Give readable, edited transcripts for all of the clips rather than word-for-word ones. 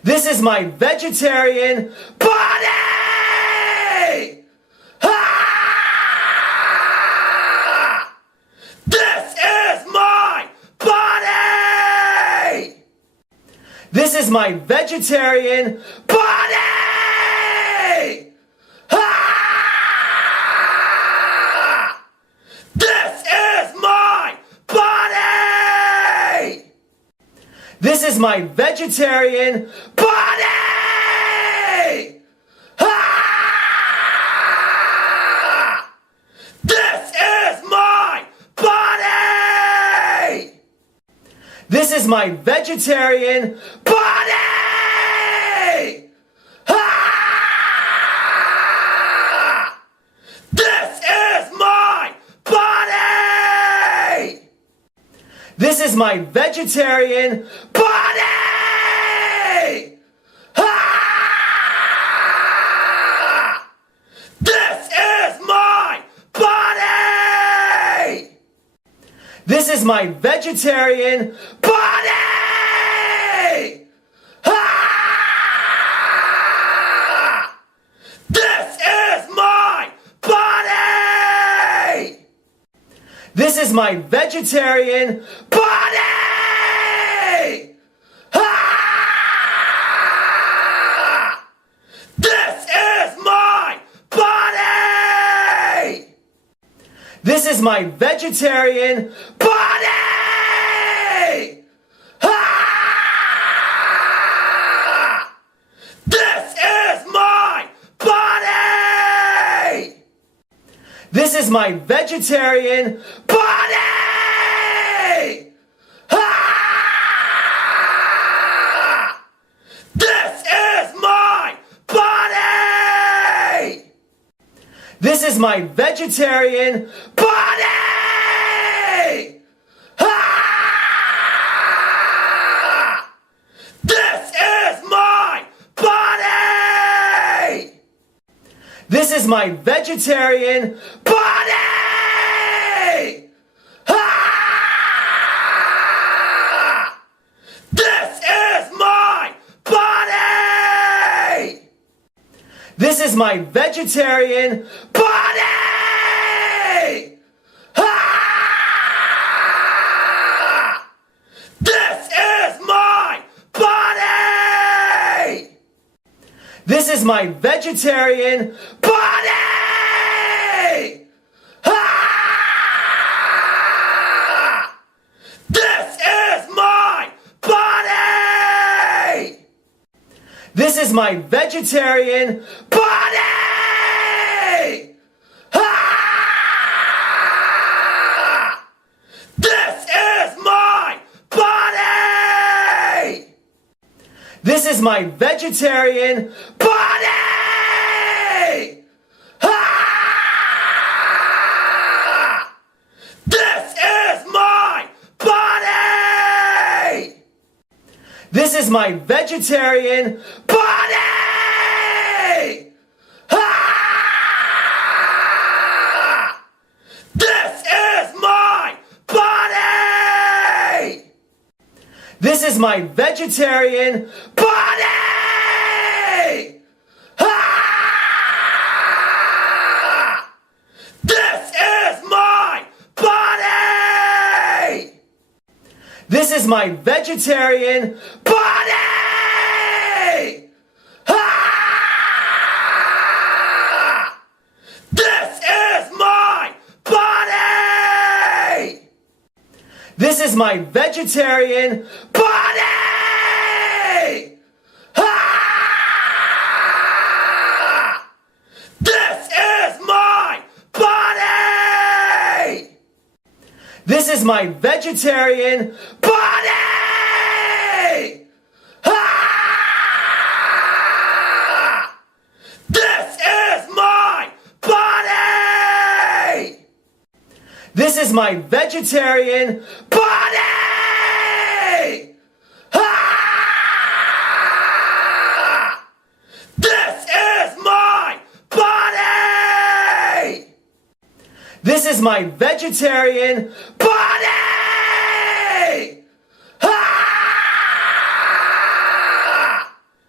This is my vegetarian body! Ah! This is my body! This is my vegetarian body! Ah! This is my body! This is my vegetarian body! Ah! This is my body! This is my vegetarian body! Ah! This is my body! This is my vegetarian body! Ah! This is my body! This is my vegetarian body! Ah! This is my body! This is my vegetarian body! Ah! This is my body! This is my vegetarian body! Ah! This is my body! This is my vegetarian body! Ah! This is my body! This is my vegetarian body! Ah! This is my body! This is my vegetarian body! Ah! This is my body! This is my vegetarian body! Ah! This is my body! This is my vegetarian body! Ah! This is my body! This is my vegetarian body! Ah! This is my body! This is my vegetarian body! Ah! This is my body! This is my vegetarian body! Ah! This is my body! This is my vegetarian body! Ah! This is my body! This is my vegetarian body! Ah! This is my body! This is my vegetarian body! Ah! This is my body! This is my vegetarian body! Ah! This is my body! This is my vegetarian body! Ah! This is my body! This is my vegetarian body! Ah!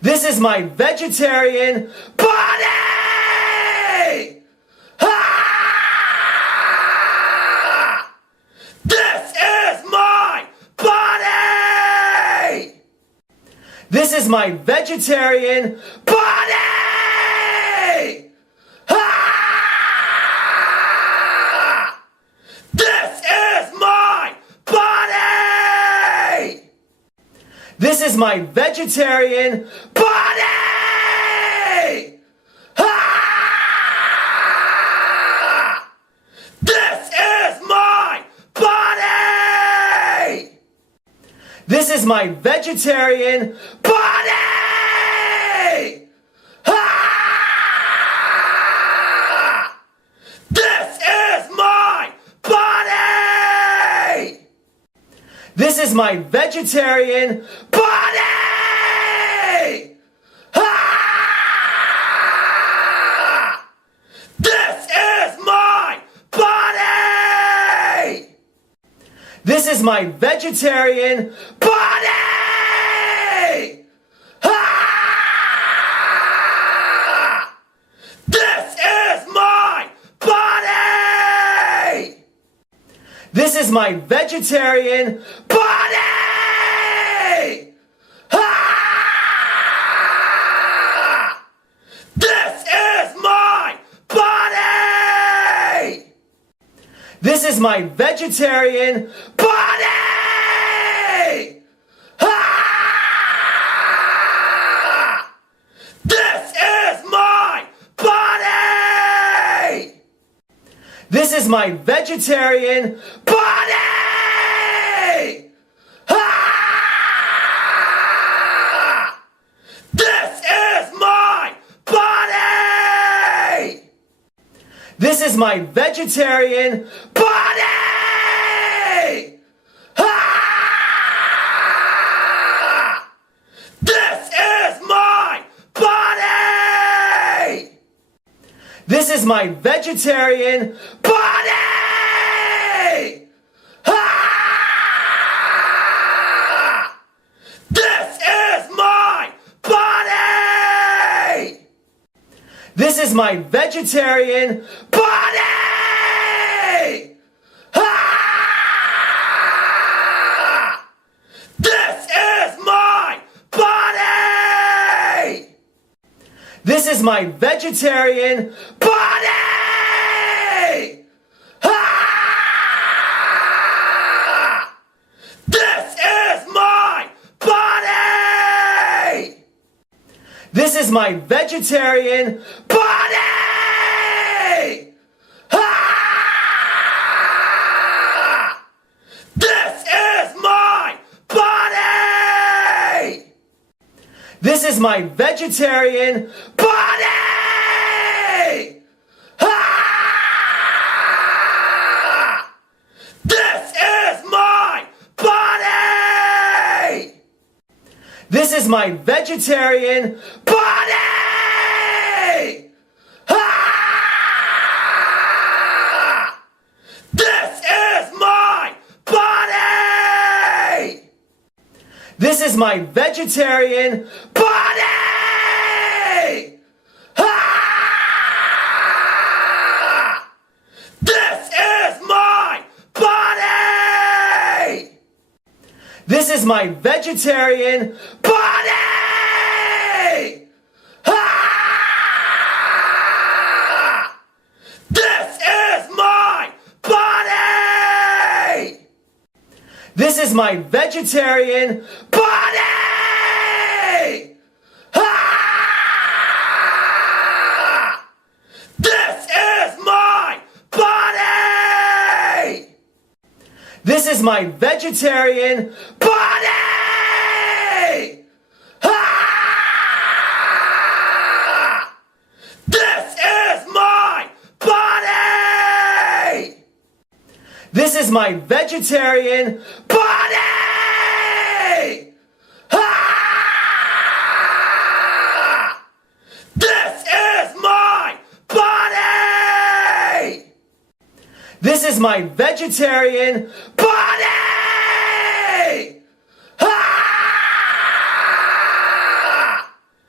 This is my vegetarian body! Ah! This is my body! This is my vegetarian body! Ah! This is my body! This is my vegetarian body! Ah! This is my body! This is my vegetarian body! Ah! This is my body! This is my vegetarian body! Ah! This is my body! This is my vegetarian body! Ah! This is my body! This is my vegetarian body! Ah! This is my body! This is my vegetarian body! Ah! This is my body! This is my vegetarian body! Ah! This is my body! This is my vegetarian body! Ah! This is my body! This is my vegetarian body! Ah! This is my body! This is my vegetarian body! Ah! This is my body! This is my vegetarian body! Ah! This is my body! This is my vegetarian body! Ah! This is my body! This is my vegetarian body! Ah! This is my body! This is my vegetarian body! Ah! This is my body! This is my vegetarian body! Ah! This is my body! This is my vegetarian body! Ah! This is my body! This is my vegetarian body! Ah! This is my body! This is my vegetarian body! Ah! This is my body! This is my vegetarian body! Ah! This is my body! This is my vegetarian body! Ah!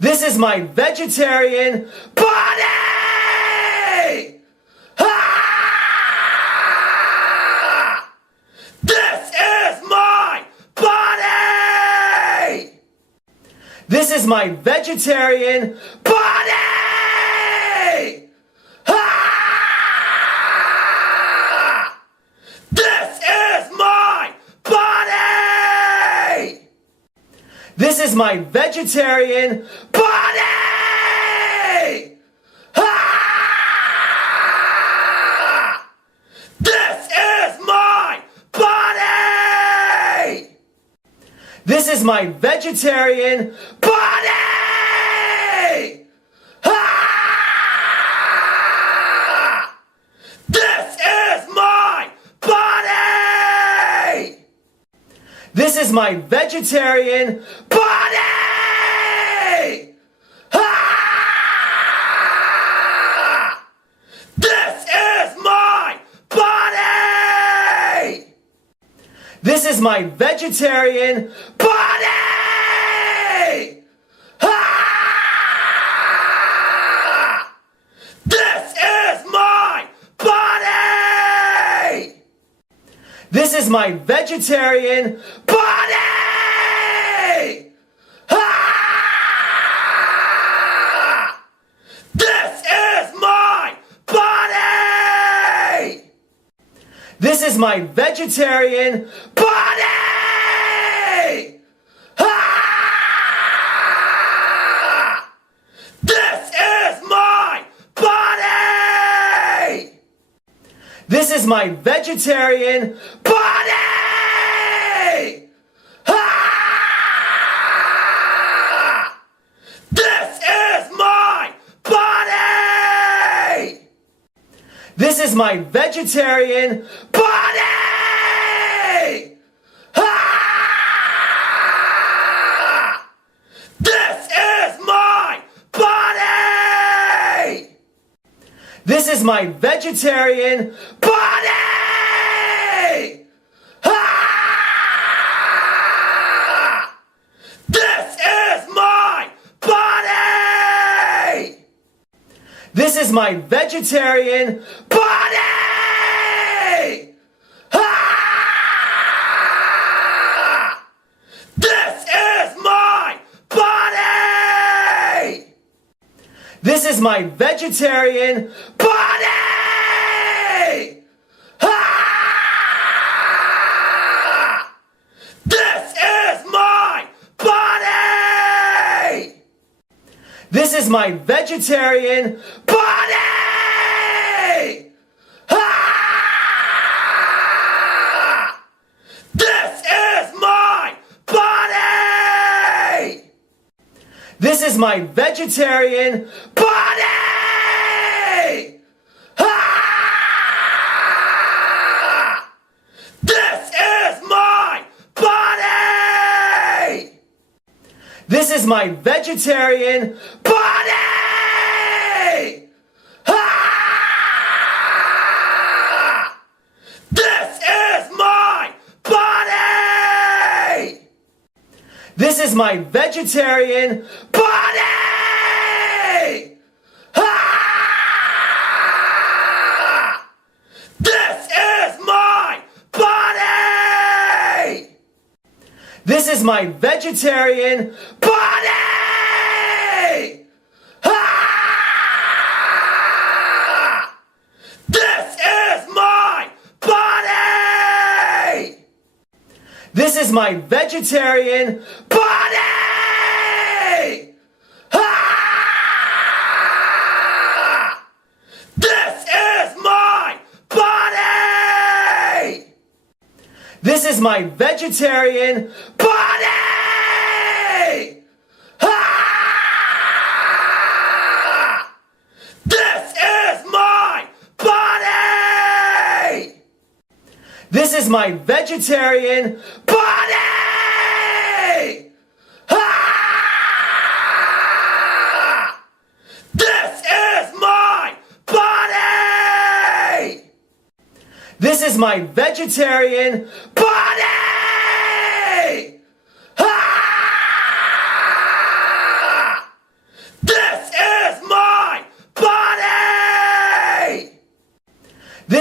This is my vegetarian body! Ah! This is my body! This is my vegetarian body! Ah! This is my body! This is my vegetarian body! Ah! This is my body! This is my vegetarian body! Ah! This is my body! This is my vegetarian body! Ah! This is my body! This is my vegetarian body! Ah! This is my body! This is my vegetarian body! Ah! This is my body! This is my vegetarian body! Ah! This is my body! This is my vegetarian body! Ah! This is my body! This is my vegetarian body! Ah! This is my body! This is my vegetarian body! Ah! This is my body! This is my vegetarian body! Ah! This is my body! This is my vegetarian body! Ah! This is my body! This is my vegetarian body! Ah! This is my body! This is my vegetarian body! Ah! This is my body! This is my vegetarian body! Ah! This is my body! This is my vegetarian body! Ah! This is my body! This is my vegetarian body! Ah! This is my body! This is my vegetarian body! Ah! This is my body! This is my vegetarian body! Ah! This is my body! This is my vegetarian body! Ah! This is my body! This is my vegetarian body! Ah!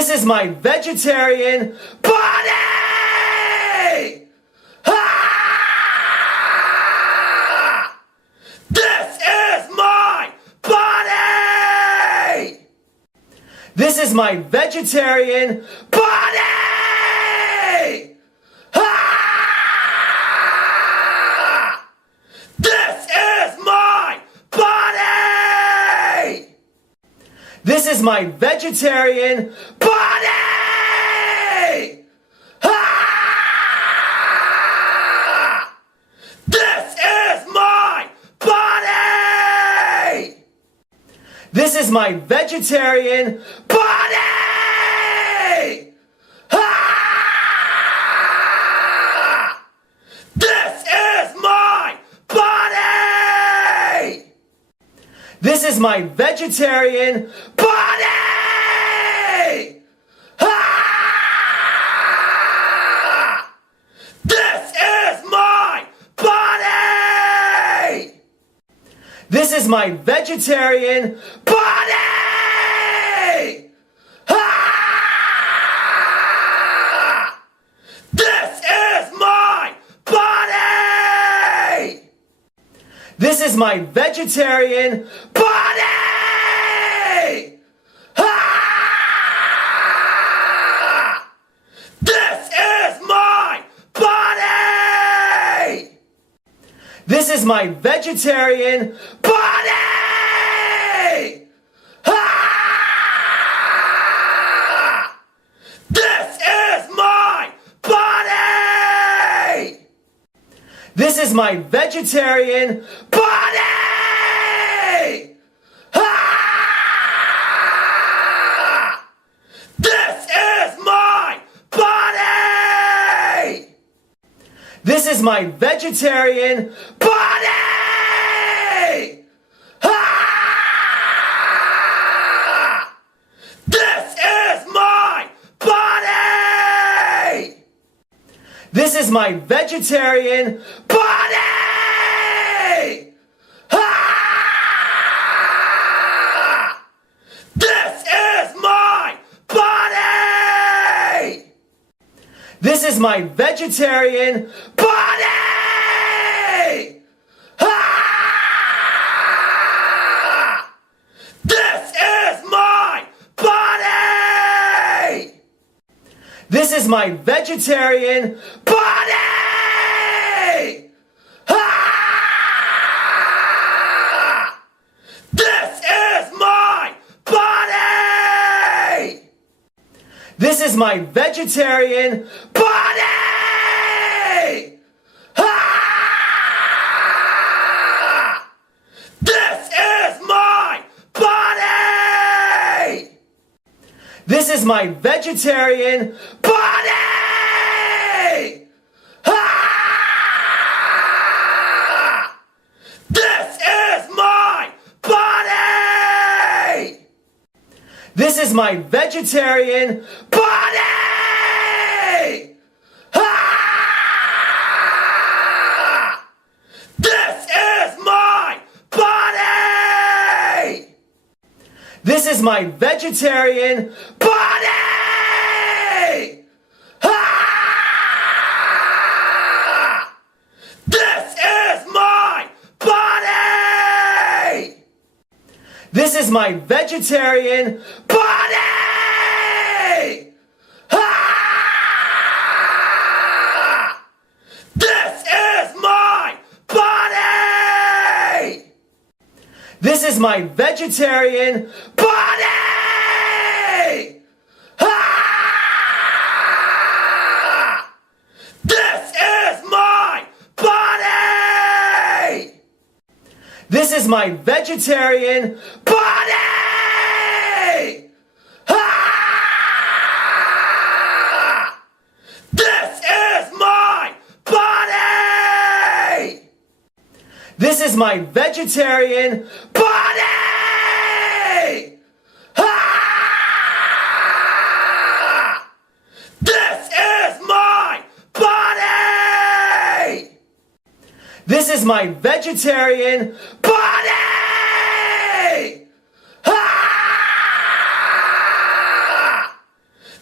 This is my vegetarian body! Ah! This is my body! This is my vegetarian body! Ah! This is my body! This is my vegetarian body! Ah! This is my body! This is my vegetarian body! Ah! This is my body! This is my vegetarian body! Ah! This is my body! This is my vegetarian body! Ah! This is my body! This is my vegetarian body! Ah! This is my body! This is my vegetarian body! Ah! This is my body! This is my vegetarian body! Ah! This is my body! This is my vegetarian body! Ah! This is my body! This is my vegetarian body! Ah! This is my body! This is my vegetarian body! Ah! This is my body! This is my vegetarian body! Ah! This is my body! This is my vegetarian body! Ah! This is my body! This is my vegetarian body! Ah! This is my body! This is my vegetarian body! Ah! This is my body! This is my vegetarian body! Ah! This is my body! This is my vegetarian body! Ah! This is my body! This is my vegetarian body! Ah! This is my body! This is my vegetarian body! Ah! This is my body! This is my vegetarian body! Ah! This is my body! This is my vegetarian body! Ah!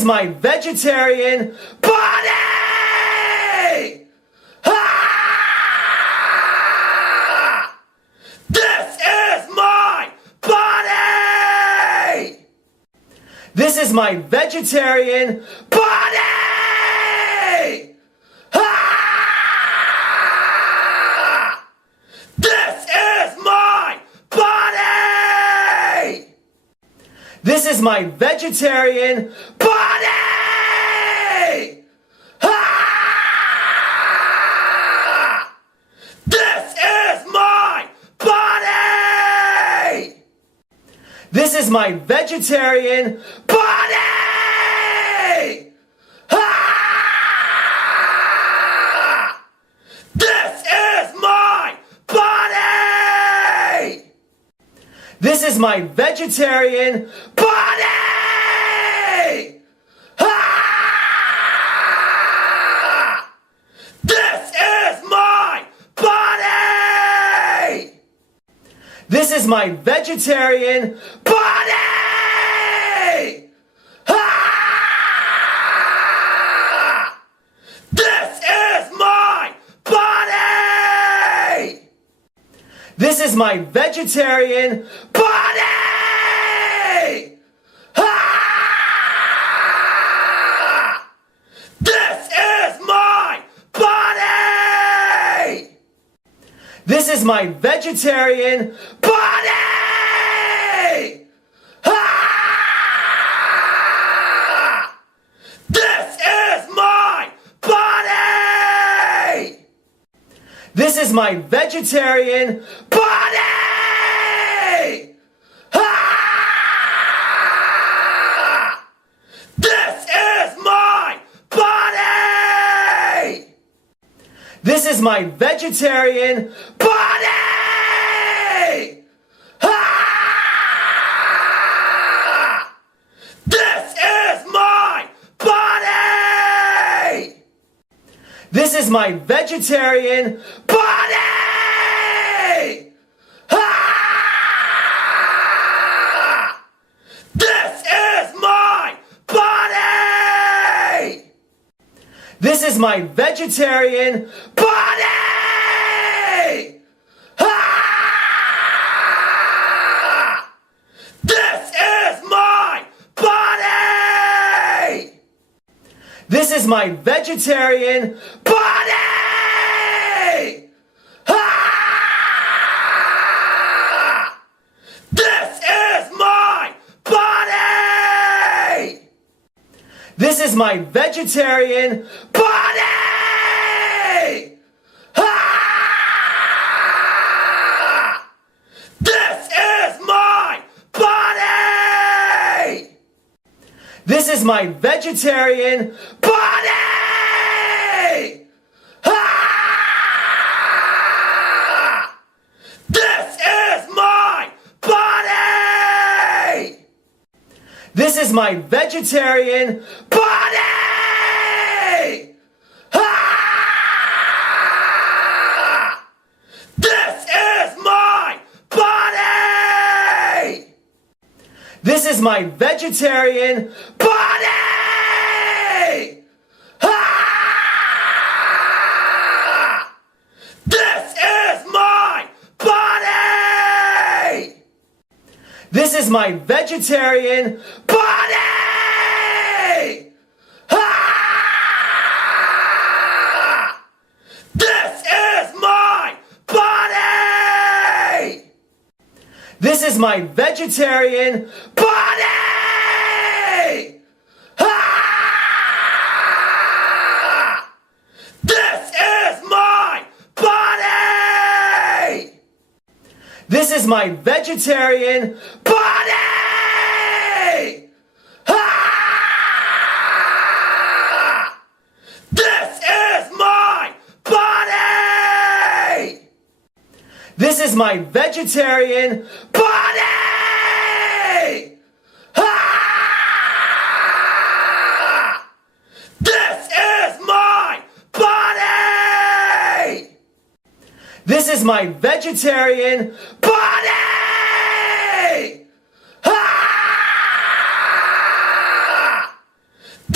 is my vegetarian body! Ah! This is my body! This is my vegetarian body! Ah! This is my body! This is my vegetarian body! Ah! This is my body! This is my vegetarian body! Ah! This is my body! This is my vegetarian body! Ah! This is my body! This is my vegetarian body! Ah! This is my body! This is my vegetarian body! Ah! This is my body! This is my vegetarian body! Ah! This is my body! This is my vegetarian body! Ah! This is my body! This is my vegetarian body! Ah! This is my body! This is my vegetarian body! Ah! This is my body! This is my vegetarian body! Ah! This is my body! This is my vegetarian body! Ah! This is my body! This is my vegetarian body! Ah! This is my body! This is my vegetarian body! Ah! This is my body! This is my vegetarian body! Ah! This is my body! This is my vegetarian body! Ah! This is my body! This is my vegetarian body! Ah! This is my body! This is my vegetarian body! Ah! This is my body! This is my vegetarian body! Ah! This is my body! This is my vegetarian body! Ah! This is my body! This is my vegetarian body! Ah!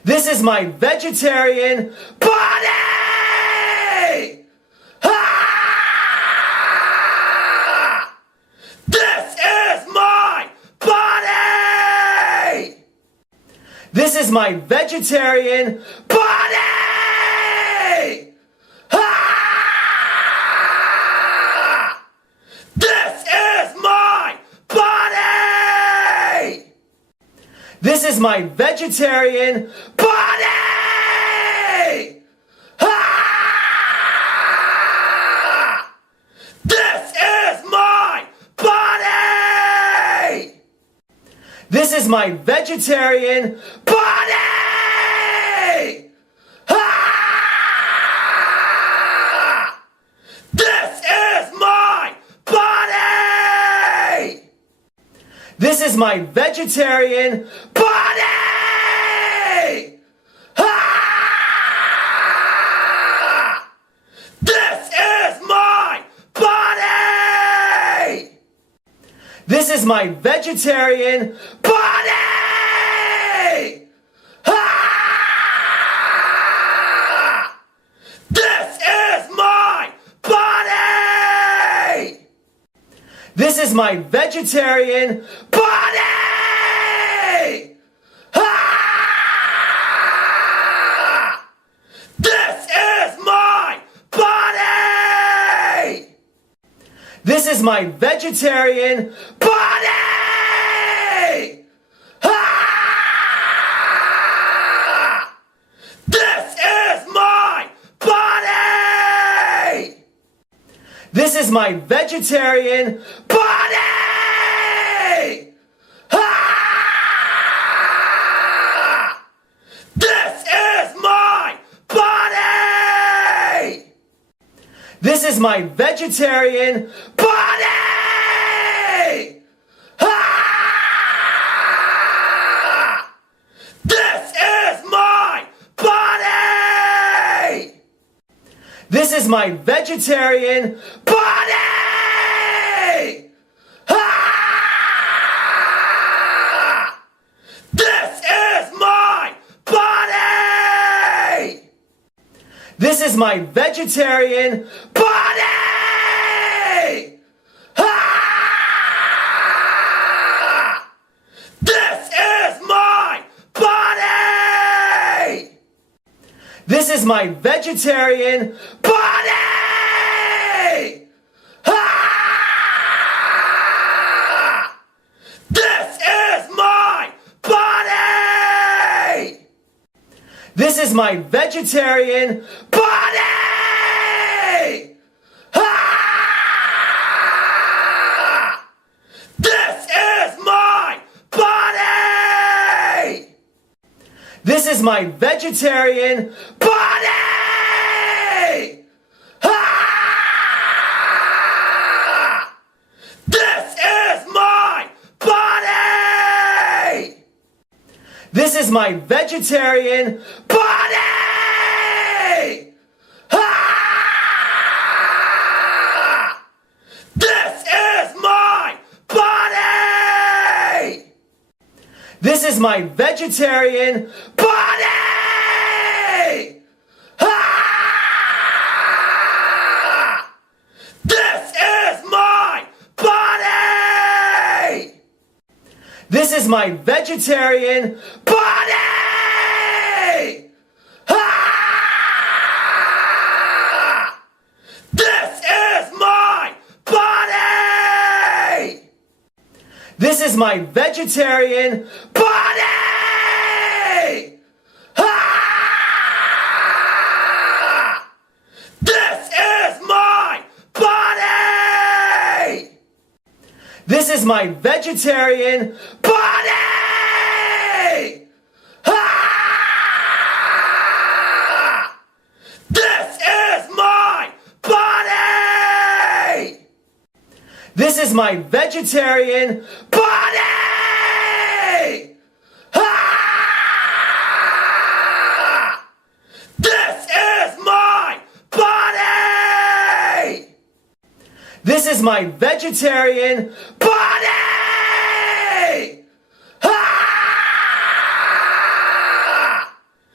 This is my vegetarian body! Ah! This is my body! This is my vegetarian body! Ah! This is my body! This is my vegetarian body! Ah! This is my body! This is my vegetarian body! Ah! This is my body! This is my vegetarian body! Ah! This is my body! This is my vegetarian body! Ah! This is my body! This is my vegetarian body! Ah! This is my body! This is my vegetarian body! Ah! This is my body! This is my vegetarian body! Ah! This is my body! This is my vegetarian body! Ah! This is my body! This is my vegetarian body! Ah! This is my body! This is my vegetarian body! Ah! This is my body! This is my vegetarian body! Ah! This is my body! This is my vegetarian body! Ah! This is my body! This is my vegetarian body! Ah! This is my body! This is my vegetarian body! Ah! This is my body! This is my vegetarian body! Ah! This is my body! This is my vegetarian body! Ah! This is my body! This is my vegetarian body! Ah! This is my body! This is my vegetarian body! Ah! This is my body! This is my vegetarian body! Ah! This is my body! This is my vegetarian body! Ah!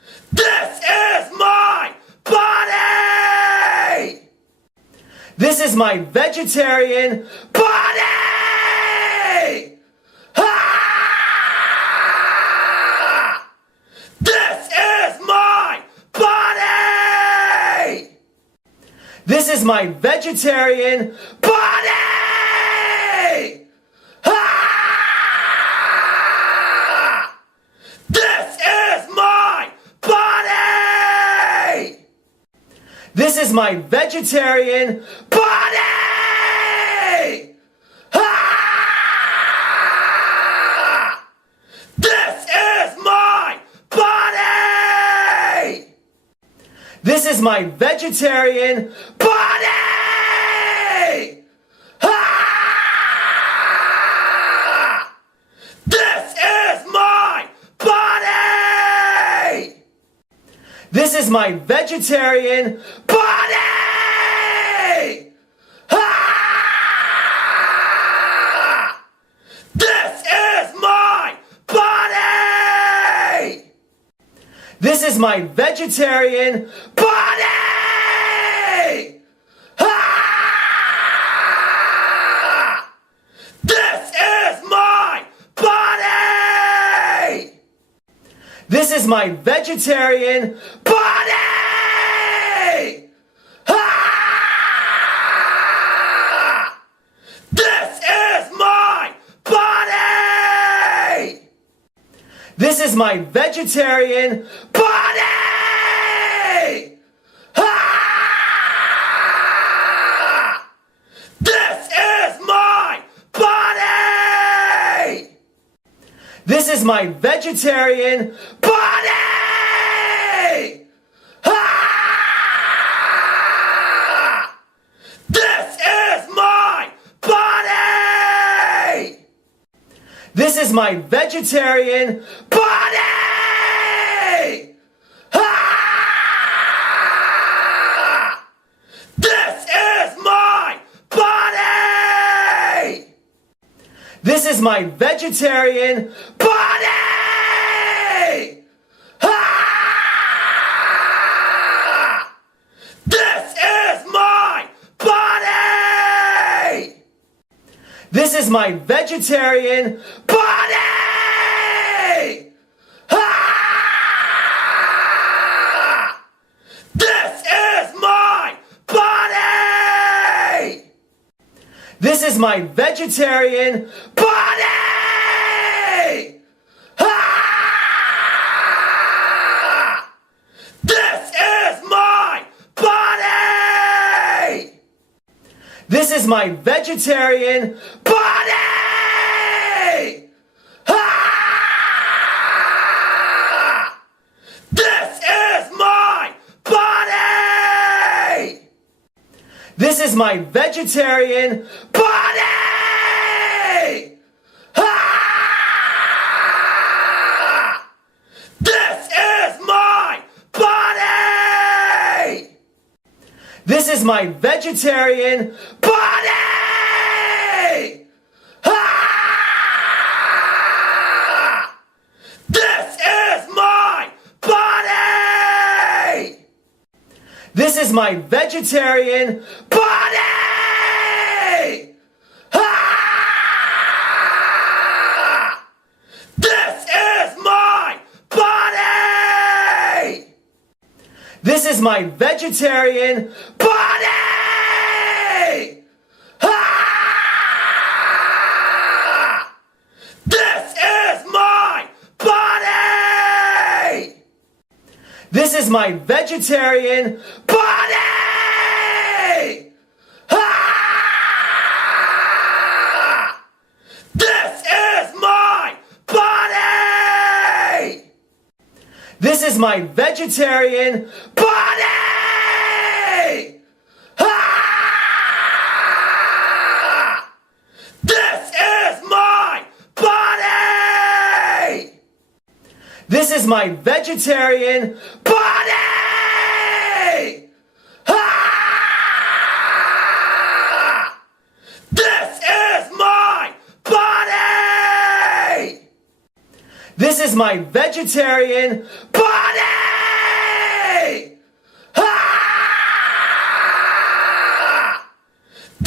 my vegetarian body! Ah! This is my body! This is my vegetarian body! Ah! This is my body! This is my vegetarian body! Ah! This is my body! This is my vegetarian body! Ah! This is my body! This is my vegetarian body! Ah! This is my body! This is my vegetarian body! Ah! This is my body! This is my vegetarian body! Ah! This is my body! This is my vegetarian body! Ah! This is my body! This is my vegetarian body! Ah! This is my body! This is my vegetarian body! Ah! This is my body! This is my vegetarian body! Ah! This is my body! This is my vegetarian body! Ah! This is my body! This is my vegetarian body! Ah! This is my body! This is my vegetarian body! Ah! This is my body! This is my vegetarian body! Ah! This is my body! This is my vegetarian body! Ah! This is my body! This is my vegetarian body! Ah! This is my body! This is my vegetarian body! Ah! This is my body! This is my vegetarian body! Ah! This is my body! This is my vegetarian body! Ah! This is my body! This is my vegetarian body! Ah! This is my body! This is my vegetarian body! Ah!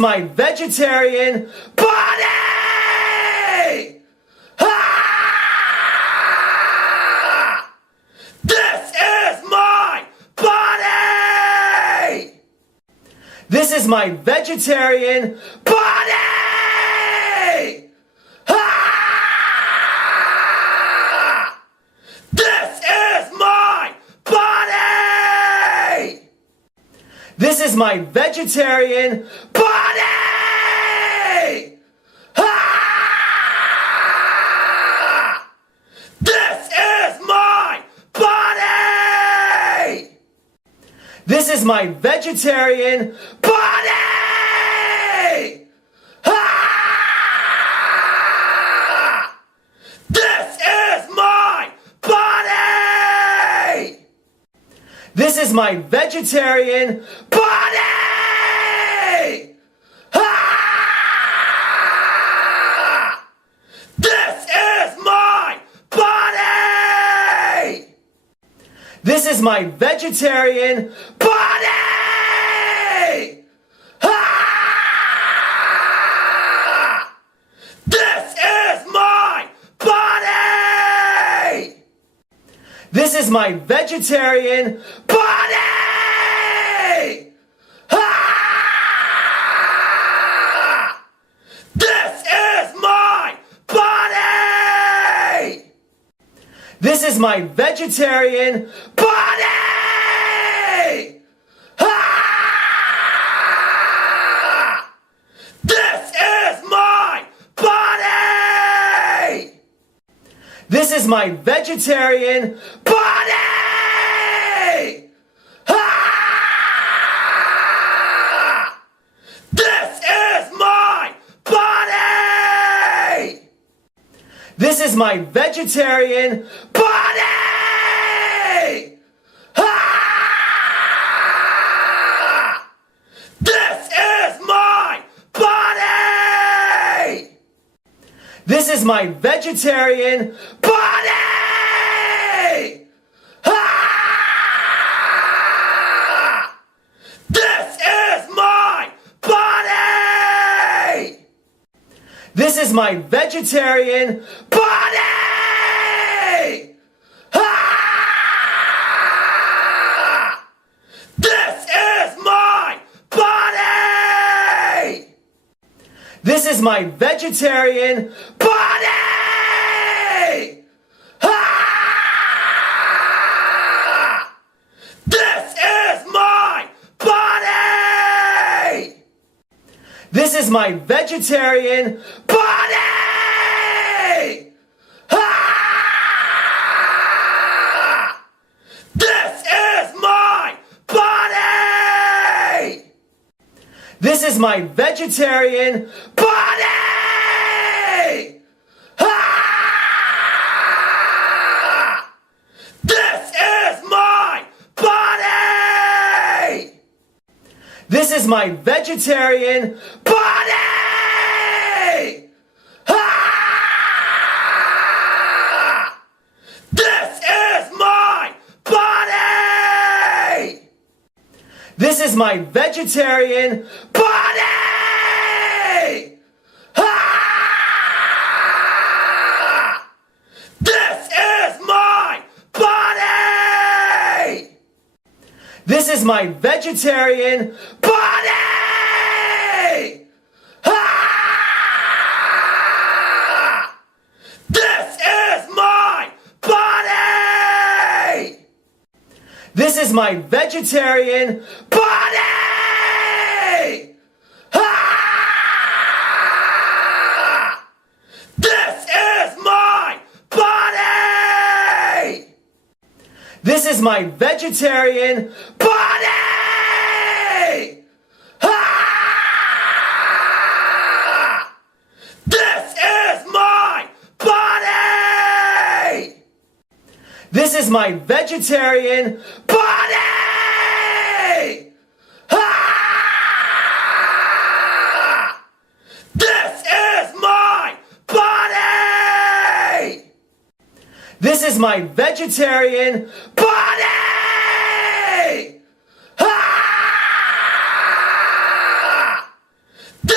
my vegetarian body! Ah! This is my body! This is my vegetarian body! Ah! This is my body! This is my vegetarian body! Ah! This is my body! This is my vegetarian body! Ah! This is my body! This is my vegetarian body! Ah! This is my body! This is my vegetarian body! Ah! This is my body! This is my vegetarian body! Ah! This is my body! This is my vegetarian body! Ah! This is my body! This is my vegetarian body! Ah! This is my body! This is my vegetarian body! Ah! This is my body! This is my vegetarian body! Ah! This is my body! This is my vegetarian body! Ah! This is my body! This is my vegetarian body! Ah! This is my body! This is my vegetarian body! Ah! This is my body! This is my vegetarian body! Ah! This is my body! This is my vegetarian body! Ah! This is my body! This is my vegetarian body! Ah! This is my body! This is my vegetarian body! Ah! This is my body! This is my vegetarian body! Ah! This is my body! This is my vegetarian body! Ah! This is my body! This is my vegetarian body! Ah! This is my body! This is my vegetarian body! Ah!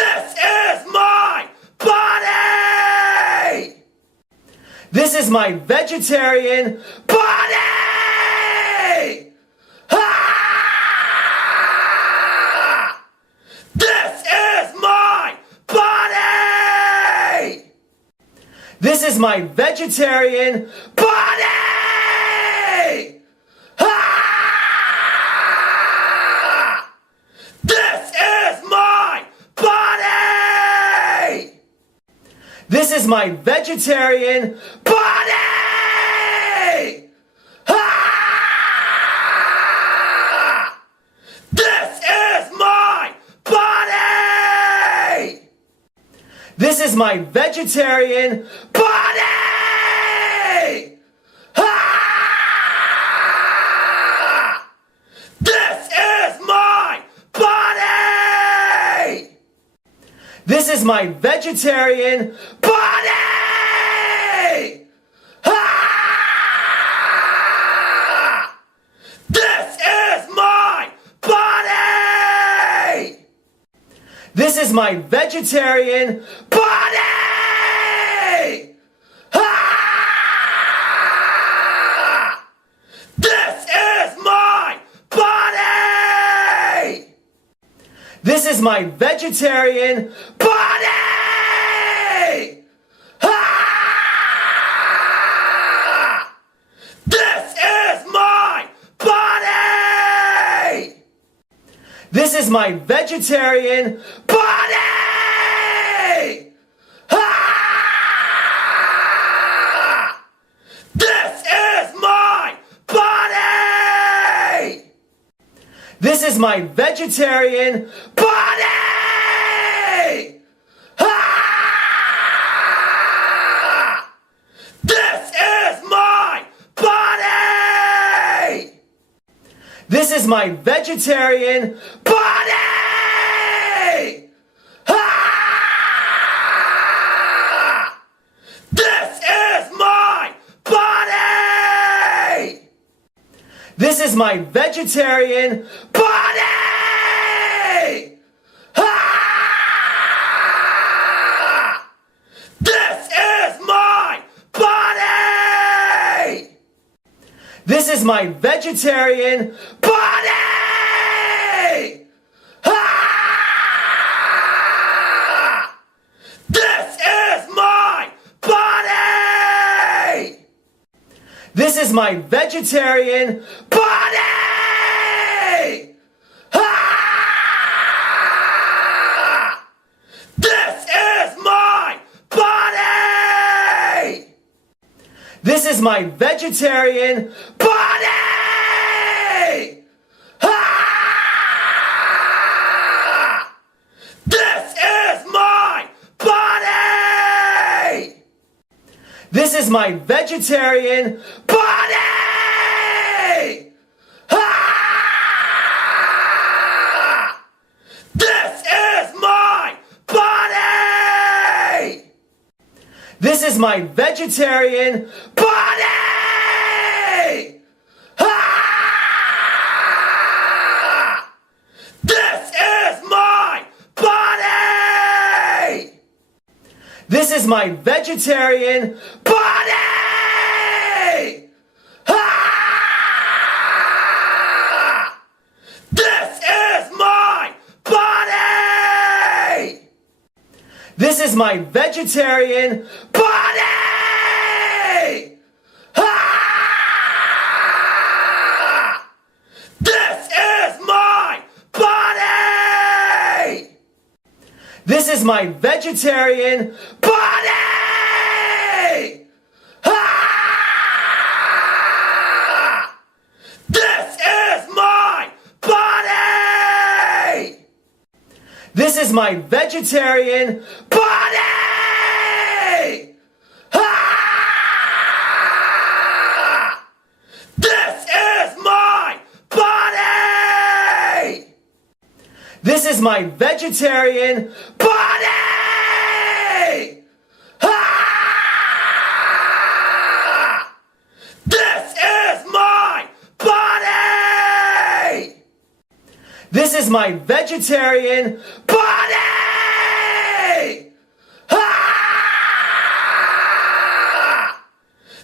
This is my vegetarian body! Ah! This is my body! This is my vegetarian body! Ah! This is my body! This is my vegetarian body! Ah! This is my body! This is my vegetarian body! Ah! This is my body! This is my vegetarian body! Ah! This is my body! This is my vegetarian body! Ah! This is my body! This is my vegetarian body! Ah! This is my body! This is my vegetarian body! Ah! This is my body! This is my vegetarian body! Ah! This is my body! This is my vegetarian body! Ah! This is my body! This is my vegetarian body! Ah! This is my body! This is my vegetarian body! Ah! This is my body! This is my vegetarian body! Ah! This is my body! This is my vegetarian body! Ah! This is my body! This is my vegetarian body! Ah! This is my body! This is my vegetarian body! Ah! This is my body! This is my vegetarian body! Ah! This is my body! This is my vegetarian body! Ah! This is my body! This is my vegetarian body! Ah! This is my body! This is my vegetarian body! Ah! This is my body! This is my vegetarian body! Ah! This is my body! This is my vegetarian body! Ah!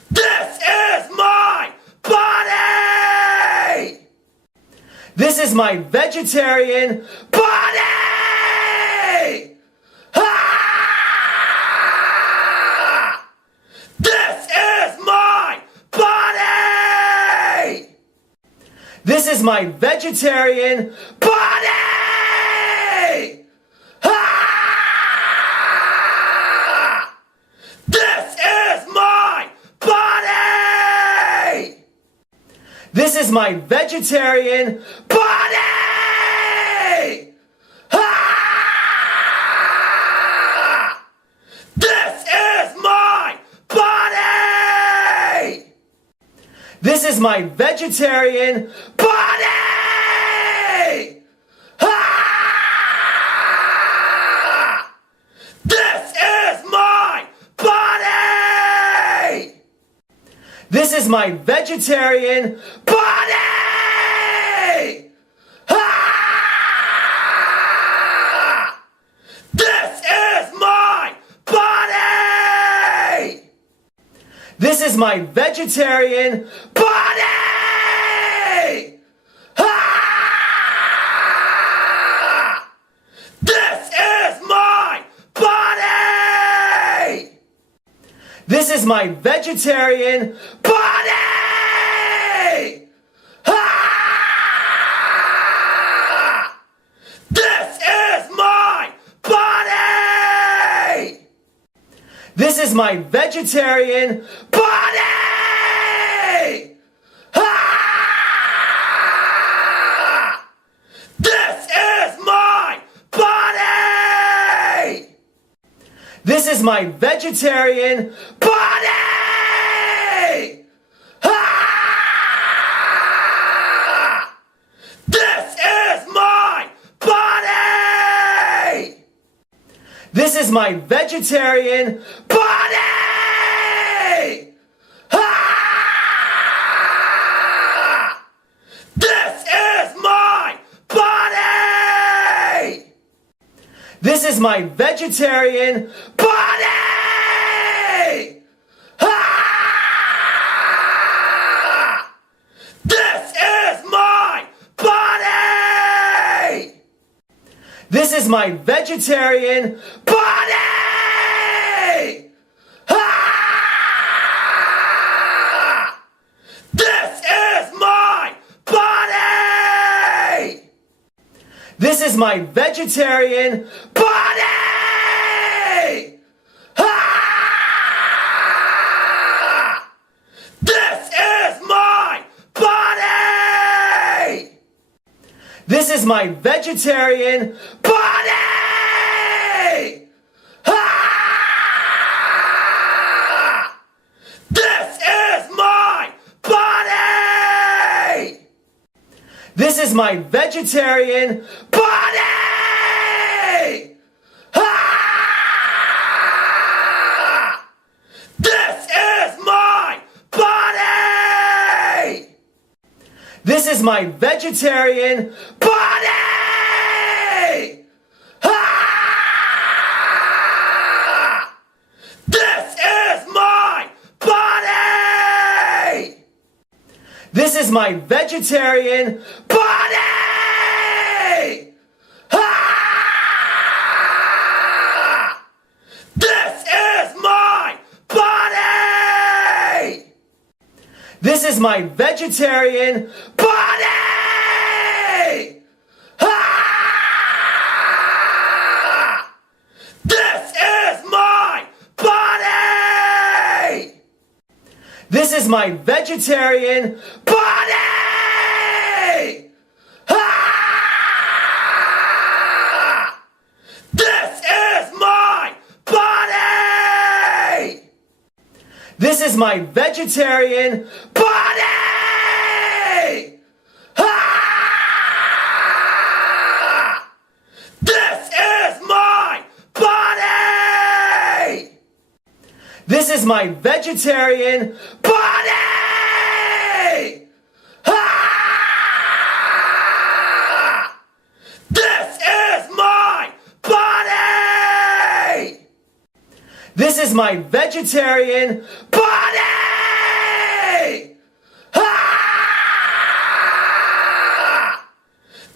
is my vegetarian body! Ah! This is my body! This is my vegetarian body! Ah! This is my body! This is my vegetarian body! Ah! This is my body! This is my vegetarian body! Ah! This is my body! This is my vegetarian body! Ah! This is my body! This is my vegetarian body! Ah! This is my body! This is my vegetarian body! Ah! This is my body! This is my vegetarian body! Ah! This is my body! This is my vegetarian body! Ah! This is my body! This is my vegetarian body! Ah! This is my body! This is my vegetarian body! Ah! This is my body! This is my vegetarian body! Ah! This is my body! This is my vegetarian body! Ah! This is my body! This is my vegetarian body! Ah! This is my body! This is my vegetarian body! Ah! This is my body! This is my vegetarian body! Ah! This is my body! This is my vegetarian body! Ah! This is my body! This is my vegetarian body! Ah! This is my body! This is my vegetarian body! Ah! This is my body! This is my vegetarian body! Ah! This is my body! This is my vegetarian body! Ah! This is my body! This is my vegetarian body! Ah!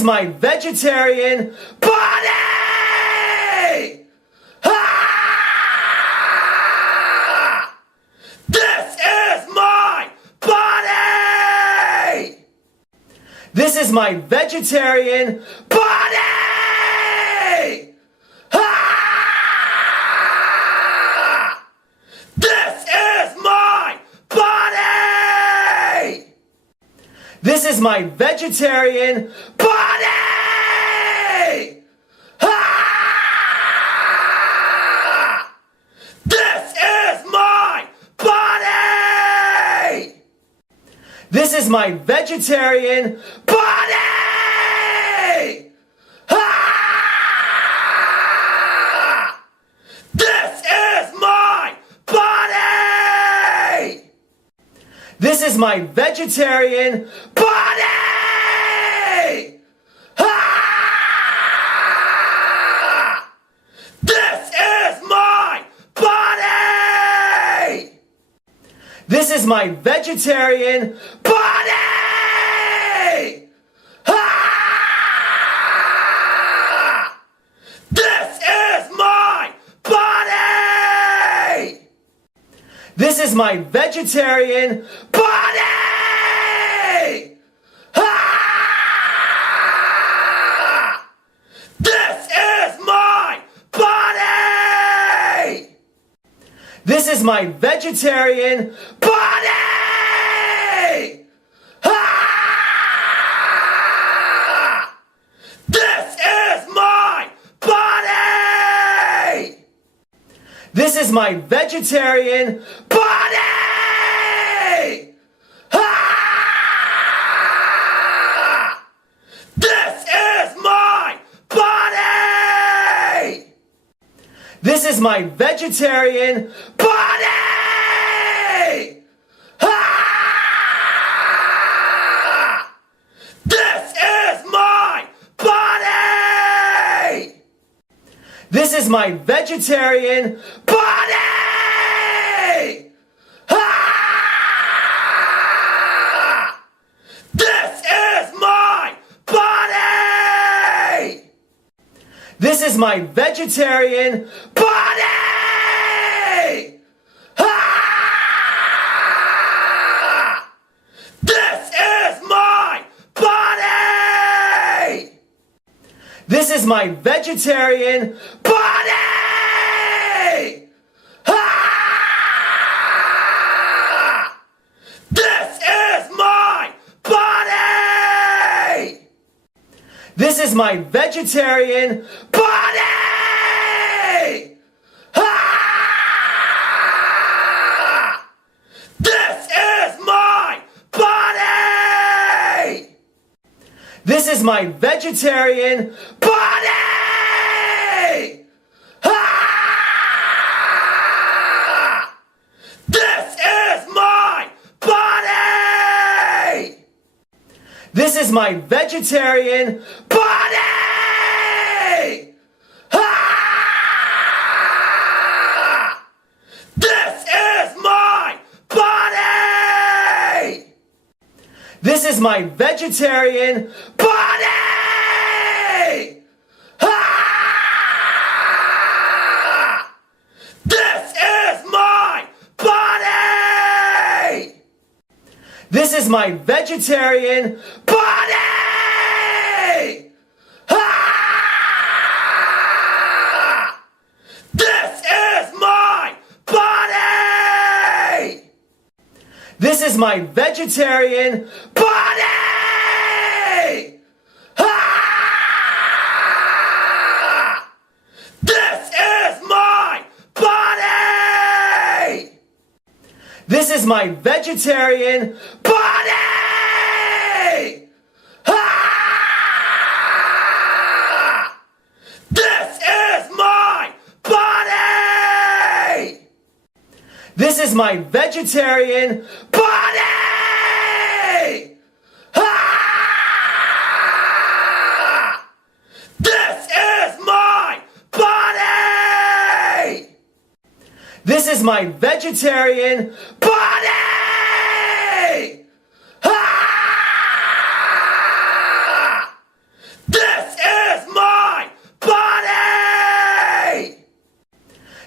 is my vegetarian body! Ah! This is my body! This is my vegetarian body! Ah! This is my body! This is my vegetarian body! Ah! This is my body! This is my vegetarian body! Ah! This is my body! This is my vegetarian body! Ah! This is my body! This is my vegetarian body! Ah! This is my body! This is my vegetarian body! Ah! This is my body! This is my vegetarian body! Ah! This is my body! This is my vegetarian body! Ah! This is my body! This is my vegetarian body! Ah! This is my body! This is my vegetarian body! Ah! This is my body! This is my vegetarian body! Ah! This is my body! This is my vegetarian body! Ah! This is my body! This is my vegetarian body! Ah! This is my body! This is my vegetarian body! Ah! This is my body! This is my vegetarian body! Ah! This is my body! This is my vegetarian body! Ah! This is my body! This is my vegetarian body! Ah! This is my body! This is my vegetarian body! Ah! This is my body! This is my vegetarian body! Ah! This is my body! This is my vegetarian body! Ah! This is my body! This is my vegetarian body! Ah!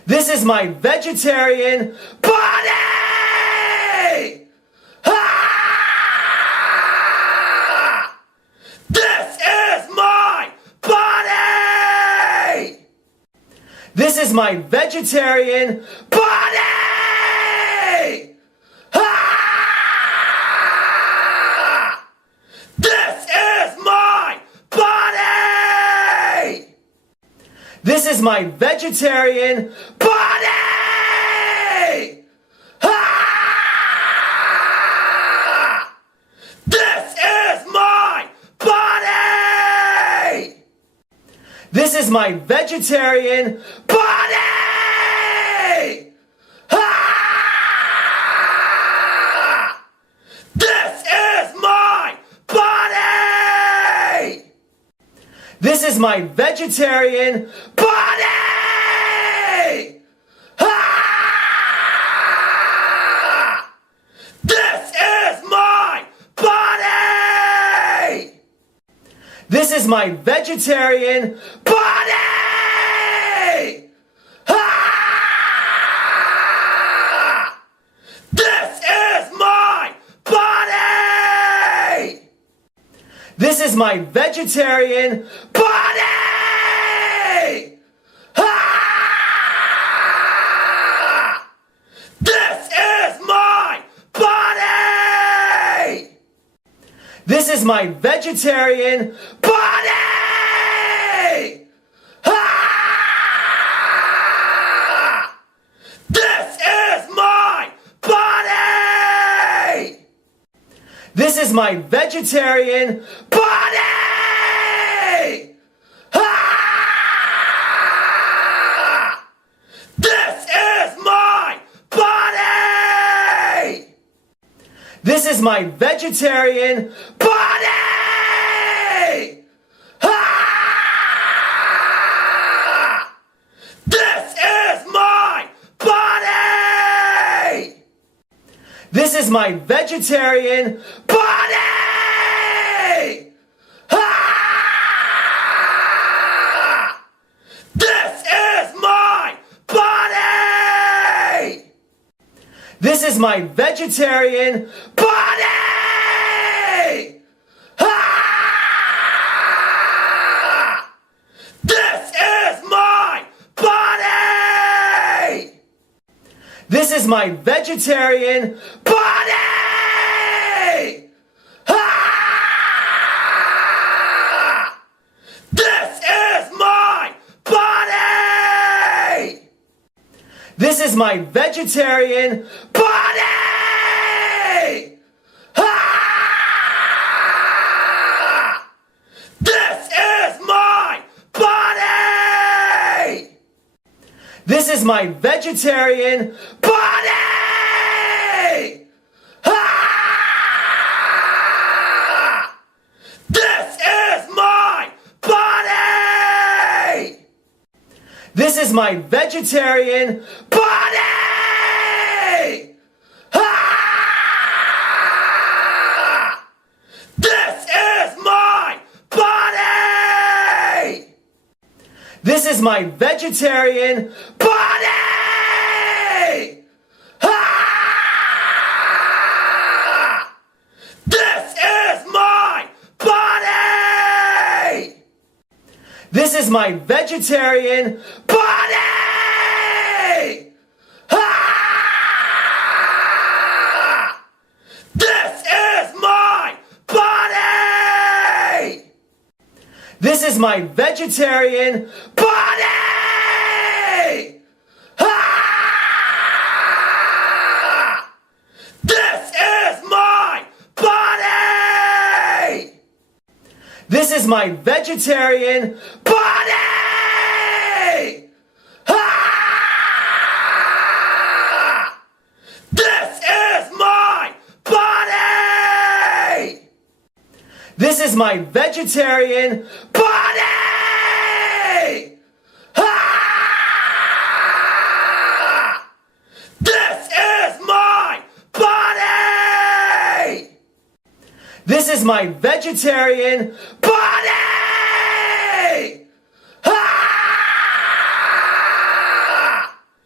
This is my vegetarian body! Ah! This is my body! This is my vegetarian body! Ah! This is my body! This is my vegetarian body! Ah! This is my body! This is my vegetarian body! Ah! This is my body! This is my vegetarian body! Ah! This is my body! This is my vegetarian body! Ah! This is my body! This is my vegetarian body! Ah! This is my body! This is my vegetarian body! Ah! This is my body! This is my vegetarian body! Ah! This is my body! This is my vegetarian body! Ah! This is my body! This is my vegetarian body! Ah! This is my body! This is my vegetarian body! Ah! This is my body! This is my vegetarian body! Ah! This is my body! This is my vegetarian body! Ah! This is my body! This is my vegetarian body! Ah! This is my body! This is my vegetarian body! Ah! This is my body! This is my vegetarian body! Ah! This is my body! This is my vegetarian body! Ah! This is my body! This is my vegetarian body! Ah! This is my body! This is my vegetarian body! Ah! This is my body! This is my vegetarian body! Ah! This is my body! This is my vegetarian body! Ah!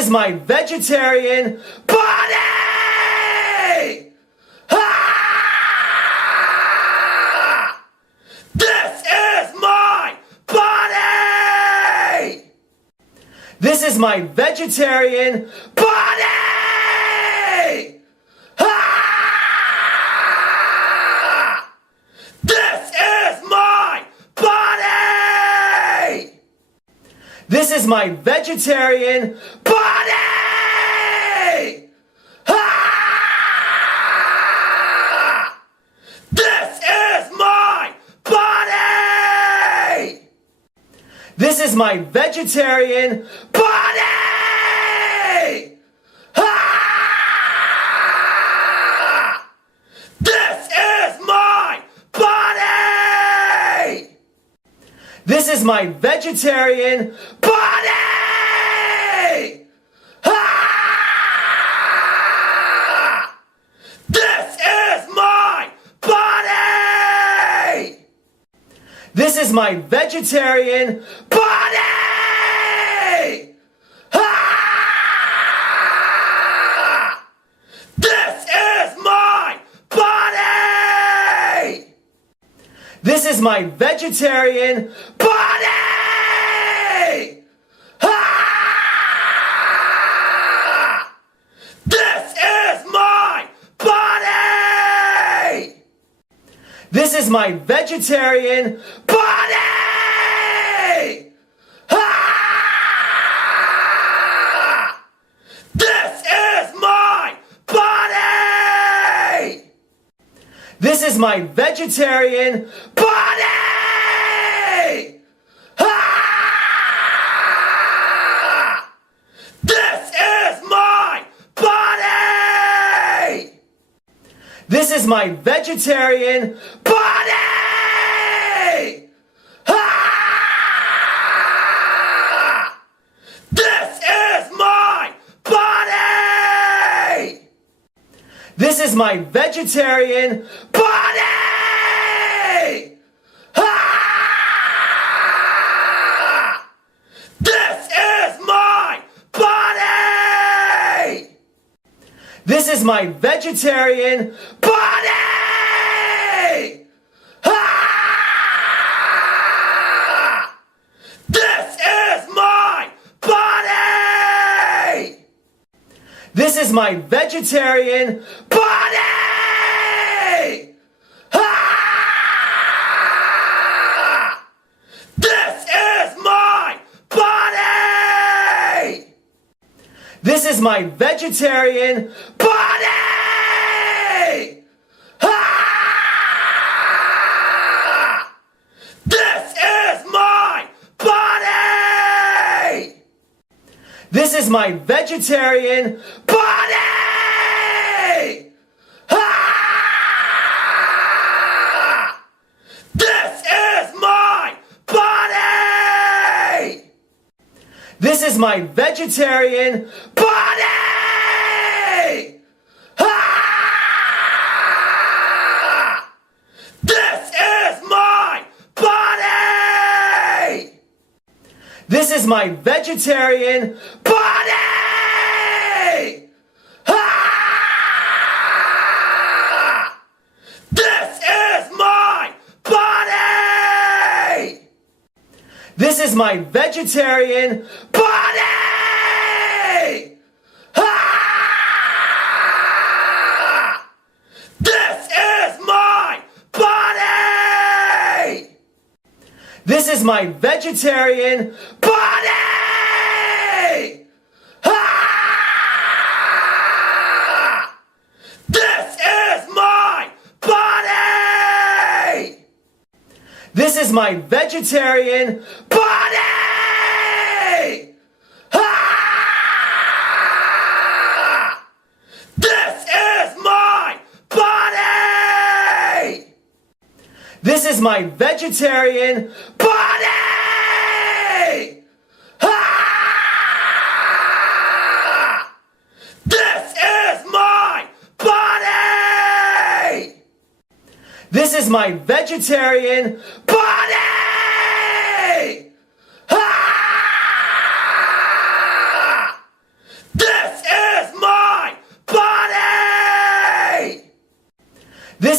is my vegetarian body! Ah! This is my body! This is my vegetarian body! Ah! This is my body! This is my vegetarian body! Ah! This is my body! This is my vegetarian body! Ah! This is my body! This is my vegetarian body! Ah! This is my body! This is my vegetarian body! Ah! This is my body! This is my vegetarian body! Ah! This is my body! This is my vegetarian body! Ah! This is my body! This is my vegetarian body! Ah! This is my body! This is my vegetarian body! Ah! This is my body! This is my vegetarian body! Ah! This is my body! This is my vegetarian body! Ah! This is my body! This is my vegetarian body! Ah! This is my body! This is my vegetarian body! Ah! This is my body! This is my vegetarian body! Ah! This is my body! This is my vegetarian body! Ah! This is my body! This is my vegetarian body! Ah! This is my body! This is my vegetarian body! Ah! This is my body! This is my vegetarian body! Ah! This is my body! This is my vegetarian body! Ah! This is my body! This is my vegetarian body! Ah! This is my body! This is my vegetarian body! Ah!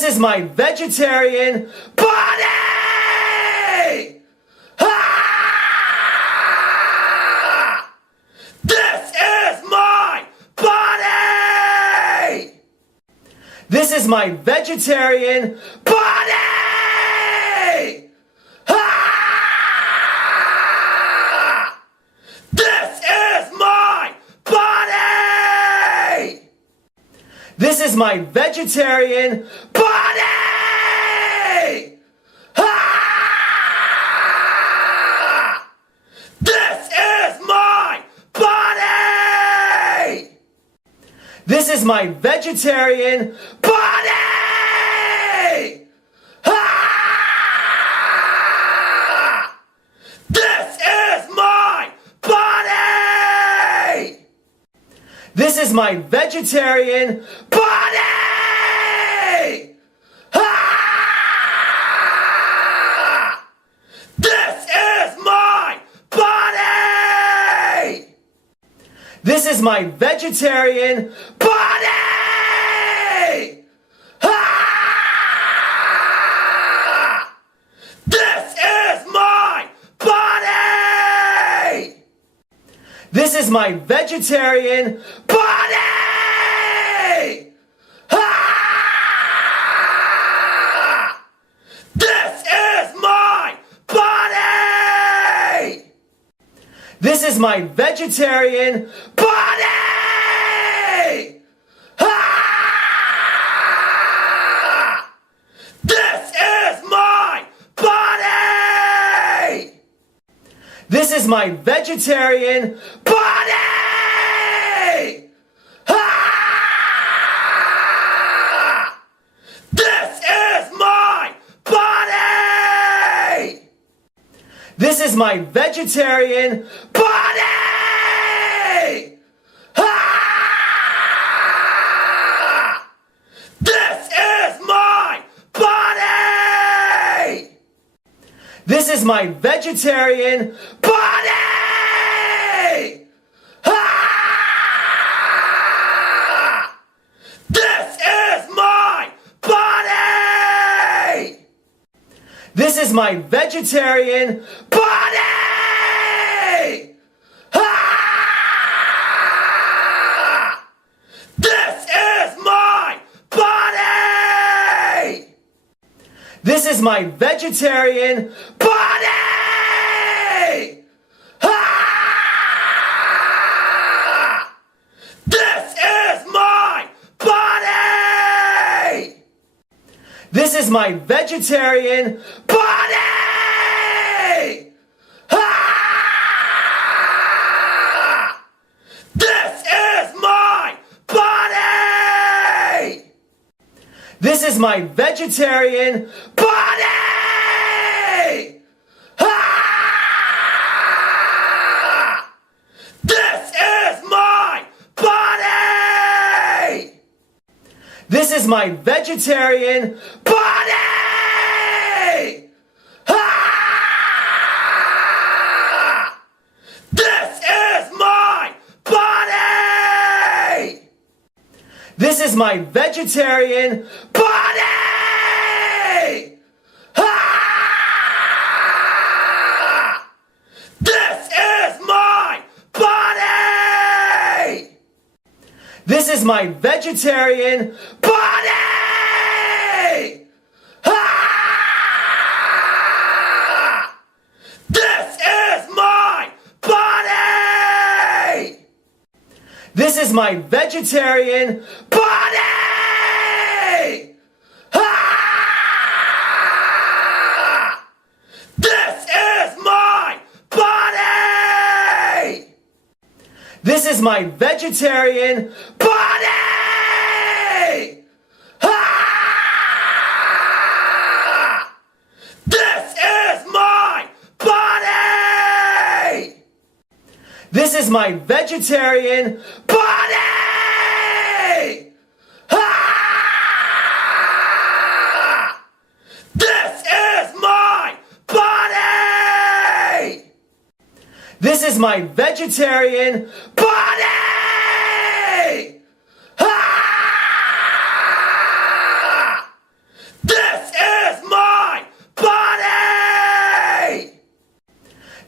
This is my vegetarian body! Ah! This is my body! This is my vegetarian body! Ah! This is my body! This is my vegetarian body! Ah! This is my body! This is my vegetarian body! Ah! This is my body! This is my vegetarian body! Ah! This is my body! This is my vegetarian body! Ah! This is my body! This is my vegetarian body! Ah! This is my body! This is my vegetarian body! Ah! This is my body! This is my vegetarian body! Ah! This is my body! This is my vegetarian body! Ah! This is my body! This is my vegetarian body! Ah! This is my body! This is my vegetarian body! Ah! This is my body! This is my vegetarian body! Ah! This is my body! This is my vegetarian body! Ah! This is my body! This is my vegetarian body! Ah! This is my body! This is my vegetarian body! Ah! This is my body! This is my vegetarian body! Ah! This is my body! This is my vegetarian body! Ah! This is my body! This is my vegetarian body! Ah! This is my body! This is my vegetarian body! Ah! This is my body! This is my vegetarian body! Ah! This is my body! This is my vegetarian body! Ah!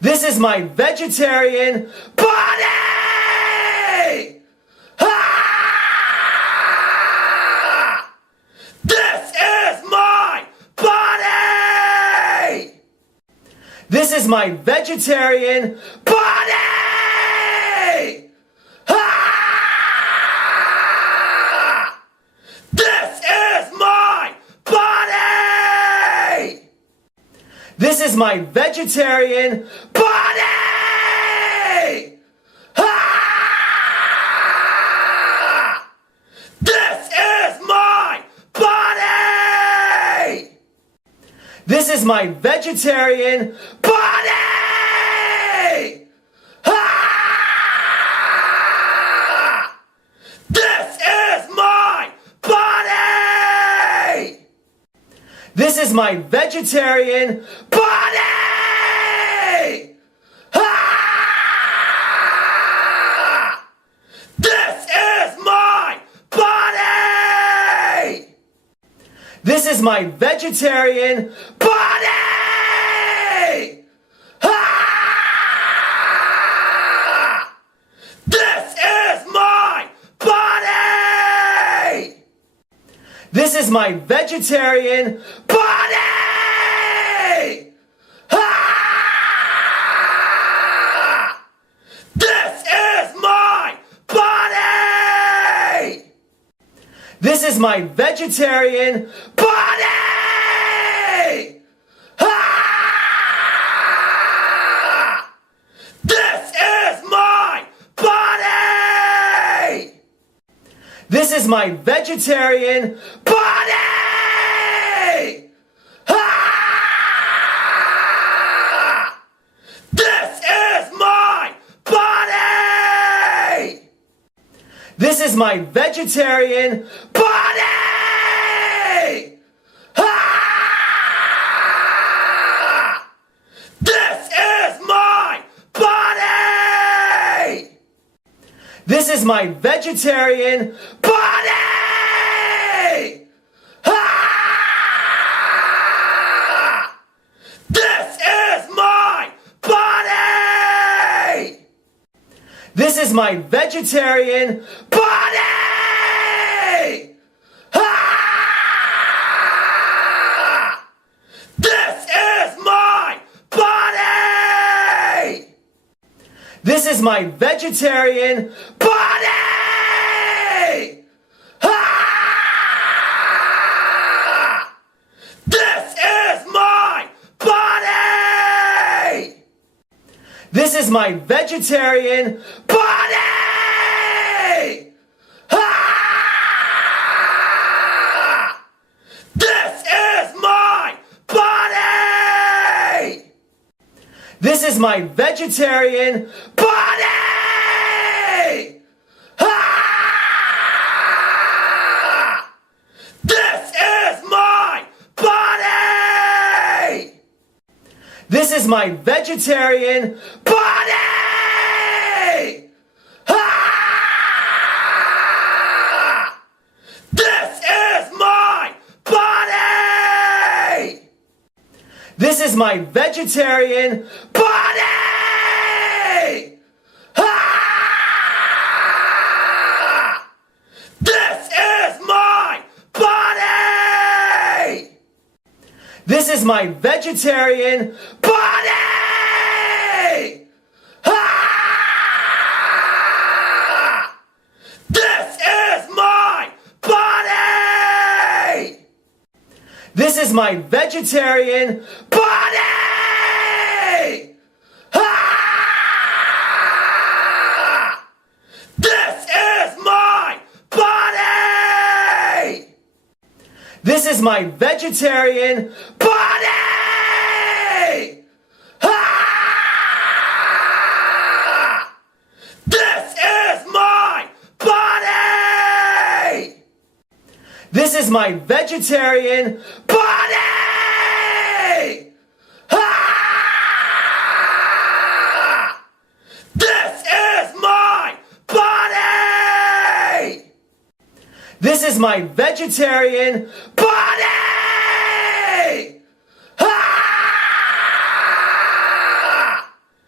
This is my vegetarian body! Ah! This is my body! This is my vegetarian body! Ah! This is my body! This is my vegetarian body! Ah! This is my body! This is my vegetarian body! Ah! This is my body! This is my vegetarian body! Ah! This is my body! This is my vegetarian body! Ah! This is my body! This is my vegetarian body! Ah! This is my body! This is my vegetarian body! Ah! This is my body! This is my vegetarian body! Ah! This is my body! This is my vegetarian body! Ah! This is my body! This is my vegetarian body! Ah! This is my body! This is my vegetarian body! Ah! This is my body! This is my vegetarian body! Ah! This is my body! This is my vegetarian body! Ah! This is my body! This is my vegetarian body! Ah! This is my body! This is my vegetarian body! Ah! This is my body! This is my vegetarian body! Ah! This is my body! This is my vegetarian body! Ah! This is my body! This is my vegetarian body! Ah! This is my body! This is my vegetarian body! Ah! This is my body! This is my vegetarian body! Ah! This is my body! This is my vegetarian body! Ah!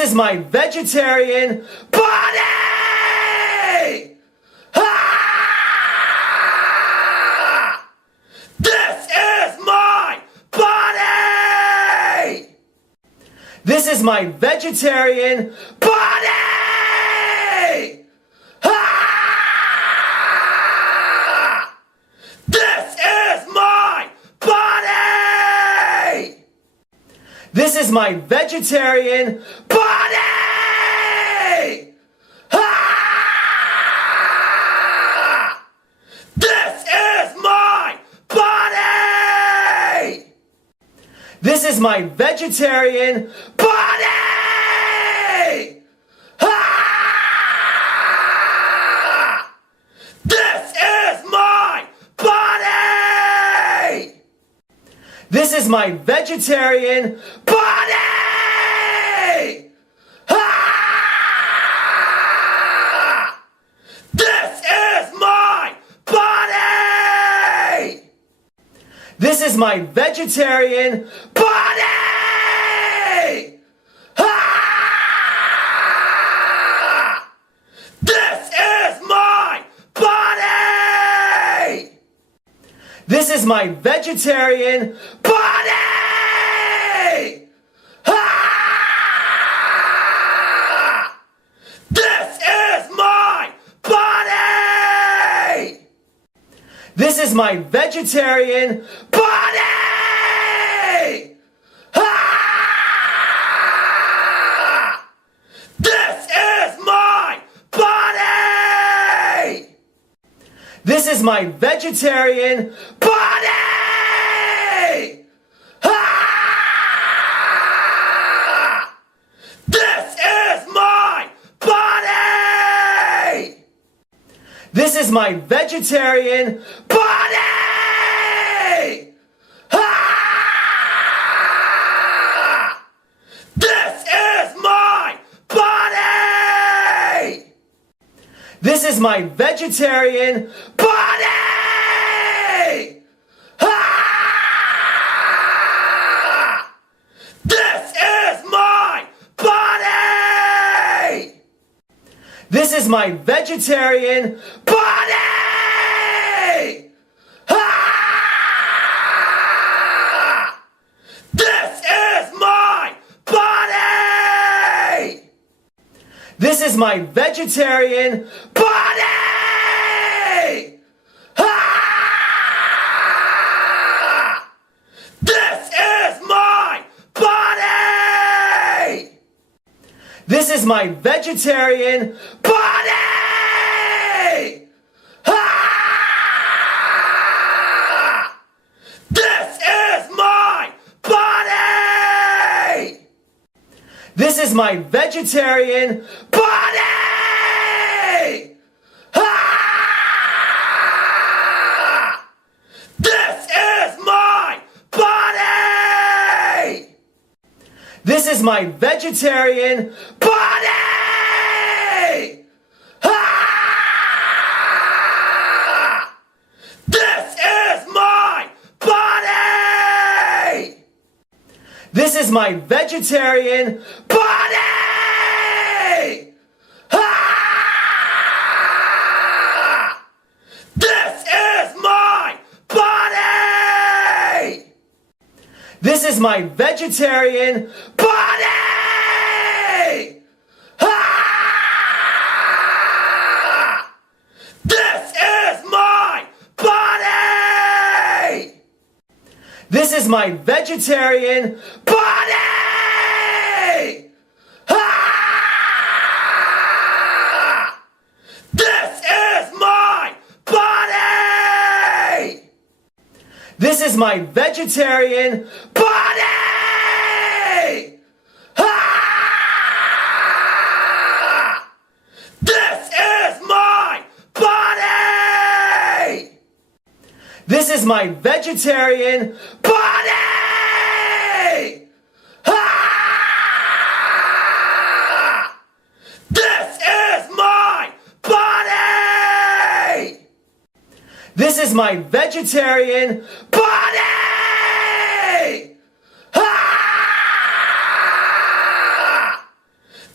is my vegetarian body! Ah! This is my body! This is my vegetarian body! Ah! This is my body! This is my vegetarian body! Ah! This is my body! This is my vegetarian body! Ah! This is my body! This is my vegetarian body! Ah! This is my body! This is my vegetarian body! Ah! This is my body! This is my vegetarian body! Ah! This is my body! This is my vegetarian body! Ah! This is my body! This is my vegetarian body! Ah! This is my body! This is my vegetarian body! Ah! This is my body! This is my vegetarian body! Ah! This is my body! This is my vegetarian body! Ah! This is my body! This is my vegetarian body! Ah! This is my body! This is my vegetarian body! Ah! This is my body! This is my vegetarian body! Ah! This is my body! This is my vegetarian body! Ah! This is my body! This is my vegetarian body! Ah! This is my body! This is my vegetarian body! Ah! This is my body! This is my vegetarian body! Ah! This is my body! This is my vegetarian body! Ah! This is my body! This is my vegetarian body! Ah! This is my body! This is my vegetarian body! Ah!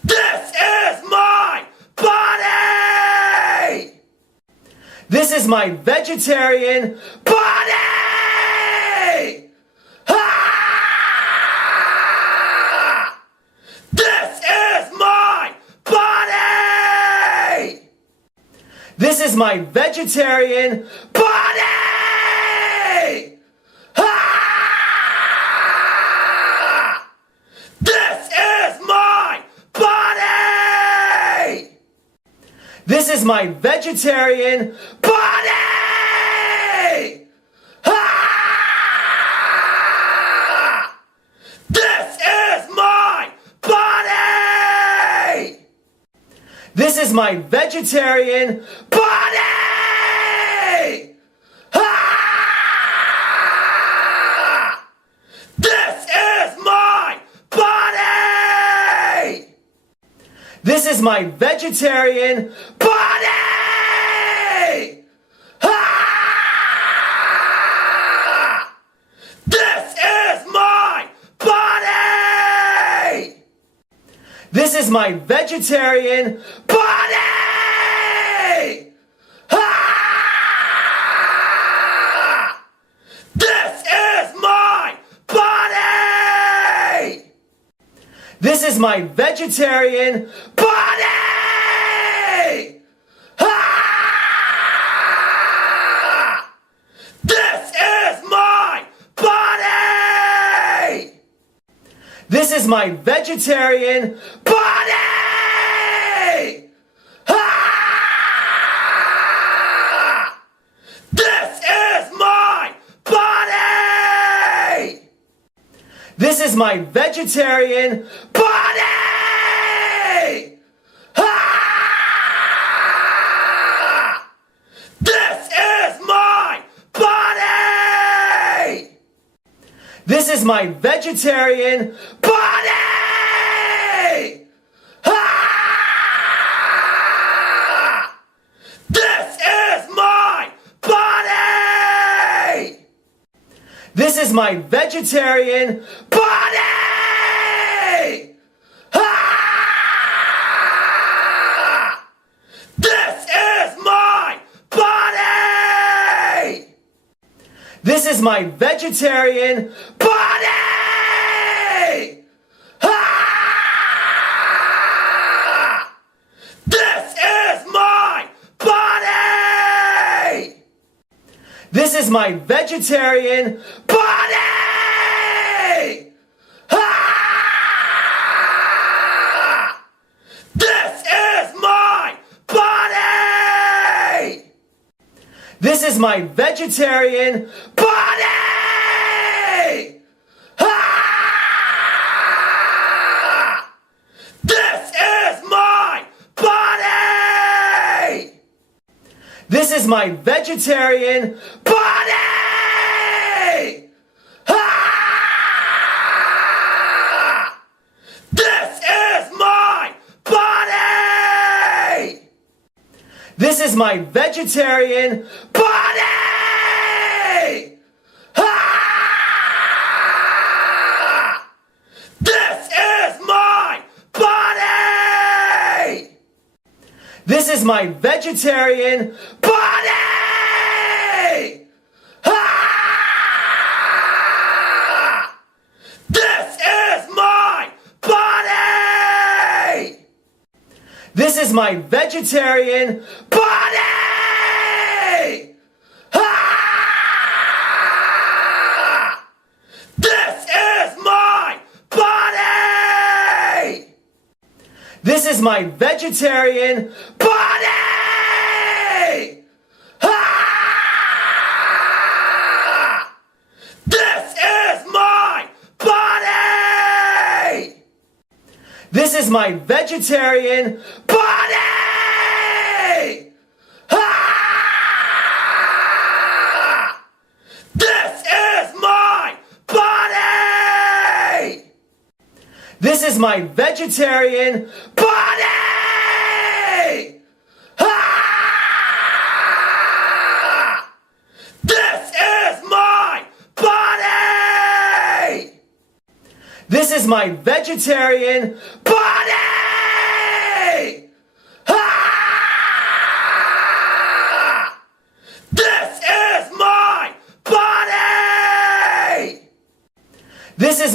is my vegetarian body! Ah! This is my body! This is my vegetarian body! Ah! This is my body! This is my vegetarian body! Ah! This is my body! This is my vegetarian body! Ah! This is my body! This is my vegetarian body! Ah! This is my body! This is my vegetarian body! Ah! This is my body! This is my vegetarian body! Ah! This is my body! This is my vegetarian body! Ah! This is my body! This is my vegetarian body! Ah! This is my body! This is my vegetarian body! Ah! This is my body! This is my vegetarian body! Ah! This is my body! This is my vegetarian body! Ah! This is my body! This is my vegetarian body! Ah! This is my body! This is my vegetarian body! Ah! This is my body! This is my vegetarian body! Ah! This is my body! This is my vegetarian body! Ah! This is my body! This is my vegetarian body! Ah! This is my body! This is my vegetarian body! Ah! This is my body! This is my vegetarian body! Ah! This is my body! This is my vegetarian body! Ah! This is my body! This is my vegetarian body! Ah! This is my body! This is my vegetarian body! Ah!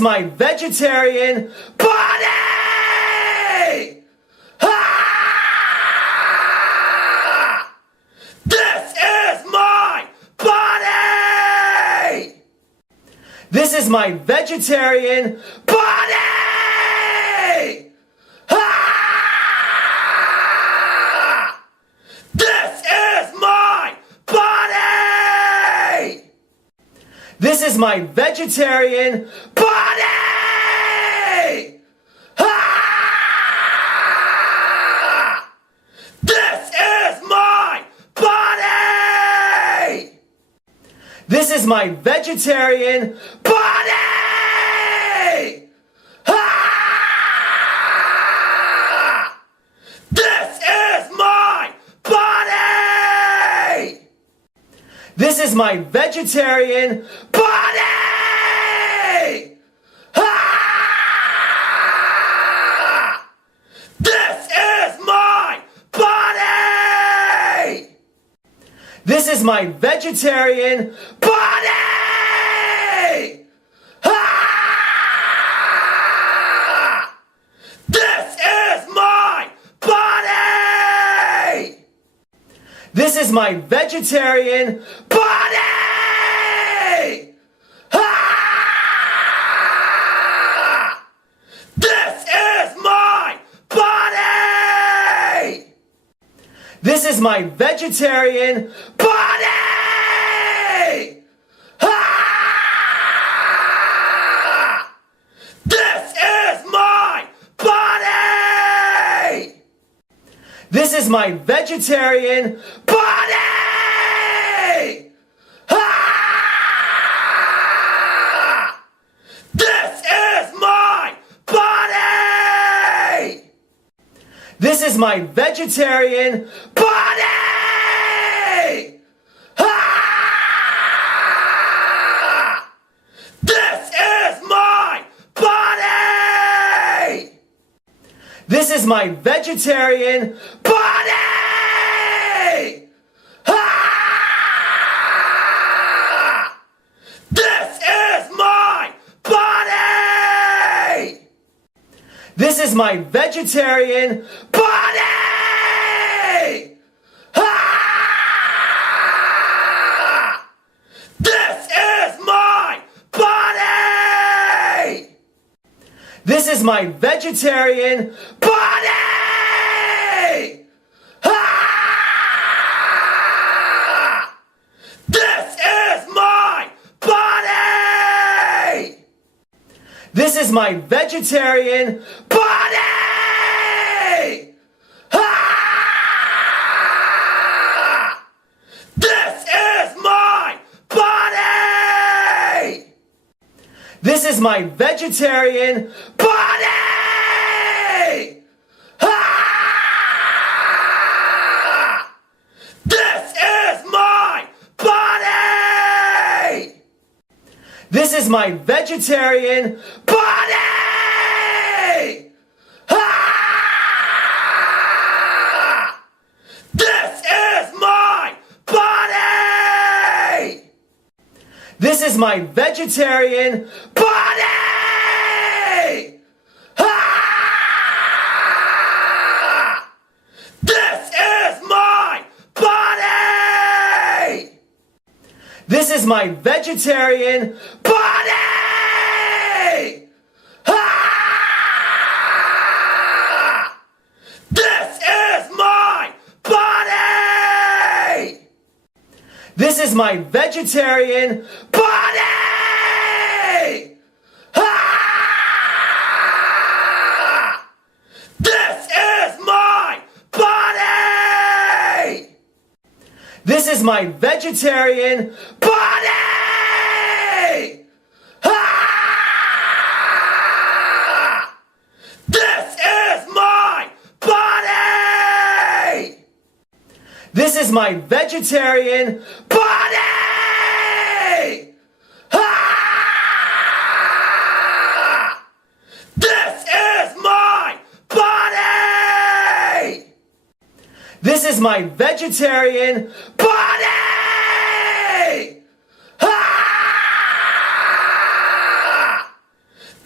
my vegetarian body! Ah! This is my body! This is my vegetarian body! Ah! This is my body! This is my vegetarian body! Ah! This is my body! This is my vegetarian body! Ah! This is my body! This is my vegetarian body! Ah! This is my body! This is my vegetarian body! Ah! This is my body! This is my vegetarian body! Ah! This is my body! This is my vegetarian body! Ah! This is my body! This is my vegetarian body! Ah! This is my body! This is my vegetarian body! Ah! This is my body! This is my vegetarian body! Ah! This is my body! This is my vegetarian body! Ah! This is my body! This is my vegetarian body! Ah! This is my body! This is my vegetarian body! Ah! This is my body! This is my vegetarian body! Ah! This is my body! This is my vegetarian body! Ah! This is my body! This is my vegetarian body! Ah! This is my body! This is my vegetarian body! Ah! This is my body! This is my vegetarian body! Ah! This is my body! This is my vegetarian body! Ah! This is my body! This is my vegetarian body! Ah! This is my body! This is my vegetarian body! Ah!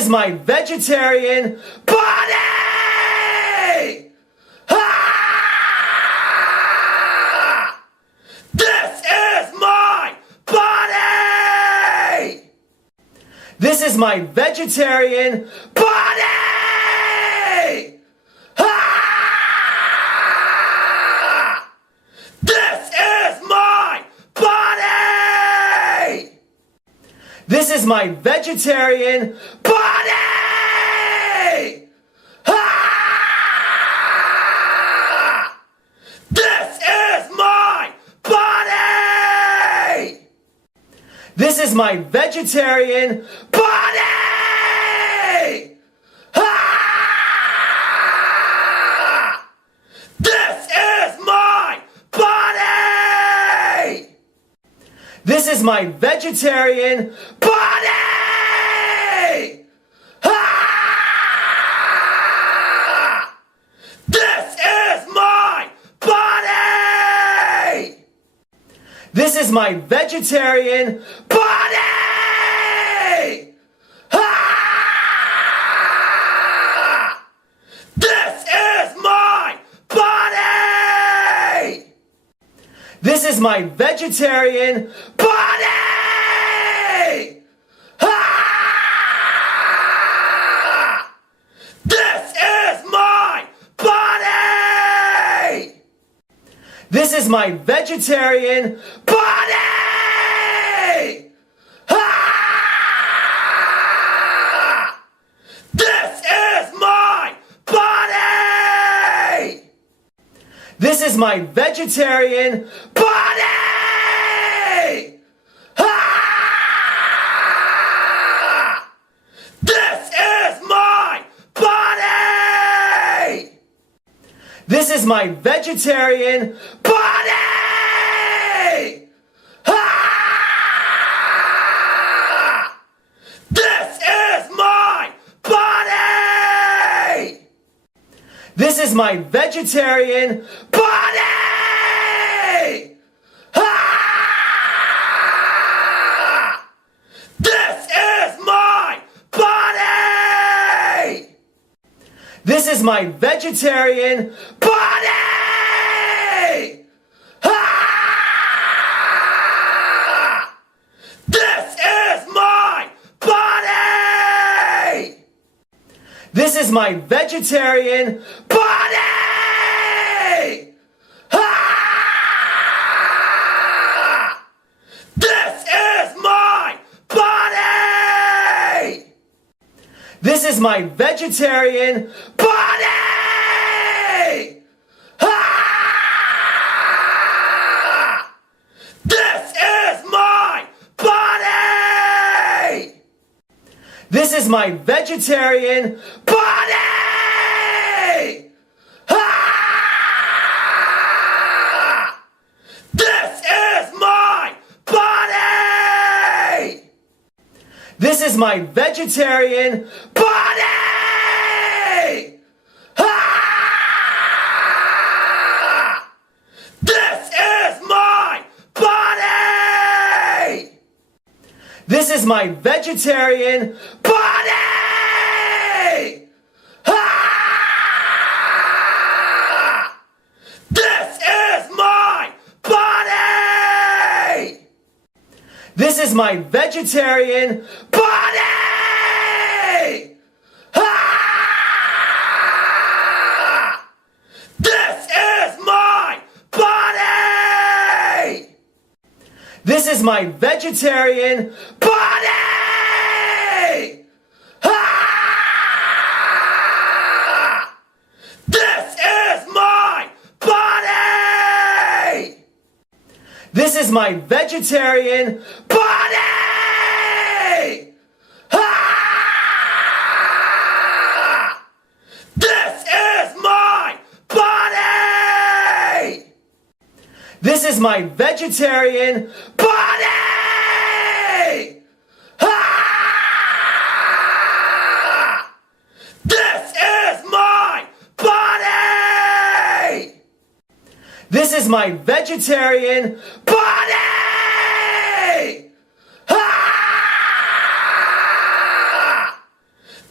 is my vegetarian body! Ah! This is my body! This is my vegetarian body! Ah! This is my body! This is my vegetarian body! Ah! This is my body! This is my vegetarian body! Ah! This is my body! This is my vegetarian body! Ah! This is my body! This is my vegetarian body! Ah! This is my body! This is my vegetarian body! Ah! This is my body! This is my vegetarian body! Ah! This is my body! This is my vegetarian body! Ah! This is my body! This is my vegetarian body! Ah! This is my body! This is my vegetarian body! Ah! This is my body! This is my vegetarian body! Ah! This is my body! This is my vegetarian body! Ah! This is my body! This is my vegetarian body! Ah! This is my body! This is my vegetarian body! Ah! This is my body! This is my vegetarian body! Ah! This is my body! This is my vegetarian body! Ah! This is my body! This is my vegetarian body! Ah! This is my body! This is my vegetarian body! Ah! This is my body! This is my vegetarian body! Ah! This is my body! This is my vegetarian body! Ah! This is my body! This is my vegetarian body! Ah!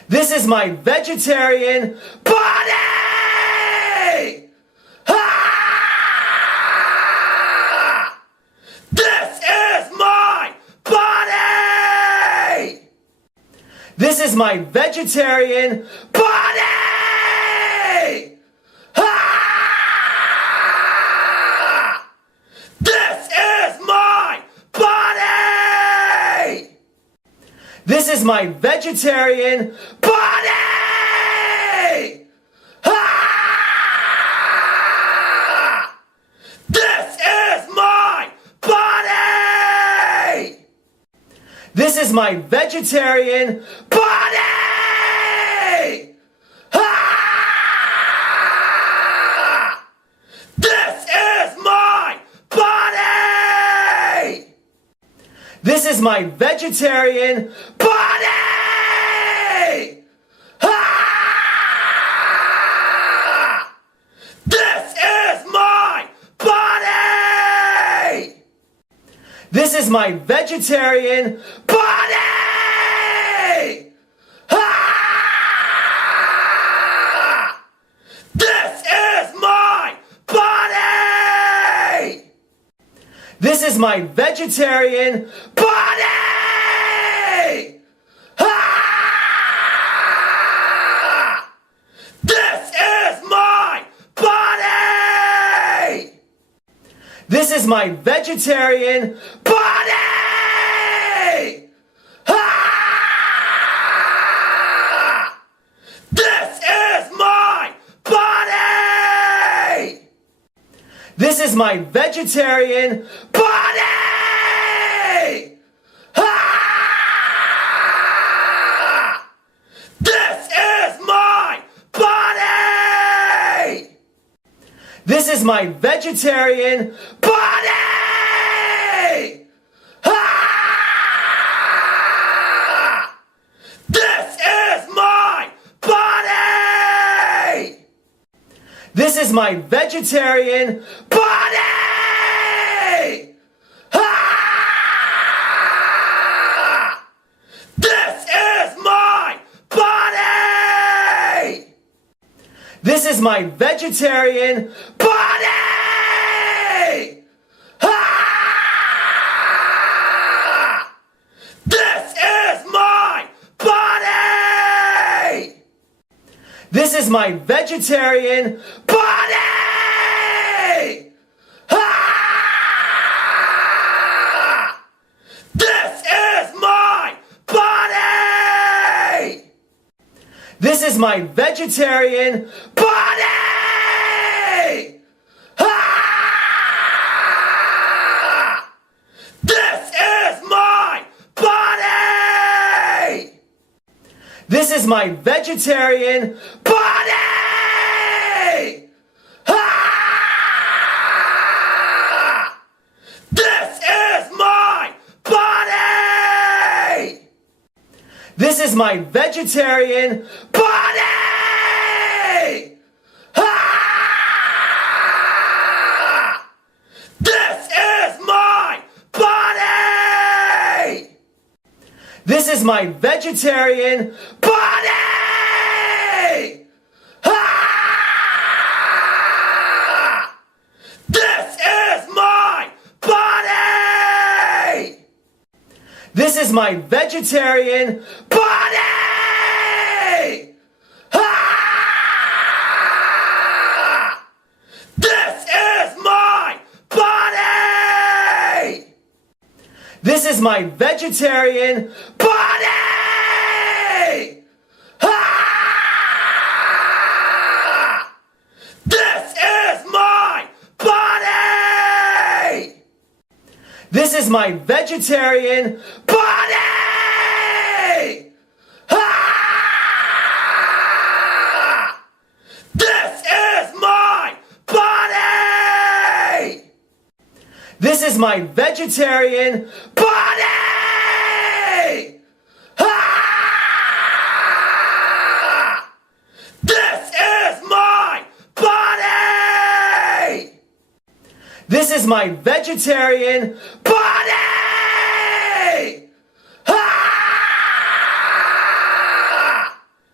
This is my vegetarian body! Ah! This is my body! This is my vegetarian body! Ah! This is my body! This is my vegetarian body! Ah! This is my body! This is my vegetarian body! Ah! This is my body! This is my vegetarian body! Ah! This is my body! This is my vegetarian body! Ah! This is my body! This is my vegetarian body! Ah! This is my body! This is my vegetarian body! Ah! This is my body! This is my vegetarian body! Ah! This is my body! This is my vegetarian body! Ah! This is my body! This is my vegetarian body! Ah! This is my body! This is my vegetarian body! Ah! This is my body! This is my vegetarian body! Ah! This is my body! This is my vegetarian body! Ah! This is my body! This is my vegetarian body! Ah! This is my body! This is my vegetarian body! Ah! This is my body! This is my vegetarian body! Ah! This is my body! This is my vegetarian body! Ah! This is my body! This is my vegetarian body! Ah! This is my body! This is my vegetarian body! Ah! This is my body! This is my vegetarian body! Ah! This is my body! This is my vegetarian body! Ah!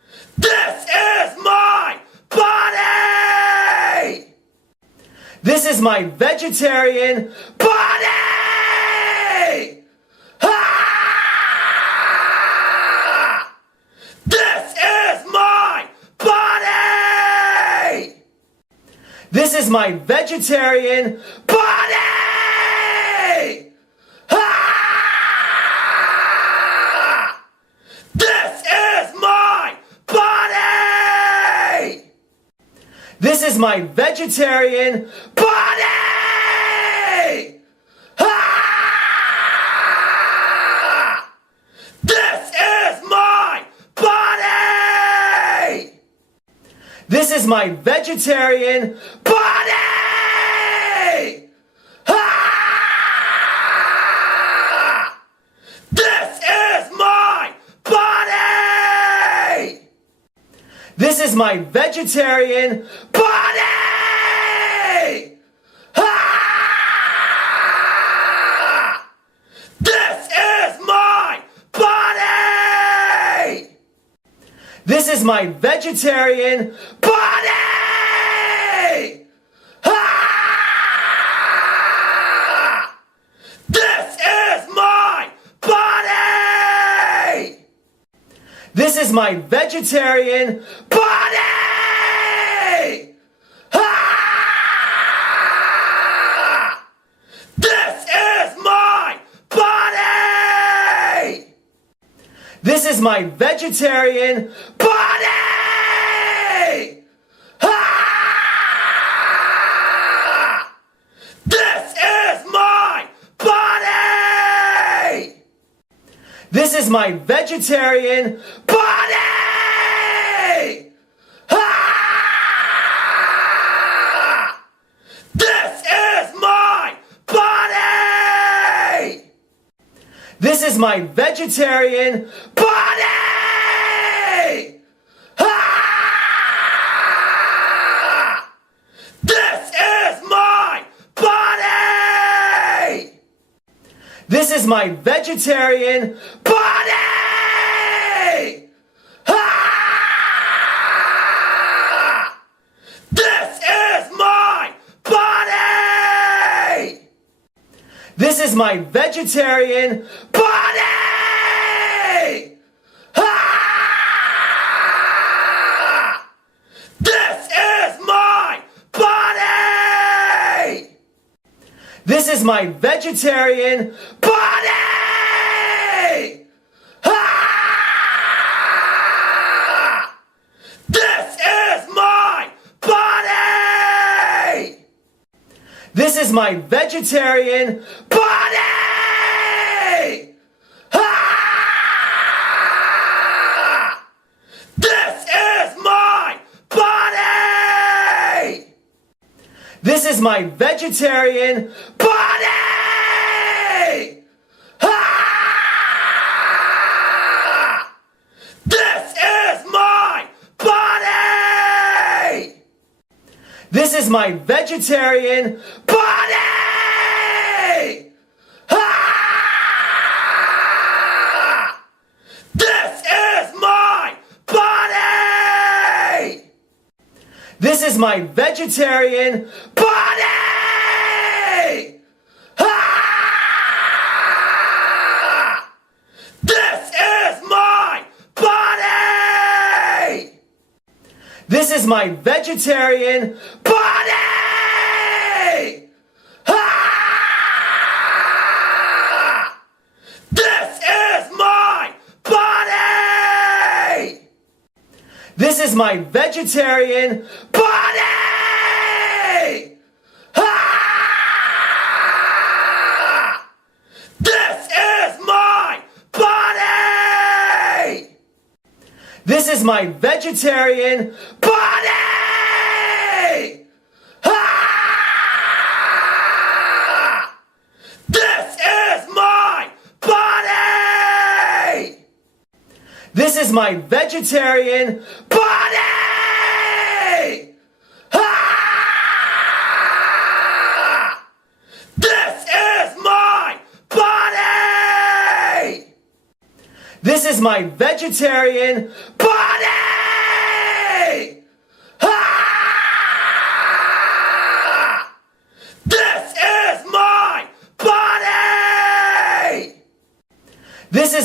is my vegetarian body! Ah! This is my body! This is my vegetarian body! Ah! This is my body! This is my vegetarian body! Ah! This is my body! This is my vegetarian body! Ah! This is my body! This is my vegetarian body! Ah! This is my body! This is my vegetarian body! Ah! This is my body! This is my vegetarian body! Ah! This is my body! This is my vegetarian body! Ah! This is my body! This is my vegetarian body! Ah! This is my body! This is my vegetarian body! Ah! This is my body! This is my vegetarian body! Ah! This is my body! This is my vegetarian body! Ah! This is my body! This is my vegetarian body! Ah! This is my body! This is my vegetarian body! Ah! This is my body! This is my vegetarian body! Ah! This is my body! This is my vegetarian body! Ah! This is my body! This is my vegetarian body! Ah! This is my body! This is my vegetarian body! Ah! This is my body! This is my vegetarian body! Ah! This is my body! This is my vegetarian body! Ah! This is my body! This is my vegetarian body! Ah! This is my body! This is my vegetarian body! Ah!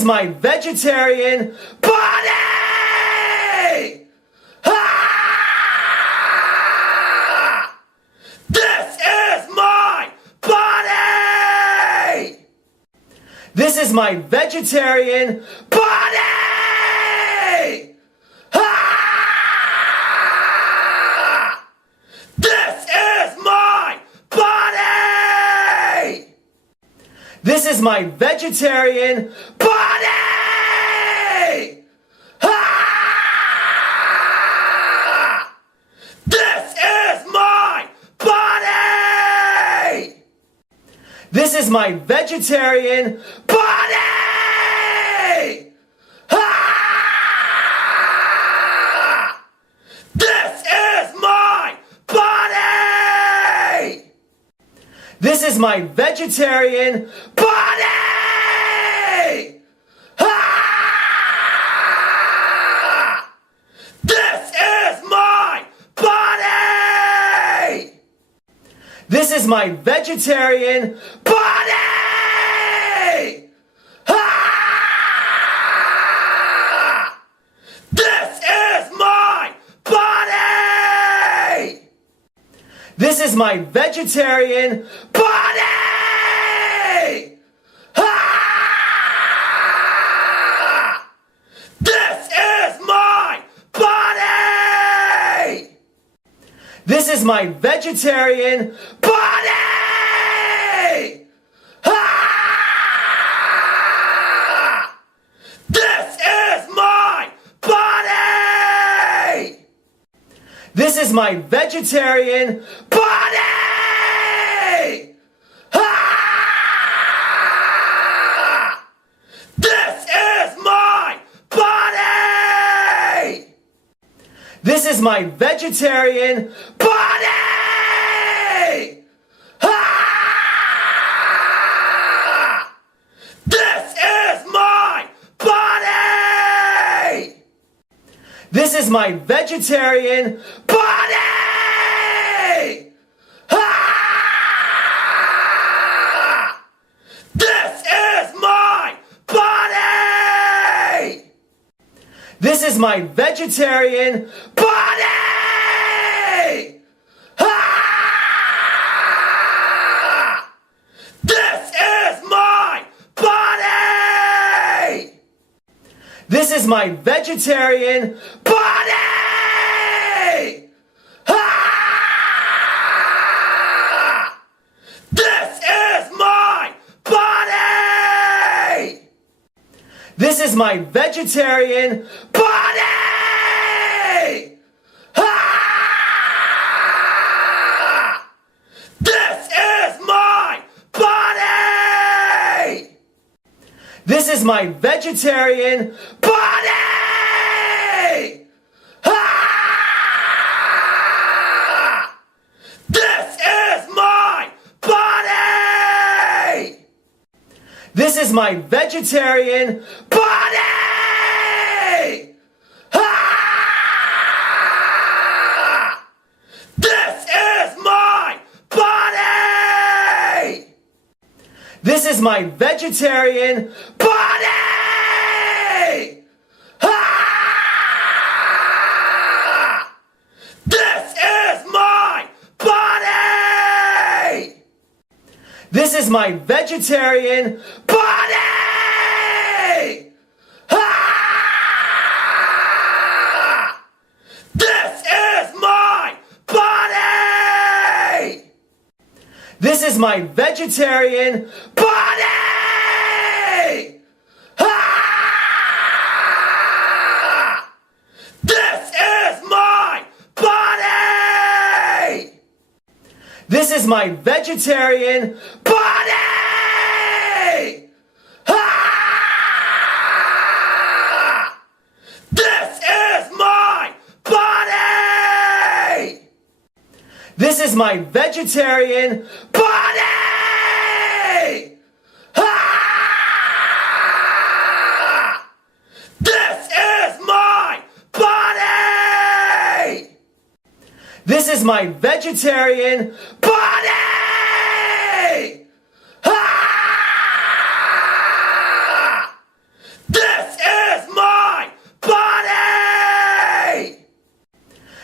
is my vegetarian body! Ah! This is my body! This is my vegetarian body! Ah! This is my body! This is my vegetarian body! Ah! This is my body! This is my vegetarian body! Ah! This is my body! This is my vegetarian body! Ah! This is my body! This is my vegetarian body! Ah! This is my body! This is my vegetarian body! Ah! This is my body! This is my vegetarian body! Ah! This is my body! This is my vegetarian body! Ah! This is my body! This is my vegetarian body! Ah! This is my body! This is my vegetarian body! Ah! This is my body! This is my vegetarian body! Ah! This is my body! This is my vegetarian body! Ah! This is my body! This is my vegetarian body! Ah! This is my body! This is my vegetarian body! Ah! This is my body! This is my vegetarian body! Ah! This is my body! This is my vegetarian body! Ah! This is my body! This is my vegetarian body! Ah! This is my body! This is my vegetarian body! Ah! This is my body! This is my vegetarian body! Ah! This is my body! This is my vegetarian body! Ah! This is my body! This is my vegetarian body! Ah!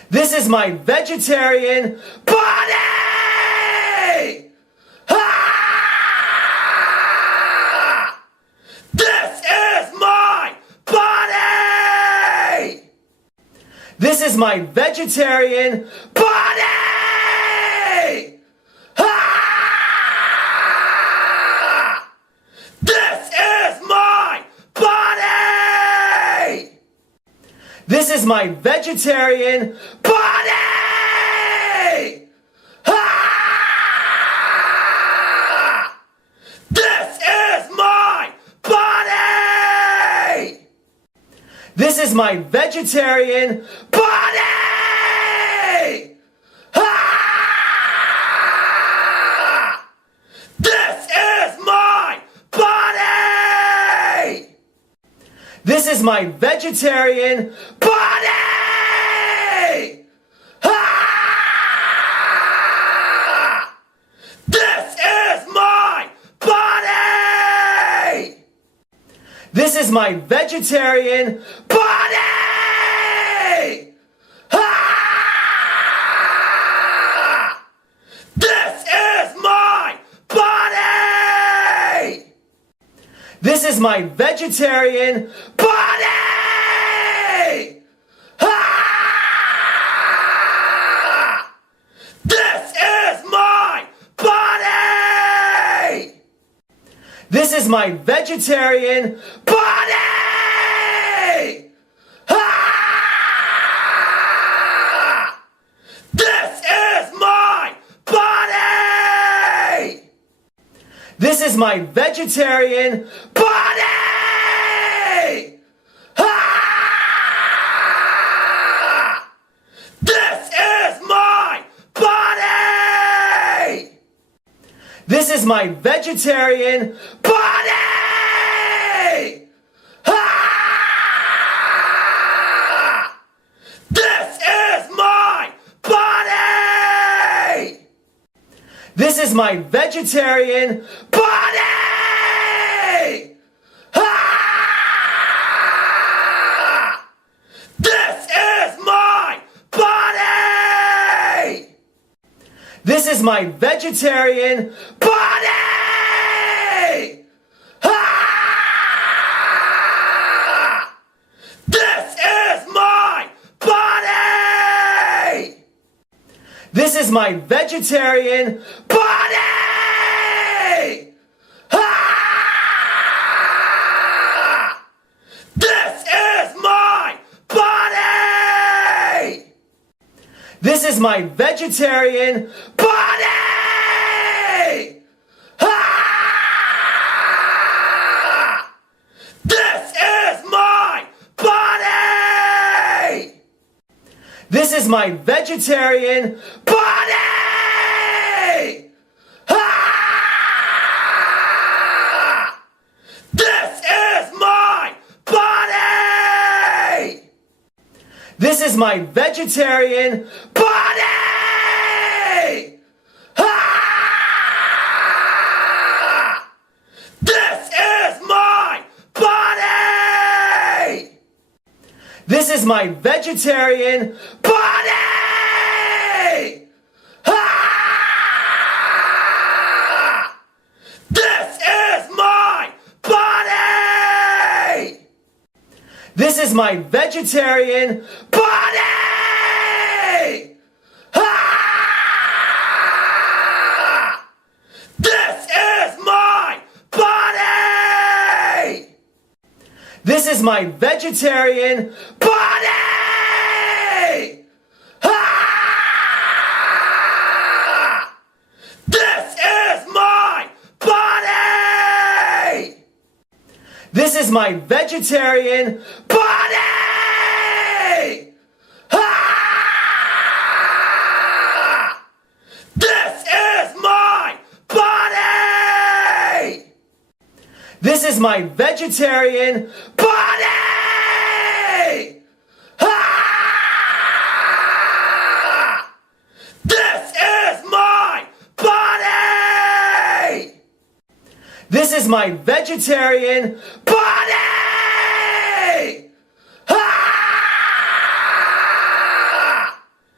This is my vegetarian body! Ah! This is my body! This is my vegetarian body! Ah! This is my body! This is my vegetarian body! Ah! This is my body! This is my vegetarian body! Ah! This is my body! This is my vegetarian body! Ah! This is my body! This is my vegetarian body! Ah! This is my body! This is my vegetarian body! Ah! This is my body! This is my vegetarian body! Ah! This is my body! This is my vegetarian body! Ah! This is my body! This is my vegetarian body! Ah! This is my body! This is my vegetarian body! Ah! This is my body! This is my vegetarian body! Ah! This is my body! This is my vegetarian body! Ah! This is my body! This is my vegetarian body! Ah! This is my body! This is my vegetarian body! Ah! This is my body! This is my vegetarian body! Ah! This is my body! This is my vegetarian body! Ah! This is my body! This is my vegetarian body! Ah! This is my body! This is my vegetarian body! Ah! This is my body! This is my vegetarian body! Ah! This is my body! This is my vegetarian body! Ah! This is my body! This is my vegetarian body! Ah!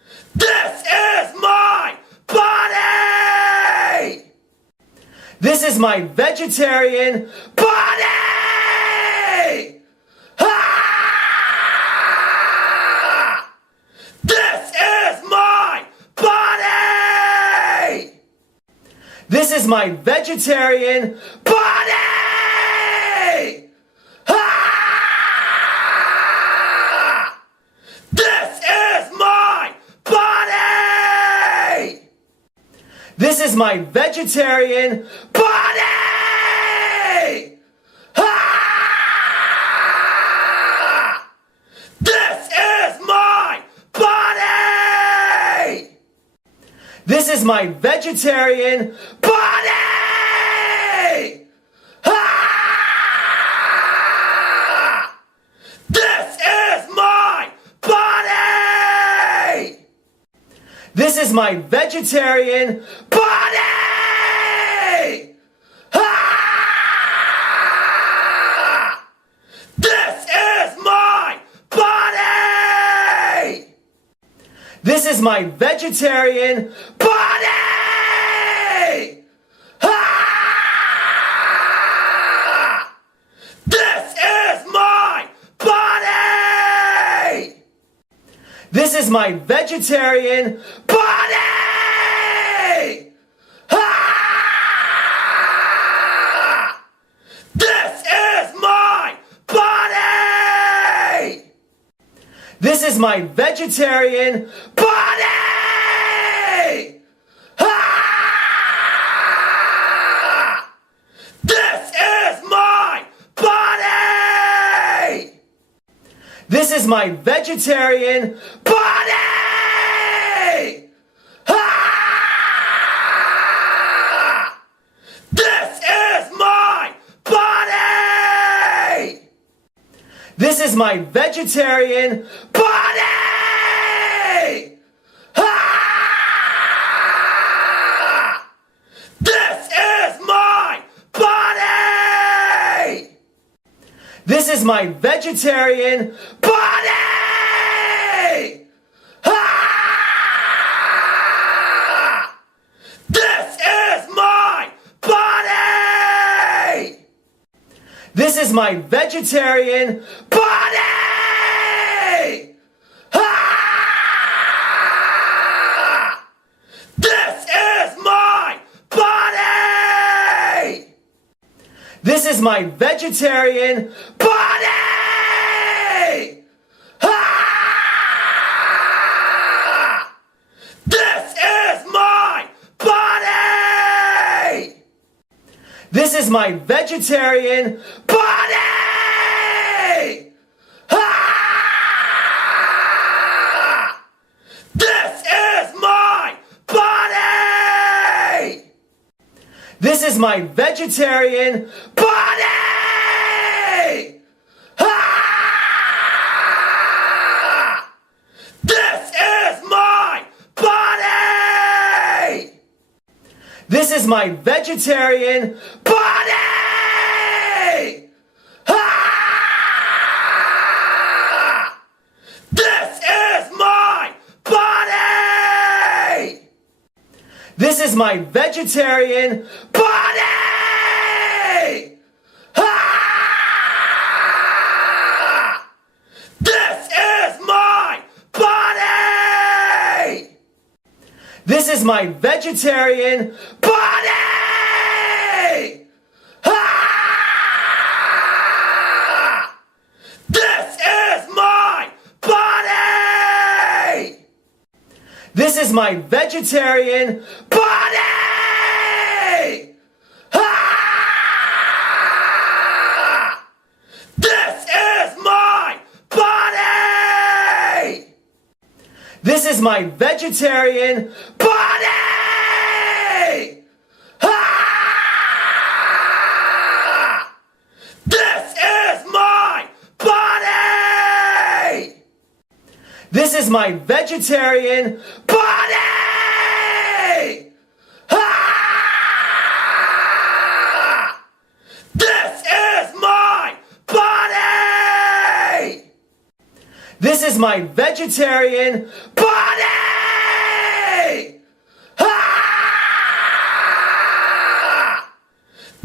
is my vegetarian body! Ah! This is my body! This is my vegetarian body! Ah! This is my body! This is my vegetarian body! Ah! This is my body! This is my vegetarian body! Ah! This is my body! This is my vegetarian body! Ah! This is my body! This is my vegetarian body! Ah! This is my body! This is my vegetarian body! Ah! This is my body! This is my vegetarian body! Ah! This is my body! This is my vegetarian body! Ah! This is my body! This is my vegetarian body! Ah! This is my body! This is my vegetarian body! Ah! This is my body! This is my vegetarian body! Ah! This is my body! This is my vegetarian body! Ah! This is my body! This is my vegetarian body! Ah! This is my body! This is my vegetarian body! Ah! This is my body! This is my vegetarian body! Ah! This is my body! This is my vegetarian body! Ah! This is my body! This is my vegetarian body! Ah! This is my body! This is my vegetarian body! Ah! This is my body! This is my vegetarian body! Ah! This is my body! This is my vegetarian body! Ah! This is my body! This is my vegetarian body! Ah!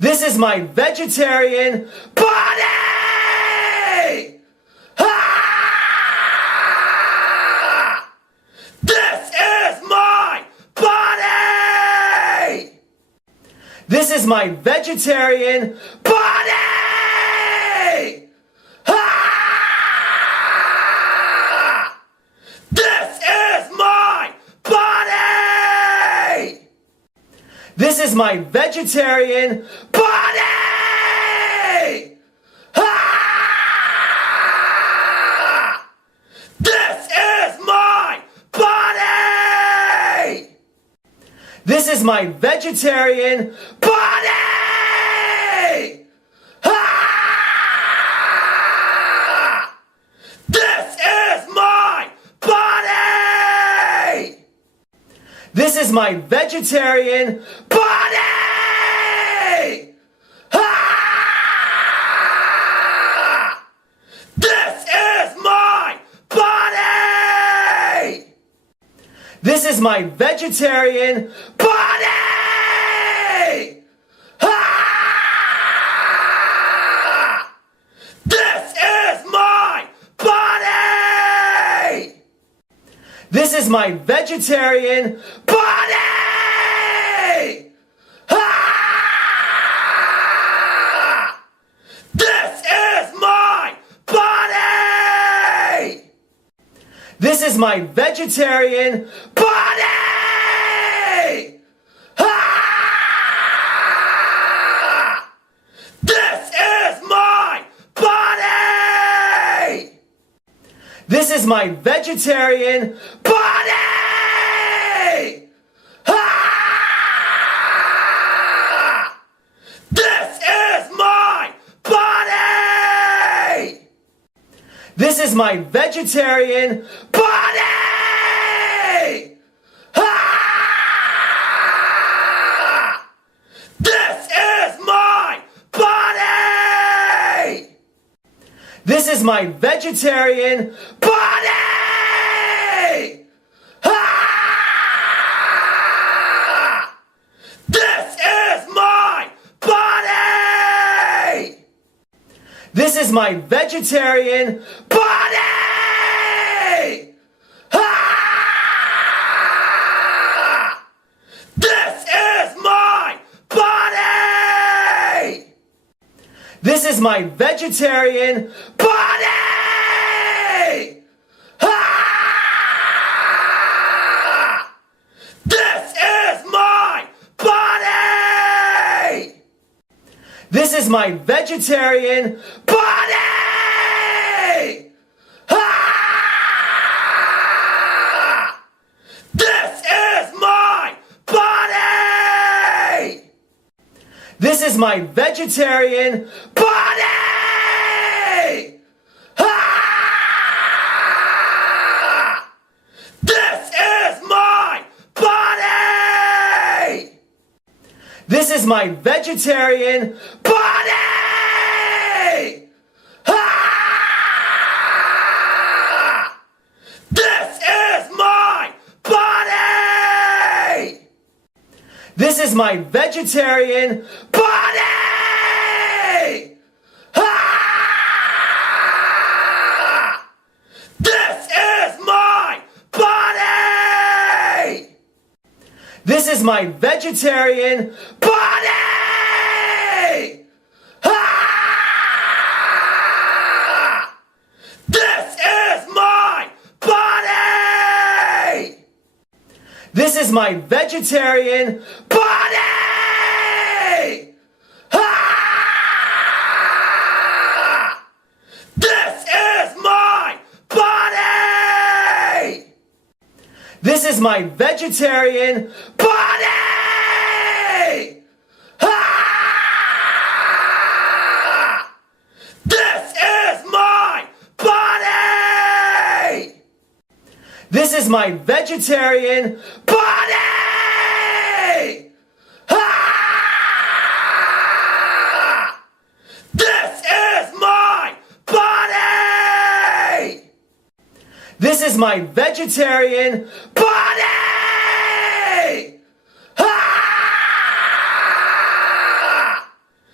This is my vegetarian body! Ah! This is my body! This is my vegetarian body! Ah! This is my body! This is my vegetarian body! Ah! This is my body! This is my vegetarian body! Ah! This is my body! This is my vegetarian body! Ah! This is my body! This is my vegetarian body! Ah! This is my body! This is my vegetarian body! Ah! This is my body! This is my vegetarian body! Ah! This is my body! This is my vegetarian body! Ah! This is my body! This is my vegetarian body! Ah! This is my body! This is my vegetarian body! Ah! This is my body! This is my vegetarian body! Ah! This is my body! This is my vegetarian body! Ah! This is my body! This is my vegetarian body! Ah! This is my body! This is my vegetarian body! Ah! This is my body! This is my vegetarian body! Ah! This is my body! This is my vegetarian body! Ah! This is my body! This is my vegetarian body! Ah! This is my body! This is my vegetarian body! Ah! This is my body! This is my vegetarian body! Ah! This is my body! This is my vegetarian body! Ah! This is my body! This is my vegetarian body! Ah!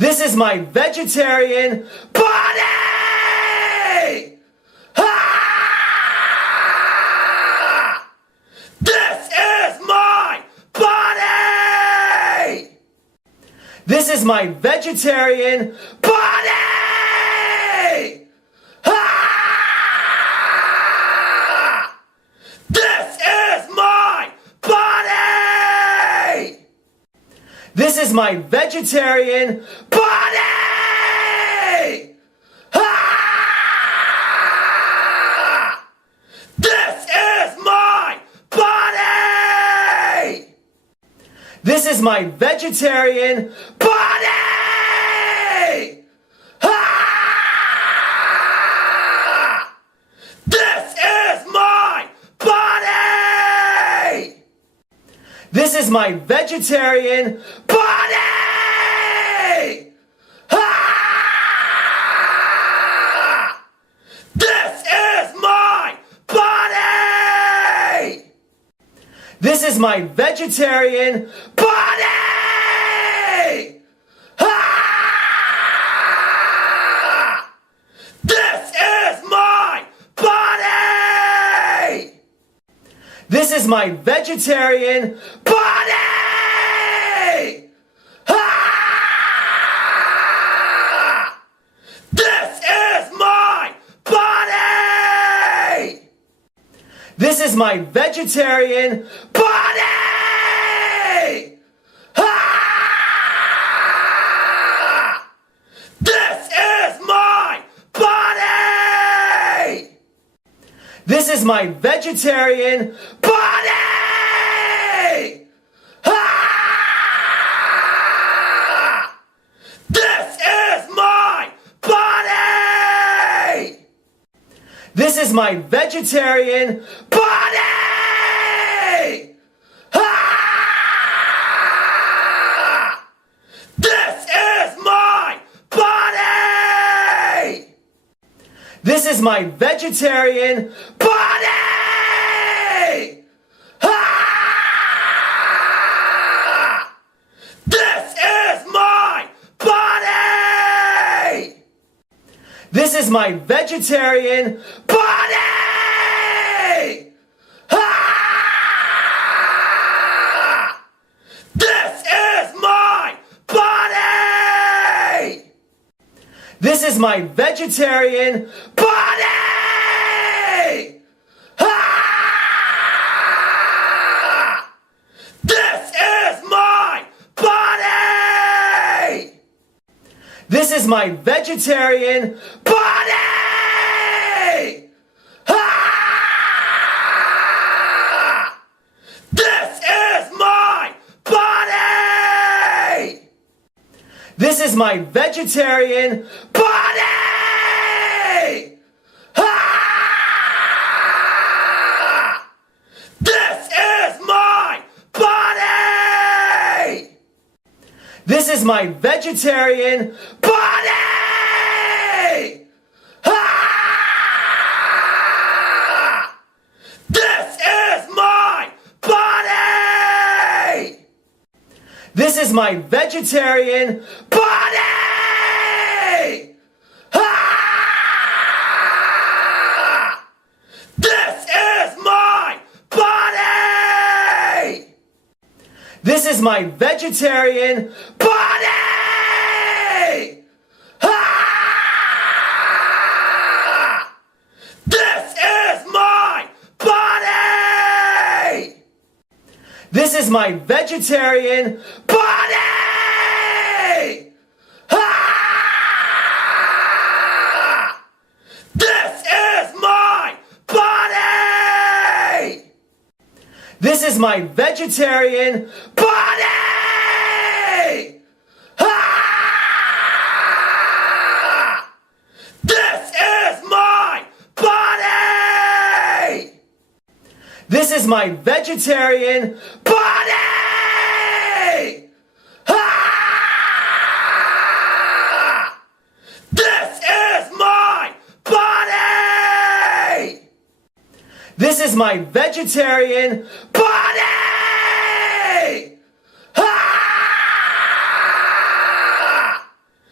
This is my vegetarian body! Ah! This is my body! This is my vegetarian body! Ah! This is my body! This is my vegetarian body! Ah! This is my body! This is my vegetarian body! Ah! This is my body! This is my vegetarian body! Ah! This is my body! This is my vegetarian body! Ah! This is my body! This is my vegetarian body! Ah! This is my body! This is my vegetarian body! Ah! This is my body! This is my vegetarian body! Ah! This is my body! This is my vegetarian body! Ah! This is my body! This is my vegetarian body! Ah! This is my body! This is my vegetarian body! Ah! This is my body! This is my vegetarian body! Ah! This is my body! This is my vegetarian body! Ah! This is my body! This is my vegetarian body! Ah! This is my body! This is my vegetarian body! Ah! This is my body! This is my vegetarian body! Ah! This is my body! This is my vegetarian body! Ah! This is my body! This is my vegetarian body! Ah! This is my body! This is my vegetarian body! Ah! This is my body! This is my vegetarian body! Ah! This is my body! This is my vegetarian body! Ah!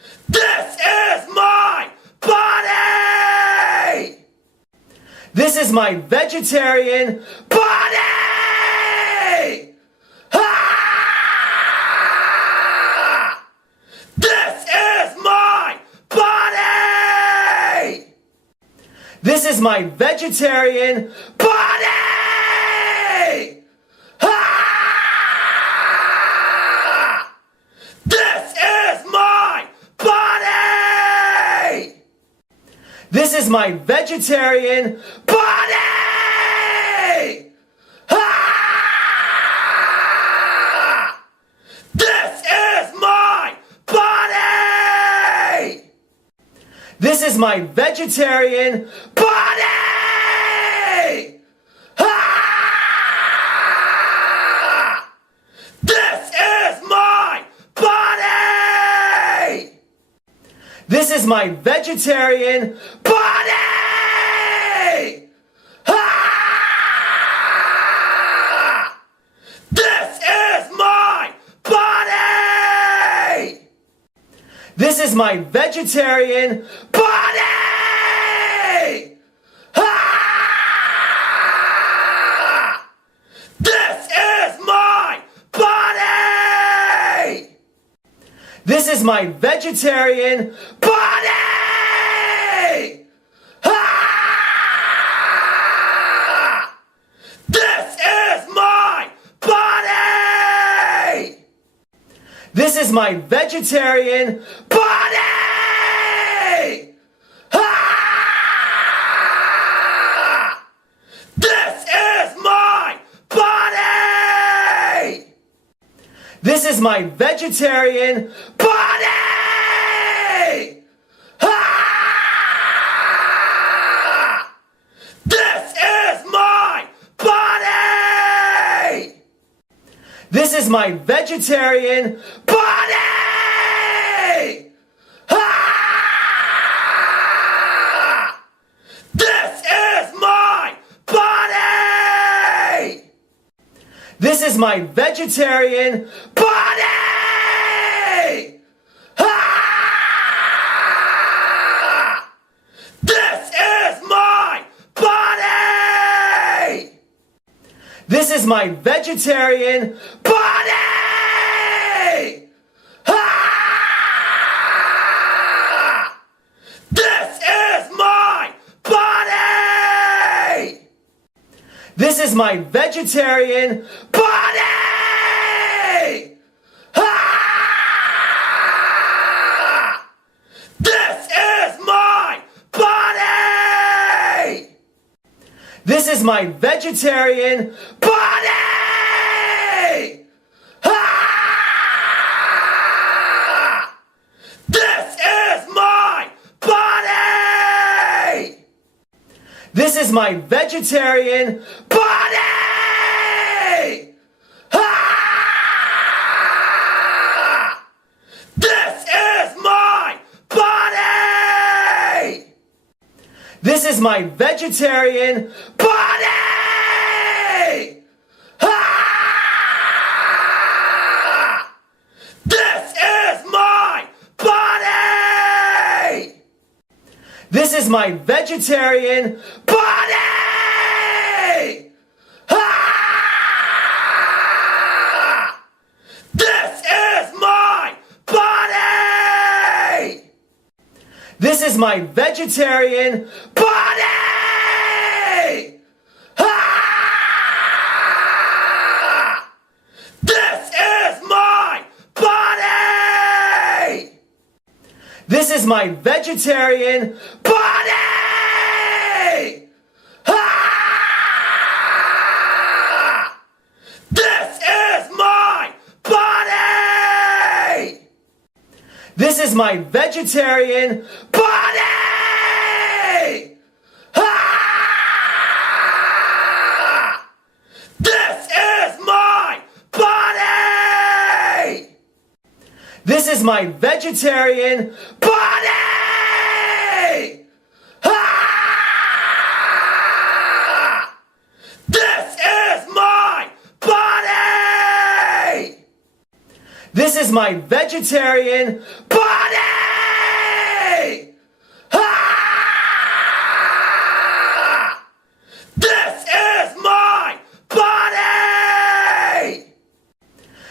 is my vegetarian body! Ah! This is my body! This is my vegetarian body! Ah! This is my body! This is my vegetarian body! Ah! This is my body! This is my vegetarian body! Ah! This is my body! This is my vegetarian body! Ah! This is my body! This is my vegetarian body! Ah! This is my body! This is my vegetarian body! Ah! This is my body! This is my vegetarian body! Ah! This is my body! This is my vegetarian body! Ah! This is my body! This is my vegetarian body! Ah! This is my body! This is my vegetarian body! Ah! This is my body! This is my vegetarian body! Ah! This is my body! This is my vegetarian body! Ah! This is my body! This is my vegetarian body! Ah! This is my body! This is my vegetarian body! Ah! This is my body! This is my vegetarian body! Ah! This is my body! This is my vegetarian body! Ah! This is my body! This is my vegetarian body! Ah! This is my body! This is my vegetarian body! Ah! This is my body! This is my vegetarian body! Ah! This is my body! This is my vegetarian body! Ah! This is my body! This is my vegetarian body! Ah!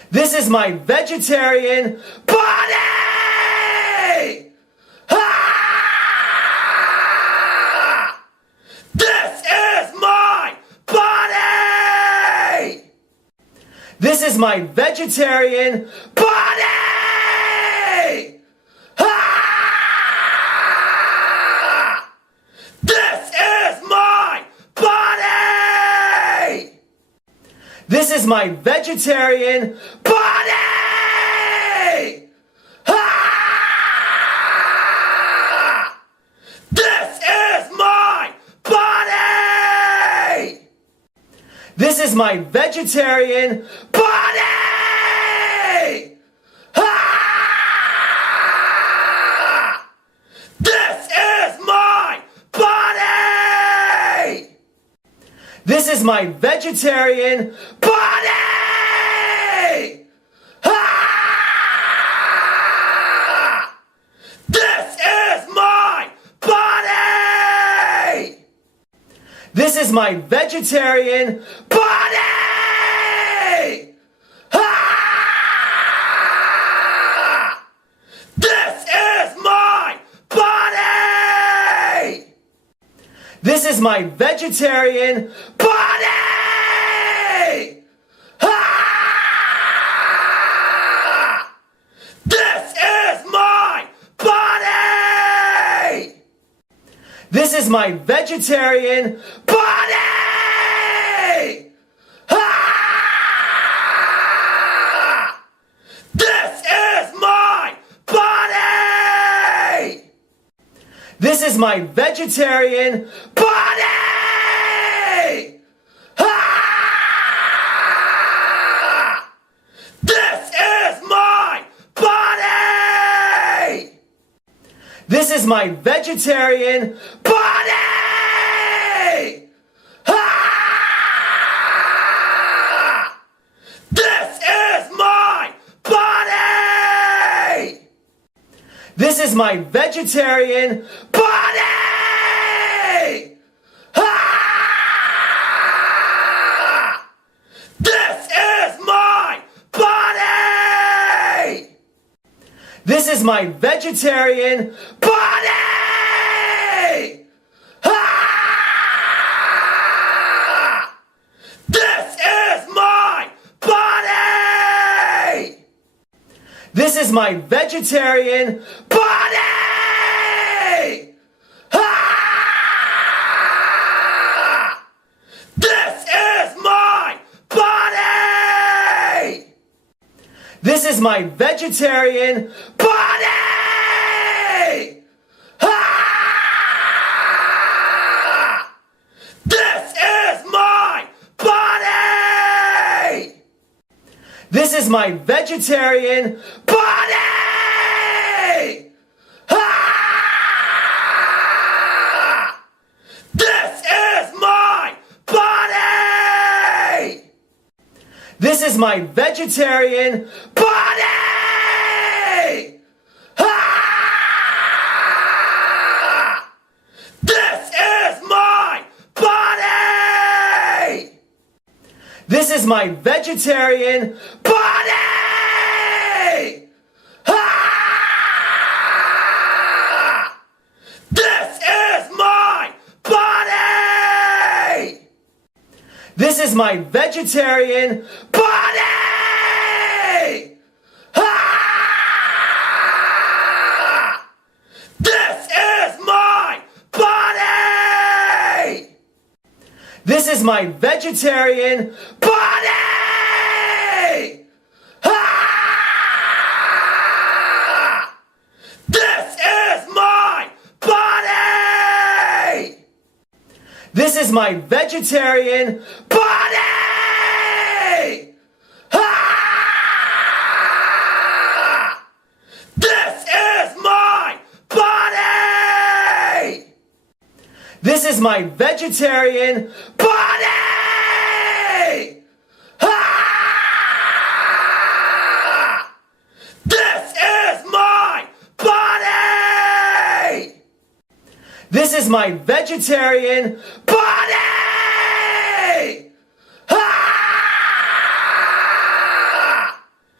This is my vegetarian body! Ah! This is my body! This is my vegetarian body! Ah! This is my body! This is my vegetarian body! Ah! This is my body! This is my vegetarian body! Ah! This is my body! This is my vegetarian body! Ah! This is my body! This is my vegetarian body! Ah! This is my body! This is my vegetarian body! Ah! This is my body! This is my vegetarian body! Ah! This is my body! This is my vegetarian body! Ah! This is my body! This is my vegetarian body! Ah! This is my body! This is my vegetarian body! Ah! This is my body! This is my vegetarian body! Ah! This is my body! This is my vegetarian body! Ah! This is my body! This is my vegetarian body! Ah! This is my body! This is my vegetarian body! Ah! This is my body! This is my vegetarian body! Ah! This is my body! This is my vegetarian body! Ah! This is my body! This is my vegetarian body! Ah! This is my body! This is my vegetarian body! Ah! This is my body! This is my vegetarian body! Ah! This is my body! This is my vegetarian body! Ah! This is my body! This is my vegetarian body! Ah!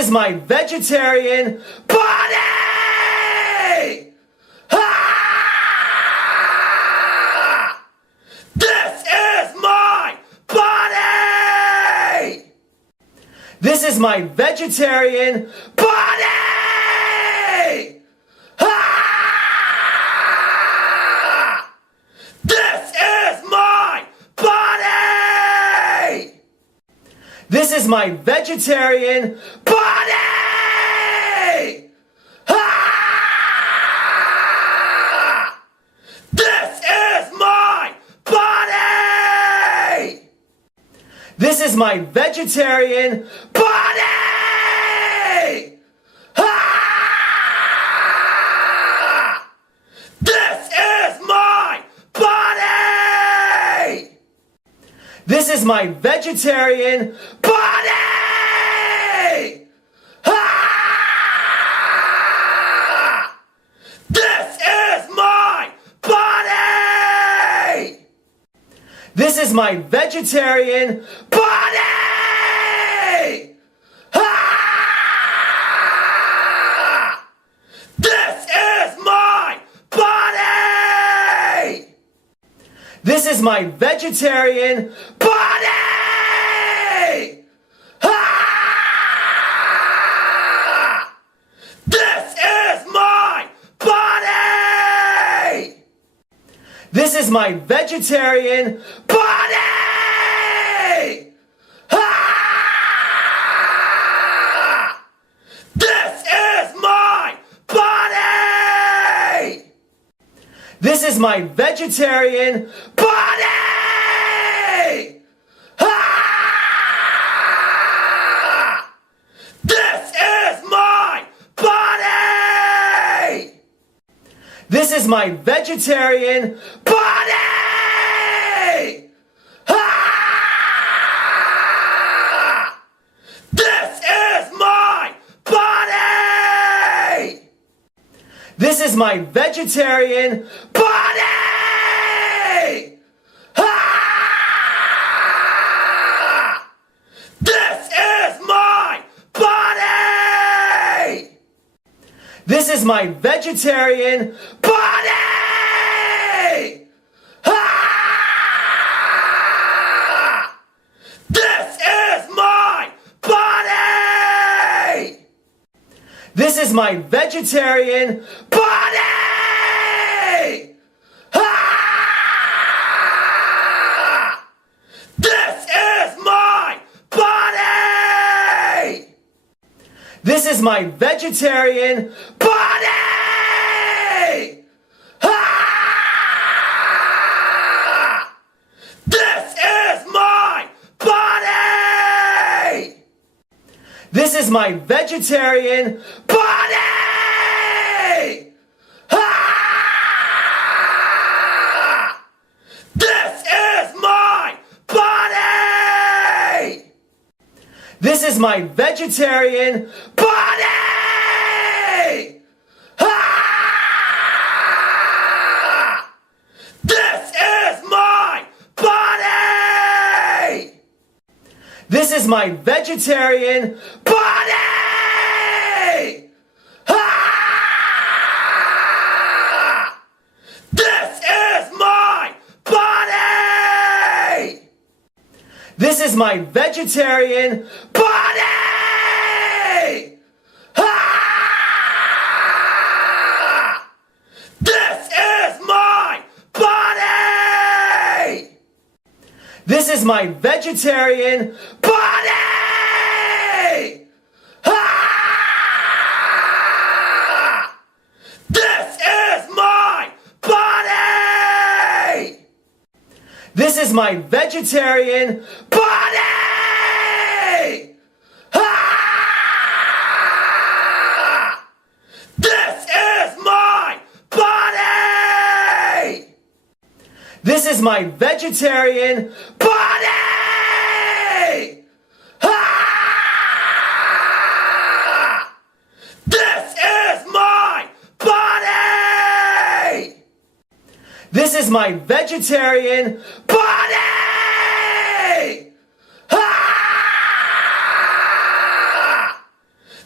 This is my vegetarian body! Ah! This is my body! This is my vegetarian body! Ah! This is my body! This is my vegetarian body! Ah! This is my body! This is my vegetarian body! Ah! This is my body! This is my vegetarian body! Ah! This is my body! This is my vegetarian body! Ah! This is my body! This is my vegetarian body! Ah! This is my body! This is my vegetarian body! Ah! This is my body! This is my vegetarian body! Ah! This is my body! This is my vegetarian body! Ah! This is my body! This is my vegetarian body! Ah! This is my body! This is my vegetarian body! Ah! This is my body! This is my vegetarian body! Ah! This is my body! This is my vegetarian body! Ah! This is my body! This is my vegetarian body! Ah! This is my body! This is my vegetarian body! Ah! This is my body! This is my vegetarian body! Ah! This is my body! This is my vegetarian body! Ah! This is my body! This is my vegetarian body! Ah! This is my body! This is my vegetarian body! Ah! This is my body! This is my vegetarian body! Ah! This is my body! This is my vegetarian body! Ah!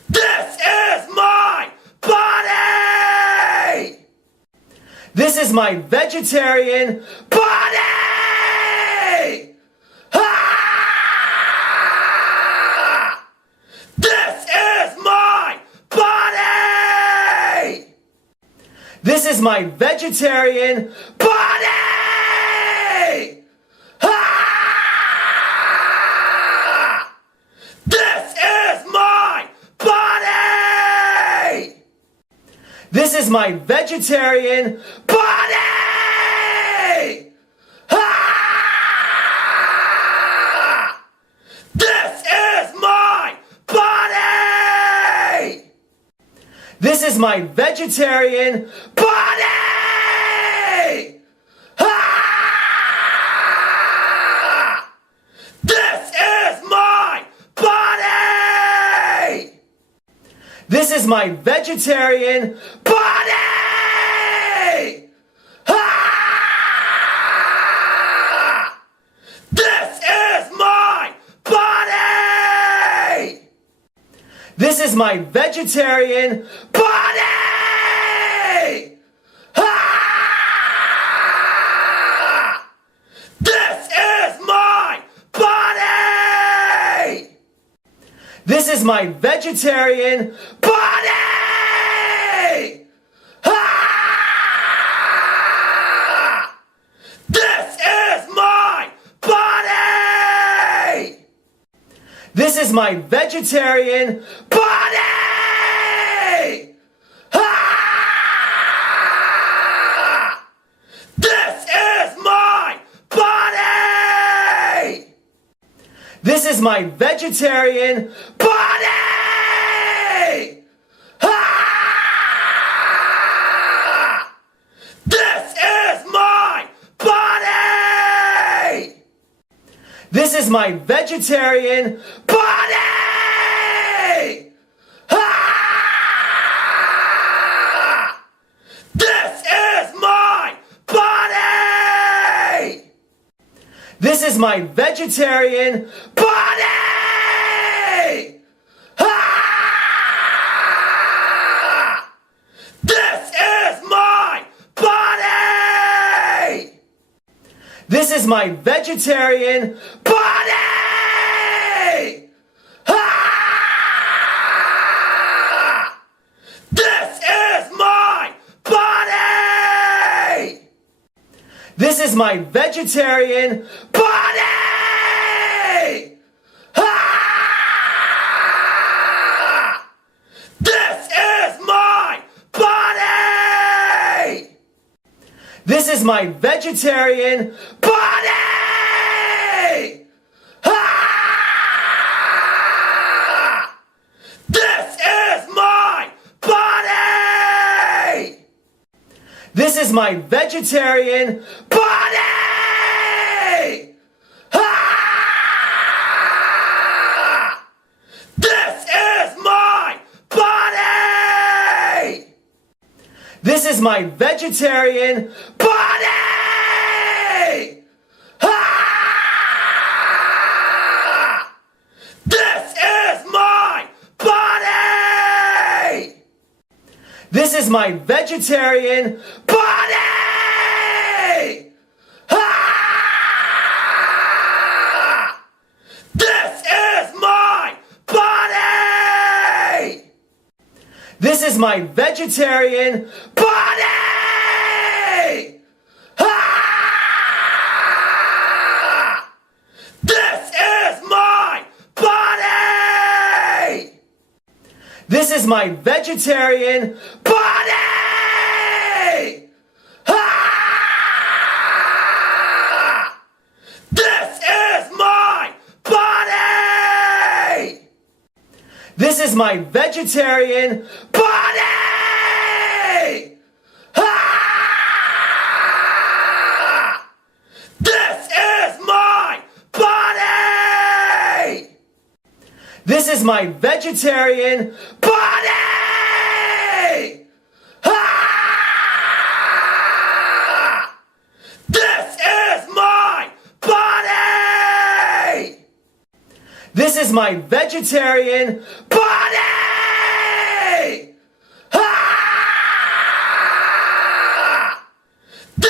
my vegetarian body! Ah! This is my body! This is my vegetarian body! Ah! This is my body! This is my vegetarian body! Ah! This is my body! This is my vegetarian body! Ah! This is my body! This is my vegetarian body! Ah! This is my body! This is my vegetarian body! Ah! This is my body! This is my vegetarian body! Ah! This is my body! This is my vegetarian body! Ah! This is my body! This is my vegetarian body! Ah! This is my body! This is my vegetarian body! Ah! This is my body! This is my vegetarian body! Ah! This is my body! This is my vegetarian body! Ah! This is my body! This is my vegetarian body! Ah! This is my body! This is my vegetarian body! Ah! This is my body! This is my vegetarian body! Ah! This is my body! This is my vegetarian body! Ah! This is my body! This is my vegetarian body! Ah! This is my body! This is my vegetarian body! Ah! This is my body! This is my vegetarian body! Ah! This is my body! This is my vegetarian body! Ah! This is my body! This is my vegetarian body! Ah! This is my body! This is my vegetarian body! Ah!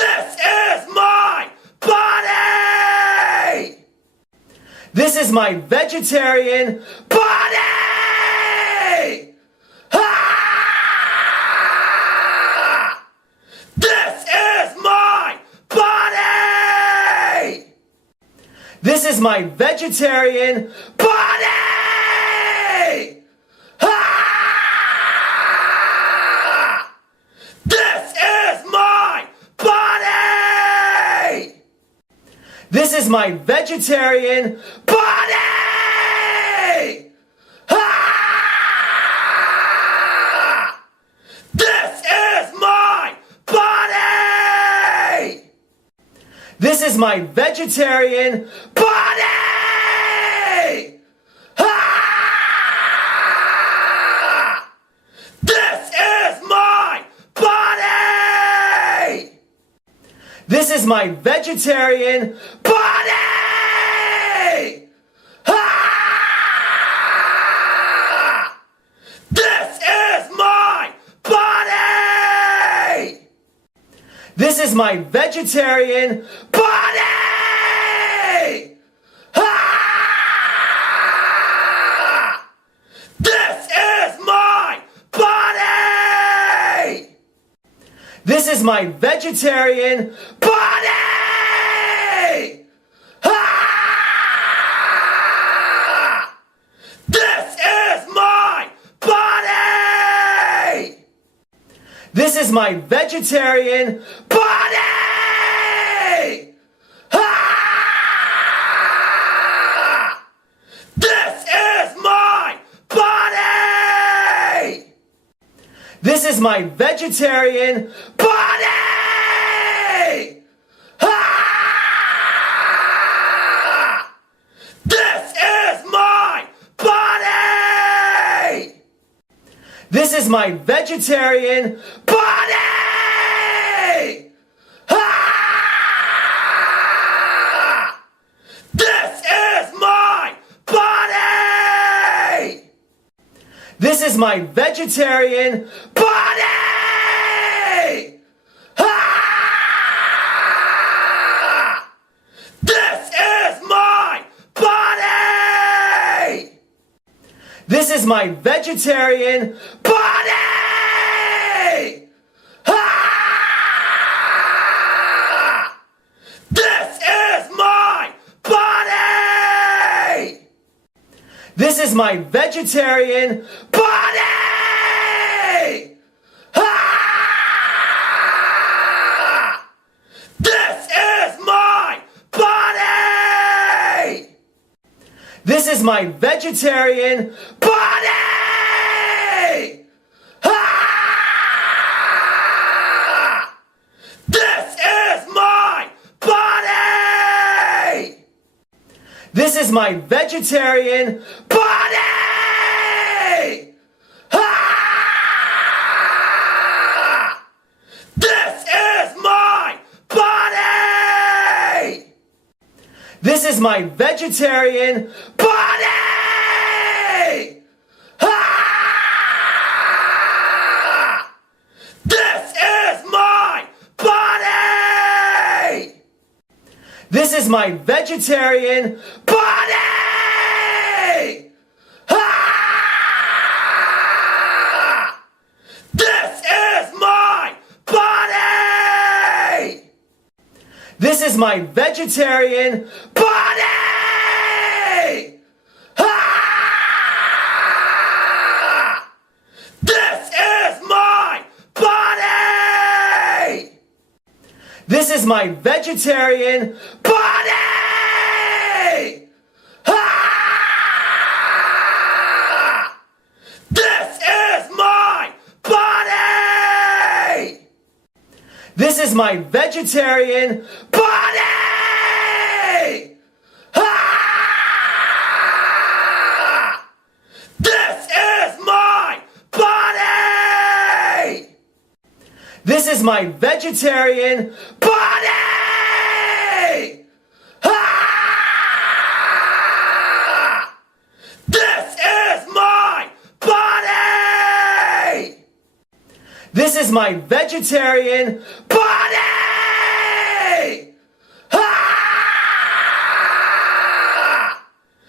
This is my vegetarian body! Ah! This is my body! This is my vegetarian body! Ah! This is my body! This is my vegetarian body! Ah! This is my body! This is my vegetarian body! Ah! This is my body! This is my vegetarian body! Ah! This is my body! This is my vegetarian body! Ah! This is my body! This is my vegetarian body! Ah! This is my body! This is my vegetarian body! Ah! This is my body! This is my vegetarian body! Ah! This is my body! This is my vegetarian body! Ah! This is my body! This is my vegetarian body! Ah! This is my body! This is my vegetarian body! Ah! This is my body! This is my vegetarian body! Ah! This is my body! This is my vegetarian body! Ah! This is my body! This is my vegetarian body! Ah! This is my body! This is my vegetarian body! Ah! This is my body! This is my vegetarian body! Ah! This is my body! This is my vegetarian body! Ah! This is my body! This is my vegetarian body! Ah! This is my body! This is my vegetarian body! Ah! This is my body! This is my vegetarian body! Ah! This is my body! This is my vegetarian body! Ah!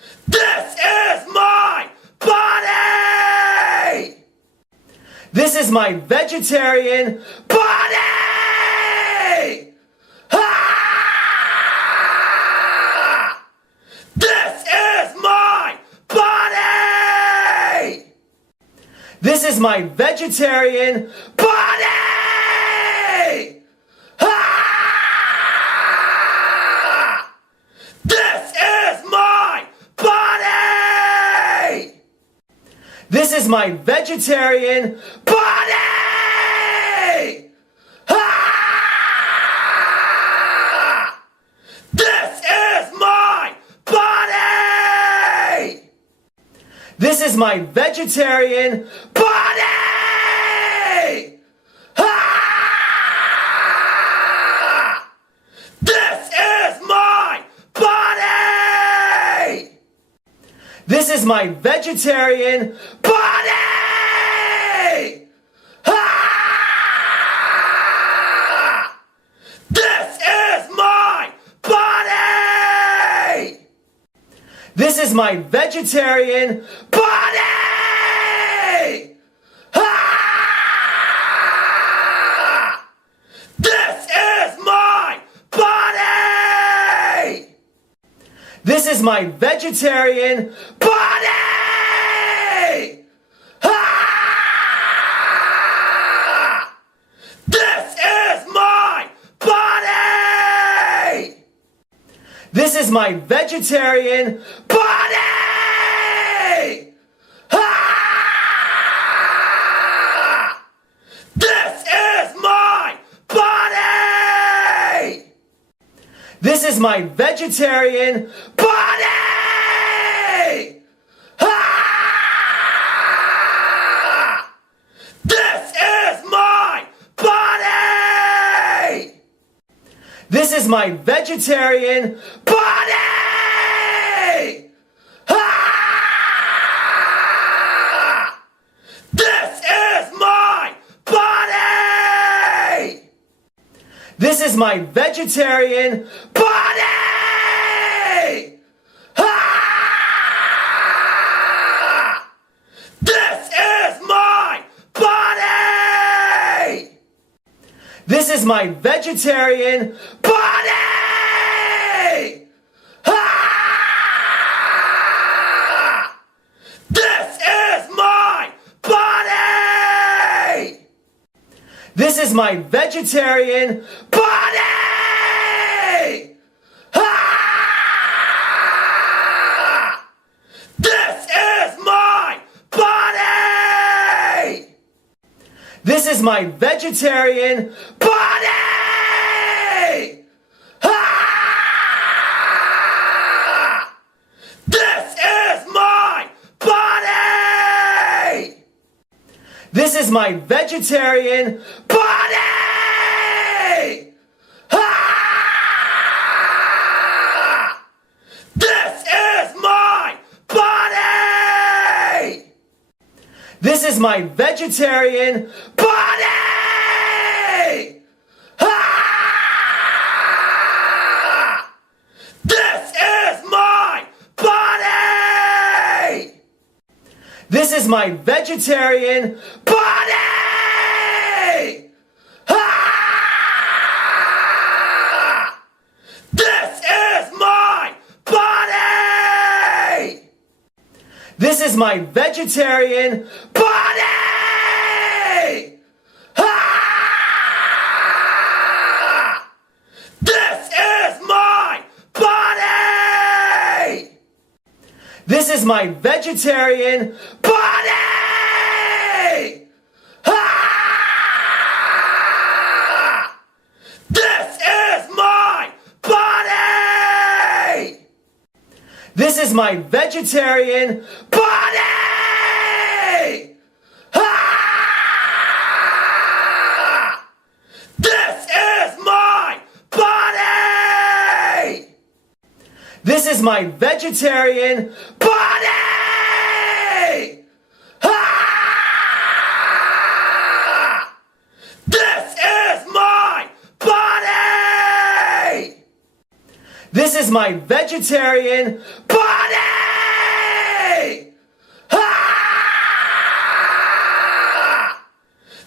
is my vegetarian body! Ah! This is my body! This is my vegetarian body! Ah! This is my body! This is my vegetarian body! Ah! This is my body! This is my vegetarian body! Ah! This is my body! This is my vegetarian body! Ah! This is my body! This is my vegetarian body! Ah! This is my body! This is my vegetarian body! Ah! This is my body! This is my vegetarian body! Ah! This is my body! This is my vegetarian body! Ah! This is my body! This is my vegetarian body! Ah! This is my body! This is my vegetarian body! Ah! This is my body! This is my vegetarian body! Ah! This is my body! This is my vegetarian body! Ah! This is my body! This is my vegetarian body! Ah! This is my body! This is my vegetarian body! Ah! This is my body! This is my vegetarian body! Ah! This is my body! This is my vegetarian body! Ah! This is my body! This is my vegetarian body! Ah! This is my body! This is my vegetarian body! Ah! This is my body! This is my vegetarian body! Ah! This is my body! This is my vegetarian body! Ah! This is my body! This is my vegetarian body! Ah!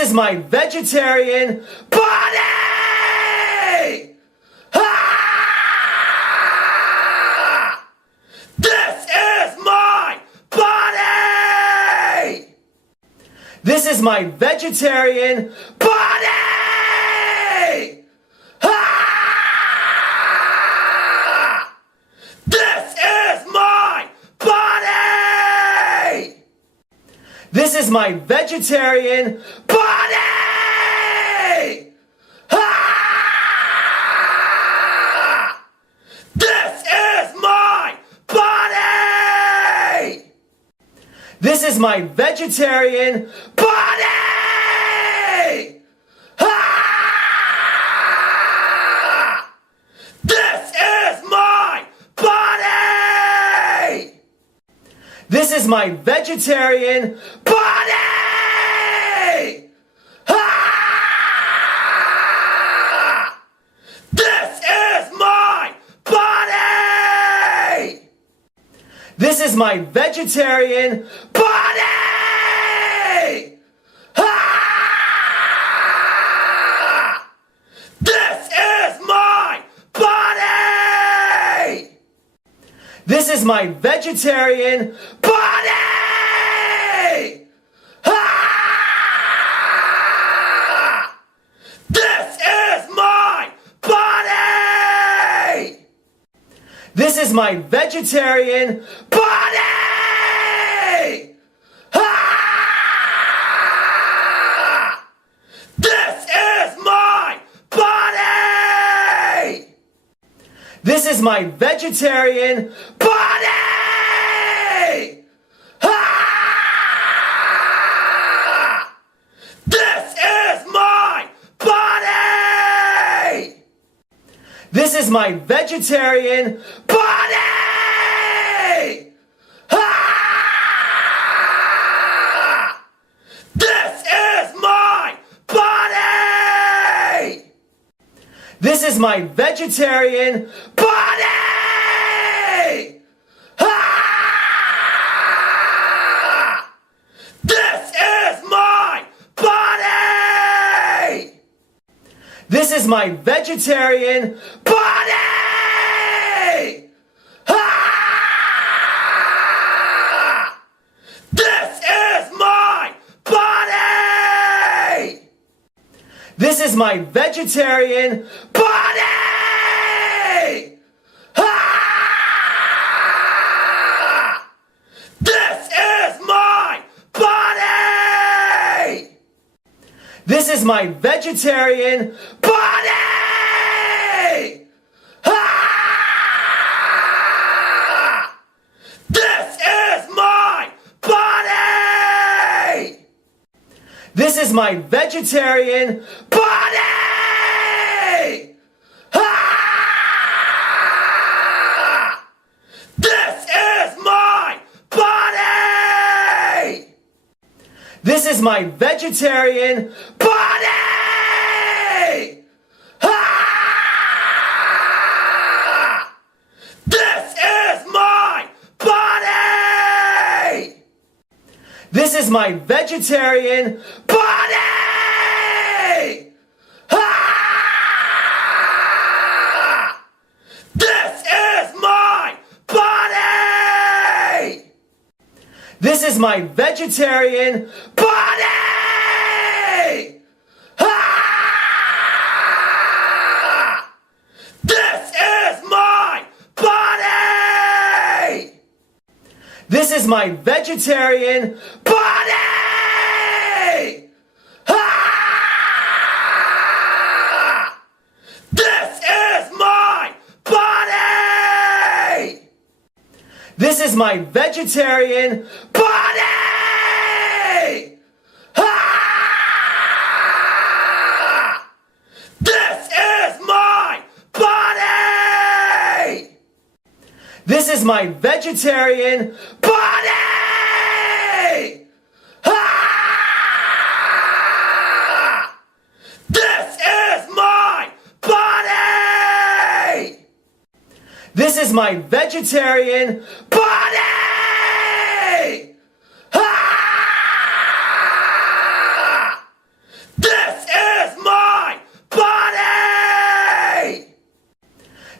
is my vegetarian body! Ah! This is my body! This is my vegetarian body! Ah! This is my body! This is my vegetarian body! Ah! This is my body! This is my vegetarian body! Ah! This is my body! This is my vegetarian body! Ah! This is my body! This is my vegetarian body! Ah! This is my body! This is my vegetarian body! Ah! This is my body! This is my vegetarian body! Ah! This is my body! This is my vegetarian body! Ah! This is my body! This is my vegetarian body! Ah! This is my body! This is my vegetarian body! Ah! This is my body! This is my vegetarian body! Ah! This is my body! This is my vegetarian body! Ah! This is my body! This is my vegetarian body! Ah! This is my body! This is my vegetarian body! Ah! This is my body! This is my vegetarian body! Ah! This is my body! This is my vegetarian body! Ah! This is my body! This is my vegetarian body! Ah! This is my body! This is my vegetarian body! Ah! This is my body! This is my vegetarian body! Ah! This is my body! This is my vegetarian body! Ah! This is my body! This is my vegetarian body! Ah!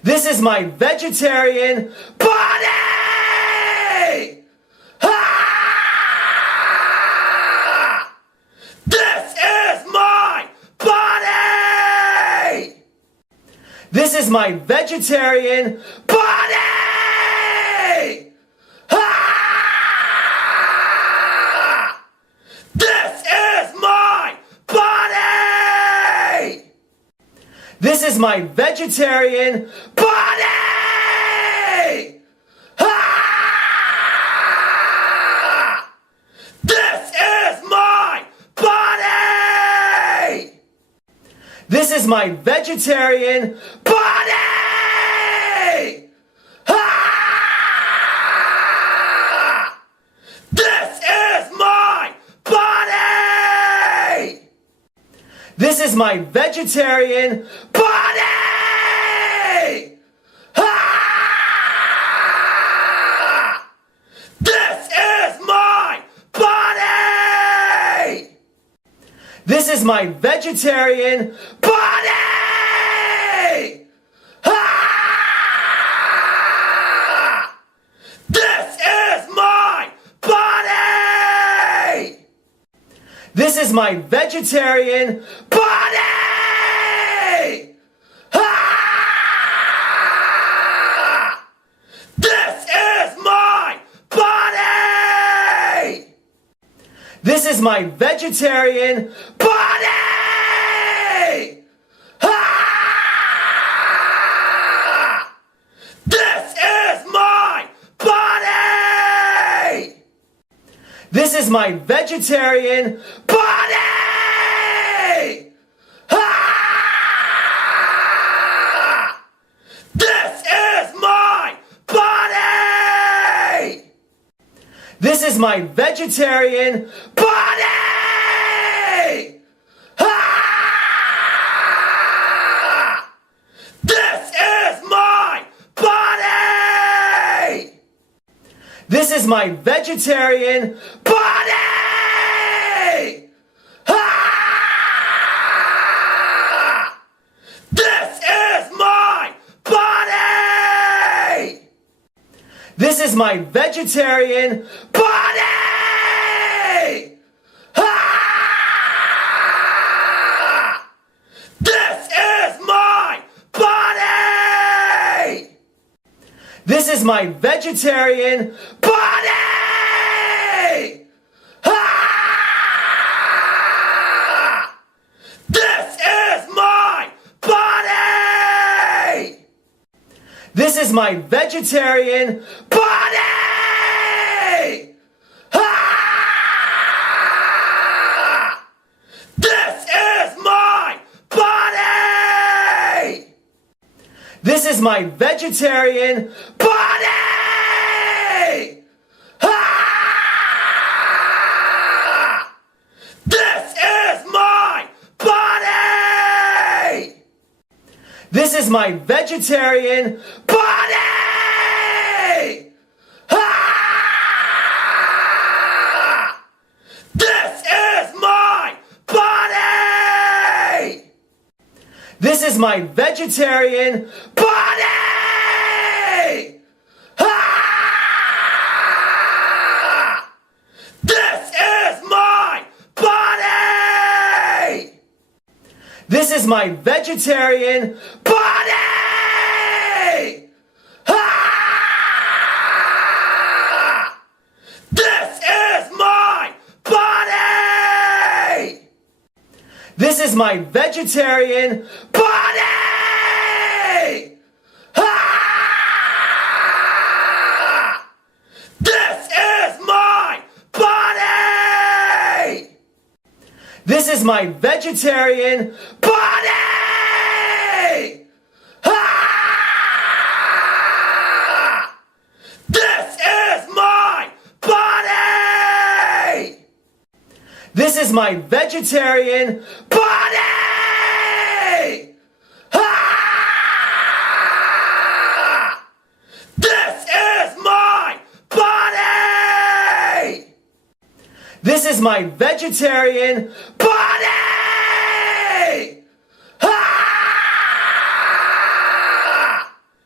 This is my vegetarian body! Ah! This is my body! This is my vegetarian body! Ah! This is my body! This is my vegetarian body! Ah! This is my body! This is my vegetarian body! Ah! This is my body! This is my vegetarian body! Ah! This is my body! This is my vegetarian body! Ah! This is my body! This is my vegetarian body! Ah! This is my body! This is my vegetarian body! Ah! This is my body! This is my vegetarian body! Ah! This is my body! This is my vegetarian body! Ah! This is my body! This is my vegetarian body! Ah! This is my body! This is my vegetarian body! Ah! This is my body! This is my vegetarian body! Ah! This is my body! This is my vegetarian body! Ah! This is my body! This is my vegetarian body! Ah! This is my body! This is my vegetarian body! Ah! This is my body! This is my vegetarian body! Ah! This is my body! This is my vegetarian body! Ah! This is my body! This is my vegetarian body! Ah! This is my body! This is my vegetarian body! Ah! This is my body! This is my vegetarian body! Ah! This is my body! This is my vegetarian body! Ah!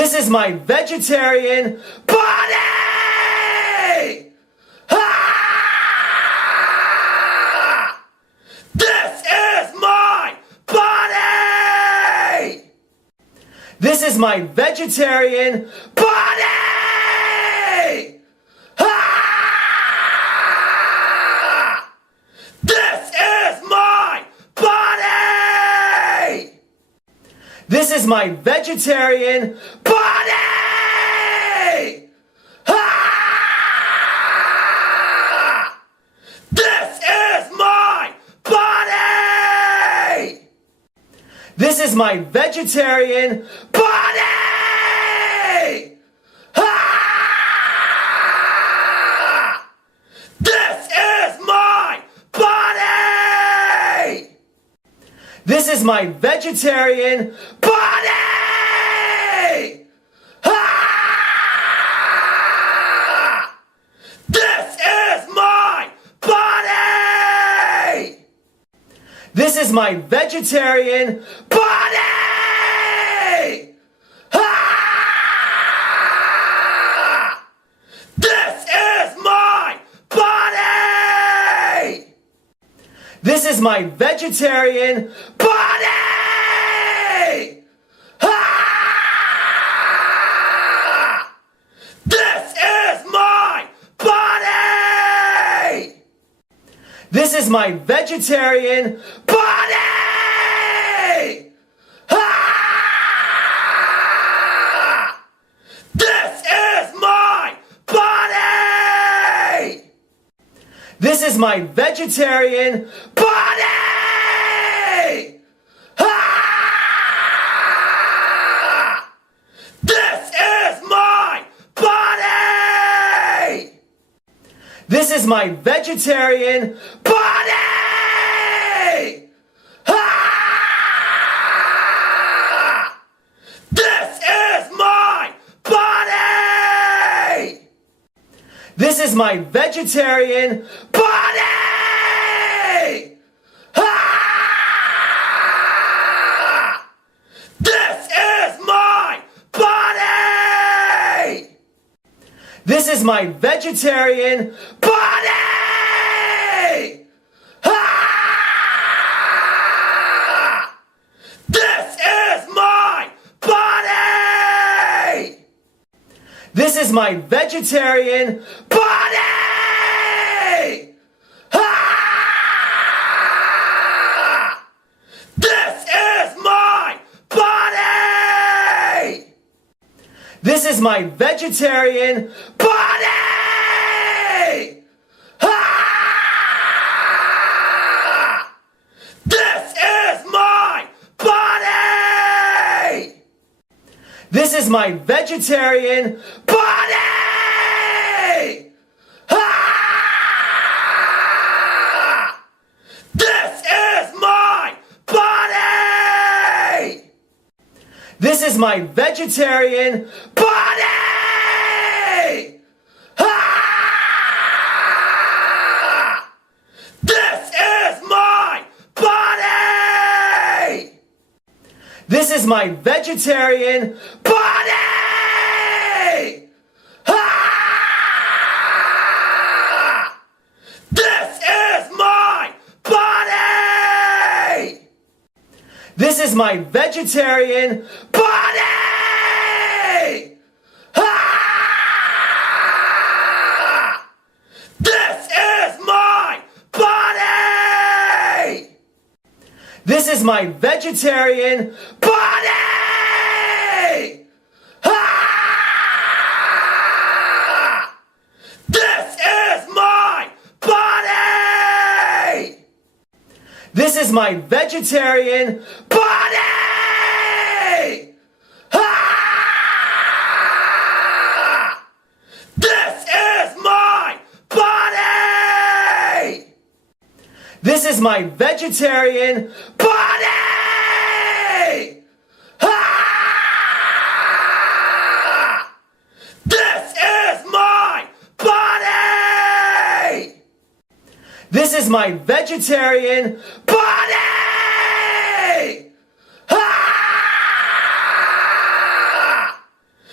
This is my vegetarian body! Ah! This is my body! This is my vegetarian body! Ah! This is my body! This is my vegetarian body! Ah! This is my body! This is my vegetarian body! Ah! This is my body! This is my vegetarian body! Ah! This is my body! This is my vegetarian body! Ah! This is my body! This is my vegetarian body! Ah! This is my body! This is my vegetarian body! Ah! This is my body! This is my vegetarian body! Ah! This is my body! This is my vegetarian body! Ah! This is my body! This is my vegetarian body! Ah! This is my body! This is my vegetarian body! Ah! This is my body! This is my vegetarian body! Ah! This is my body! This is my vegetarian body! Ah! This is my body! This is my vegetarian body! Ah! This is my body! This is my vegetarian body! Ah! This is my body! This is my vegetarian body! Ah! This is my body! This is my vegetarian body! Ah! This is my body! This is my vegetarian body! Ah! This is my body! This is my vegetarian body! Ah! This is my body! This is my vegetarian body! Ah! This is my body! This is my vegetarian body! Ah!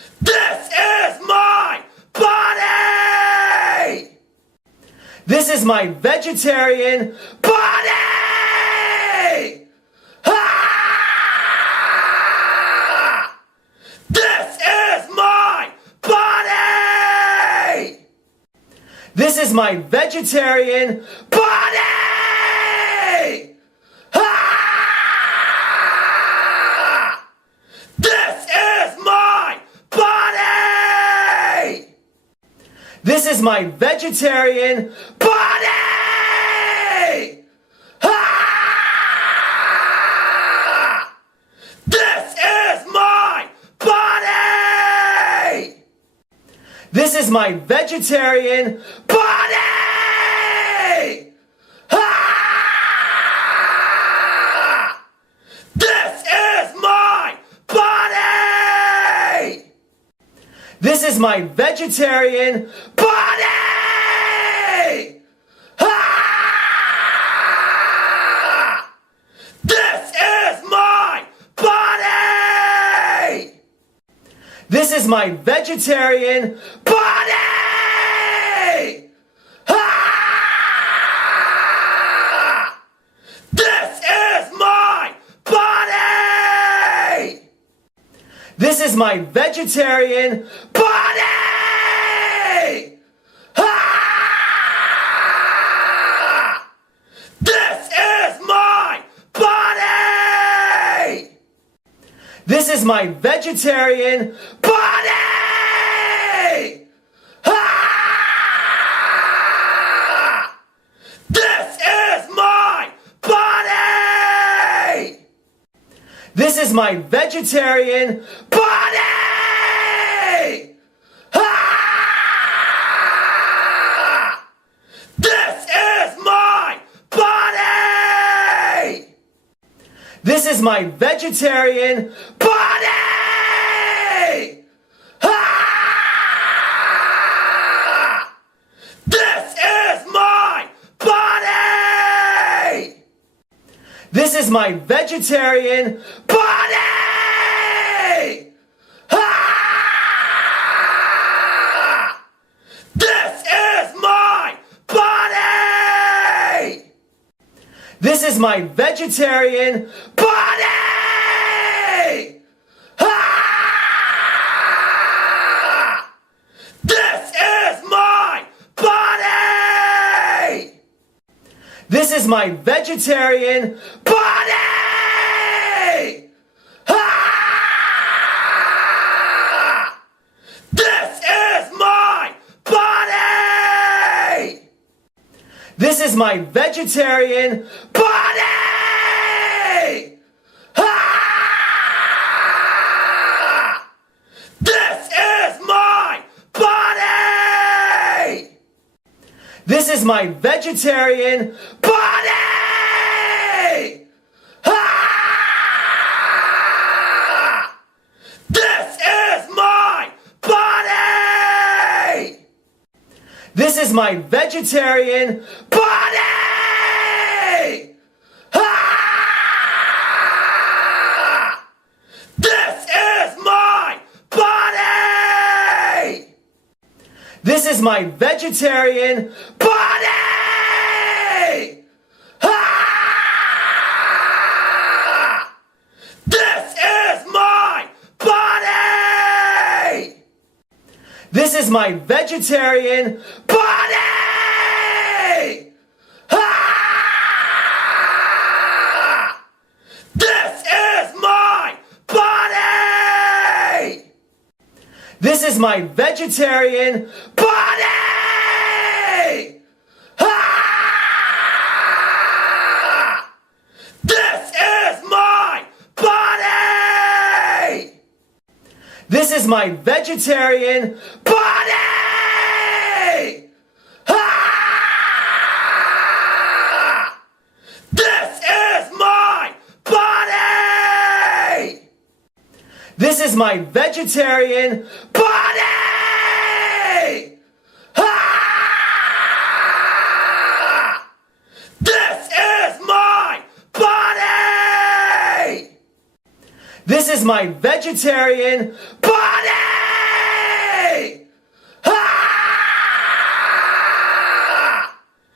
This is my vegetarian body! Ah! This is my body! This is my vegetarian body! Ah! This is my body! This is my vegetarian body! Ah! This is my body! This is my vegetarian body! Ah! This is my body! This is my vegetarian body! Ah! This is my body! This is my vegetarian body! Ah! This is my body! This is my vegetarian body! Ah! This is my body! This is my vegetarian body! Ah! This is my body! This is my vegetarian body! Ah! This is my body! This is my vegetarian body! Ah! This is my body! This is my vegetarian body! Ah! This is my body! This is my vegetarian body! Ah! This is my body! This is my vegetarian body! Ah! This is my body! This is my vegetarian body! Ah! This is my body! This is my vegetarian body! Ah! This is my body! This is my vegetarian body! Ah! This is my body! This is my vegetarian body! Ah! This is my body! This is my vegetarian body! Ah! This is my body! This is my vegetarian body! Ah! This is my body! This is my vegetarian body! Ah! This is my body! This is my vegetarian body! Ah! This is my body! This is my vegetarian body! Ah!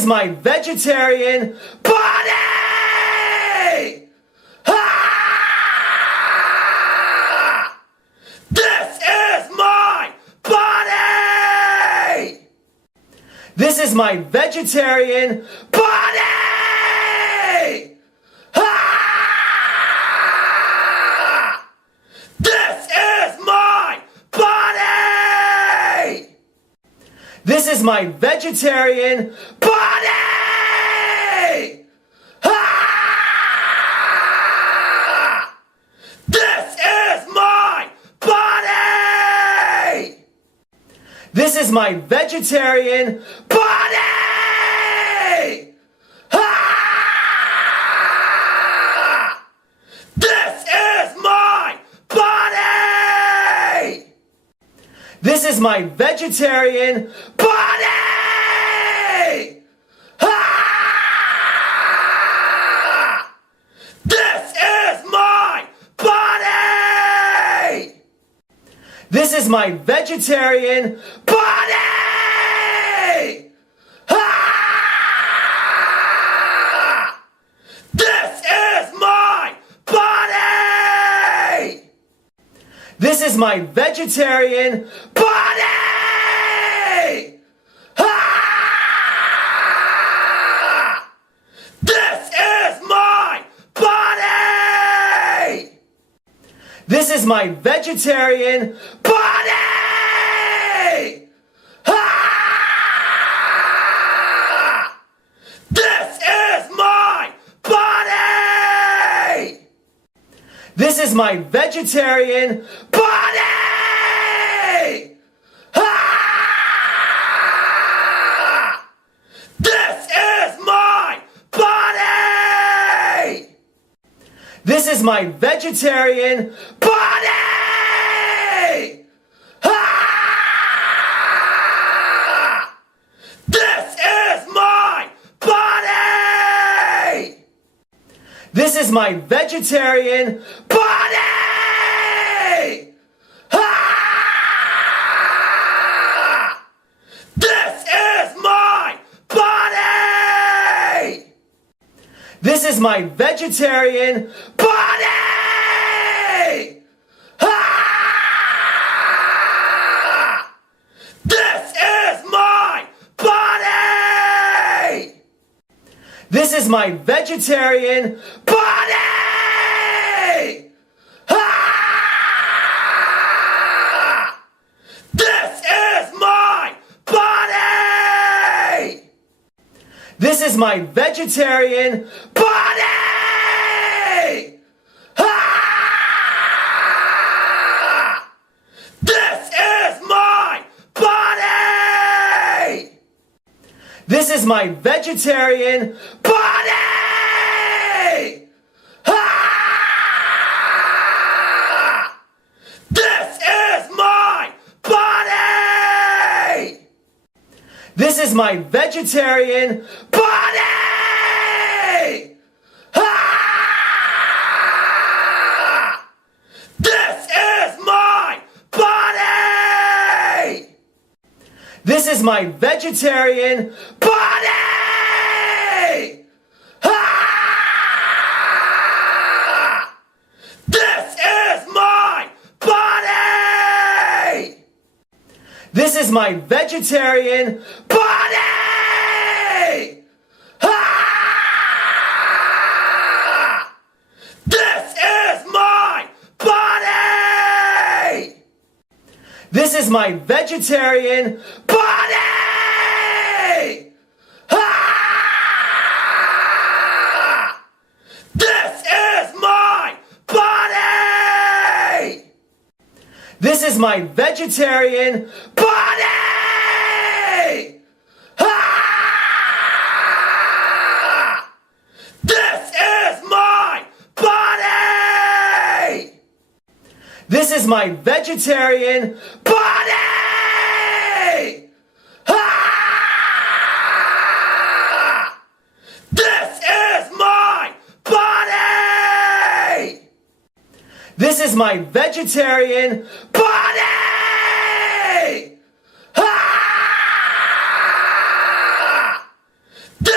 is my vegetarian body! Ah! This is my body! This is my vegetarian body! Ah! This is my body! This is my vegetarian body! Ah! This is my body! This is my vegetarian body! Ah! This is my body! This is my vegetarian body! Ah! This is my body! This is my vegetarian body! Ah! This is my body! This is my vegetarian body! Ah! This is my body! This is my vegetarian body! Ah! This is my body! This is my vegetarian body! Ah! This is my body! This is my vegetarian body! Ah! This is my body! This is my vegetarian body! Ah! This is my body! This is my vegetarian body! Ah! This is my body! This is my vegetarian body! Ah! This is my body! This is my vegetarian body! Ah! This is my body! This is my vegetarian body! Ah! This is my body! This is my vegetarian body! Ah! This is my body! This is my vegetarian body! Ah! This is my body! This is my vegetarian body! Ah! This is my body! This is my vegetarian body! Ah! This is my body! This is my vegetarian body! Ah! This is my body! This is my vegetarian body! Ah! This is my body! This is my vegetarian body! Ah!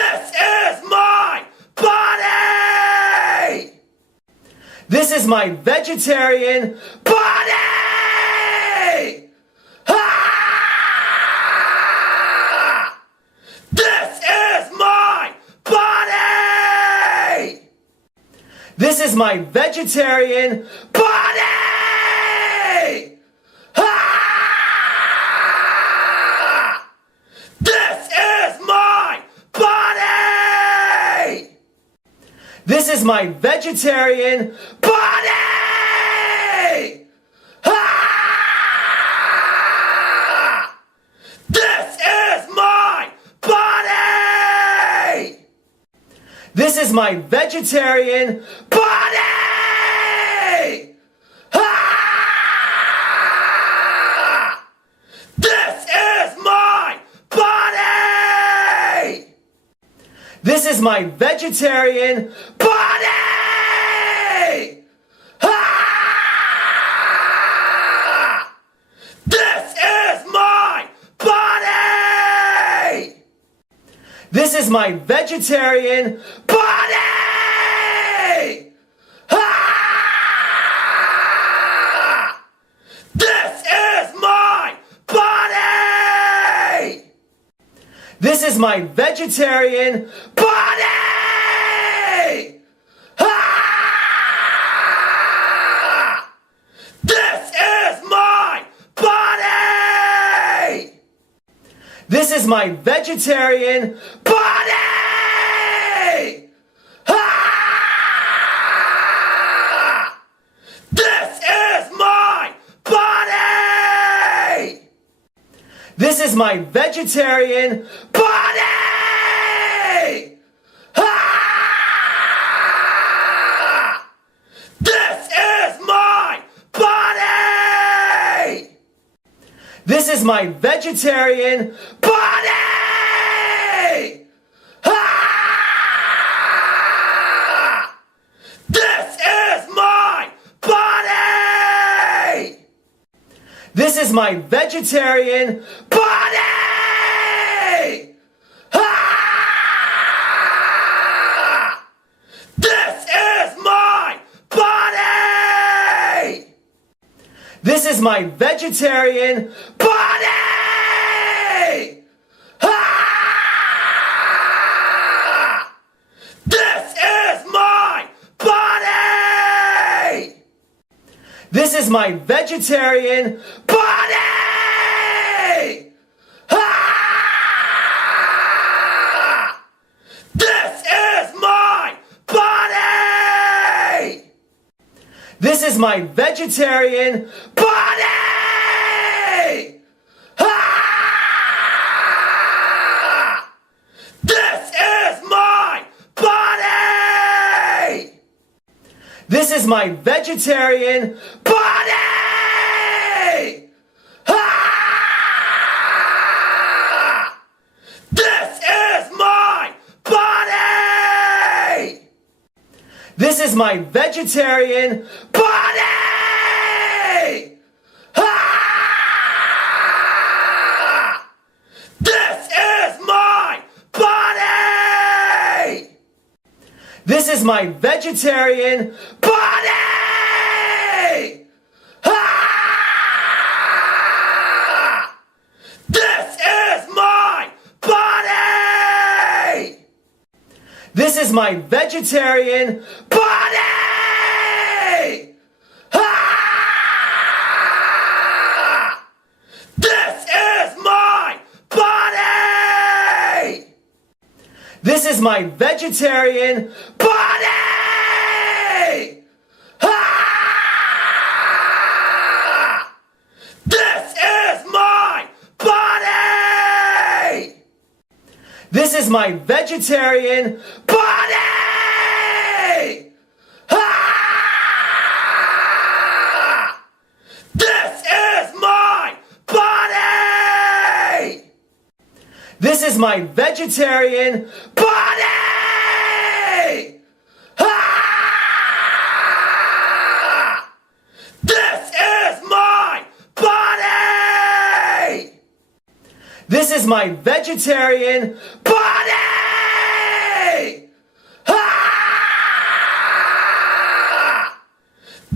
is my vegetarian body! Ah! This is my body! This is my vegetarian body! Ah! This is my body! This is my vegetarian body! Ah! This is my body! This is my vegetarian body! Ah! This is my body! This is my vegetarian body! Ah! This is my body! This is my vegetarian body! Ah! This is my body! This is my vegetarian body! Ah! This is my body! This is my vegetarian body! Ah! This is my body! This is my vegetarian body! Ah! This is my body! This is my vegetarian body! Ah! This is my body! This is my vegetarian body! Ah! This is my body! This is my vegetarian body! Ah! This is my body! This is my vegetarian body! Ah! This is my body! This is my vegetarian body! Ah! This is my body! This is my vegetarian body! Ah! This is my body! This is my vegetarian body! Ah! This is my body! This is my vegetarian body! Ah! This is my body! This is my vegetarian body! Ah! This is my body! This is my vegetarian body! Ah! This is my body! This is my vegetarian body! Ah! This is my body! This is my vegetarian body! Ah! This is my body! This is my vegetarian body! Ah!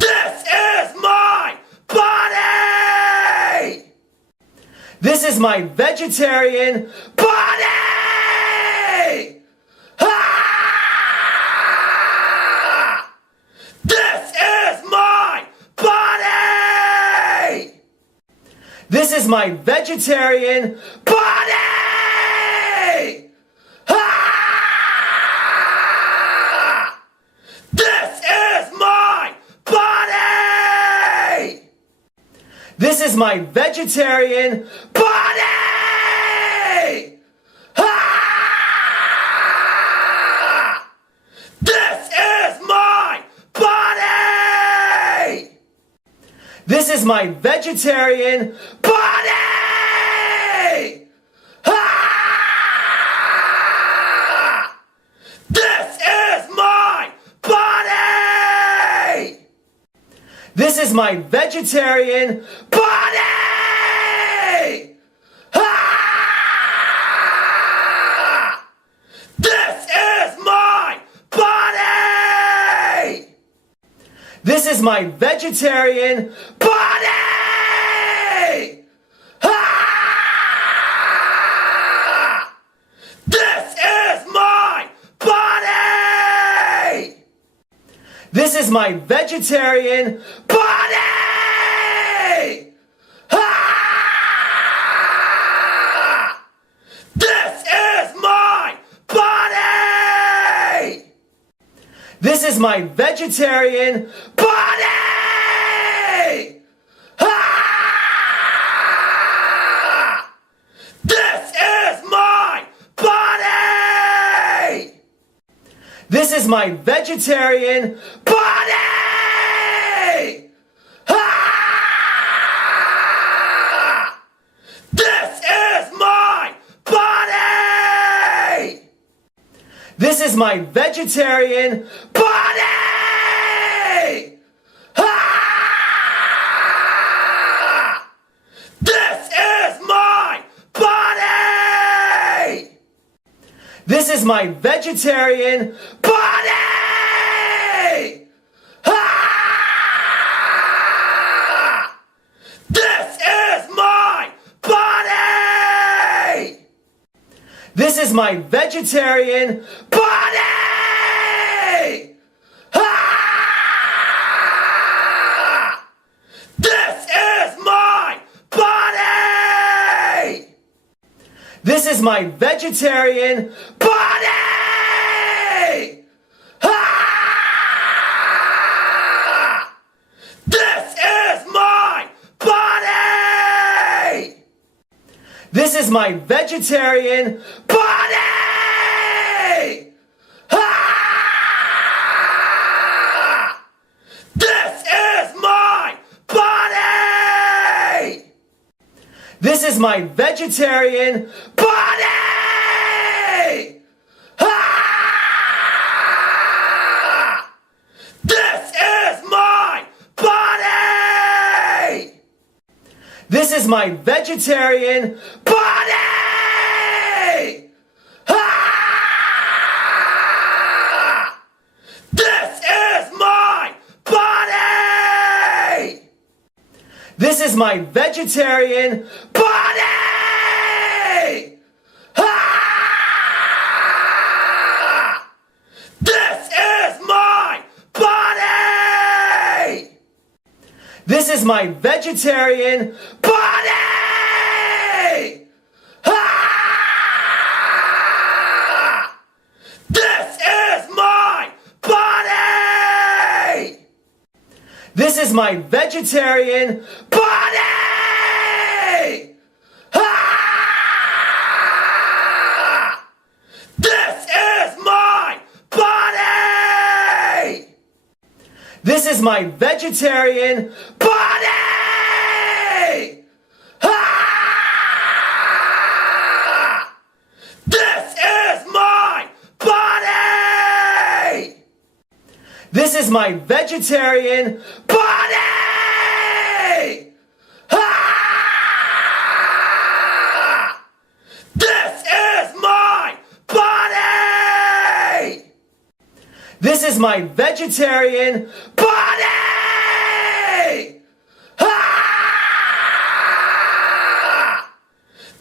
is my vegetarian body! Ah! This is my body! This is my vegetarian body! Ah! This is my body! This is my vegetarian body! Ah! This is my body! This is my vegetarian body! Ah! This is my body! This is my vegetarian body! Ah! This is my body! This is my vegetarian body! Ah! This is my body! This is my vegetarian body! Ah! This is my body! This is my vegetarian body! Ah! This is my body! This is my vegetarian body! Ah! This is my body! This is my vegetarian body! Ah! This is my body! This is my vegetarian body! Ah! This is my body! This is my vegetarian body! Ah! This is my body! This is my vegetarian body! Ah! This is my body! This is my vegetarian body! Ah! This is my body! This is my vegetarian body! Ah! This is my body! This is my vegetarian body! Ah! This is my body! This is my vegetarian body! Ah! This is my body! This is my vegetarian body! Ah! This is my body! This is my vegetarian body! Ah! This is my body! This is my vegetarian body! Ah! This is my body! This is my vegetarian body! Ah! This is my body! This is my vegetarian body! Ah!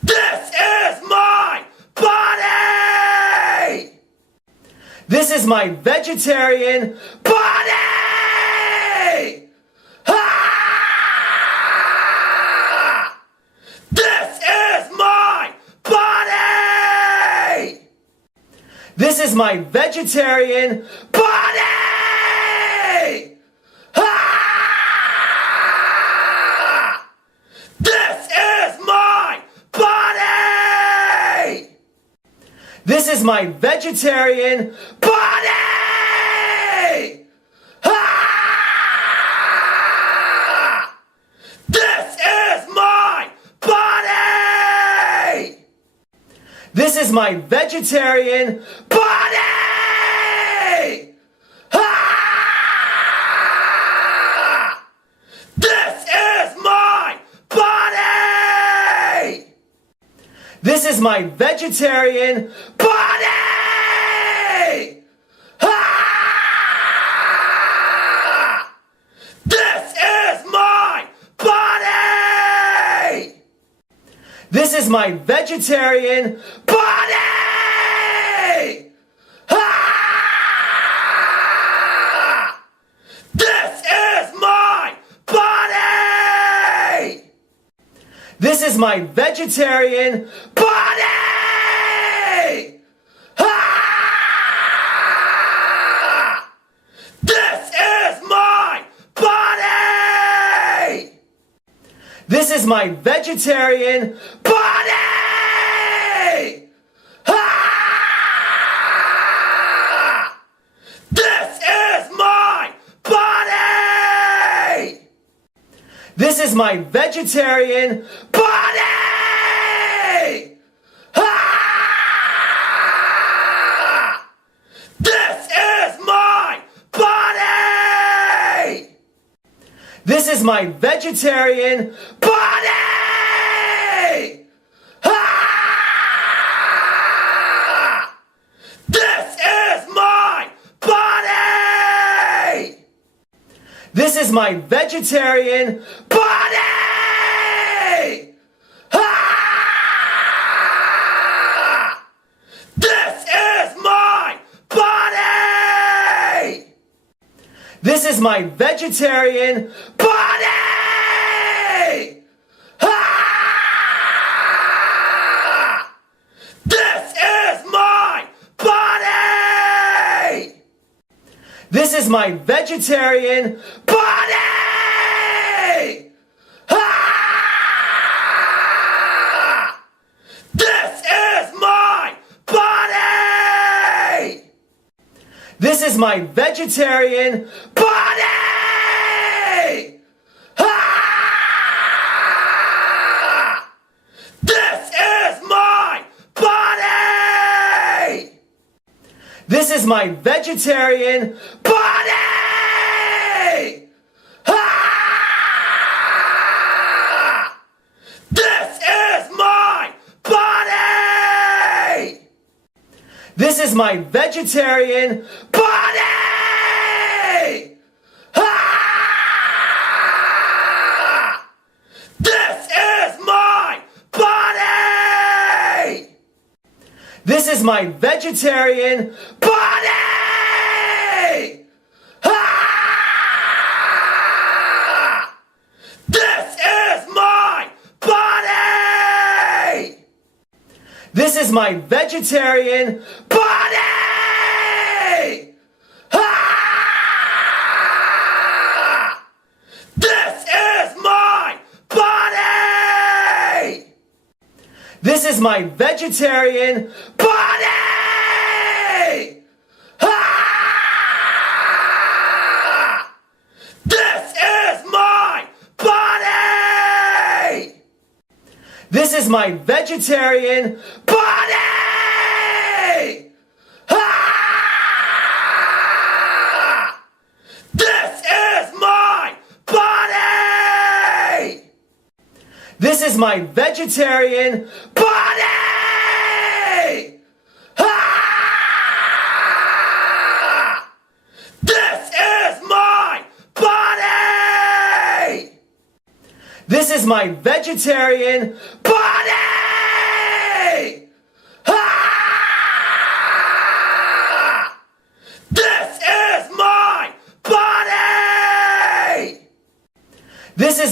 This is my vegetarian body! Ah! This is my body! This is my vegetarian body! Ah! This is my body! This is my vegetarian body! Ah! This is my body! This is my vegetarian body! Ah! This is my body! This is my vegetarian body! Ah! This is my body! This is my vegetarian body! Ah! This is my body! This is my vegetarian body! Ah! This is my body! This is my vegetarian body! Ah! This is my body! This is my vegetarian body! Ah! This is my body! This is my vegetarian body! Ah! This is my body! This is my vegetarian body! Ah! This is my body! This is my vegetarian body! Ah! This is my body! This is my vegetarian body! Ah! This is my body! This is my vegetarian body! Ah! This is my body! This is my vegetarian body! Ah! This is my body! This is my vegetarian body! Ah! This is my body! This is my vegetarian body! Ah! This is my body! This is my vegetarian body! Ah! This is my body! This is my vegetarian body! Ah! This is my body! This is my vegetarian body! Ah! This is my body! This is my vegetarian body! Ah! This is my body! This is my vegetarian body! Ah!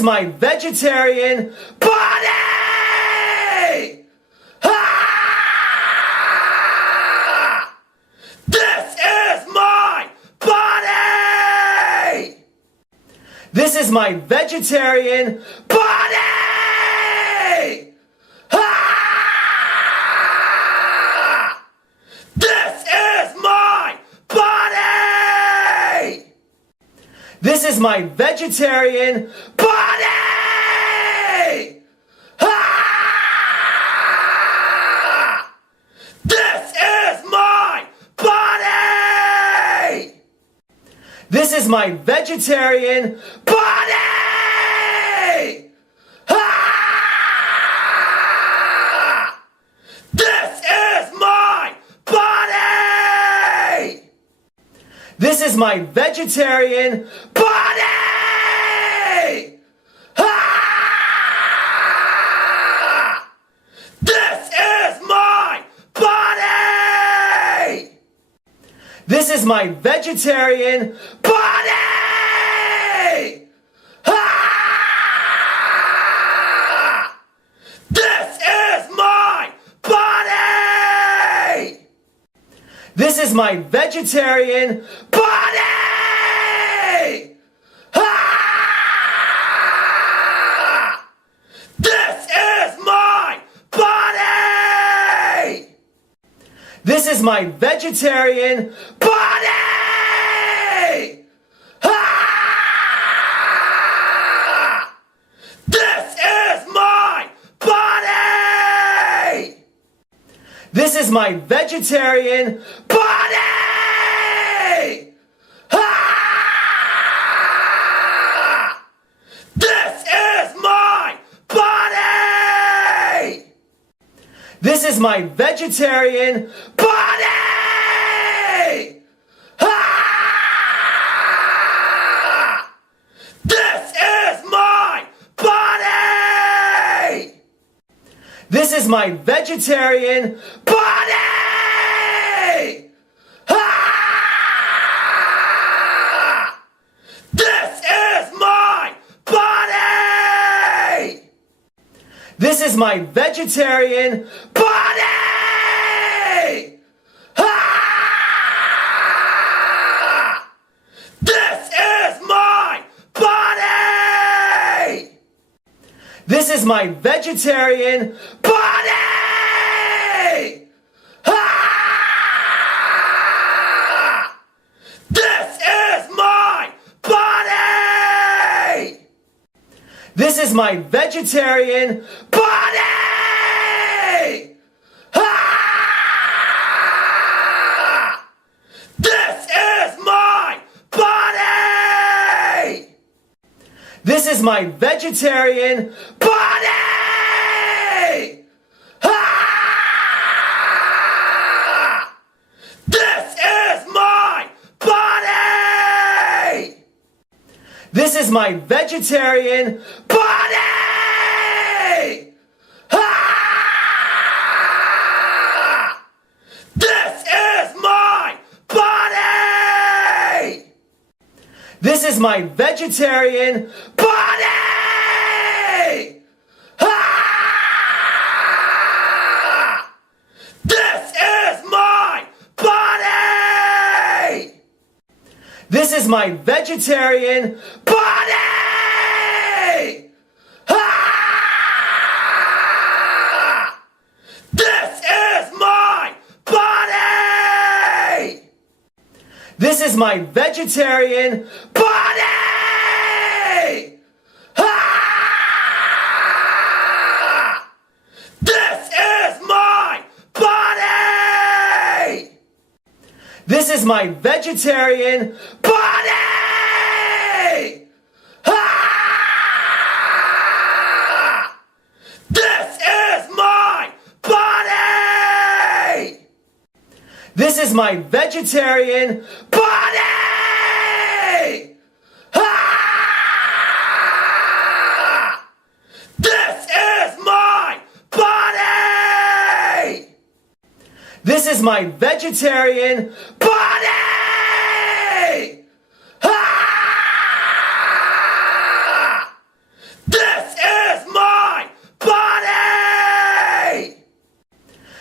my vegetarian body! Ah! This is my body! This is my vegetarian body! Ah! This is my body! This is my vegetarian body! Ah! This is my body! This is my vegetarian body! Ah! This is my body! This is my vegetarian body! Ah! This is my body! This is my vegetarian body! Ah! This is my body! This is my vegetarian body! Ah! This is my body! This is my vegetarian body! Ah! This is my body! This is my vegetarian body! Ah! This is my body! This is my vegetarian body! Ah! This is my body! This is my vegetarian body! Ah! This is my body! This is my vegetarian body! Ah! This is my body! This is my vegetarian body! Ah! This is my body! This is my vegetarian body! Ah! This is my body! This is my vegetarian body! Ah! This is my body! This is my vegetarian body! Ah! This is my body! This is my vegetarian body! Ah! This is my body! This is my vegetarian body! Ah! This is my body! This is my vegetarian body! Ah! This is my body! This is my vegetarian body! Ah! This is my body! This is my vegetarian body! Ah! This is my body! This is my vegetarian body! Ah!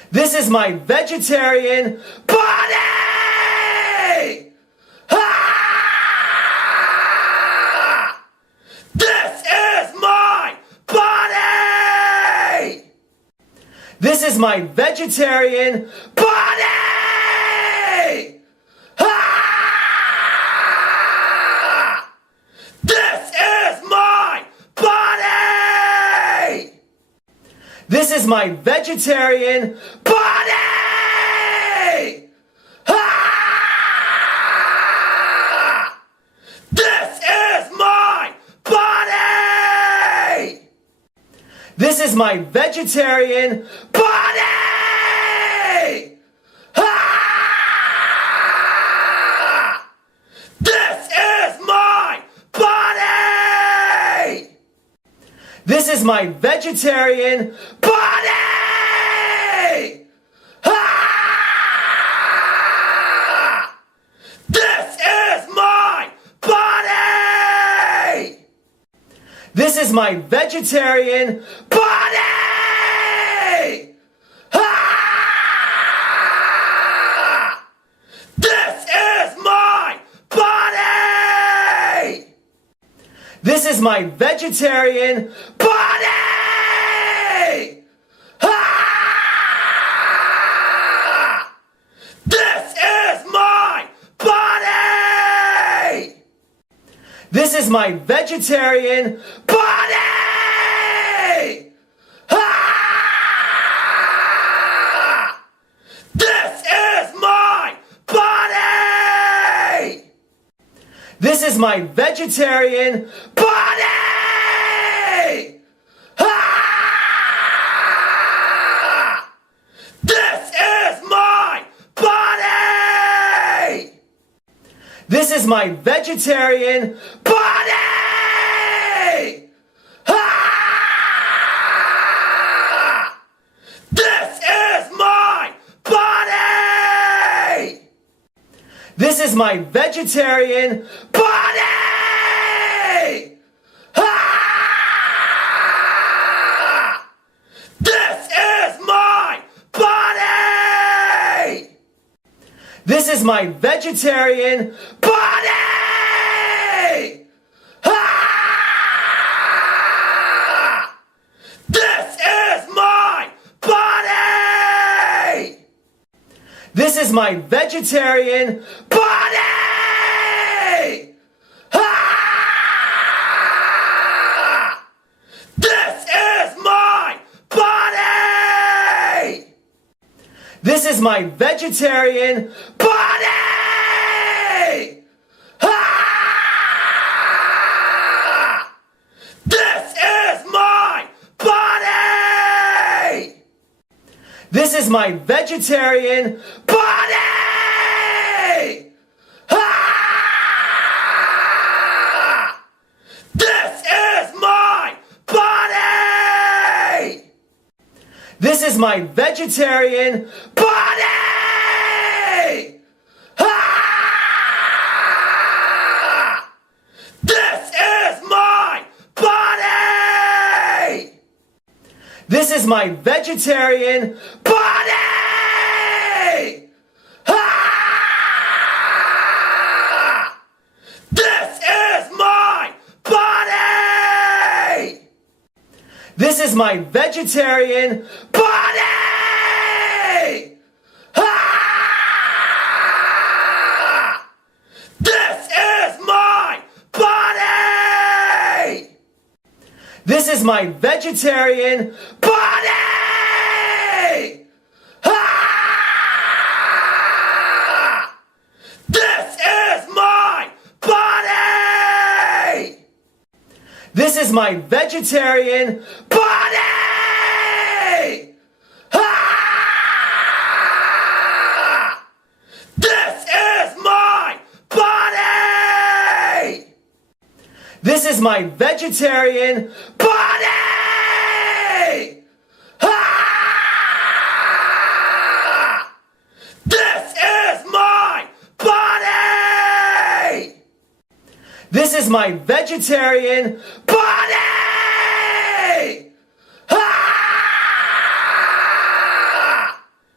This is my vegetarian body! Ah! This is my body! This is my vegetarian body! Ah! This is my body! This is my vegetarian body! Ah! This is my body! This is my vegetarian body! Ah! This is my body! This is my vegetarian body! Ah! This is my body! This is my vegetarian body! Ah! This is my body! This is my vegetarian body! Ah! This is my body! This is my vegetarian body! Ah! This is my body! This is my vegetarian body! Ah! This is my body! This is my vegetarian body! Ah! This is my body! This is my vegetarian body! Ah! This is my body! This is my vegetarian body! Ah! This is my body! This is my vegetarian body! Ah! This is my body! This is my vegetarian body! Ah! This is my body! This is my vegetarian body! Ah! This is my body! This is my vegetarian body! Ah! This is my body! This is my vegetarian body! Ah! This is my body! This is my vegetarian body! Ah! This is my body! This is my vegetarian body! Ah! This is my body! This is my vegetarian body! Ah! This is my body! This is my vegetarian body! Ah! This is my body! This is my vegetarian body! Ah!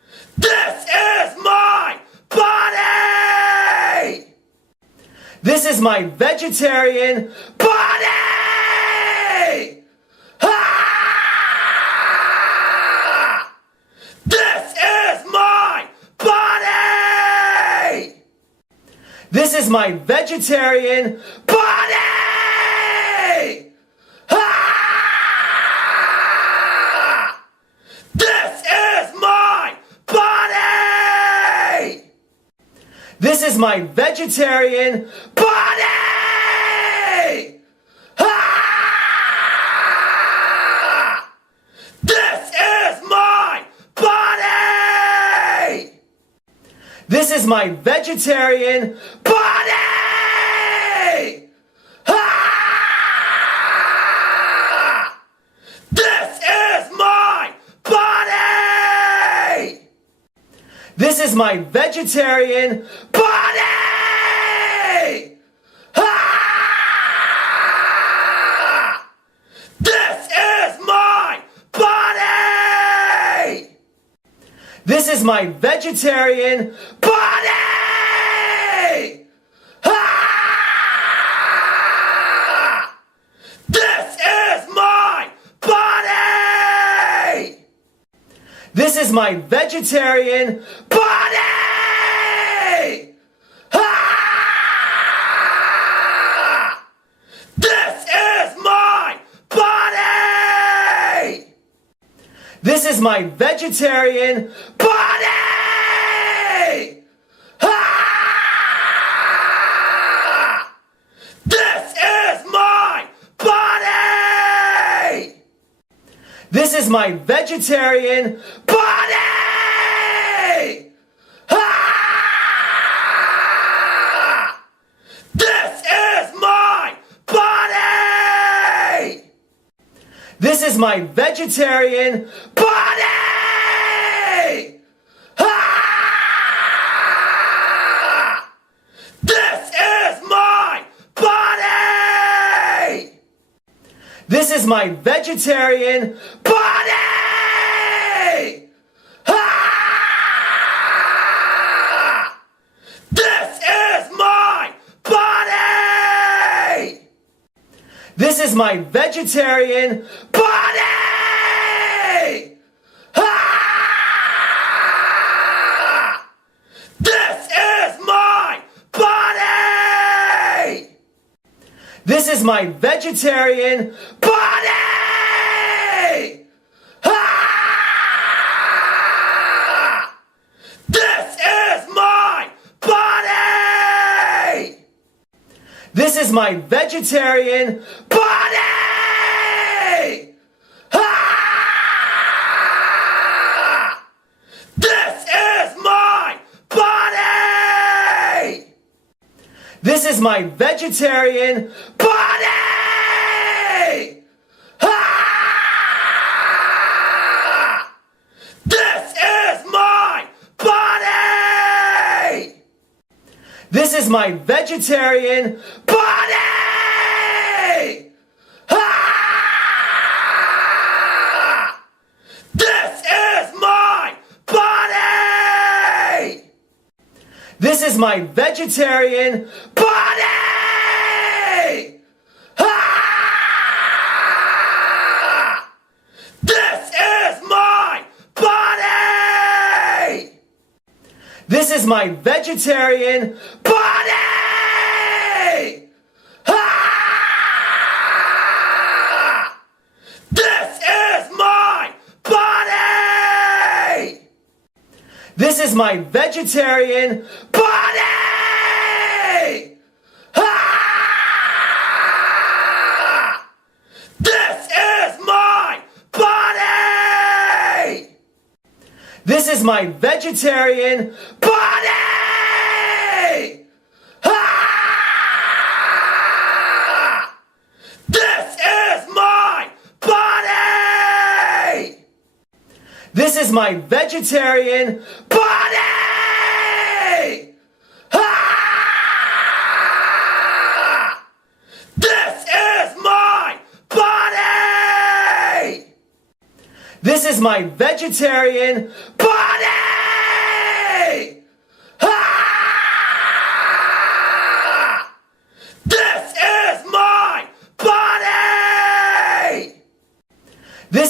This is my vegetarian body! Ah! This is my body! This is my vegetarian body! Ah! This is my body! This is my vegetarian body! Ah! This is my body! This is my vegetarian body! Ah! This is my body! This is my vegetarian body! Ah! This is my body! This is my vegetarian body! Ah! This is my body! This is my vegetarian body! Ah! This is my body! This is my vegetarian body! Ah! This is my body! This is my vegetarian body! Ah! This is my body! This is my vegetarian body! Ah! This is my body! This is my vegetarian body! Ah! This is my body! This is my vegetarian body! Ah! This is my body! This is my vegetarian body! Ah! This is my body! This is my vegetarian body! Ah! This is my body! This is my vegetarian body! Ah! This is my body! This is my vegetarian body! Ah! This is my body! This is my vegetarian body! Ah! This is my body! This is my vegetarian body! Ah! This is my body! This is my vegetarian body! Ah! This is my body! This is my vegetarian body! Ah! This is my body! This is my vegetarian body! Ah! This is my body! This is my vegetarian body! Ah!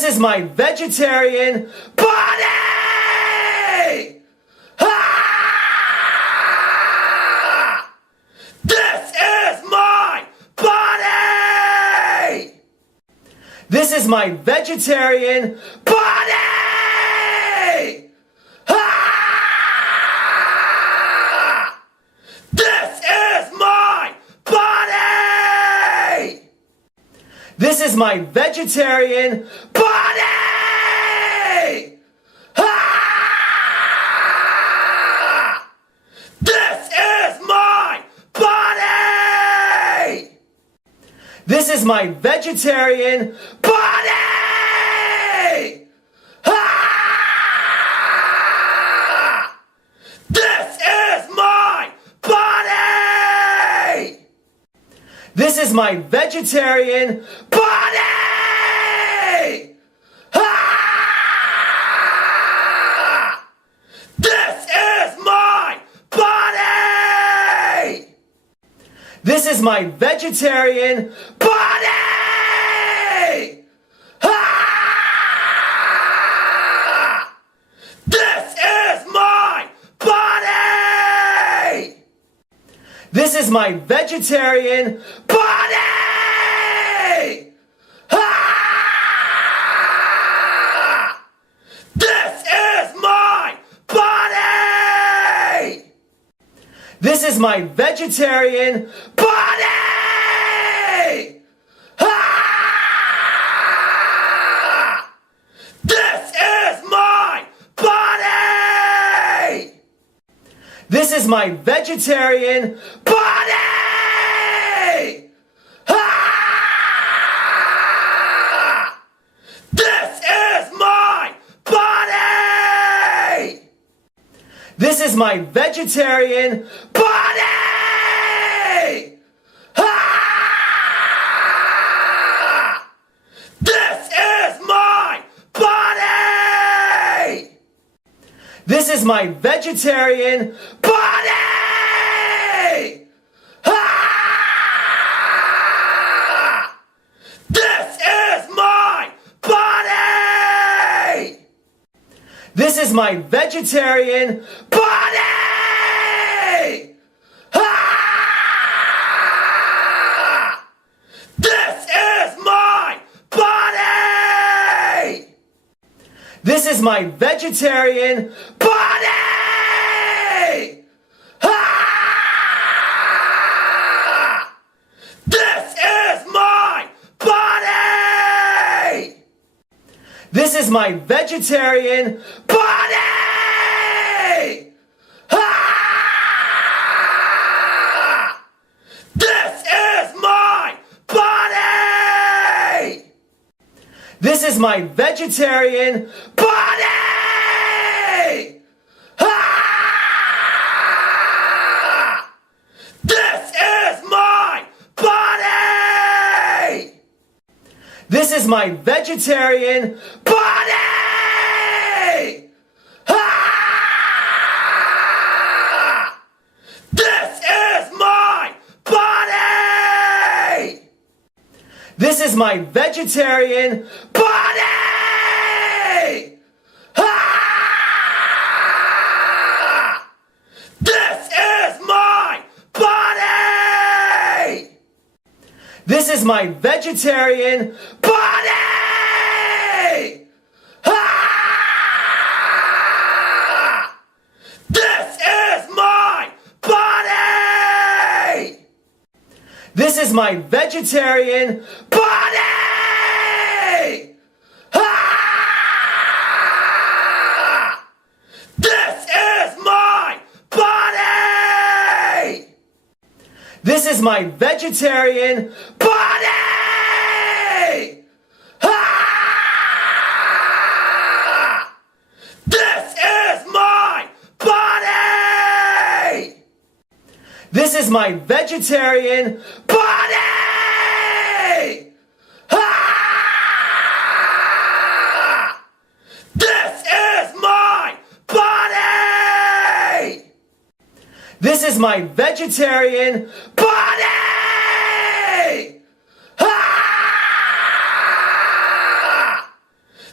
is my vegetarian body! Ah! This is my body! This is my vegetarian body! Ah! This is my body! This is my vegetarian body! Ah! This is my body! This is my vegetarian body! Ah! This is my body! This is my vegetarian body! Ah! This is my body! This is my vegetarian body! Ah! This is my body! This is my vegetarian body! Ah! This is my body! This is my vegetarian body! Ah! This is my body! This is my vegetarian body! Ah! This is my body! This is my vegetarian body! Ah! This is my body! This is my vegetarian body! Ah! This is my body! This is my vegetarian body! Ah! This is my body! This is my vegetarian body! Ah! This is my body! This is my vegetarian body! Ah! This is my body! This is my vegetarian body! Ah! This is my body! This is my vegetarian body! Ah! This is my body! This is my vegetarian body! Ah! This is my body! This is my vegetarian body! Ah! This is my body! This is my vegetarian body! Ah! This is my body! This is my vegetarian body! Ah! This is my body! This is my vegetarian body! Ah! This is my body! This is my vegetarian body! Ah!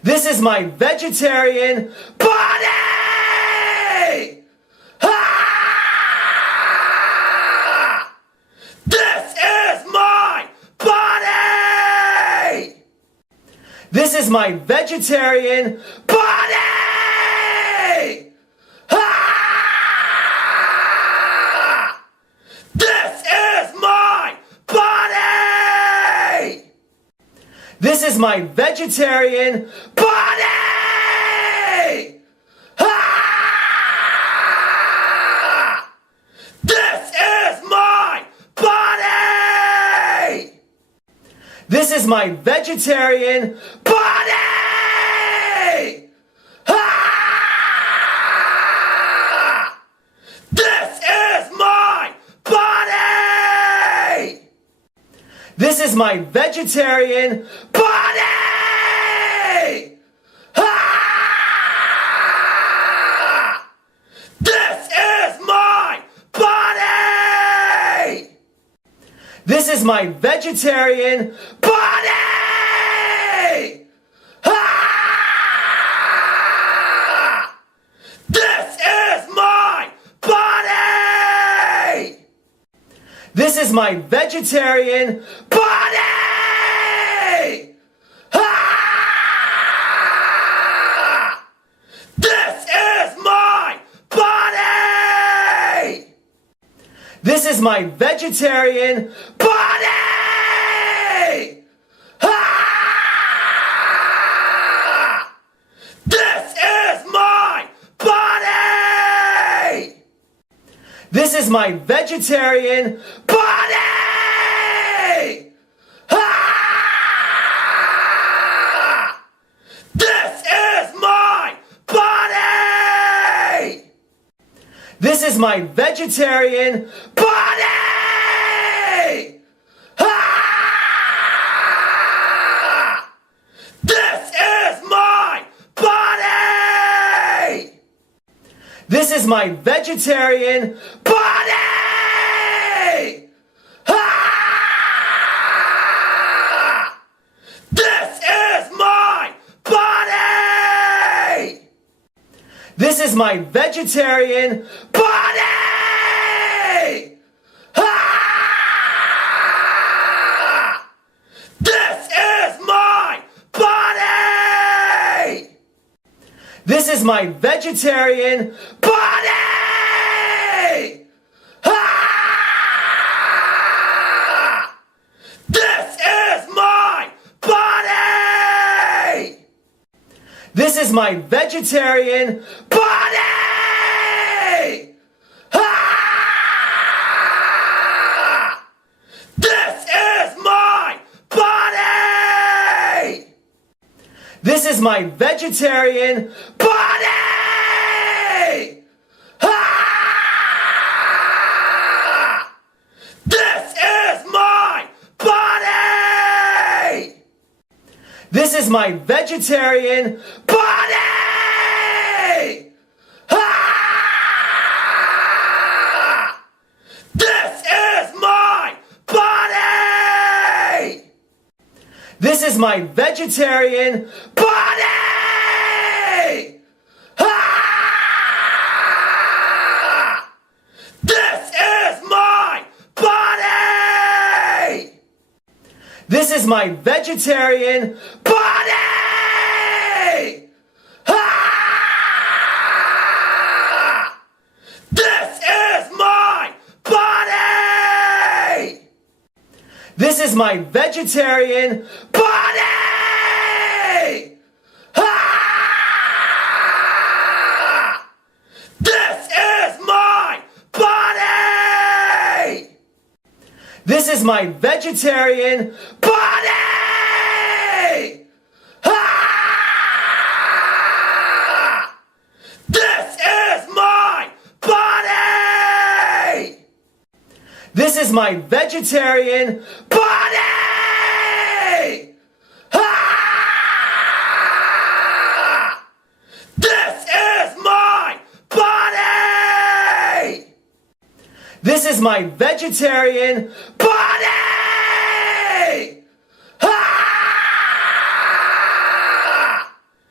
This is my vegetarian body! Ah! This is my body! This is my vegetarian body! Ah! This is my body! This is my vegetarian body! Ah! This is my body! This is my vegetarian body! Ah! This is my body! This is my vegetarian body! Ah! This is my body! This is my vegetarian body! Ah! This is my body! This is my vegetarian body! Ah! This is my body! This is my vegetarian body! Ah! This is my body! This is my vegetarian body! Ah! This is my body! This is my vegetarian body! Ah! This is my body! This is my vegetarian body! Ah! This is my body! This is my vegetarian body! Ah! This is my body! This is my vegetarian body! Ah! This is my body! This is my vegetarian body! Ah! This is my body! This is my vegetarian body! Ah! This is my body! This is my vegetarian body! Ah! This is my body! This is my vegetarian body! Ah! This is my body! This is my vegetarian body! Ah! This is my body! This is my vegetarian body! Ah! This is my body! This is my vegetarian body! Ah! This is my body! This is my vegetarian body! Ah! This is my body! This is my vegetarian body! Ah!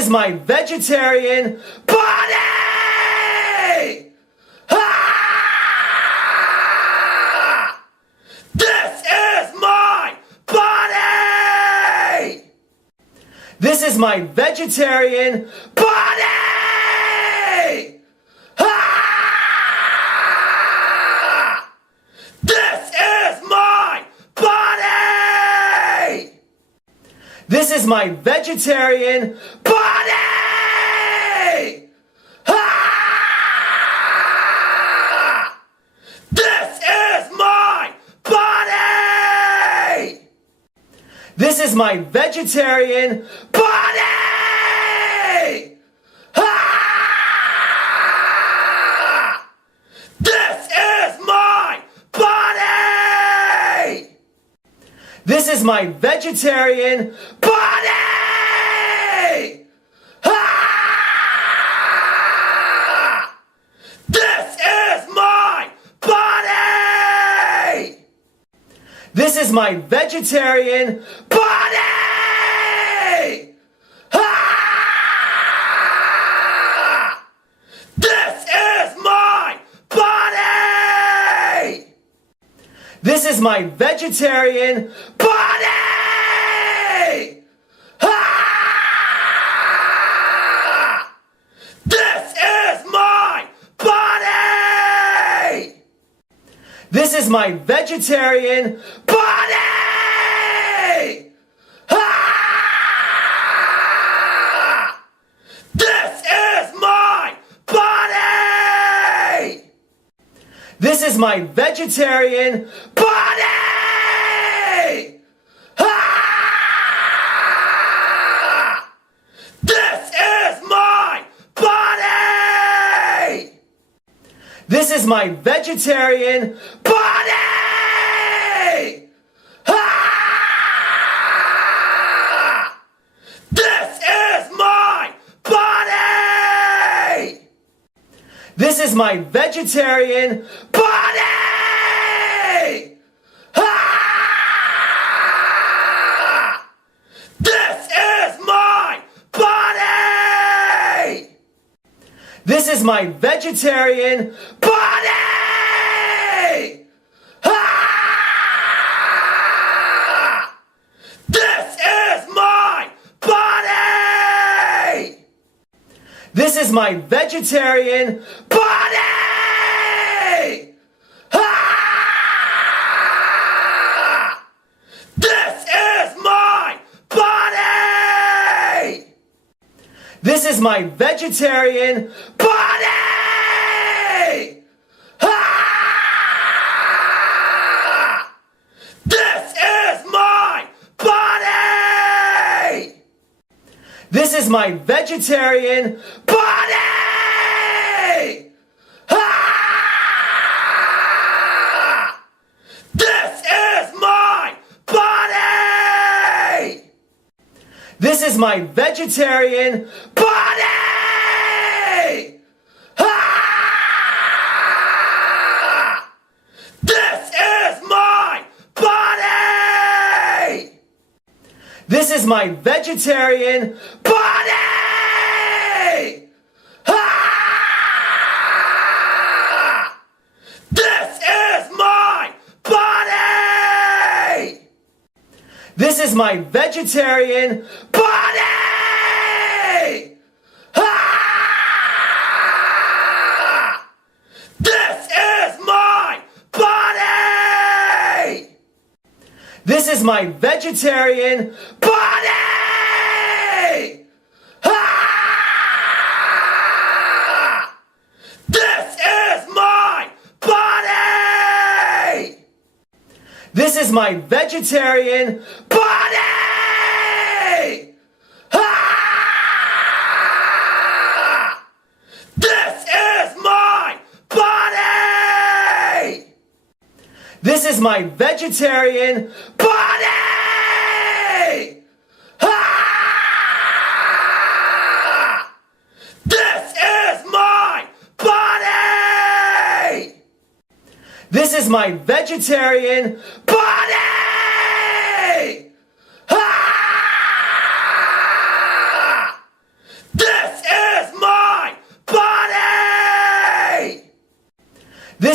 is my vegetarian body! Ah! This is my body! This is my vegetarian body! Ah! This is my body! This is my vegetarian body! Ah! This is my body! This is my vegetarian body! Ah! This is my body! This is my vegetarian body! Ah! This is my body! This is my vegetarian body! Ah! This is my body! This is my vegetarian body! Ah! This is my body! This is my vegetarian body! Ah! This is my body! This is my vegetarian body! Ah! This is my body! This is my vegetarian body! Ah! This is my body! This is my vegetarian body! Ah! This is my body! This is my vegetarian body! Ah! This is my body! This is my vegetarian body! Ah! This is my body! This is my vegetarian body! Ah! This is my body! This is my vegetarian body! Ah! This is my body! This is my vegetarian body! Ah! This is my body! This is my vegetarian body! Ah! This is my body! This is my vegetarian body! Ah! This is my body! This is my vegetarian body! Ah! This is my body! This is my vegetarian body! Ah! This is my body! This is my vegetarian body! Ah! This is my body! This is my vegetarian body! Ah!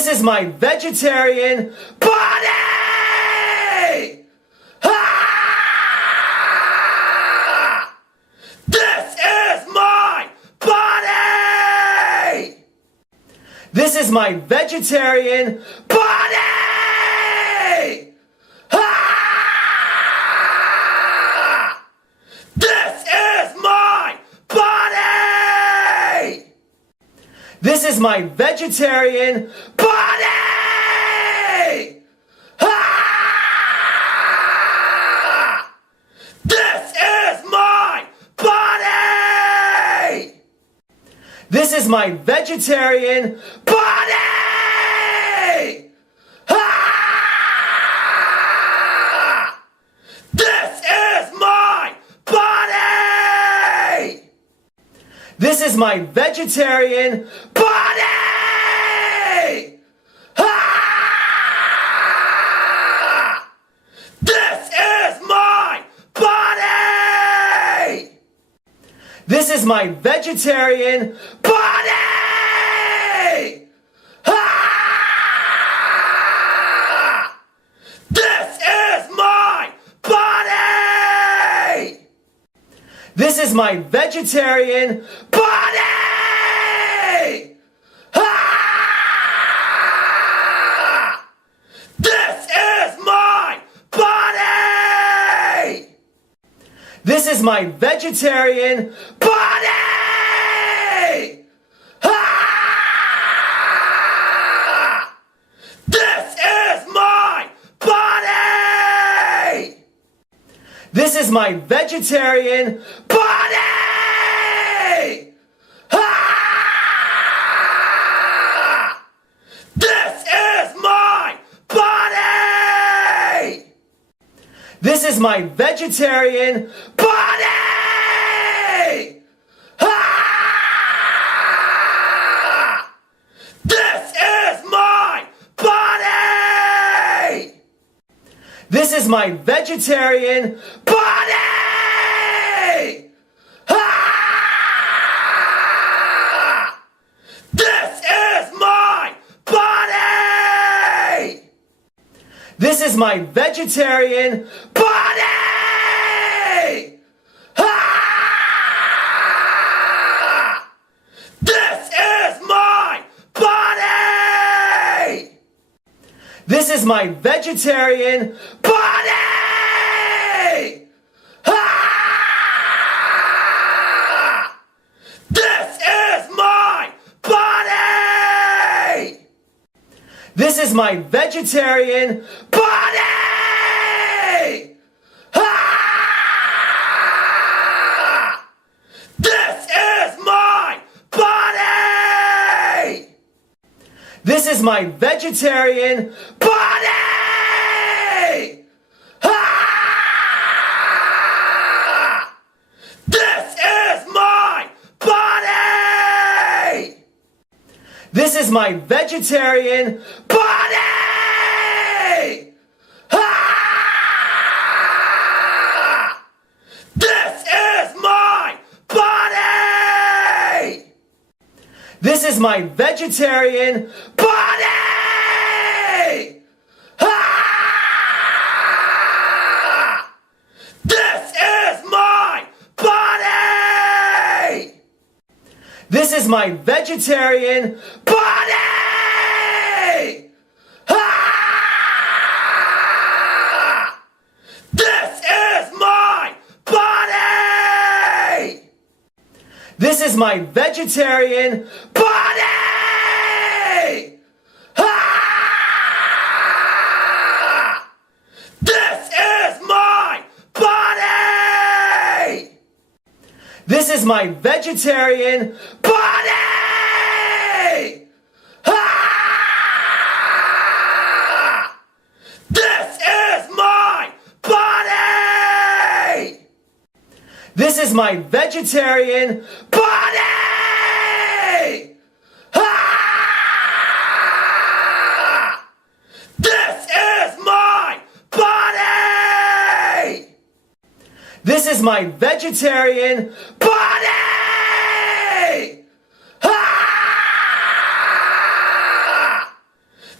This is my vegetarian body! Ah! This is my body! This is my vegetarian body! Ah! This is my body! This is my vegetarian body! Ah! This is my body! This is my vegetarian body! Ah! This is my body! This is my vegetarian body! Ah! This is my body! This is my vegetarian body! Ah! This is my body! This is my vegetarian body! Ah! This is my body! This is my vegetarian body! Ah! This is my body! This is my vegetarian body! Ah! This is my body! This is my vegetarian body! Ah! This is my body! This is my vegetarian body! Ah! This is my body! This is my vegetarian body! Ah! This is my body! This is my vegetarian body! Ah! This is my body! This is my vegetarian body! Ah! This is my body! This is my vegetarian body! Ah! This is my body! This is my vegetarian body! Ah! This is my body! This is my vegetarian body! Ah! This is my body! This is my vegetarian body! Ah! This is my body! This is my vegetarian body! Ah! This is my body! This is my vegetarian body! Ah! This is my body! This is my vegetarian body! Ah! This is my body! This is my vegetarian body! Ah!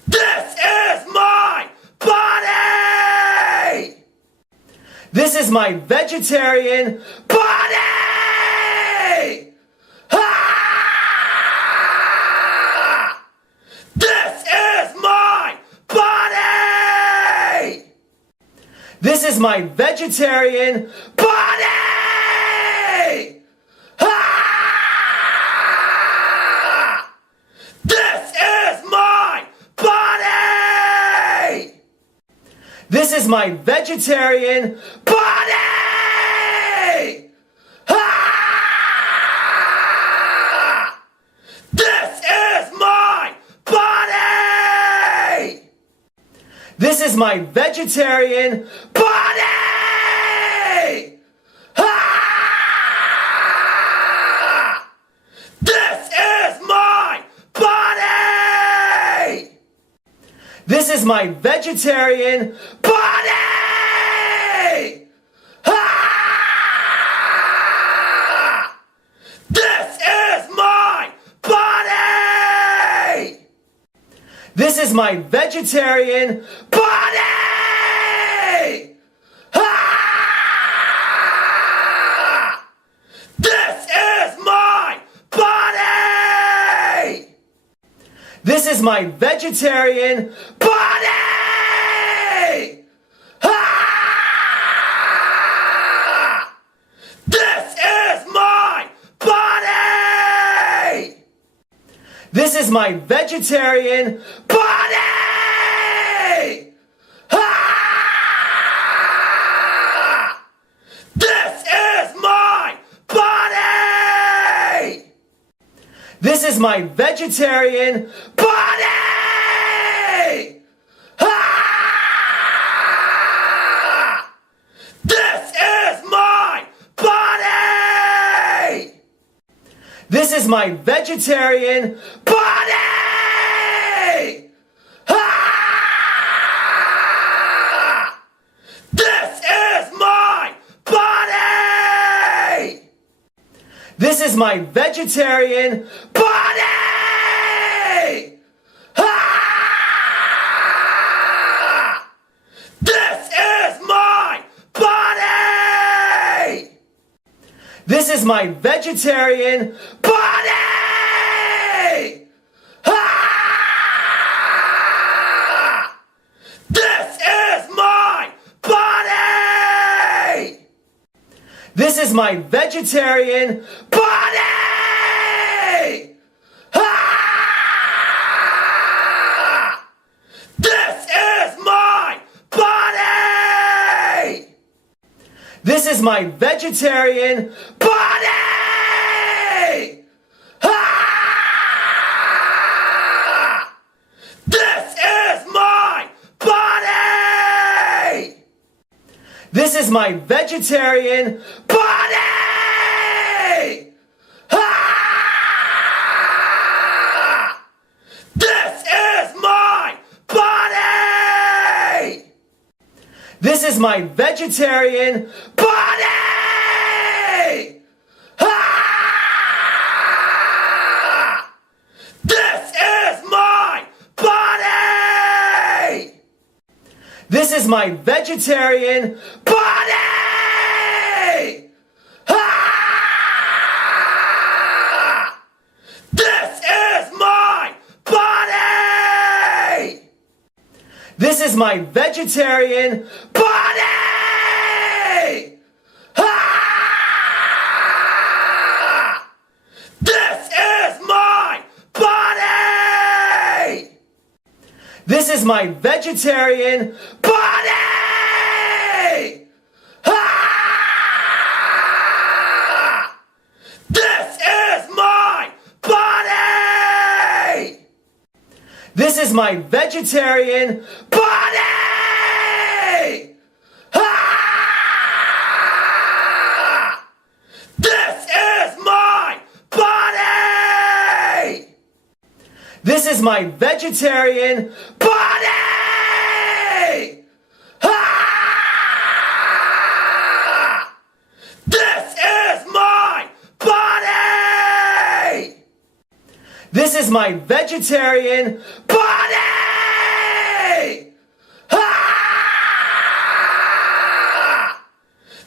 is my vegetarian body! Ah! This is my body! This is my vegetarian body! Ah! This is my body! This is my vegetarian body! Ah! This is my body! This is my vegetarian body! Ah! This is my body! This is my vegetarian body! Ah! This is my body! This is my vegetarian body! Ah! This is my body! This is my vegetarian body! Ah! This is my body! This is my vegetarian body! Ah! This is my body! This is my vegetarian body! Ah! This is my body! This is my vegetarian body! Ah! This is my body! This is my vegetarian body! Ah! This is my body! This is my vegetarian body! Ah! This is my body! This is my vegetarian body! Ah! This is my body! This is my vegetarian body! Ah! This is my body! This is my vegetarian body! Ah! This is my body! This is my vegetarian body! Ah! This is my body! This is my vegetarian body! Ah! This is my body! This is my vegetarian body! Ah! This is my body! This is my vegetarian body! Ah! This is my body! This is my vegetarian body! Ah! This is my body! This is my vegetarian body! Ah! This is my body! This is my vegetarian body! Ah!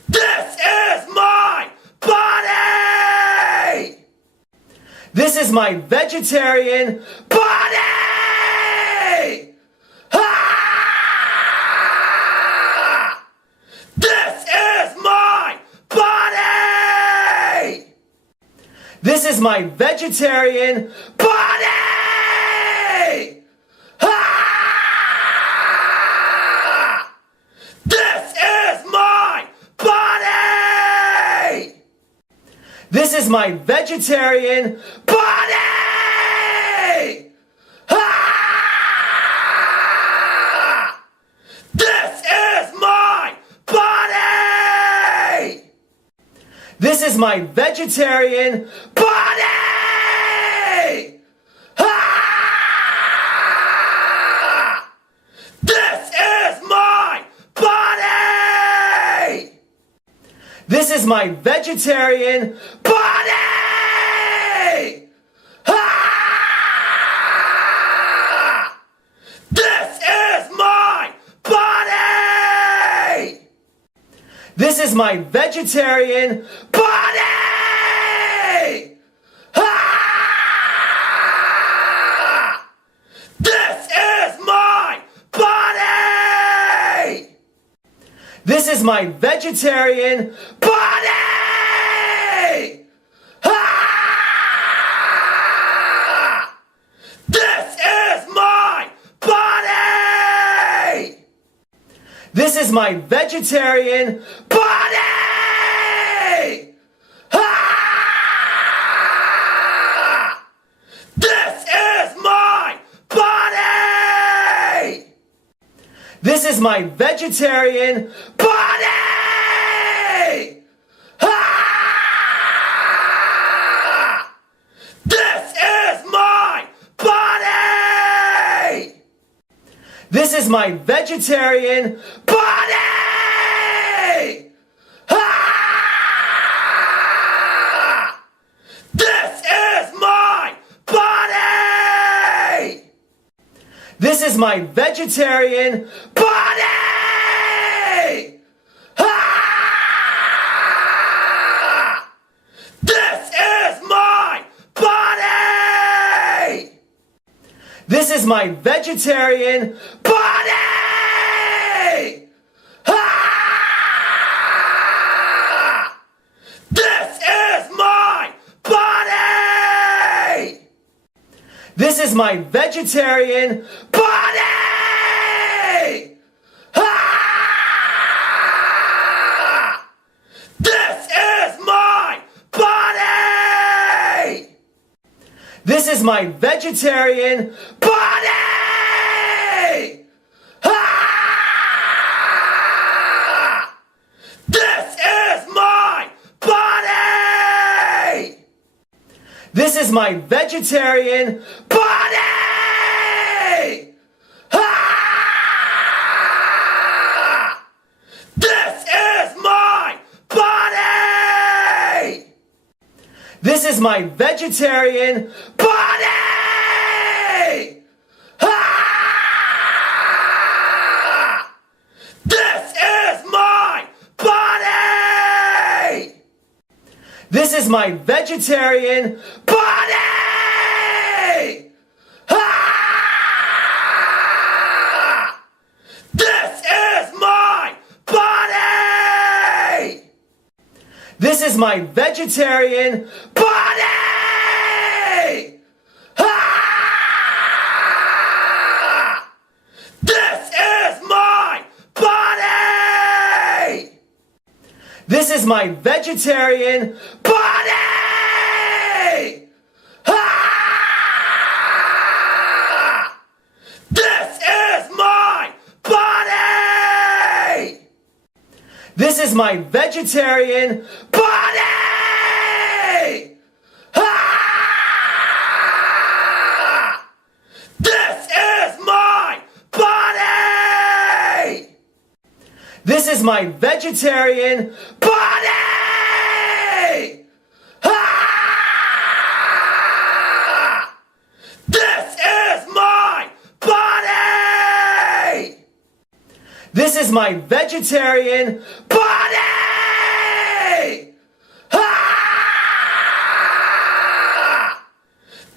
is my vegetarian body! Ah! This is my body! This is my vegetarian body! Ah! This is my body! This is my vegetarian body! Ah! This is my body! This is my vegetarian body! Ah! This is my body! This is my vegetarian body! Ah! This is my body! This is my vegetarian body! Ah! This is my body! This is my vegetarian body! Ah! This is my body! This is my vegetarian body! Ah! This is my body! This is my vegetarian body! Ah! This is my body! This is my vegetarian body! Ah! This is my body! This is my vegetarian body! Ah! This is my body! This is my vegetarian body! Ah! This is my body! This is my vegetarian body! Ah! This is my body! This is my vegetarian body! Ah! This is my body! This is my vegetarian body! Ah! This is my body! This is my vegetarian body! Ah! This is my body! This is my vegetarian body! Ah! This is my body! This is my vegetarian body! Ah! This is my body! This is my vegetarian body! Ah! This is my body! This is my vegetarian body! Ah! This is my body! This is my vegetarian body! Ah! This is my body! This is my vegetarian body! Ah!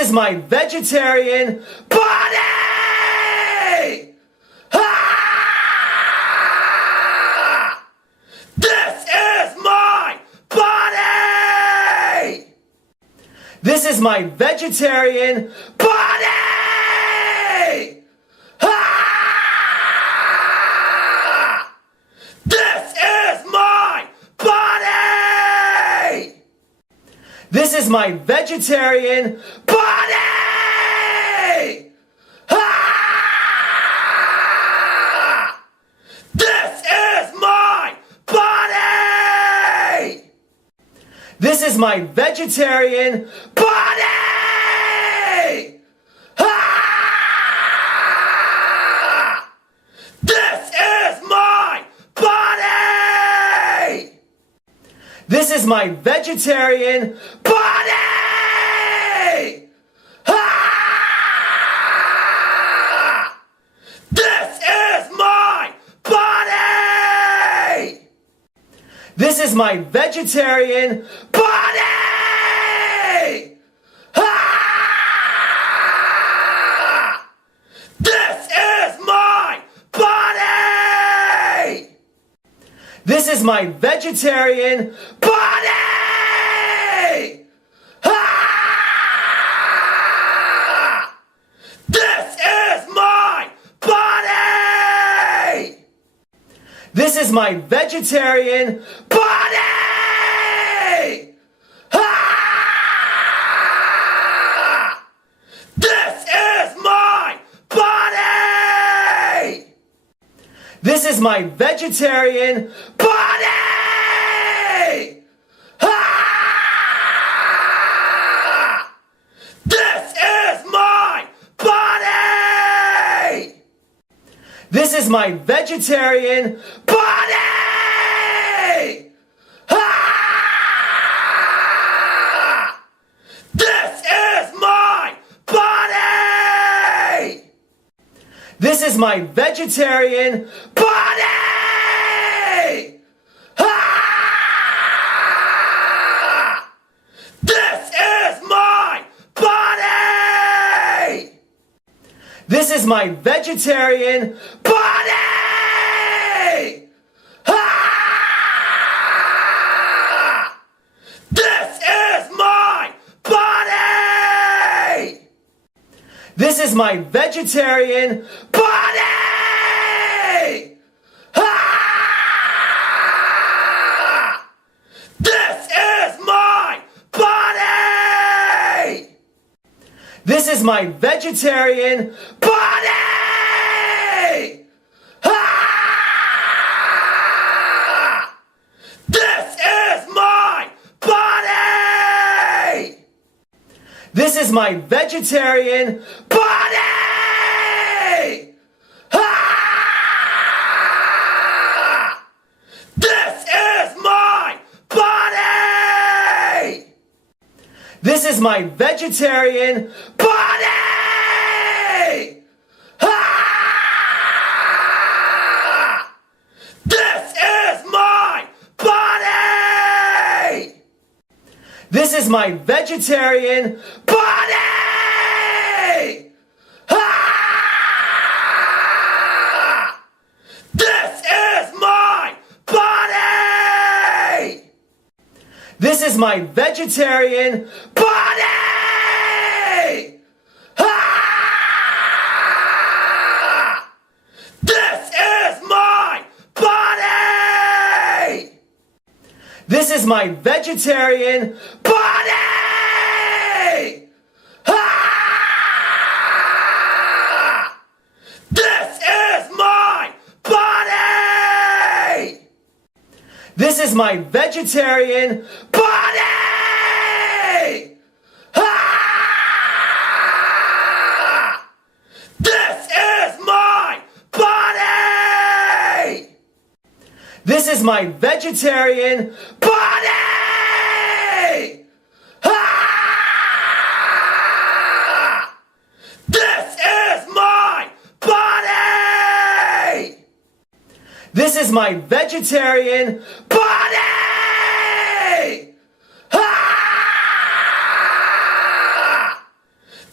is my vegetarian body! Ah! This is my body! This is my vegetarian body! Ah! This is my body! This is my vegetarian body! Ah! This is my body! This is my vegetarian body! Ah! This is my body! This is my vegetarian body! Ah! This is my body! This is my vegetarian body! Ah! This is my body! This is my vegetarian body! Ah! This is my body! This is my vegetarian body! Ah! This is my body! This is my vegetarian body! Ah! This is my body! This is my vegetarian body! Ah! This is my body! This is my vegetarian body! Ah! This is my body! This is my vegetarian body! Ah! This is my body! This is my vegetarian body! Ah! This is my body! This is my vegetarian body! Ah! This is my body! This is my vegetarian body! Ah! This is my body! This is my vegetarian body! Ah! This is my body! This is my vegetarian body! Ah! This is my body! This is my vegetarian body! Ah! This is my body! This is my vegetarian body! Ah! This is my body! This is my vegetarian body! Ah! This is my body! This is my vegetarian body! Ah! This is my body! This is my vegetarian body! Ah!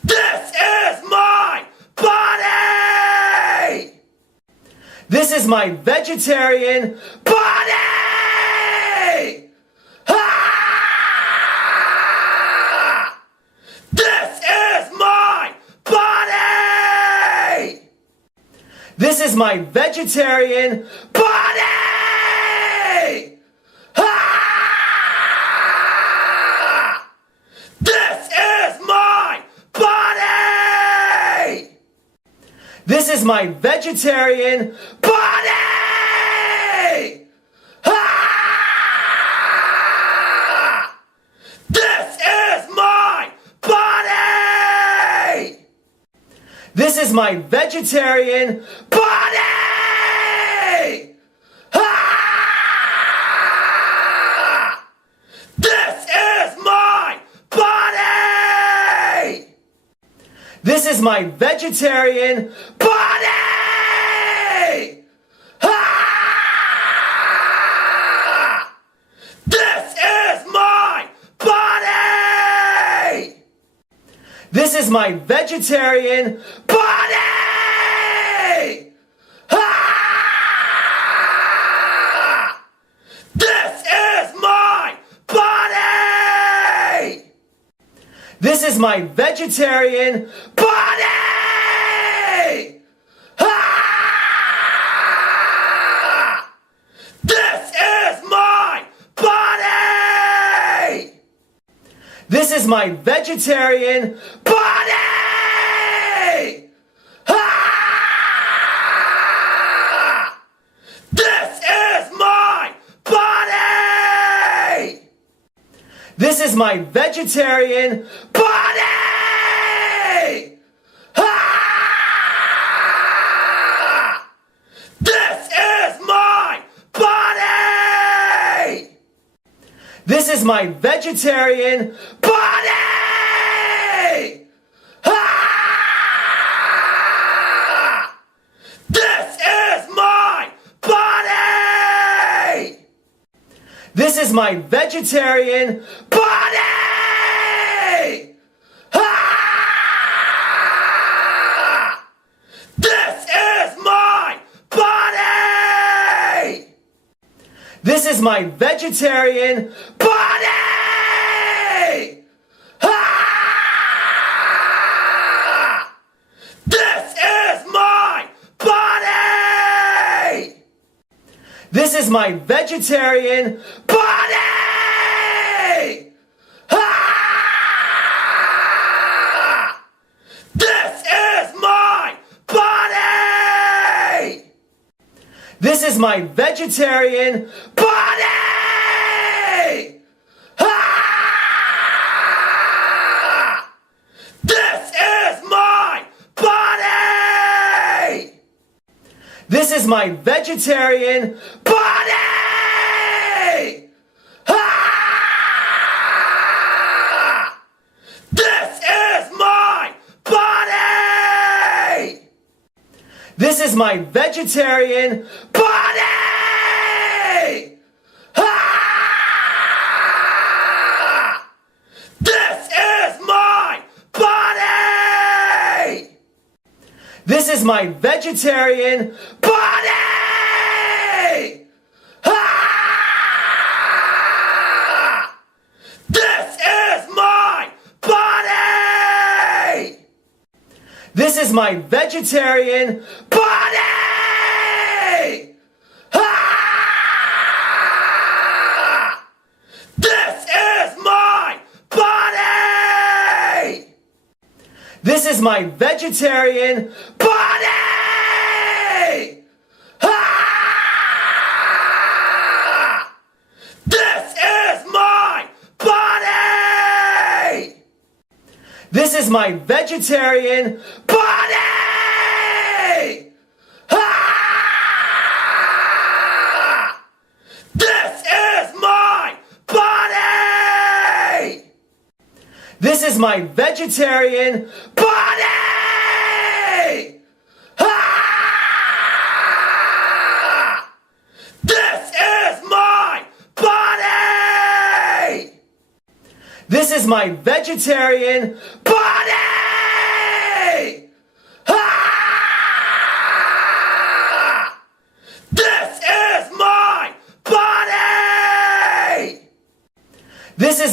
This is my vegetarian body! Ah! This is my body! This is my vegetarian body! Ah! This is my body! This is my vegetarian body! Ah! This is my body! This is my vegetarian body! Ah! This is my body! This is my vegetarian body! Ah! This is my body! This is my vegetarian body! Ah! This is my body! This is my vegetarian body! Ah! This is my body! This is my vegetarian body! Ah! This is my body! This is my vegetarian body! Ah! This is my body! This is my vegetarian body! Ah! This is my body! This is my vegetarian body! Ah! This is my body! This is my vegetarian body! Ah! This is my body! This is my vegetarian body! Ah! This is my body! This is my vegetarian body! Ah! This is my body! This is my vegetarian body! Ah! This is my body! This is my vegetarian body! Ah! This is my body! This is my vegetarian body! Ah! This is my body! This is my vegetarian body! Ah! This is my body! This is my vegetarian body! Ah! This is my body! This is my vegetarian body! Ah! This is my body! This is my vegetarian body! Ah! This is my body! This is my vegetarian body! Ah!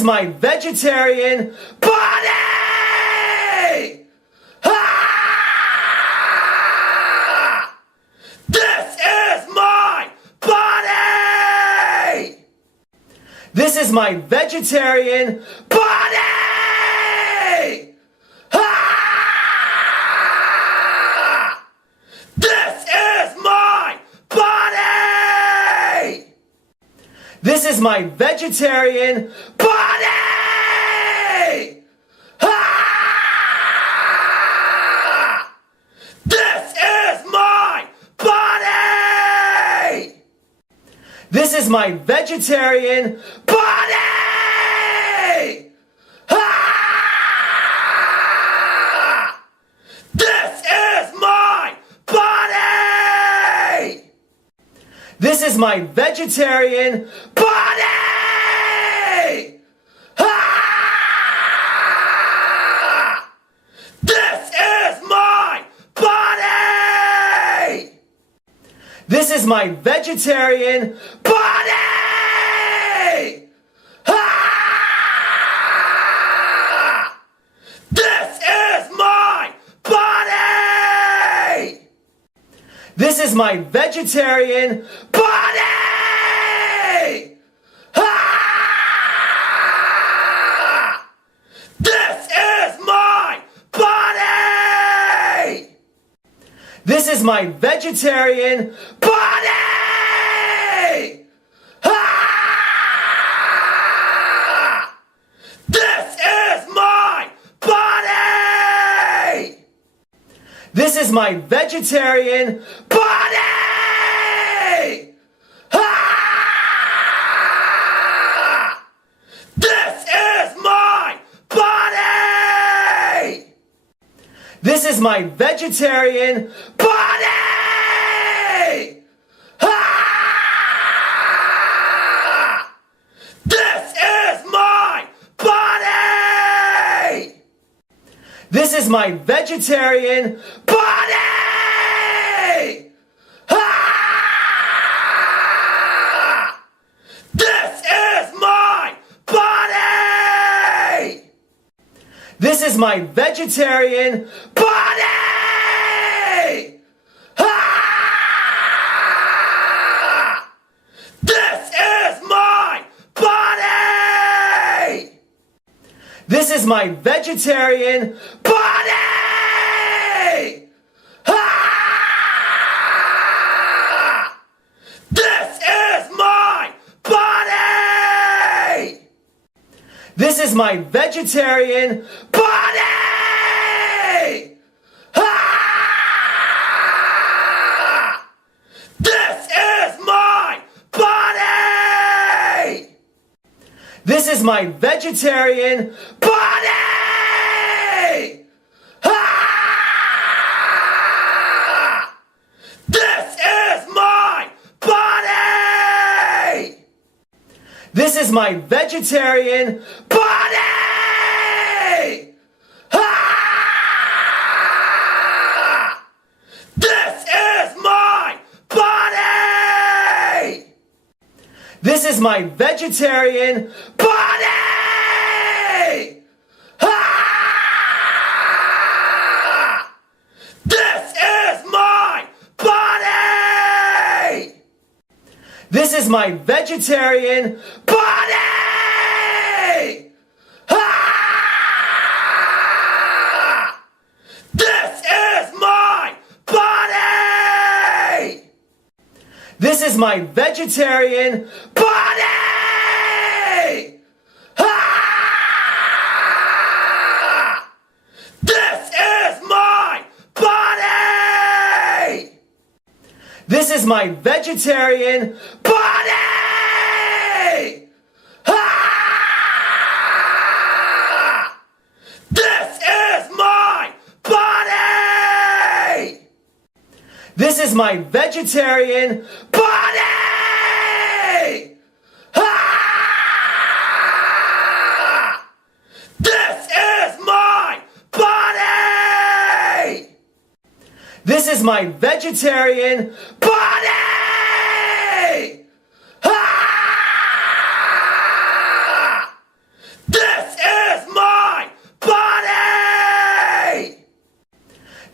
my vegetarian body! Ah! This is my body! This is my vegetarian body! Ah! This is my body! This is my vegetarian body! Ah! This is my body! This is my vegetarian body! Ah! This is my body! This is my vegetarian body! Ah! This is my body! This is my vegetarian body! Ah! This is my body! This is my vegetarian body! Ah! This is my body! This is my vegetarian body! Ah! This is my body! This is my vegetarian body! Ah! This is my body! This is my vegetarian body! Ah! This is my body! This is my vegetarian body! Ah! This is my body! This is my vegetarian body! Ah! This is my body! This is my vegetarian body! Ah! This is my body! This is my vegetarian body! Ah! This is my body! This is my vegetarian body! Ah! This is my body! This is my vegetarian body! Ah! This is my body! This is my vegetarian body! Ah! This is my body! This is my vegetarian body! Ah! This is my body! This is my vegetarian body! Ah! This is my body! This is my vegetarian body! Ah! This is my body! This is my vegetarian body! Ah! This is my body! This is my vegetarian body! Ah!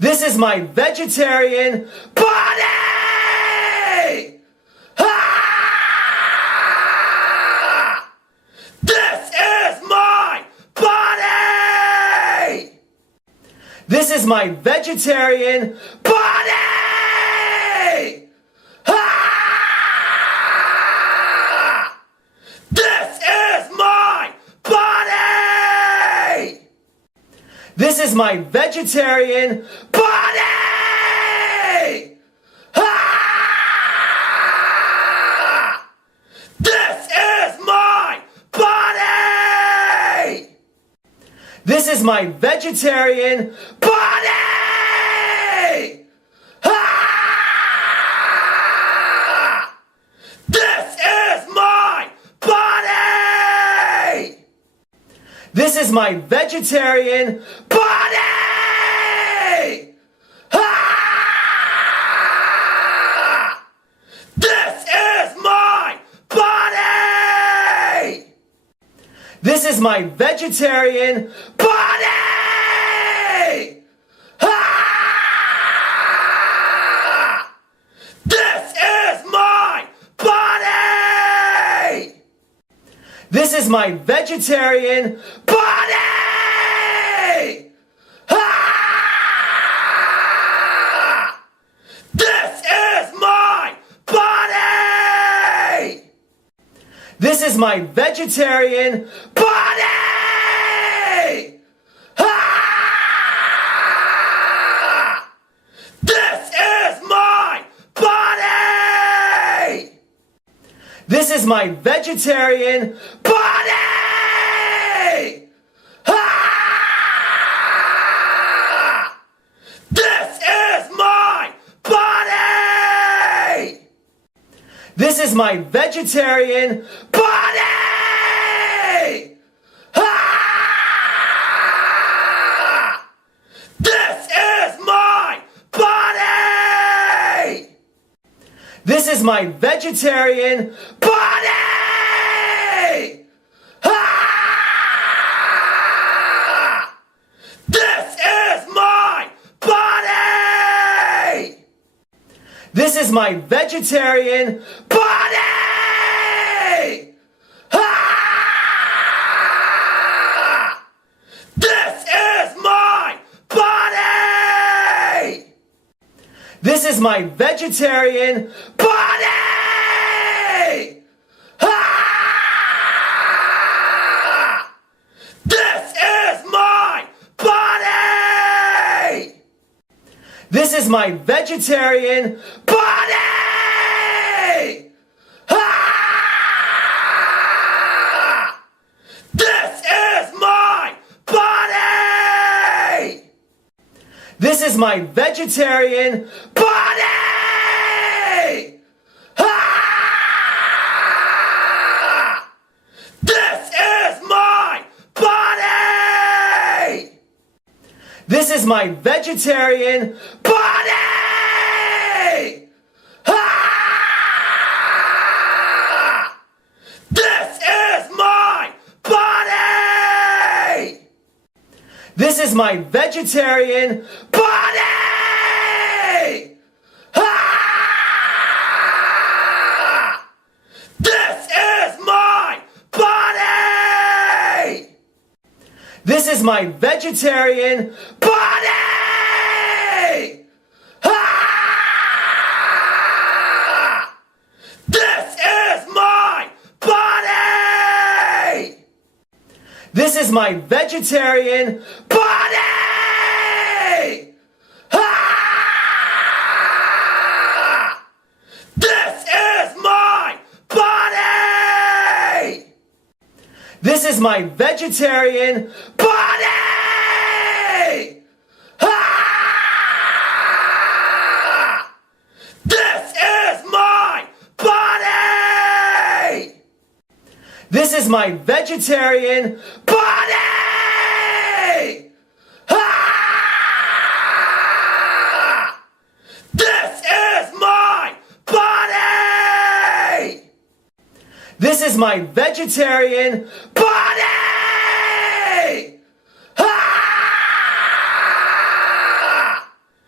This is my vegetarian body! Ah! This is my body! This is my vegetarian body! Ah! This is my body! This is my vegetarian body! Ah! This is my body! This is my vegetarian body! Ah! This is my body! This is my vegetarian body! Ah! This is my body! This is my vegetarian body! Ah! This is my body! This is my vegetarian body! Ah! This is my body! This is my vegetarian body! Ah! This is my body! This is my vegetarian body! Ah! This is my body! This is my vegetarian body! Ah! This is my body! This is my vegetarian body! Ah! This is my body! This is my vegetarian body! Ah! This is my body! This is my vegetarian body! Ah! This is my body! This is my vegetarian body! Ah! This is my body! This is my vegetarian body! Ah! This is my body! This is my vegetarian body! Ah! This is my body! This is my vegetarian body! Ah! This is my body! This is my vegetarian body! Ah! This is my body! This is my vegetarian body! Ah! This is my body! This is my vegetarian body! Ah! This is my body! This is my vegetarian body! Ah! This is my body! This is my vegetarian body! Ah!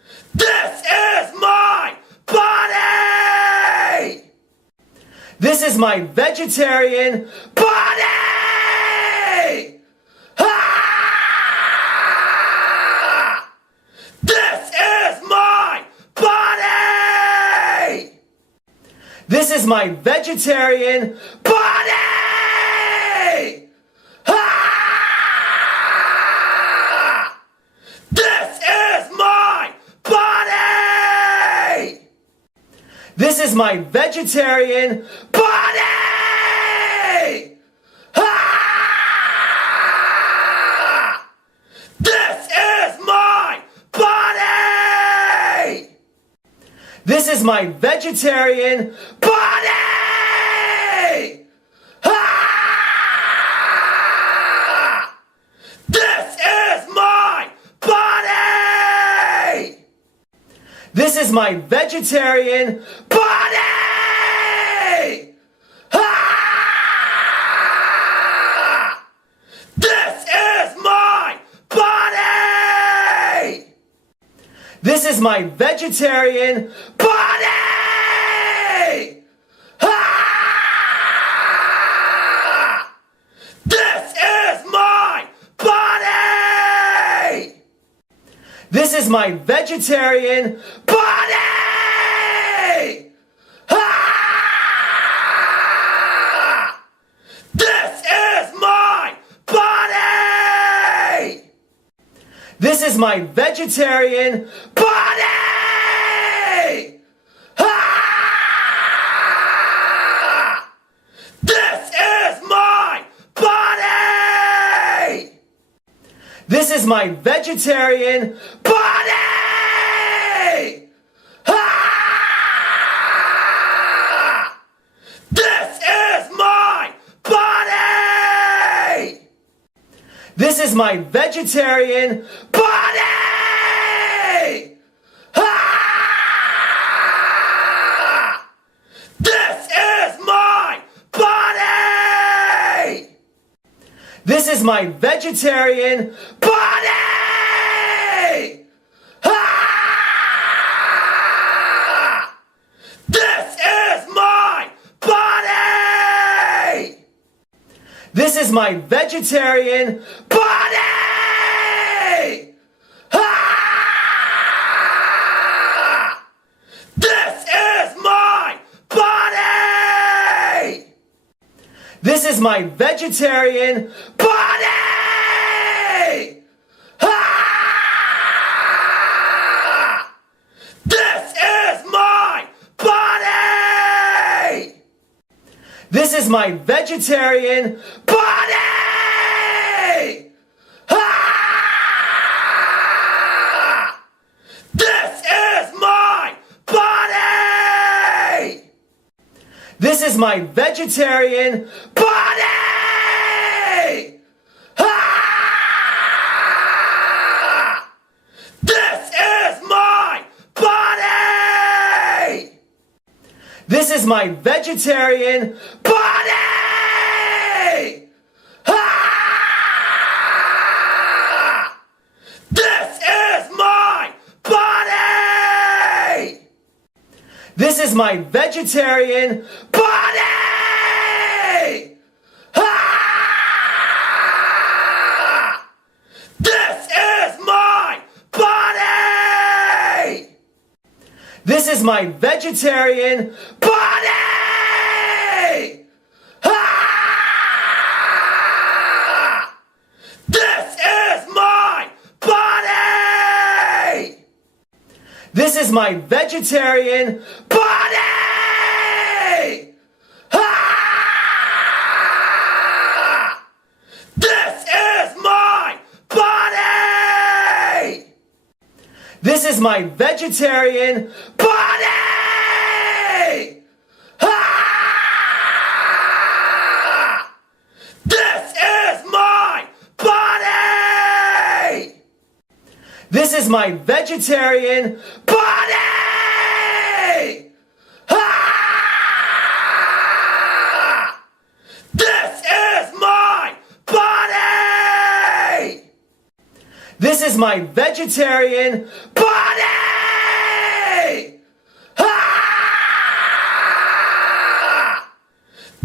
is my vegetarian body! Ah! This is my body! This is my vegetarian body! Ah! This is my body! This is my vegetarian body! Ah! This is my body! This is my vegetarian body! Ah! This is my body! This is my vegetarian body! Ah! This is my body! This is my vegetarian body! Ah! This is my body! This is my vegetarian body! Ah! This is my body! This is my vegetarian body! Ah! This is my body! This is my vegetarian body! Ah! This is my body! This is my vegetarian body! Ah! This is my body! This is my vegetarian body! Ah! This is my body! This is my vegetarian body! Ah! This is my body! This is my vegetarian body! Ah! This is my body! This is my vegetarian body! Ah! This is my body! This is my vegetarian body! Ah! This is my body! This is my vegetarian body! Ah! This is my body! This is my vegetarian body! Ah! This is my body! This is my vegetarian body! Ah! This is my body! This is my vegetarian body! Ah! This is my body! This is my vegetarian body! Ah! This is my body! This is my vegetarian body! Ah! This is my body! This is my vegetarian body! Ah!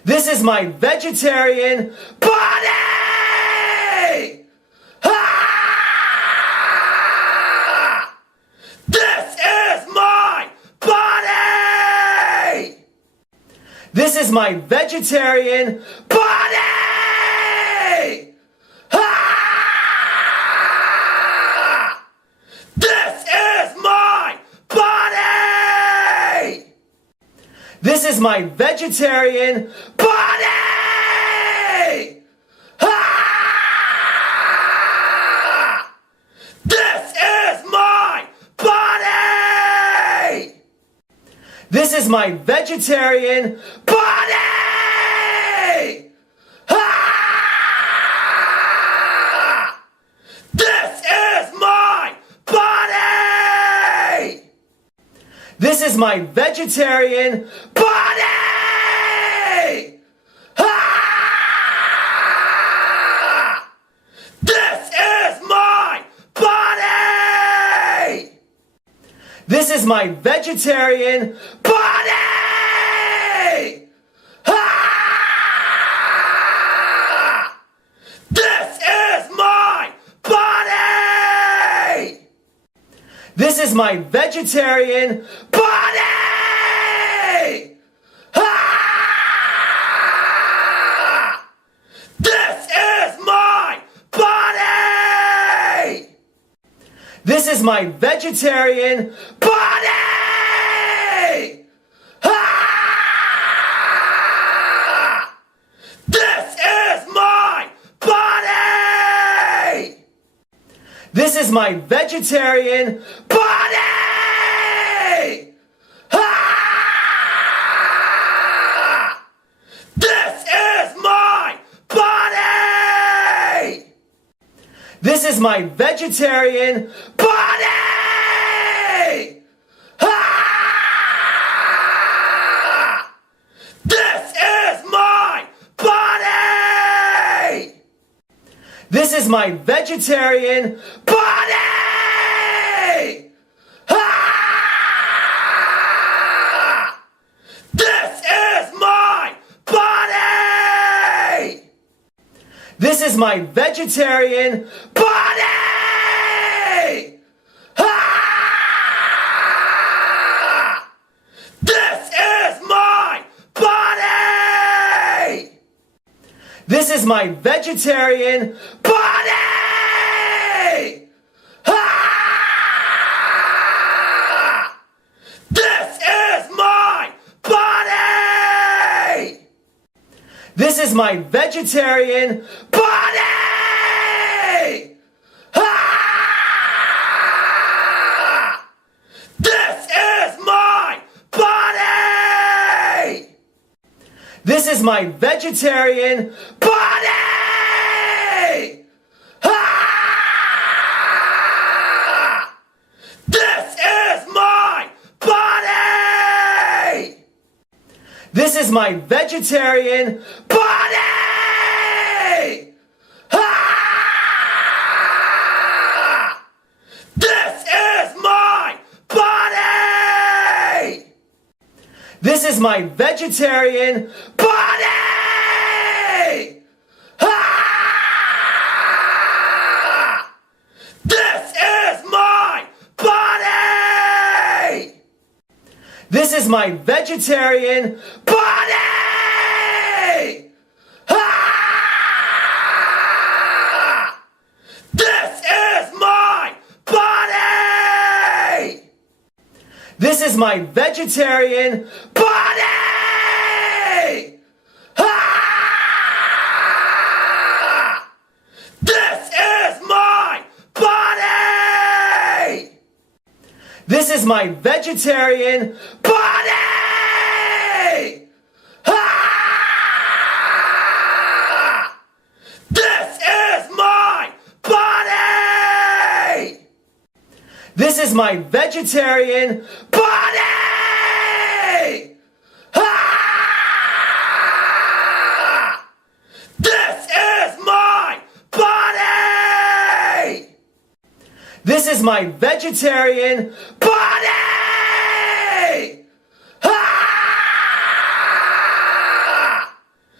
This is my vegetarian body! Ah! This is my body! This is my vegetarian body! Ah! This is my body! This is my vegetarian body! Ah! This is my body! This is my vegetarian body! Ah! This is my body! This is my vegetarian body! Ah! This is my body! This is my vegetarian body! Ah! This is my body! This is my vegetarian body! Ah! This is my body! This is my vegetarian body! Ah! This is my body! This is my vegetarian body! Ah! This is my body! This is my vegetarian body! Ah! This is my body! This is my vegetarian body! Ah! This is my body! This is my vegetarian body! Ah! This is my body! This is my vegetarian body! Ah! This is my body! This is my vegetarian body! Ah! This is my body! This is my vegetarian body! Ah! This is my body! This is my vegetarian body! Ah! This is my body! This is my vegetarian body! Ah! This is my body! This is my vegetarian body! Ah! This is my body! This is my vegetarian body! Ah! This is my body! This is my vegetarian body! Ah! This is my body! This is my vegetarian body! Ah! This is my body! This is my vegetarian body! Ah!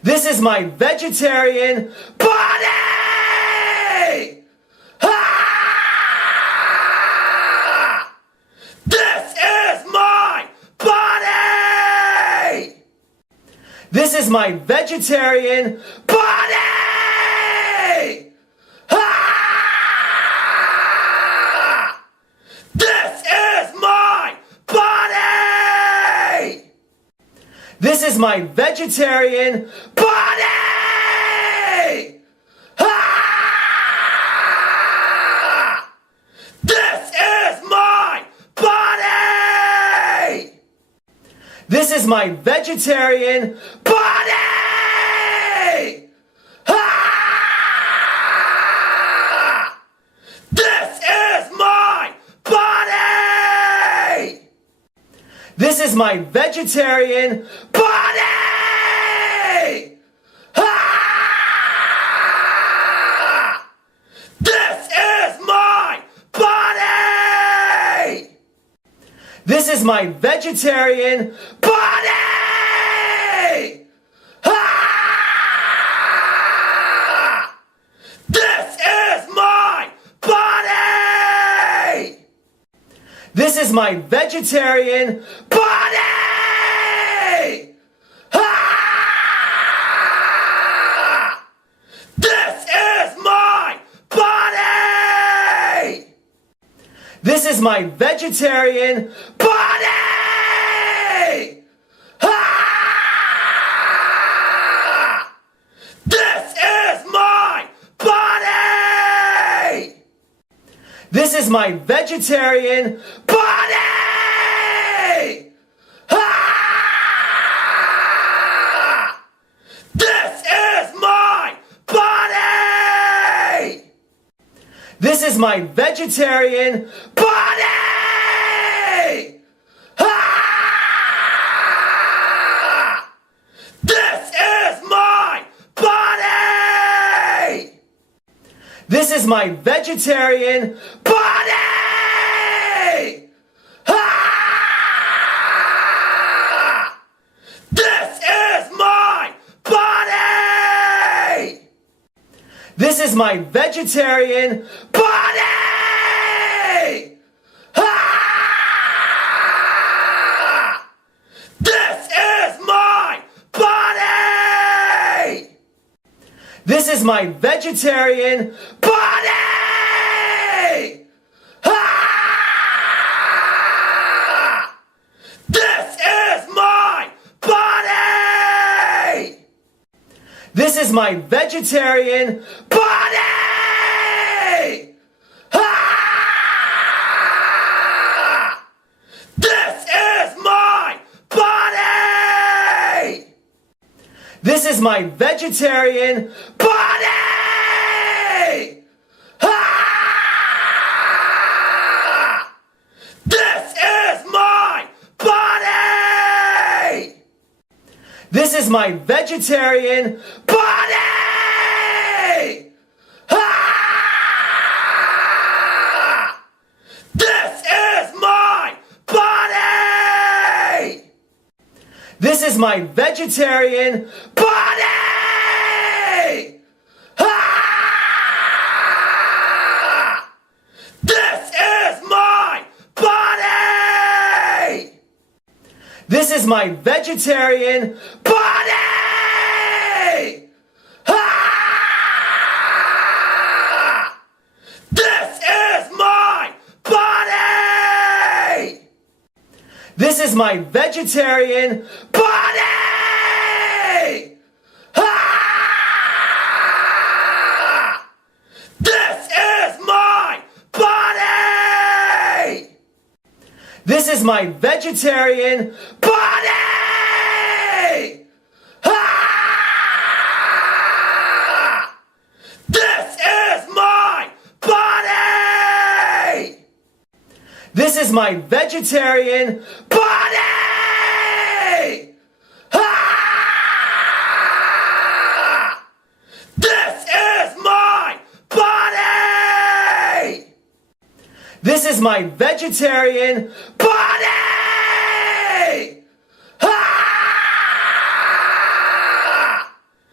This is my vegetarian body! Ah! This is my body! This is my vegetarian body! Ah! This is my body! This is my vegetarian body! Ah! This is my body! This is my vegetarian body! Ah! This is my body! This is my vegetarian body! Ah! This is my body! This is my vegetarian body! Ah! This is my body! This is my vegetarian body! Ah! This is my body! This is my vegetarian body! Ah! This is my body! This is my vegetarian body! Ah! This is my body! This is my vegetarian body! Ah! This is my body! This is my vegetarian body! Ah! This is my body! This is my vegetarian body! Ah! This is my body! This is my vegetarian body! Ah! This is my body! This is my vegetarian body! Ah! This is my body! This is my vegetarian body! Ah! This is my body! This is my vegetarian body! Ah! This is my body! This is my vegetarian body! Ah! This is my body! This is my vegetarian body! Ah! This is my body! This is my vegetarian body! Ah! This is my body! This is my vegetarian body! Ah! This is my body! This is my vegetarian body! Ah! This is my body! This is my vegetarian body! Ah!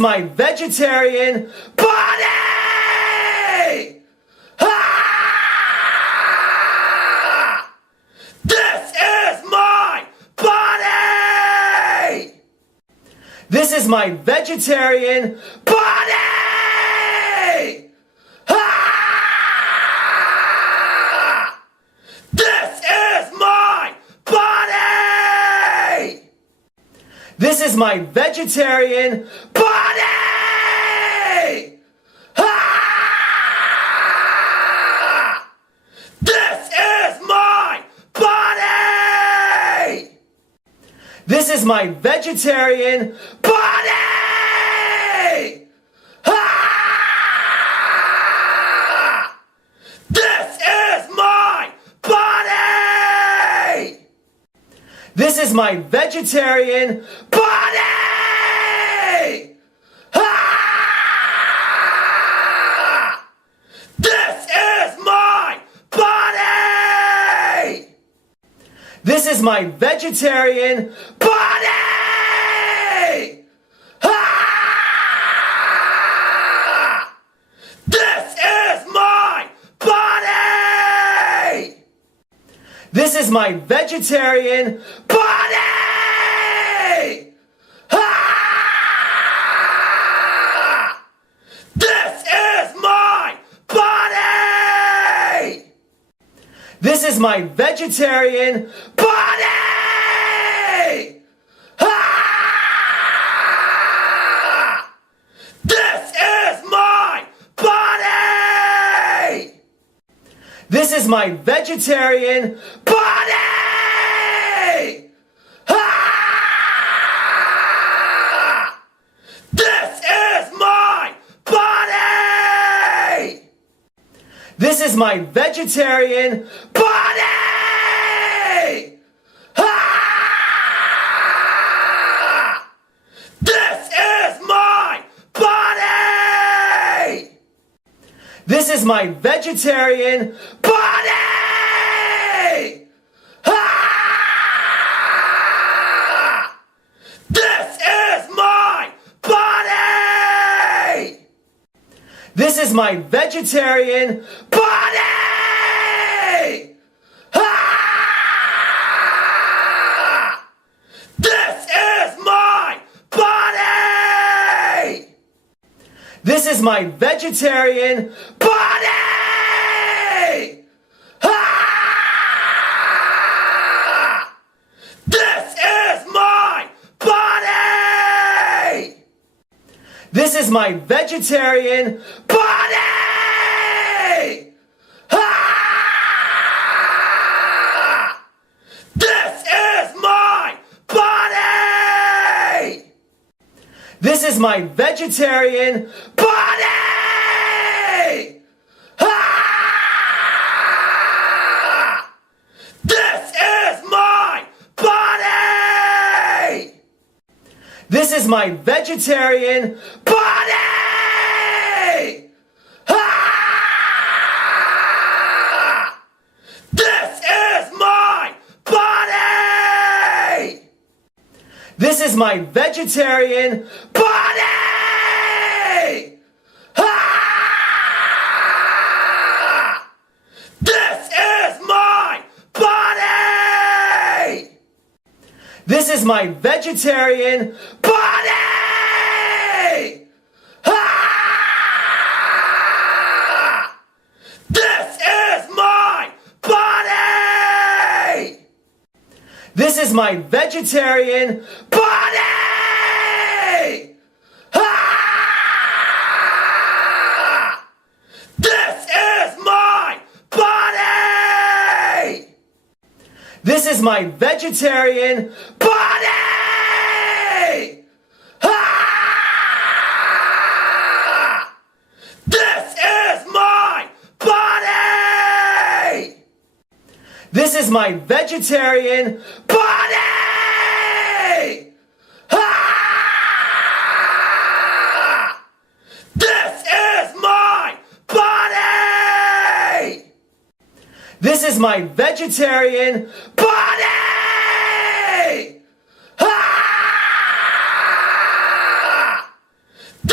my vegetarian body! Ah! This is my body! This is my vegetarian body! Ah! This is my body! This is my vegetarian body! Ah! This is my body! This is my vegetarian body! Ah! This is my body! This is my vegetarian body! Ah! This is my body! This is my vegetarian body! Ah! This is my body! This is my vegetarian body! Ah! This is my body! This is my vegetarian body! Ah! This is my body! This is my vegetarian body! Ah! This is my body! This is my vegetarian body! Ah! This is my body! This is my vegetarian body! Ah! This is my body! This is my vegetarian body! Ah! This is my body! This is my vegetarian body! Ah! This is my body! This is my vegetarian body! Ah! This is my body! This is my vegetarian body! Ah! This is my body! This is my vegetarian body! Ah! This is my body! This is my vegetarian body! Ah! This is my body! This is my vegetarian body! Ah! This is my body! This is my vegetarian body! Ah! This is my body! This is my vegetarian body! Ah! This is my body! This is my vegetarian body! Ah! This is my body! This is my vegetarian body! Ah!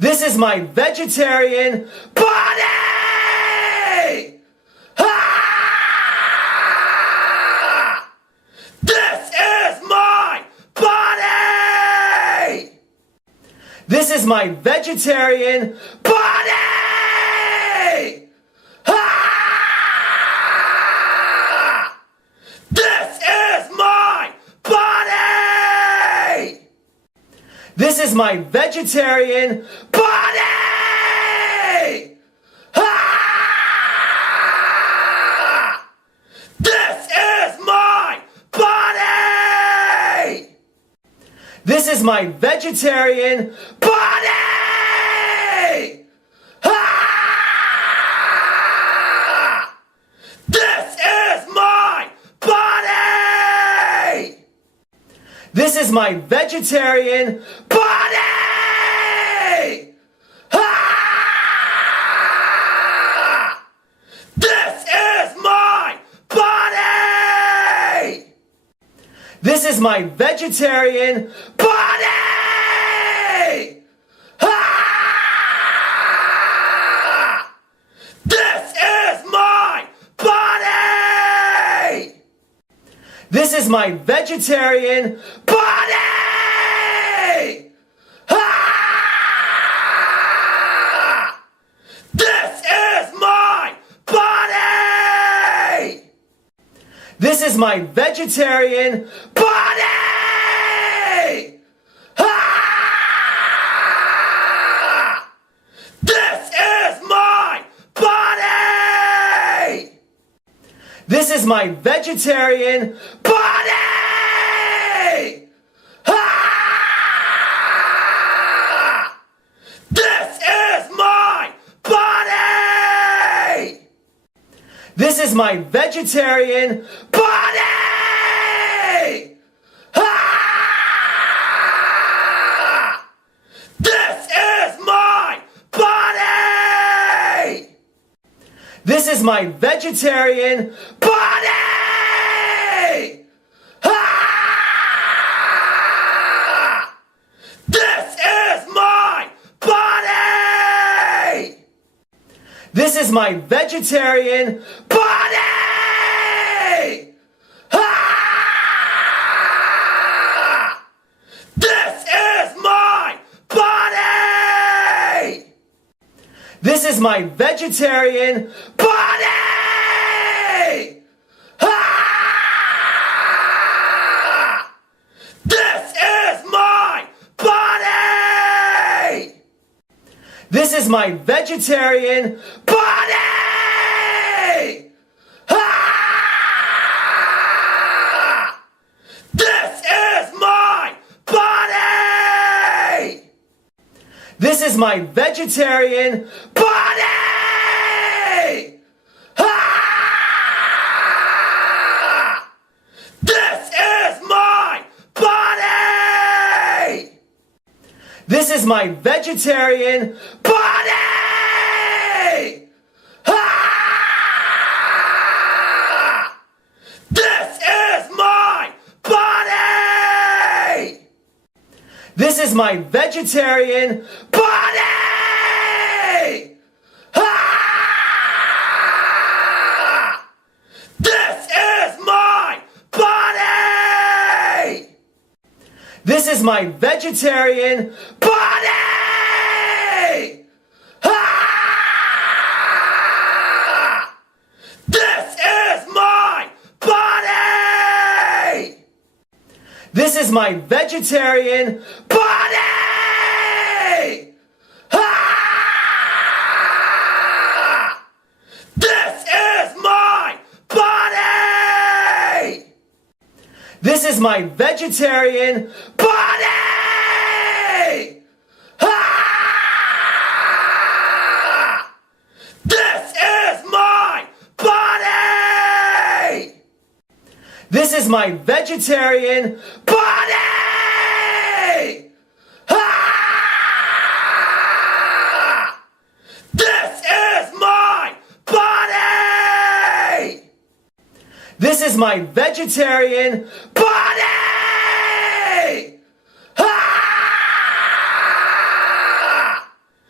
This is my vegetarian body! Ah! This is my body! This is my vegetarian body! Ah! This is my body! This is my vegetarian body! Ah! This is my body! This is my vegetarian body! Ah! This is my body! This is my vegetarian body! Ah! This is my body! This is my vegetarian body! Ah! This is my body! This is my vegetarian body! Ah! This is my body! This is my vegetarian body! Ah! This is my body! This is my vegetarian body! Ah! This is my body! This is my vegetarian body! Ah! This is my body! This is my vegetarian body! Ah! This is my body! This is my vegetarian body! Ah! This is my body! This is my vegetarian body! Ah! This is my body! This is my vegetarian body! Ah! This is my body! This is my vegetarian body! Ah! This is my body! This is my vegetarian body! Ah! This is my body! This is my vegetarian body! Ah! This is my body! This is my vegetarian body! Ah! This is my body! This is my vegetarian body! Ah! This is my body! This is my vegetarian body! Ah! This is my body! This is my vegetarian body! Ah! This is my body! This is my vegetarian body! Ah!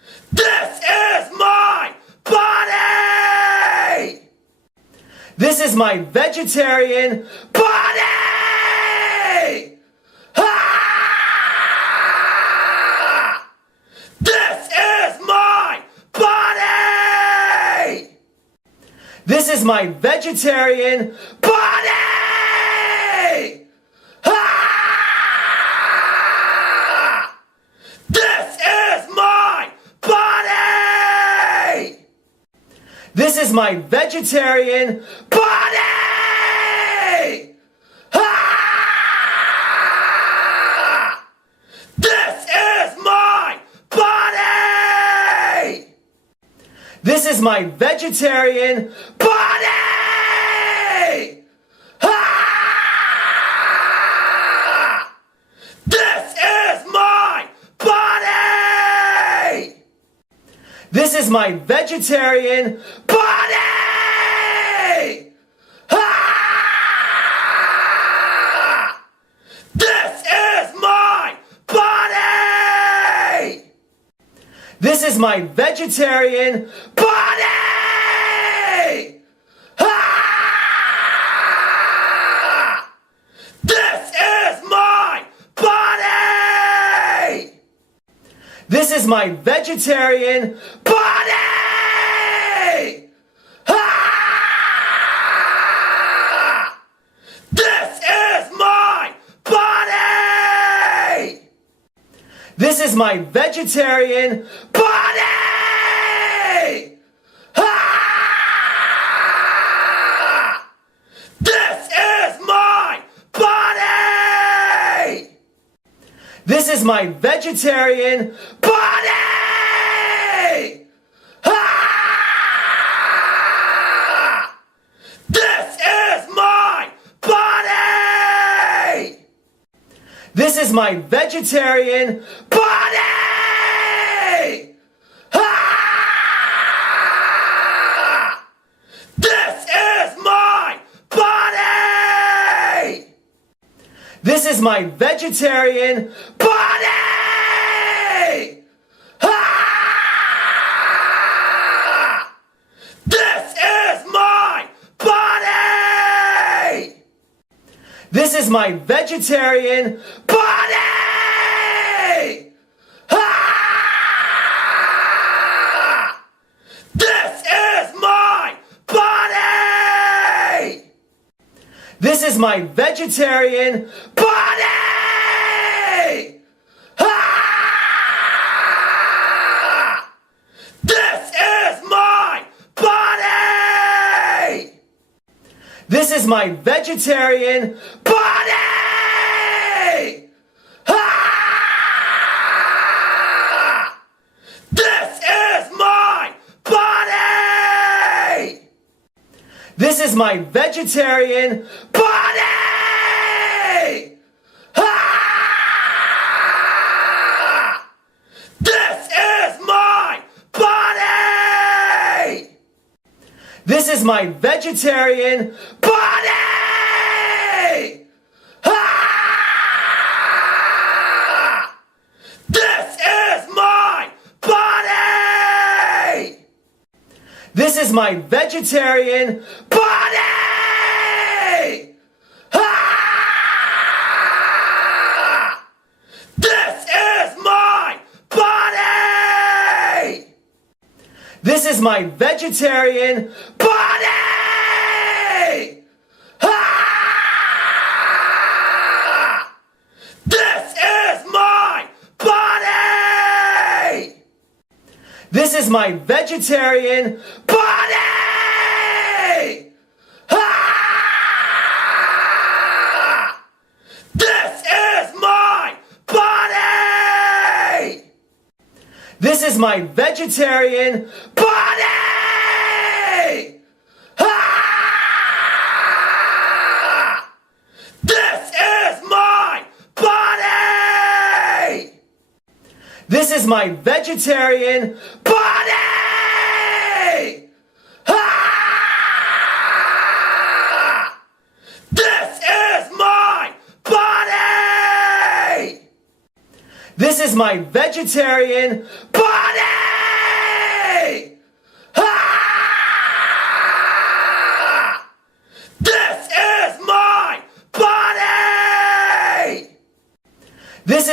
This is my vegetarian body! Ah! This is my body! This is my vegetarian body! Ah! This is my body! This is my vegetarian body! Ah! This is my body! This is my vegetarian body! Ah! This is my body! This is my vegetarian body! Ah! This is my body! This is my vegetarian body! Ah! This is my body! This is my vegetarian body! Ah! This is my body! This is my vegetarian body! Ah! This is my body! This is my vegetarian body! Ah! This is my body! This is my vegetarian body! Ah! This is my body! This is my vegetarian body! Ah! This is my body! This is my vegetarian body! Ah! This is my body! This is my vegetarian body! Ah! This is my body! This is my vegetarian body! Ah! This is my body! This is my vegetarian body! Ah! This is my body! This is my vegetarian body! Ah! This is my body! This is my vegetarian body! Ah! This is my body! This is my vegetarian body! Ah! This is my body! This is my vegetarian body! Ah! This is my body! This is my vegetarian body! Ah! This is my body! This is my vegetarian body! Ah! This is my body! This is my vegetarian body! Ah!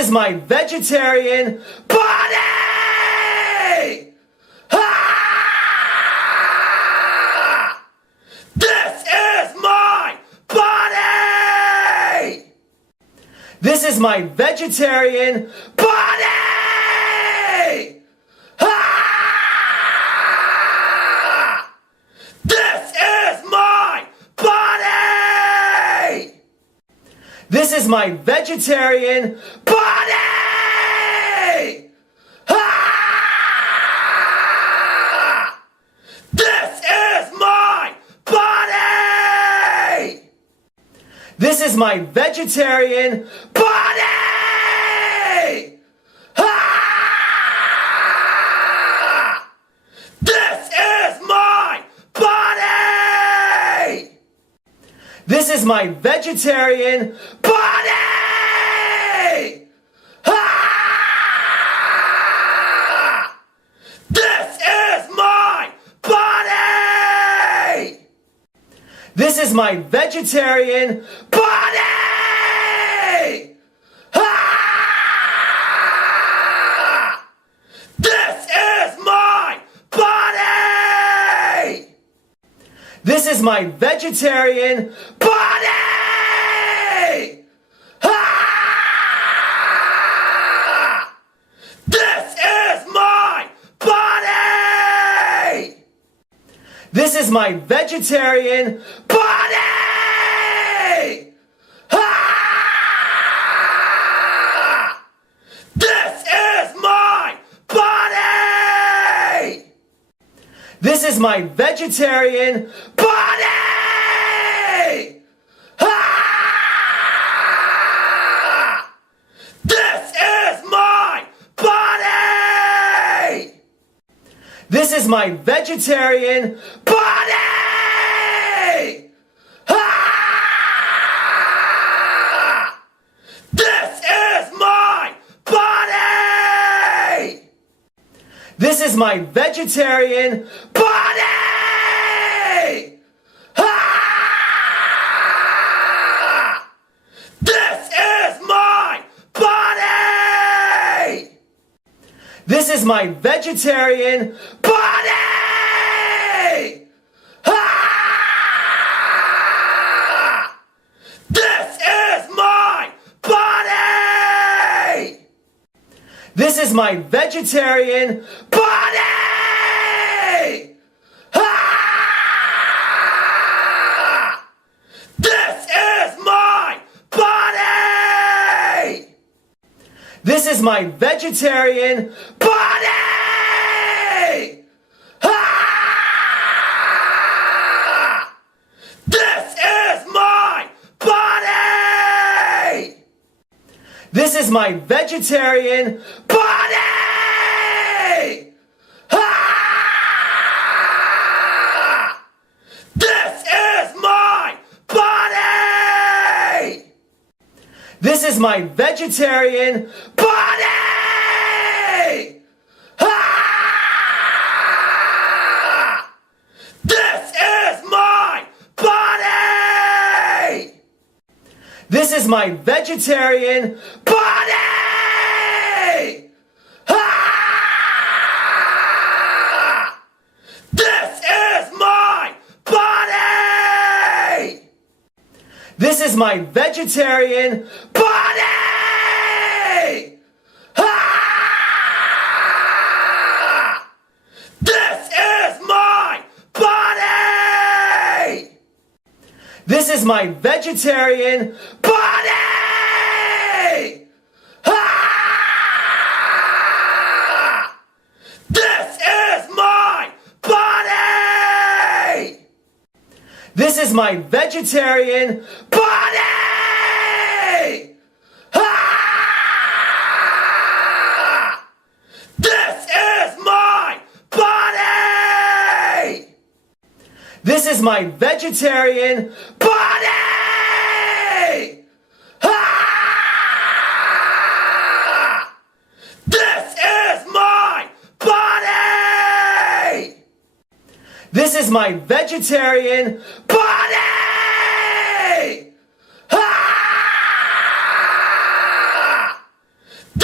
is my vegetarian body! Ah! This is my body! This is my vegetarian body! Ah! This is my body! This is my vegetarian body! Ah! This is my body! This is my vegetarian body! Ah! This is my body! This is my vegetarian body! Ah! This is my body! This is my vegetarian body! Ah! This is my body! This is my vegetarian body! Ah! This is my body! This is my vegetarian body! Ah! This is my body! This is my vegetarian body! Ah! This is my body! This is my vegetarian body! Ah! This is my body! This is my vegetarian body! Ah! This is my body! This is my vegetarian body! Ah! This is my body! This is my vegetarian body! Ah! This is my body! This is my vegetarian body! Ah! This is my body! This is my vegetarian body! Ah! This is my body! This is my vegetarian body! Ah! This is my body! This is my vegetarian body! Ah! This is my body! This is my vegetarian body! Ah! This is my body! This is my vegetarian body! Ah! This is my body! This is my vegetarian body! Ah! This is my body! This is my vegetarian body! Ah! This is my body! This is my vegetarian body! Ah!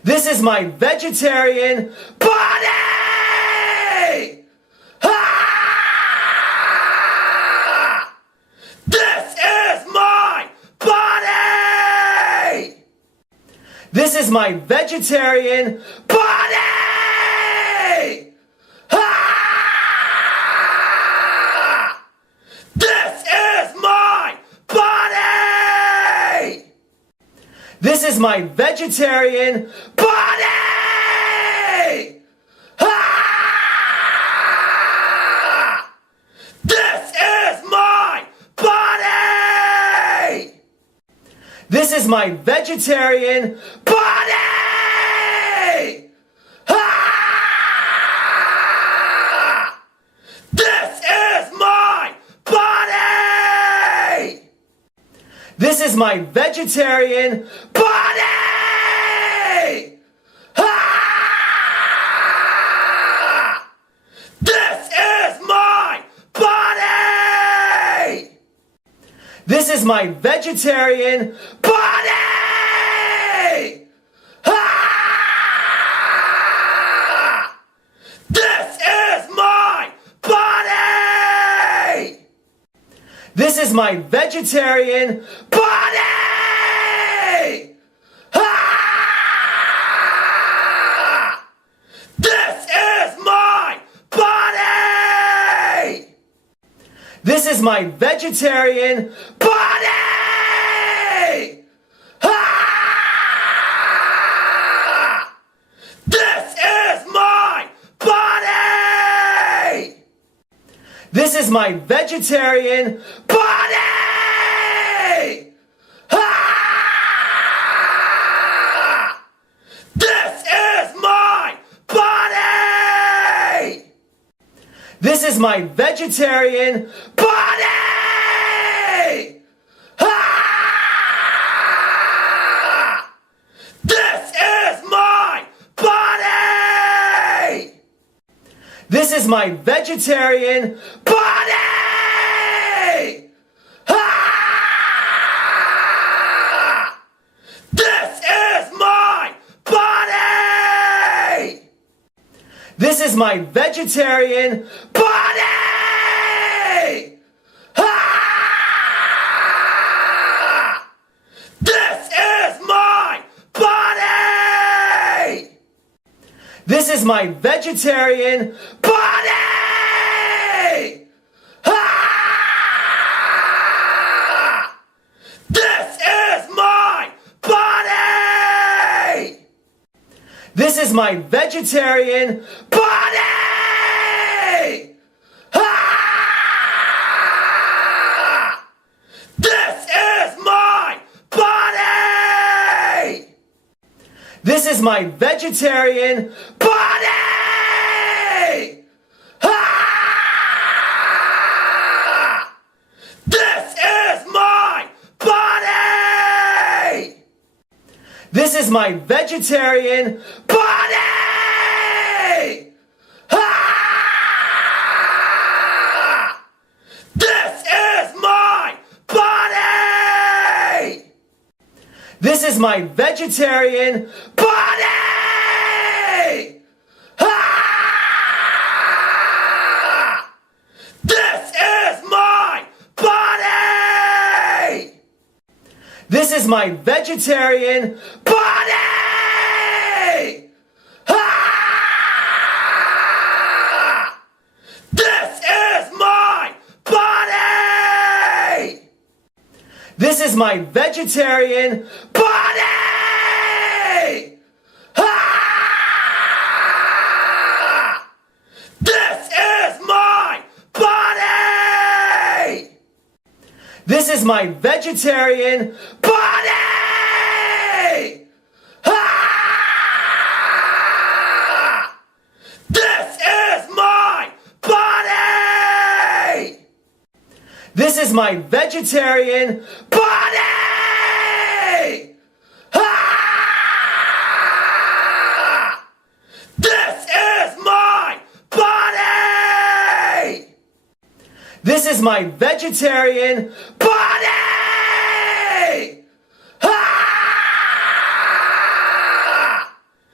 This is my vegetarian body! Ah! This is my body! This is my vegetarian body! Ah! This is my body! This is my vegetarian body! Ah! This is my body! This is my vegetarian body! Ah! This is my body! This is my vegetarian body! Ah! This is my body! This is my vegetarian body! Ah! This is my body! This is my vegetarian body! Ah! This is my body! This is my vegetarian body! Ah! This is my body! This is my vegetarian body! Ah! This is my body! This is my vegetarian body! Ah! This is my body! This is my vegetarian body! Ah! This is my body! This is my vegetarian body! Ah! This is my body! This is my vegetarian body! Ah! This is my body! This is my vegetarian body! Ah! This is my body! This is my vegetarian body! Ah! This is my body! This is my vegetarian body! Ah! This is my body! This is my vegetarian body! Ah! This is my body! This is my vegetarian body! Ah! This is my body! This is my vegetarian body! Ah! This is my body! This is my vegetarian body! Ah! This is my body! This is my vegetarian body! Ah! This is my body! This is my vegetarian body! Ah!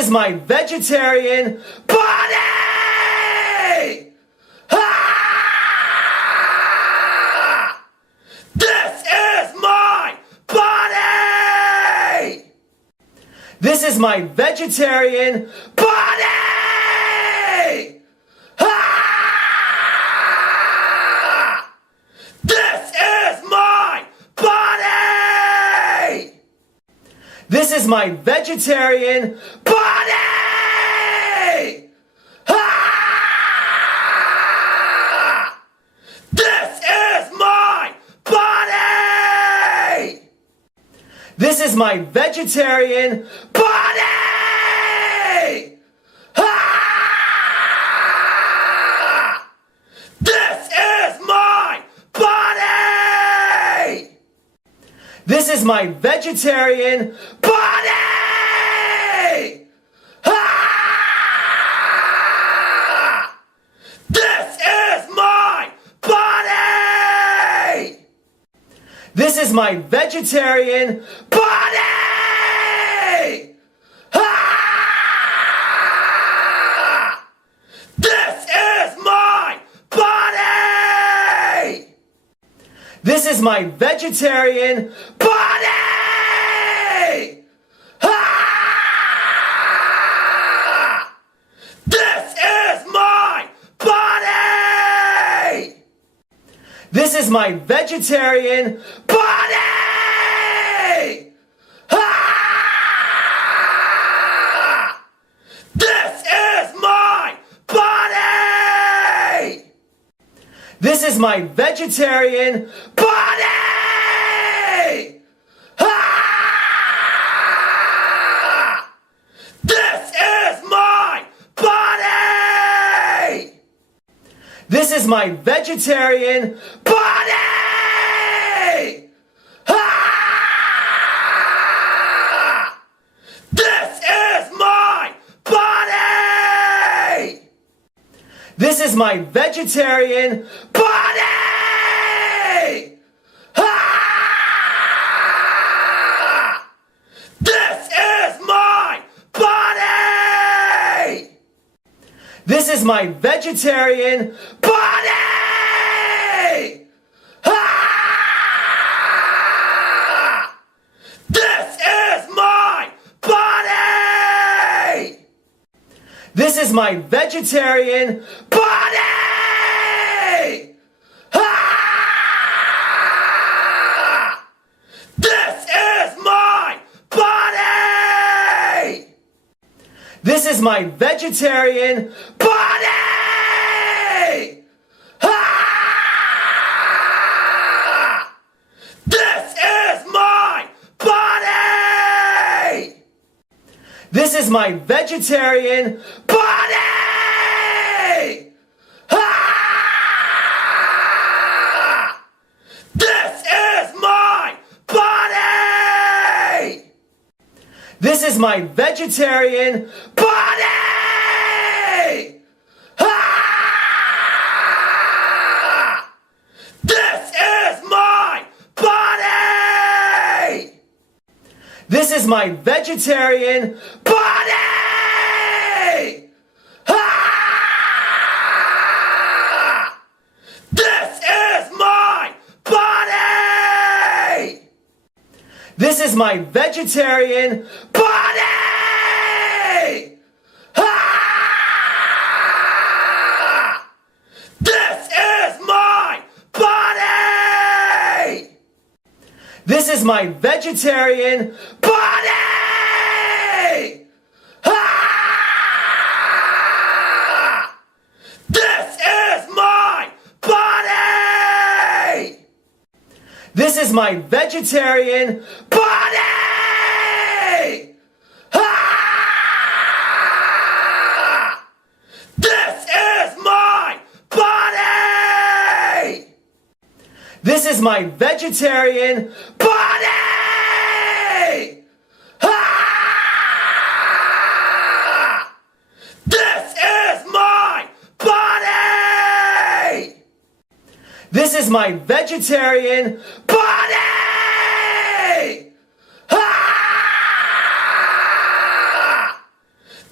This is my vegetarian body! Ah! This is my body! This is my vegetarian body! Ah! This is my body! This is my vegetarian body! Ah! This is my body! This is my vegetarian body! Ah! This is my body! This is my vegetarian body! Ah! This is my body! This is my vegetarian body! Ah! This is my body! This is my vegetarian body! Ah! This is my body! This is my vegetarian body! Ah! This is my body! This is my vegetarian body! Ah! This is my body! This is my vegetarian body! Ah! This is my body! This is my vegetarian body! Ah! This is my body! This is my vegetarian body! Ah! This is my body! This is my vegetarian body! Ah! This is my body! This is my vegetarian body! Ah! This is my body! This is my vegetarian body! Ah! This is my body! This is my vegetarian body! Ah! This is my body! This is my vegetarian body! Ah! This is my body! This is my vegetarian body! Ah! This is my body! This is my vegetarian body! Ah! This is my body! This is my vegetarian body! Ah! This is my body! This is my vegetarian body! Ah! This is my body! This is my vegetarian body! Ah!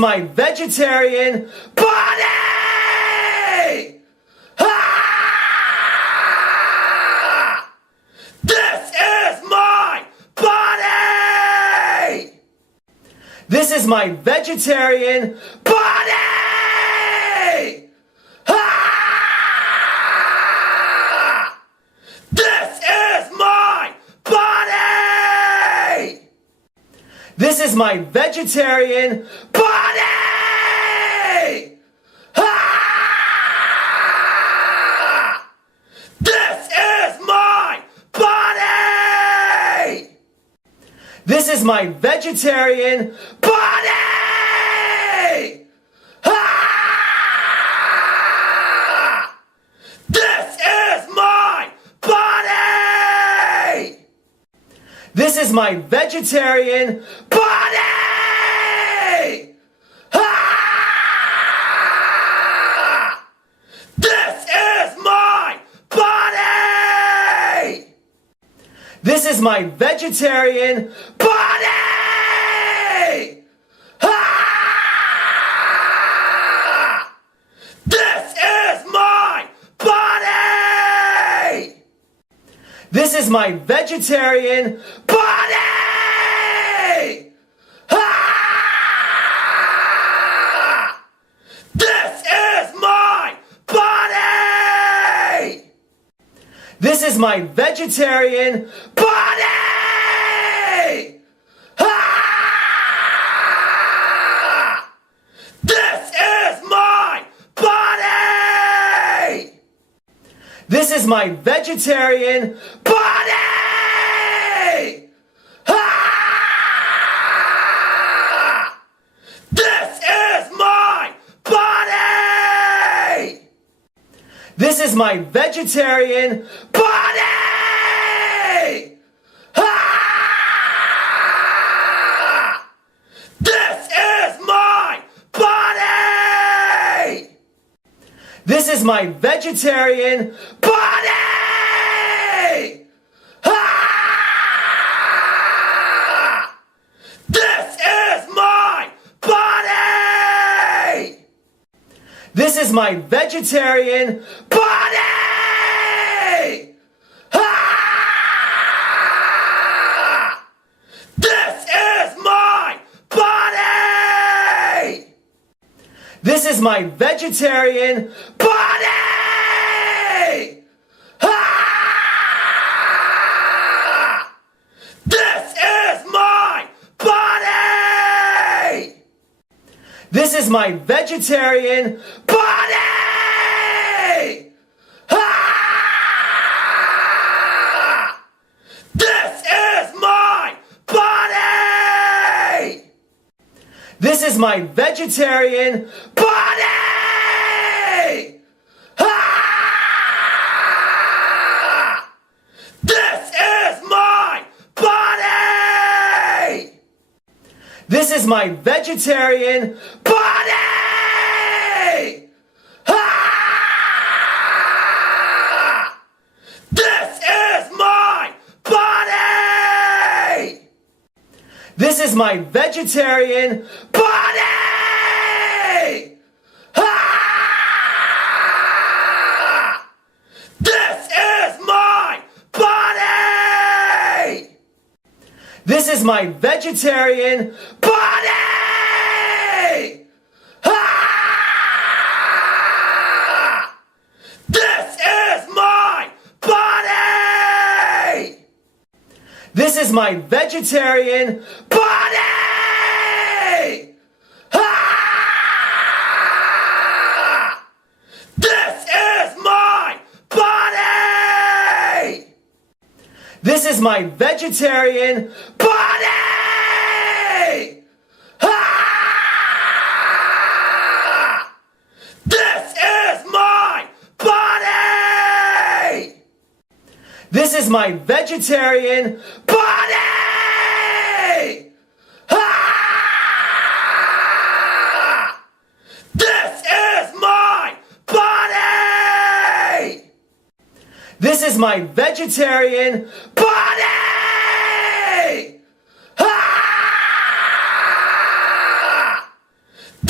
my vegetarian body! Ah! This is my body! This is my vegetarian body! Ah! This is my body! This is my vegetarian body! Ah! This is my body! This is my vegetarian body! Ah! This is my body! This is my vegetarian body! Ah! This is my body! This is my vegetarian body! Ah! This is my body! This is my vegetarian body! Ah! This is my body! This is my vegetarian body! Ah! This is my body! This is my vegetarian body! Ah! This is my body! This is my vegetarian body! Ah! This is my body! This is my vegetarian body! Ah! This is my body! This is my vegetarian body! Ah! This is my body! This is my vegetarian body! Ah! This is my body! This is my vegetarian body! Ah! This is my body! This is my vegetarian body! Ah! This is my body! This is my vegetarian body! Ah! This is my body! This is my vegetarian body! Ah! This is my body! This is my vegetarian body! Ah! This is my body! This is my vegetarian body! Ah! This is my body! This is my vegetarian body! Ah! This is my body! This is my vegetarian body! Ah! This is my body! This is my vegetarian body! Ah!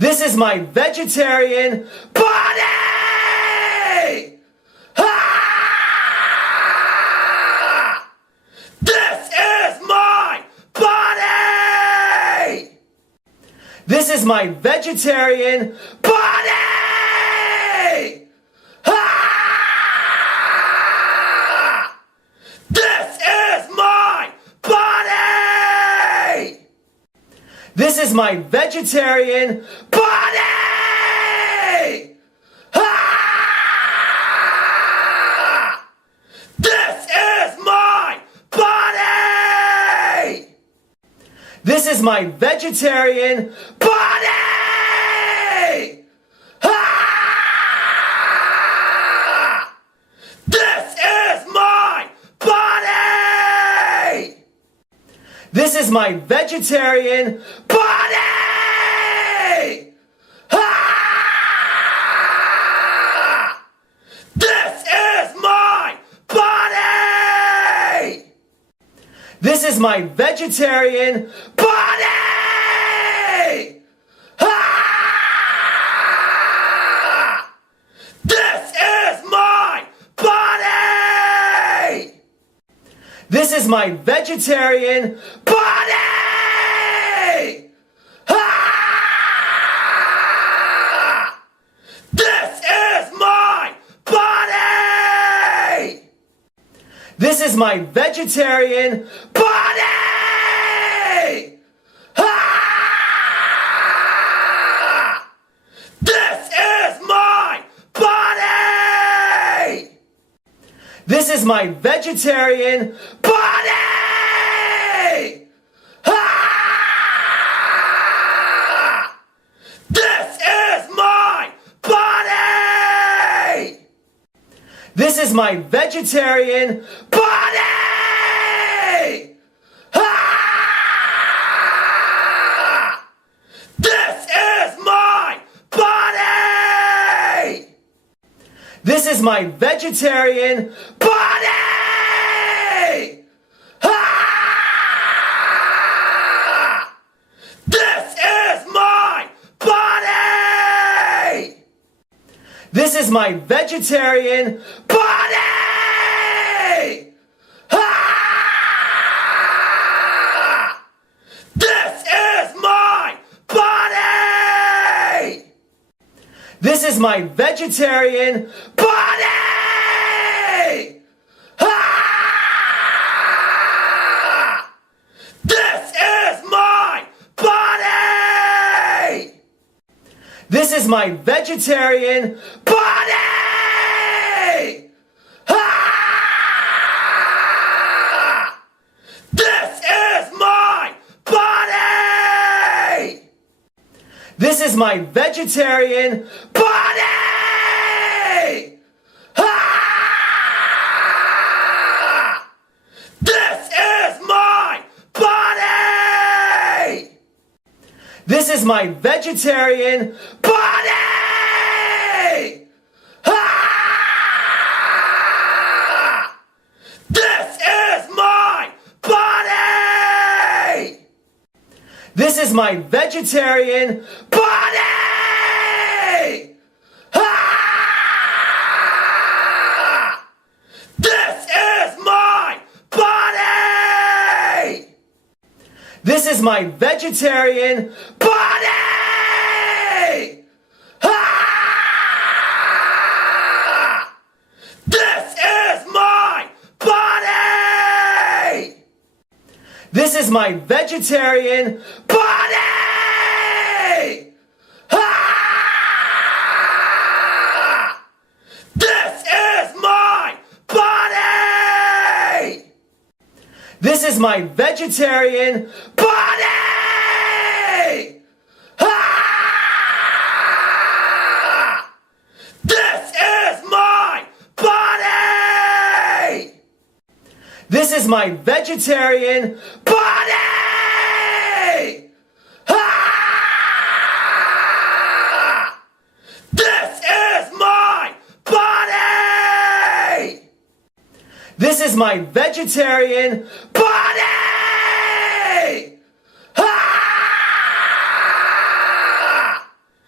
This is my vegetarian body! Ah! This is my body! This is my vegetarian body! Ah! This is my body! This is my vegetarian body! Ah! This is my body! This is my vegetarian body! Ah! This is my body! This is my vegetarian body! Ah! This is my body! This is my vegetarian body! Ah! This is my body! This is my vegetarian body! Ah! This is my body! This is my vegetarian body! Ah! This is my body! This is my vegetarian body! Ah! This is my body! This is my vegetarian body! Ah! This is my body! This is my vegetarian body! Ah! This is my body! This is my vegetarian body! Ah! This is my body! This is my vegetarian body! Ah! This is my body! This is my vegetarian body! Ah! This is my body! This is my vegetarian body! Ah! This is my body! This is my vegetarian body! Ah! This is my body! This is my vegetarian body! Ah! This is my body! This is my vegetarian body! Ah! This is my body! This is my vegetarian body! Ah! This is my body! This is my vegetarian body! Ah! This is my body! This is my vegetarian body! Ah! This is my body! This is my vegetarian body! Ah!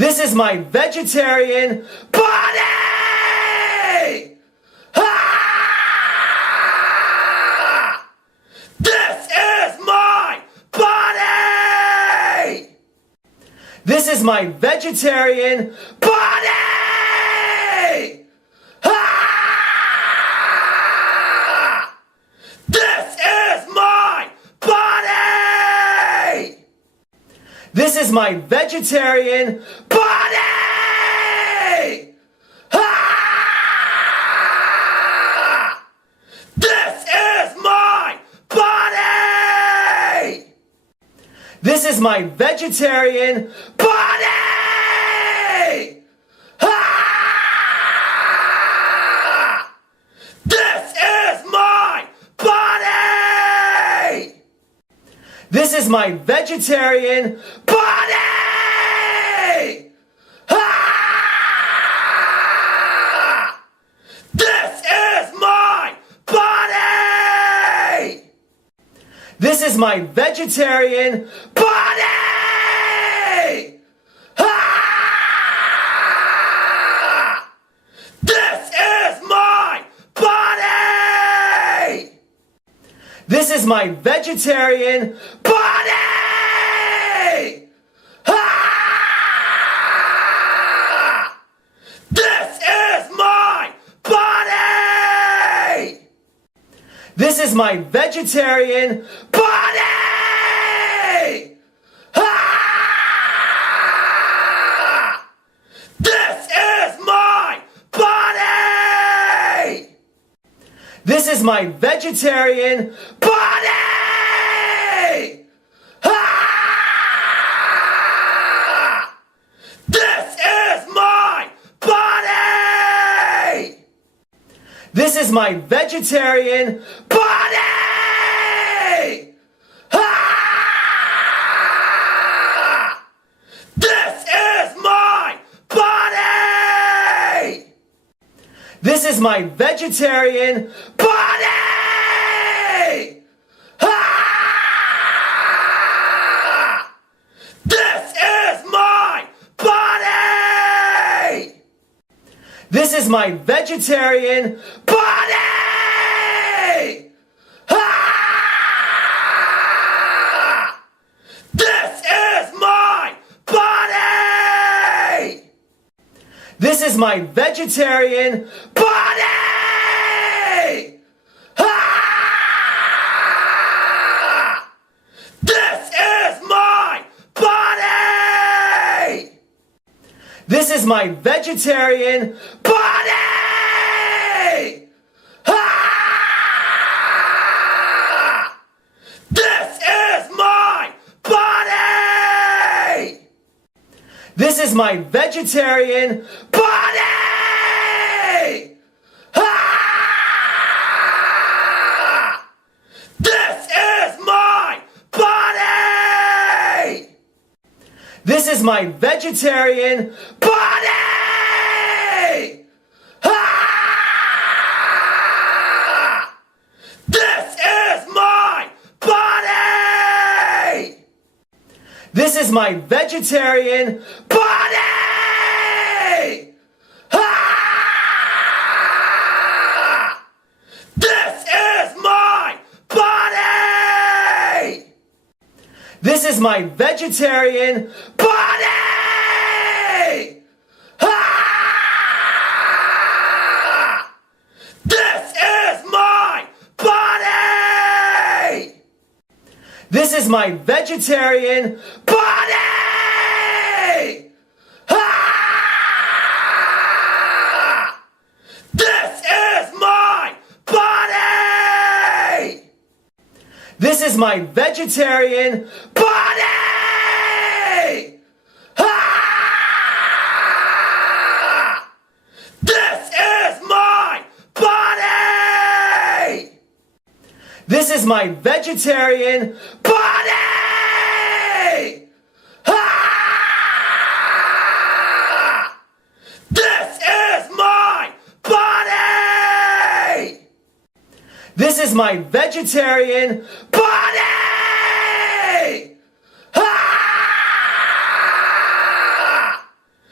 This is my vegetarian body! Ah! This is my body! This is my vegetarian body! Ah! This is my body! This is my vegetarian body! Ah! This is my body! This is my vegetarian body! Ah! This is my body! This is my vegetarian body! Ah! This is my body! This is my vegetarian body! Ah! This is my body! This is my vegetarian body! Ah! This is my body! This is my vegetarian body! Ah! This is my body! This is my vegetarian body! Ah! This is my body! This is my vegetarian body! Ah! This is my body! This is my vegetarian body! Ah! This is my body! This is my vegetarian body! Ah! This is my body! This is my vegetarian body! Ah! This is my body! This is my vegetarian body! Ah! This is my body! This is my vegetarian body! Ah! This is my body! This is my vegetarian body! Ah! This is my body! This is my vegetarian body! Ah! This is my body! This is my vegetarian body! Ah! This is my body! This is my vegetarian body! Ah! This is my body! This is my vegetarian body! Ah! This is my body! This is my vegetarian body! Ah! This is my body! This is my vegetarian body! Ah!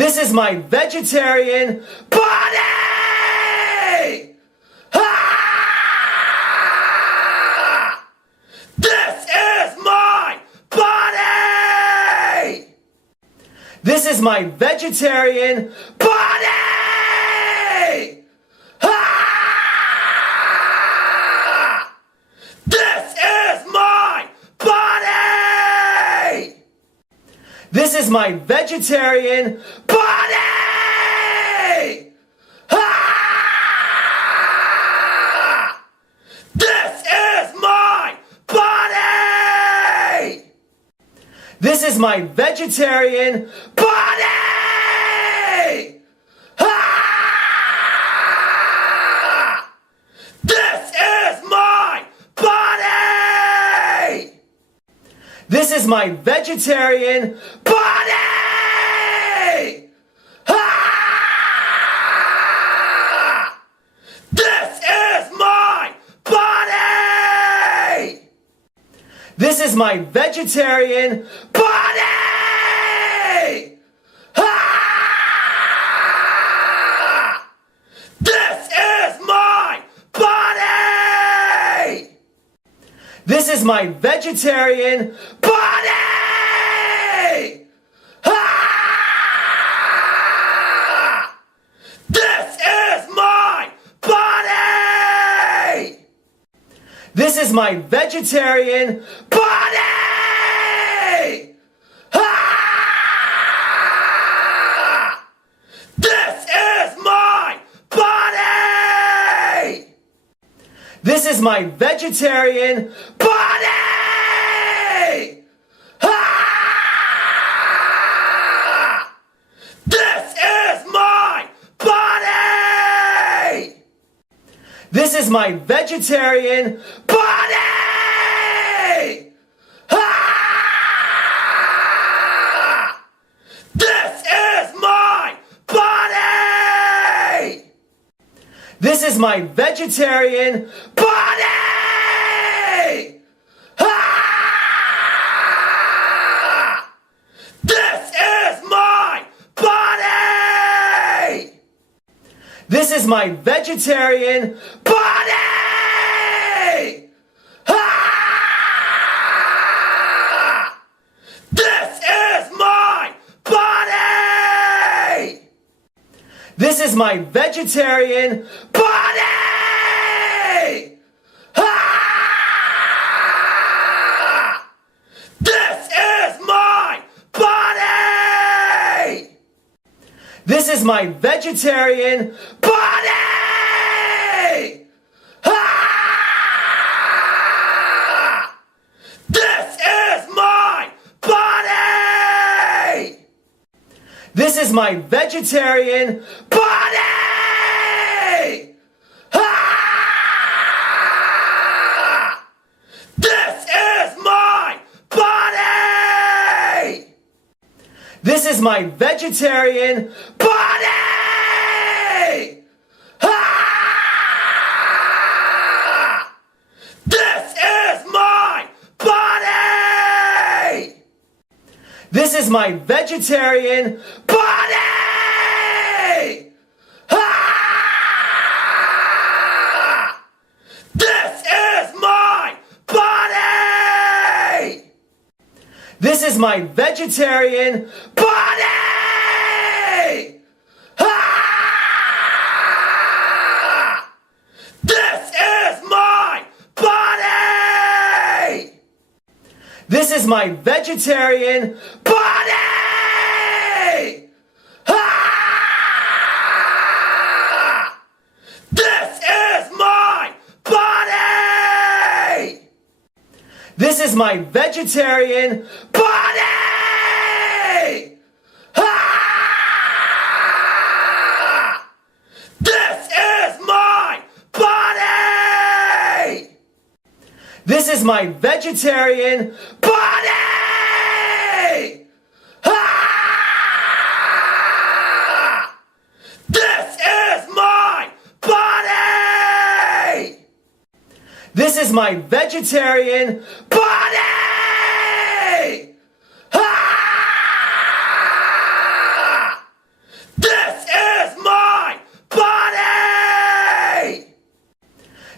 This is my vegetarian body! Ah! This is my body! This is my vegetarian body! Ah! This is my body! This is my vegetarian body! Ah! This is my body! This is my vegetarian body! Ah! This is my body! This is my vegetarian body! Ah! This is my body! This is my vegetarian body! Ah! This is my body! This is my vegetarian body! Ah! This is my body! This is my vegetarian body! Ah! This is my body! This is my vegetarian body! Ah! This is my body! This is my vegetarian body! Ah! This is my body! This is my vegetarian body! Ah! This is my body! This is my vegetarian body! Ah! This is my body! This is my vegetarian body! Ah! This is my body! This is my vegetarian body! Ah! This is my body! This is my vegetarian body! Ah! This is my body! This is my vegetarian body! Ah! This is my body! This is my vegetarian body! Ah! This is my body! This is my vegetarian body! Ah! This is my body! This is my vegetarian body! Ah! This is my body! This is my vegetarian body! Ah! This is my body! This is my vegetarian body! Ah! This is my body! This is my vegetarian body! Ah!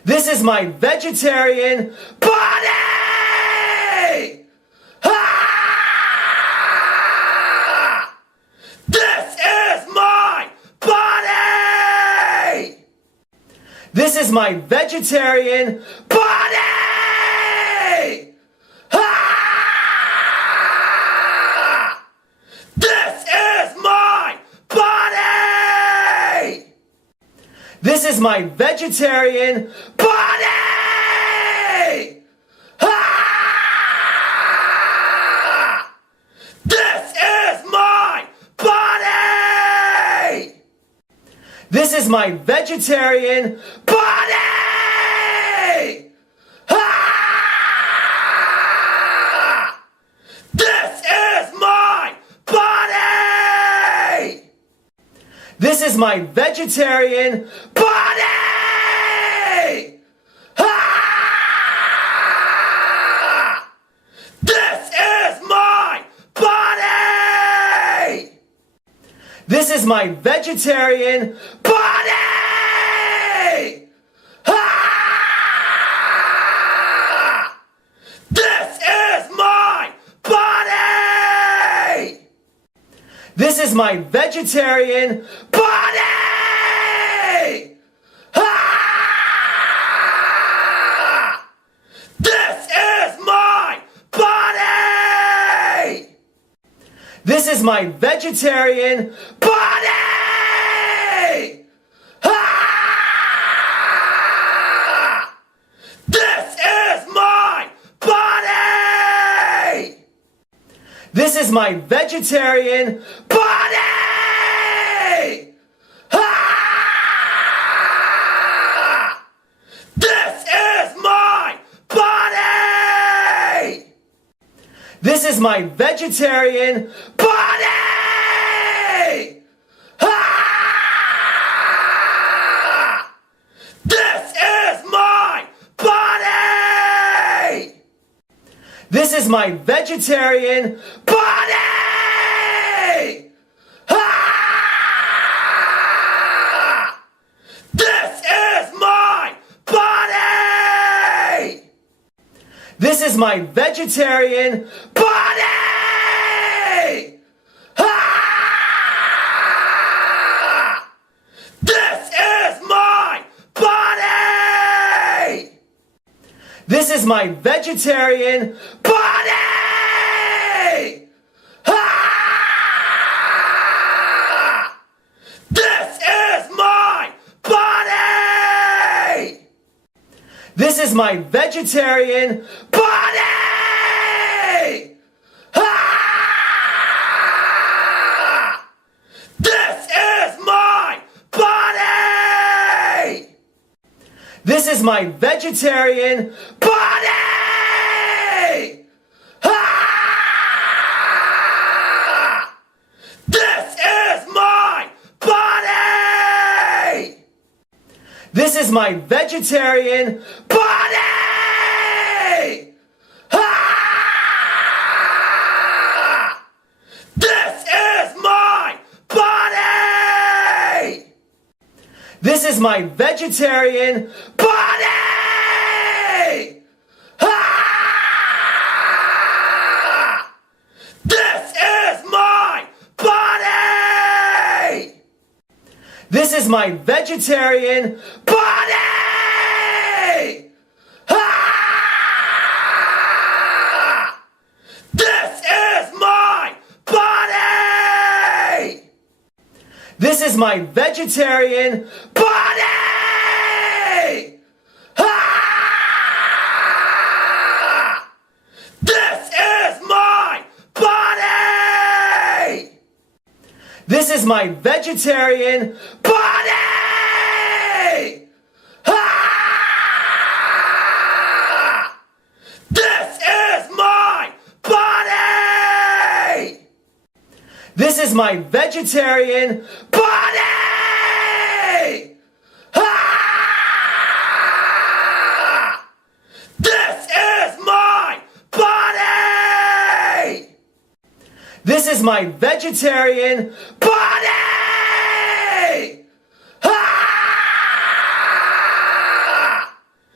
This is my vegetarian body! Ah! This is my body! This is my vegetarian body! Ah! This is my body! This is my vegetarian body! Ah! This is my body! This is my vegetarian body! Ah! This is my body! This is my vegetarian body! Ah! This is my body! This is my vegetarian body! Ah! This is my body! This is my vegetarian body! Ah! This is my body! This is my vegetarian body! Ah! This is my body! This is my vegetarian body! Ah! This is my body! This is my vegetarian body! Ah! This is my body! This is my vegetarian body! Ah! This is my body! This is my vegetarian body! Ah! This is my body! This is my vegetarian body! Ah! This is my body! This is my vegetarian body! Ah! This is my body! This is my vegetarian body! Ah! This is my body! This is my vegetarian body! Ah! This is my body! This is my vegetarian body! Ah! This is my body! This is my vegetarian body! Ah! This is my body! This is my vegetarian body! Ah! This is my body! This is my vegetarian body! Ah! This is my body! This is my vegetarian body! Ah! This is my body! This is my vegetarian body! Ah!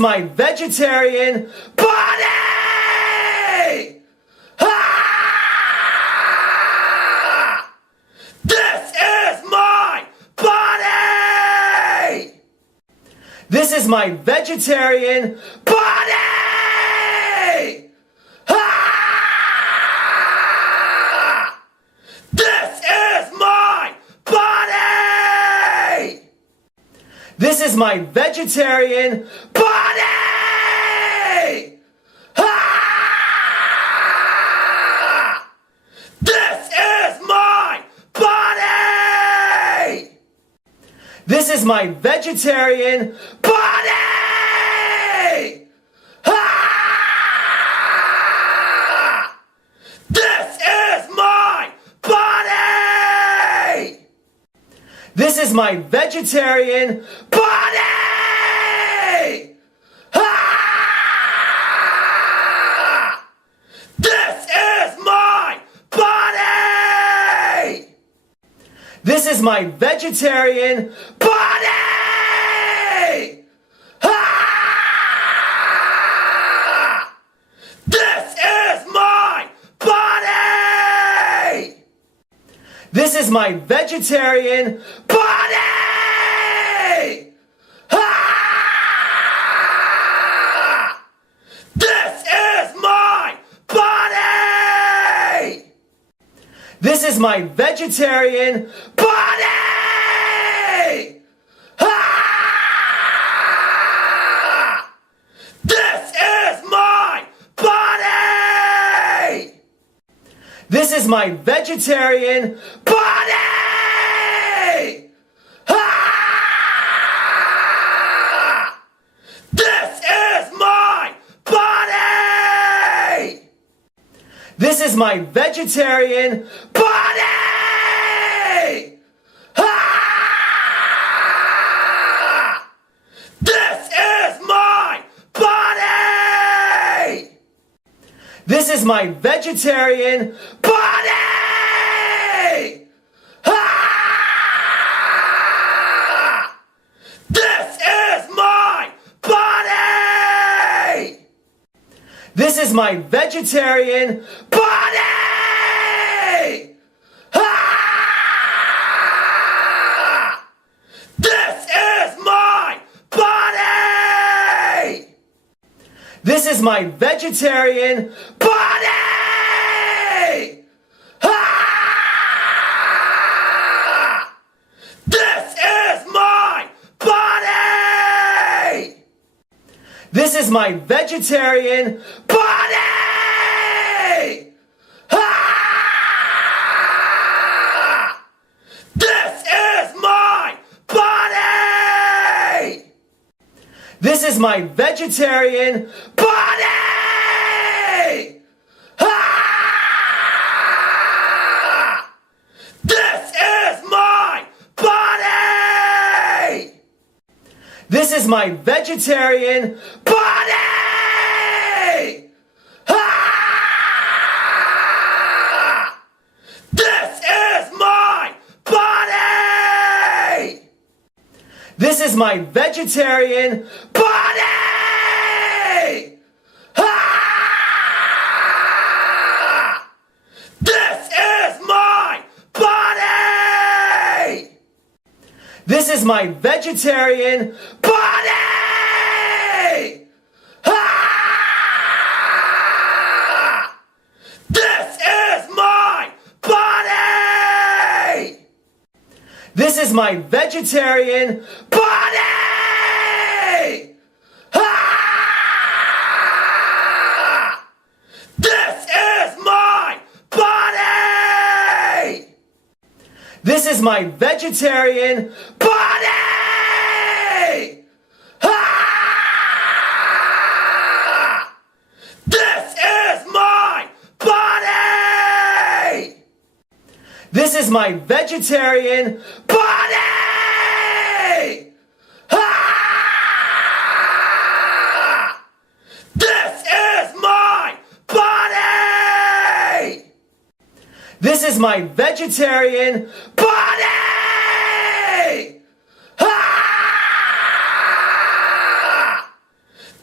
my vegetarian body! Ah! This is my body! This is my vegetarian body! Ah! This is my body! This is my vegetarian body! Ah! This is my body! This is my vegetarian body! Ah! This is my body! This is my vegetarian body! Ah! This is my body! This is my vegetarian body! Ah! This is my body! This is my vegetarian body! Ah! This is my body! This is my vegetarian body! Ah! This is my body! This is my vegetarian body! Ah! This is my body! This is my vegetarian body! Ah! This is my body! This is my vegetarian body! Ah! This is my body! This is my vegetarian body! Ah! This is my body! This is my vegetarian body! Ah! This is my body! This is my vegetarian body! Ah! This is my body! This is my vegetarian body! Ah! This is my body! This is my vegetarian body! Ah! This is my body! This is my vegetarian body! Ah! This is my body! This is my vegetarian body! Ah! This is my body! This is my vegetarian body! Ah! This is my body! This is my vegetarian body! Ah! This is my body! This is my vegetarian body! Ah! This is my body! This is my vegetarian body! Ah!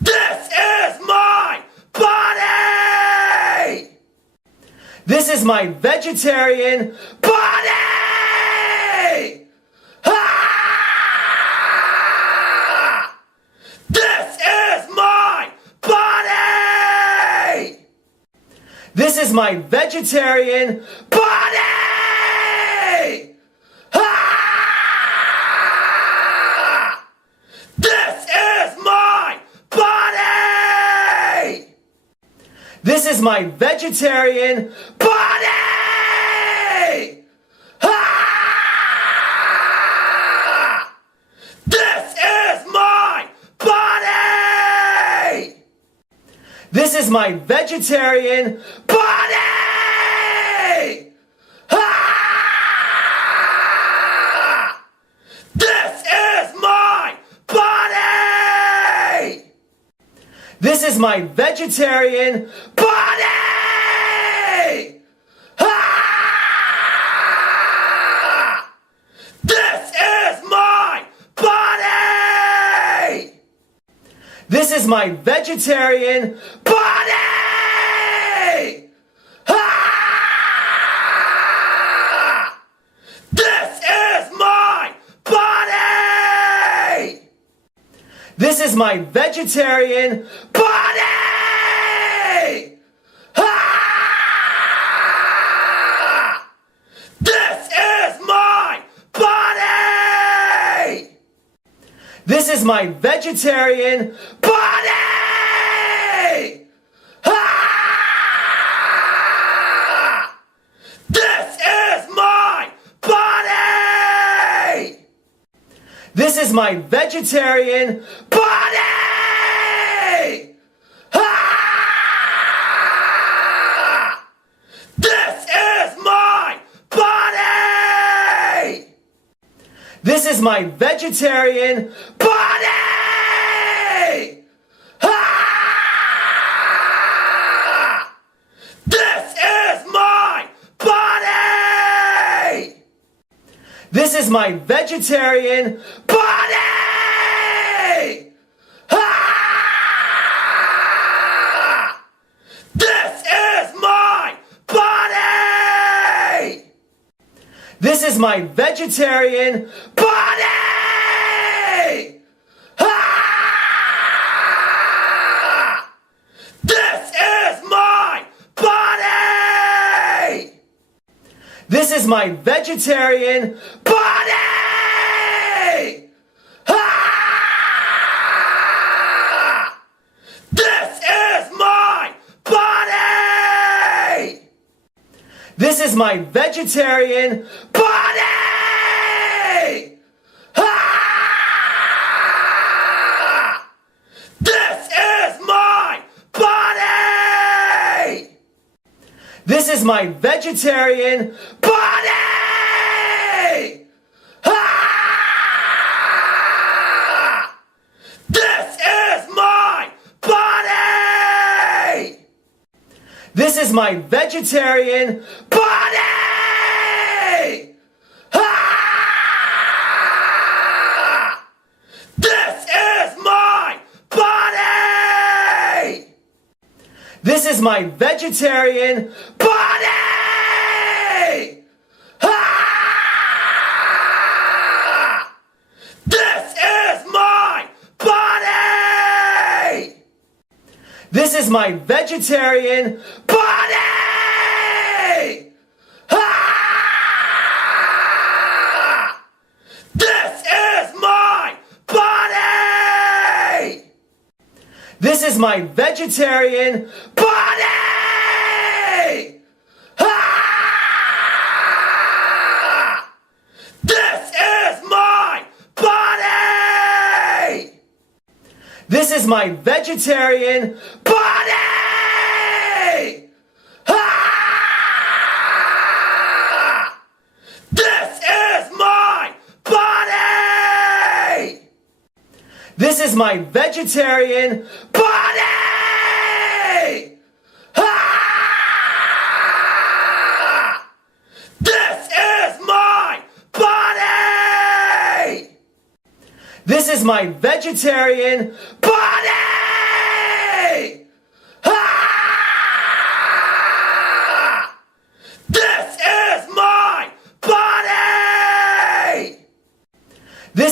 This is my vegetarian body! Ah! This is my body! This is my vegetarian body! Ah! This is my body! This is my vegetarian body! Ah! This is my body! This is my vegetarian body! Ah! This is my body! This is my vegetarian body! Ah! This is my body! This is my vegetarian body! Ah! This is my body! This is my vegetarian body! Ah! This is my body! This is my vegetarian body! Ah! This is my body! This is my vegetarian body! Ah! This is my body! This is my vegetarian body! Ah! This is my body! This is my vegetarian body! Ah! This is my body! This is my vegetarian body! Ah! This is my body! This is my vegetarian body! Ah! This is my body! This is my vegetarian body! Ah! This is my body! This is my vegetarian body! Ah! This is my body! This is my vegetarian body! Ah! This is my body! This is my vegetarian body! Ah! This is my body! This is my vegetarian body! Ah! This is my body! This is my vegetarian body! Ah! This is my body! This is my vegetarian body! Ah! This is my body! This is my vegetarian body! Ah! This is my body! This is my vegetarian body! Ah!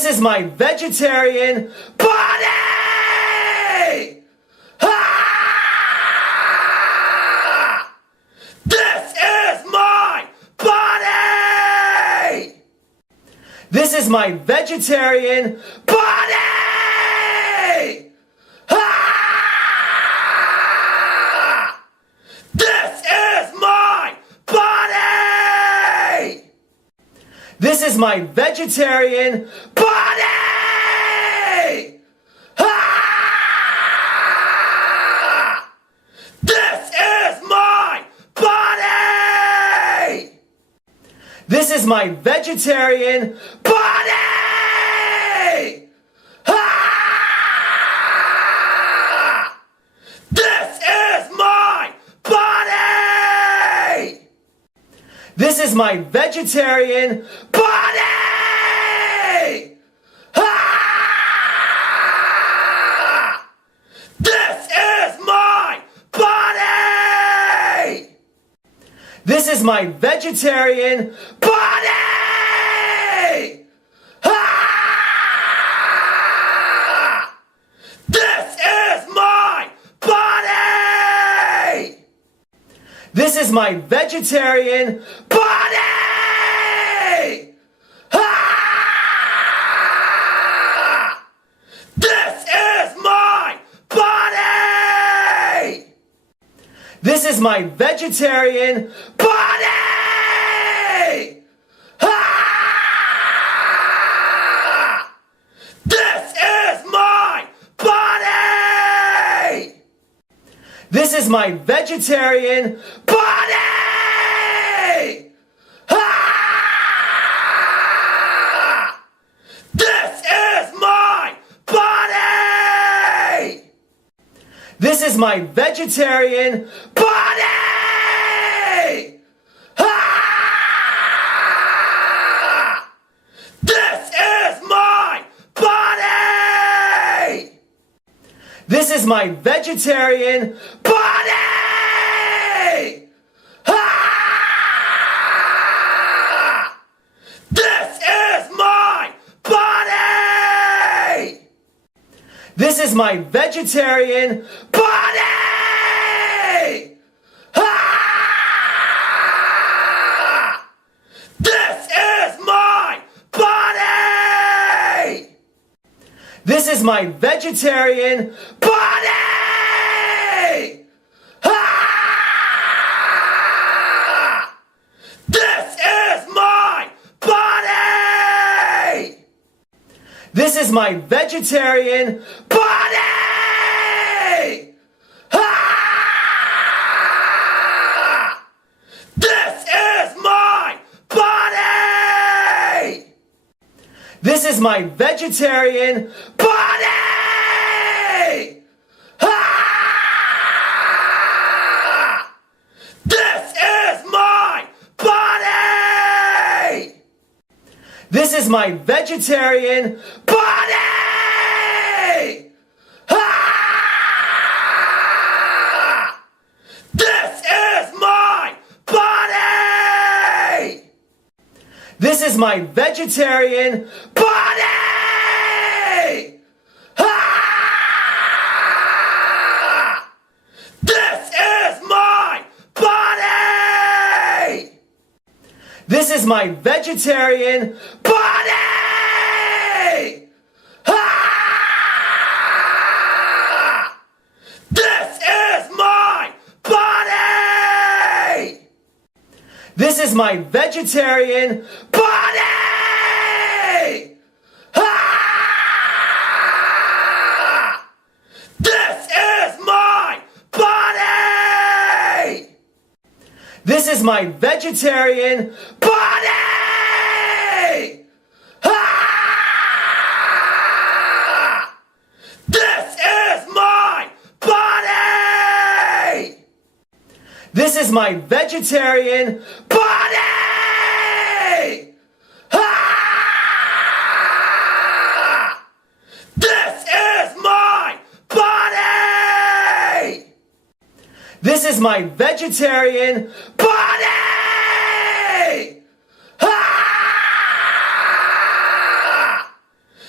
This is my vegetarian body! Ah! This is my body! This is my vegetarian body! Ah! This is my body! This is my vegetarian body! Ah! This is my body! This is my vegetarian body! Ah! This is my body! This is my vegetarian body! Ah! This is my body! This is my vegetarian body! Ah! This is my body! This is my vegetarian body! Ah! This is my body! This is my vegetarian body! Ah! This is my body! This is my vegetarian body! Ah! This is my body! This is my vegetarian body! Ah! This is my body! This is my vegetarian body! Ah! This is my body! This is my vegetarian body! Ah! This is my body! This is my vegetarian body! Ah! This is my body! This is my vegetarian body! Ah! This is my body! This is my vegetarian body! Ah! This is my body! This is my vegetarian body! Ah! This is my body! This is my vegetarian body! Ah! This is my body! This is my vegetarian body! Ah! This is my body! This is my vegetarian body! Ah! This is my body! This is my vegetarian body! Ah! This is my body! This is my vegetarian body! Ah! This is my body! This is my vegetarian body! Ah!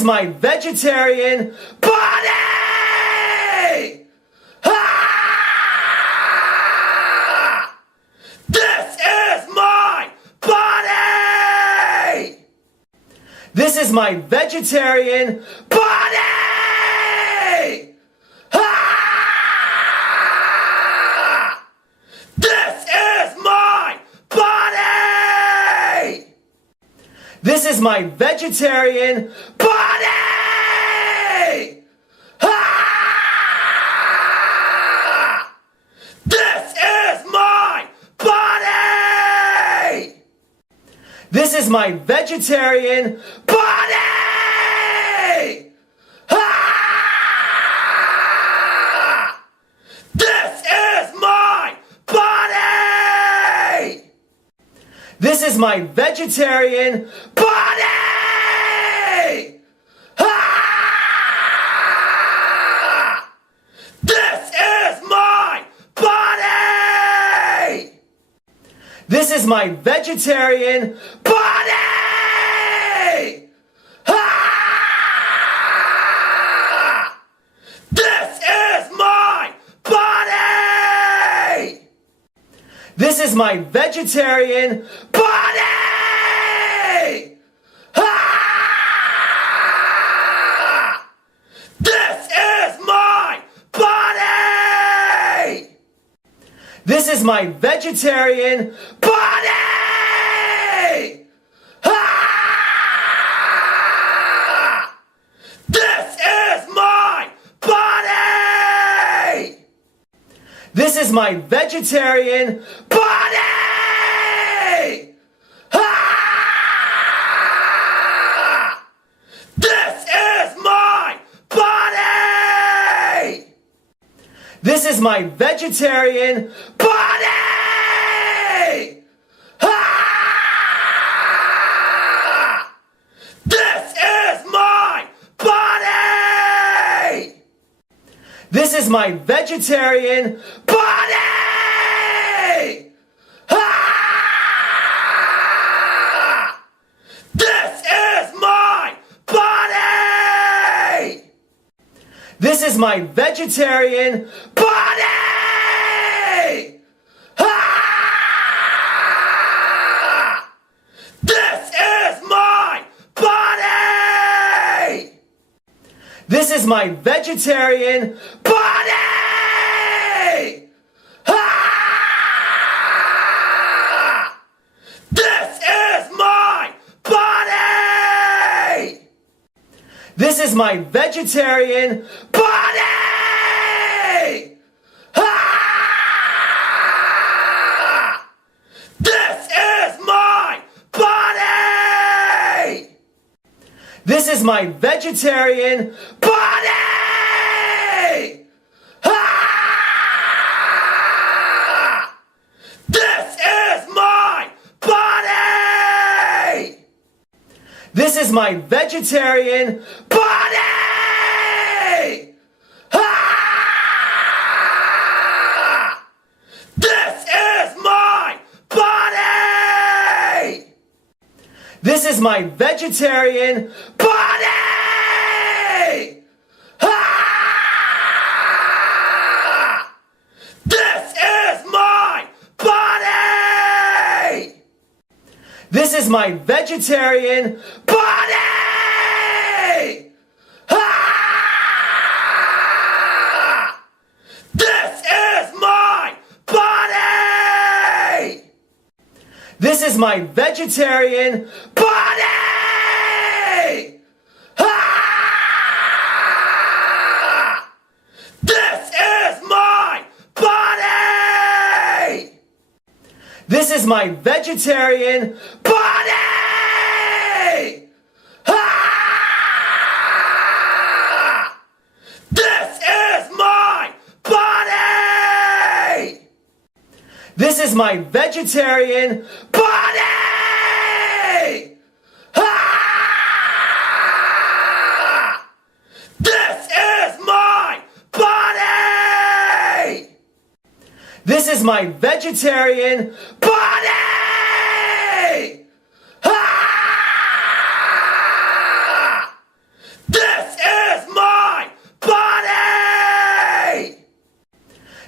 is my vegetarian body! Ah! This is my body! This is my vegetarian body! Ah! This is my body! This is my vegetarian body! Ah! This is my body! This is my vegetarian body! Ah! This is my body! This is my vegetarian body! Ah! This is my body! This is my vegetarian body! Ah! This is my body! This is my vegetarian body! Ah! This is my body! This is my vegetarian body! Ah! This is my body! This is my vegetarian body! Ah! This is my body! This is my vegetarian body! Ah! This is my body! This is my vegetarian body! Ah! This is my body! This is my vegetarian body! Ah! This is my body! This is my vegetarian body! Ah! This is my body! This is my vegetarian body! Ah! This is my body! This is my vegetarian body! Ah! This is my body! This is my vegetarian body! Ah! This is my body! This is my vegetarian body! Ah! This is my body! This is my vegetarian body! Ah! This is my body! This is my vegetarian body! Ah! This is my body! This is my vegetarian body! Ah! This is my body! This is my vegetarian body! Ah! This is my body! This is my vegetarian body! Ah!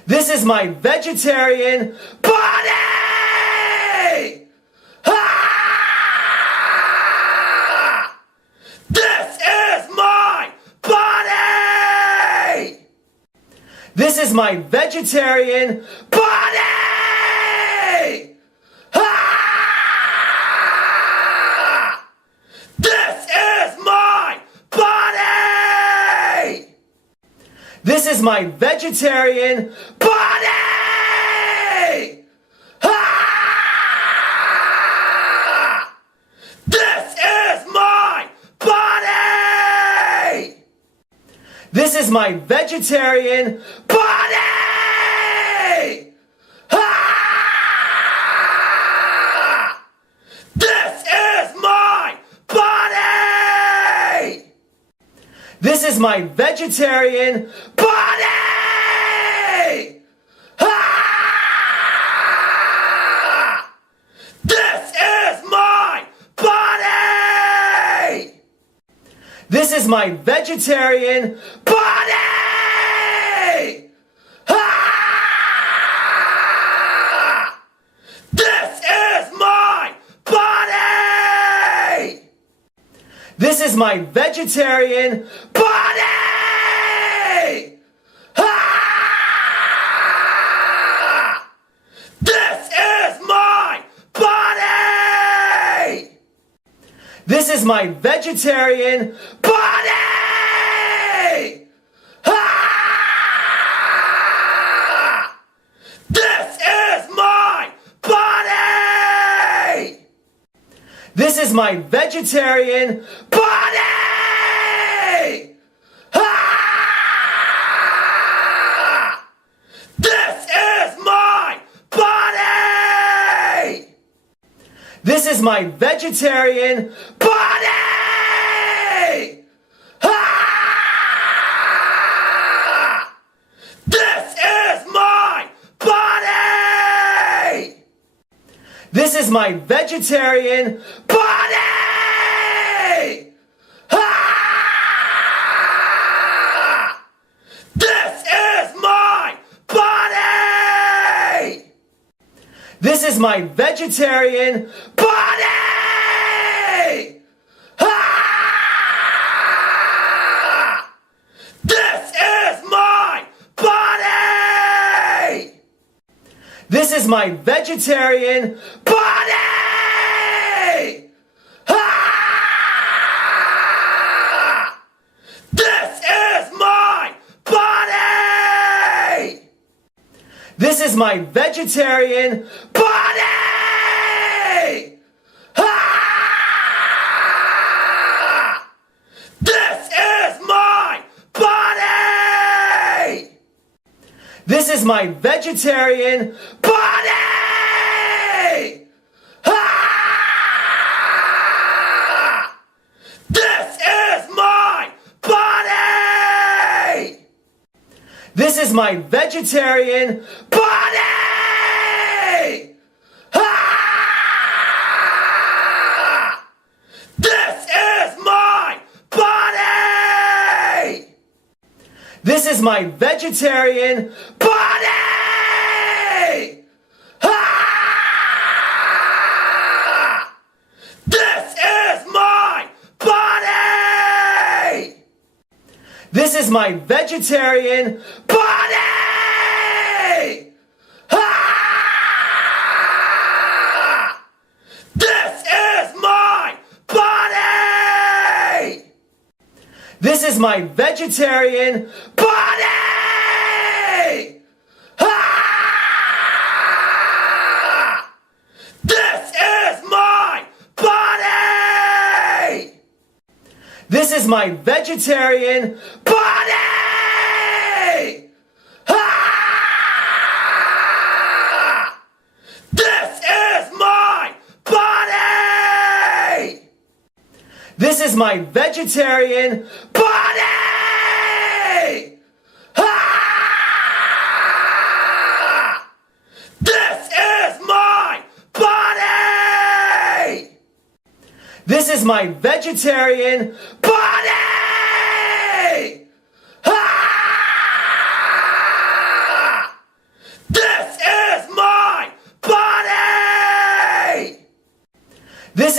This is my vegetarian body! Ah! This is my body! This is my vegetarian body! Ah! This is my body! This is my vegetarian body! Ah! This is my body! This is my vegetarian body! Ah! This is my body! This is my vegetarian body! Ah! This is my body! This is my vegetarian body! Ah! This is my body! This is my vegetarian body! Ah! This is my body! This is my vegetarian body! Ah! This is my body! This is my vegetarian body! Ah! This is my body! This is my vegetarian body! Ah! This is my body! This is my vegetarian body! Ah! This is my body! This is my vegetarian body! Ah! This is my body! This is my vegetarian body! Ah! This is my body! This is my vegetarian body! Ah! This is my body! This is my vegetarian body! Ah! This is my body! This is my vegetarian body! Ah! This is my body! This is my vegetarian body! Ah! This is my body! This is my vegetarian body! Ah! This is my body! This is my vegetarian body! Ah! This is my body! This is my vegetarian body! Ah! This is my body! This is my vegetarian body! Ah! This is my body! This is my vegetarian body! Ah!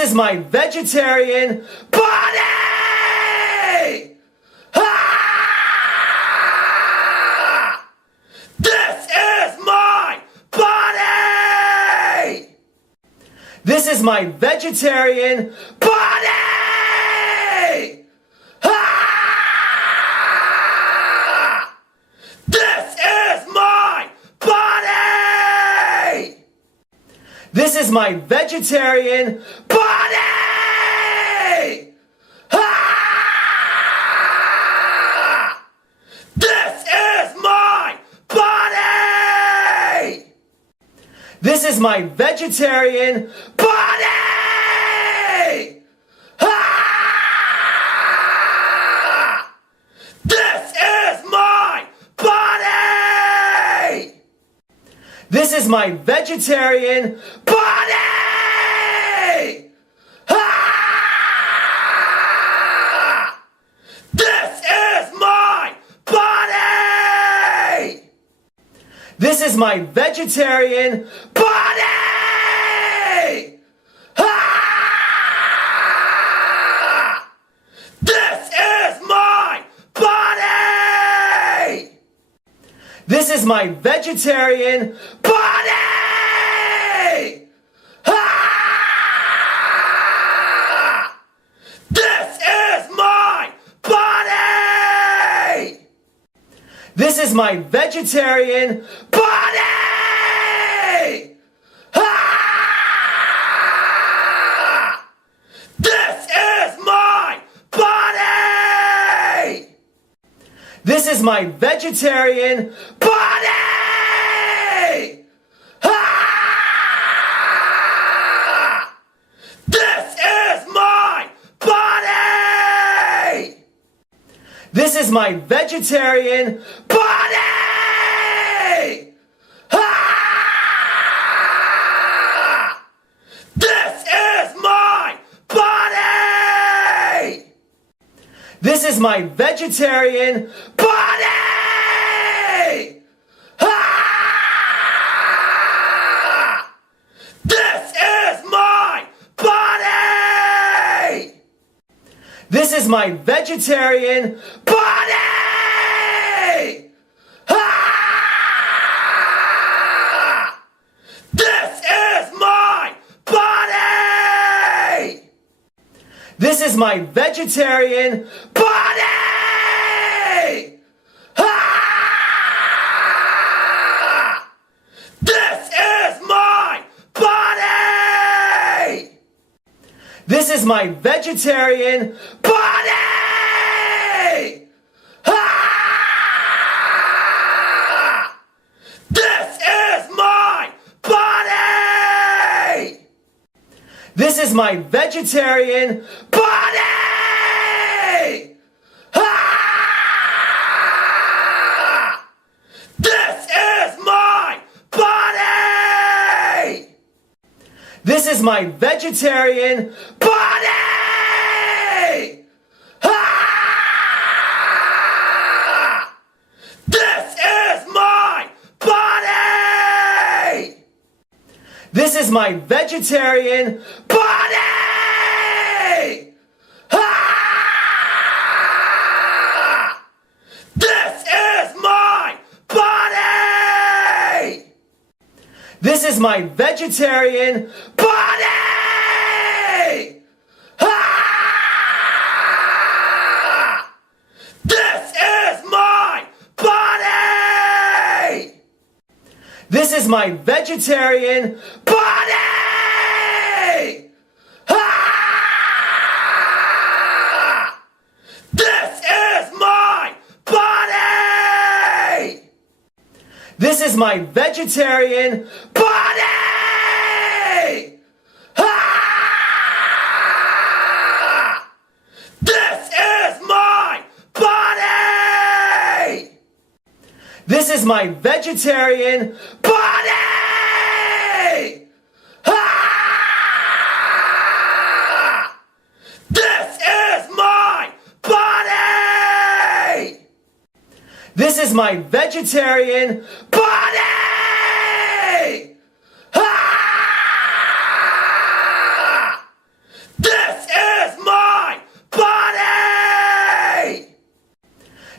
is my vegetarian body! Ah! This is my body! This is my vegetarian body! Ah! This is my body! This is my vegetarian body! Ah! This is my body! This is my vegetarian body! Ah! This is my body! This is my vegetarian body! Ah! This is my body! This is my vegetarian body! Ah! This is my body! This is my vegetarian body! Ah! This is my body! This is my vegetarian body! Ah! This is my body! This is my vegetarian body! Ah! This is my body! This is my vegetarian body! Ah! This is my body! This is my vegetarian body! Ah! This is my body! This is my vegetarian body! Ah! This is my body! This is my vegetarian body! Ah! This is my body! This is my vegetarian body! Ah! This is my body! This is my vegetarian body! Ah! This is my body! This is my vegetarian body! Ah! This is my body! This is my vegetarian body! Ah! This is my body! This is my vegetarian body! Ah! This is my body! This is my vegetarian body! Ah! This is my body! This is my vegetarian body! Ah! This is my body! This is my vegetarian body! Ah! This is my body! This is my vegetarian body! Ah!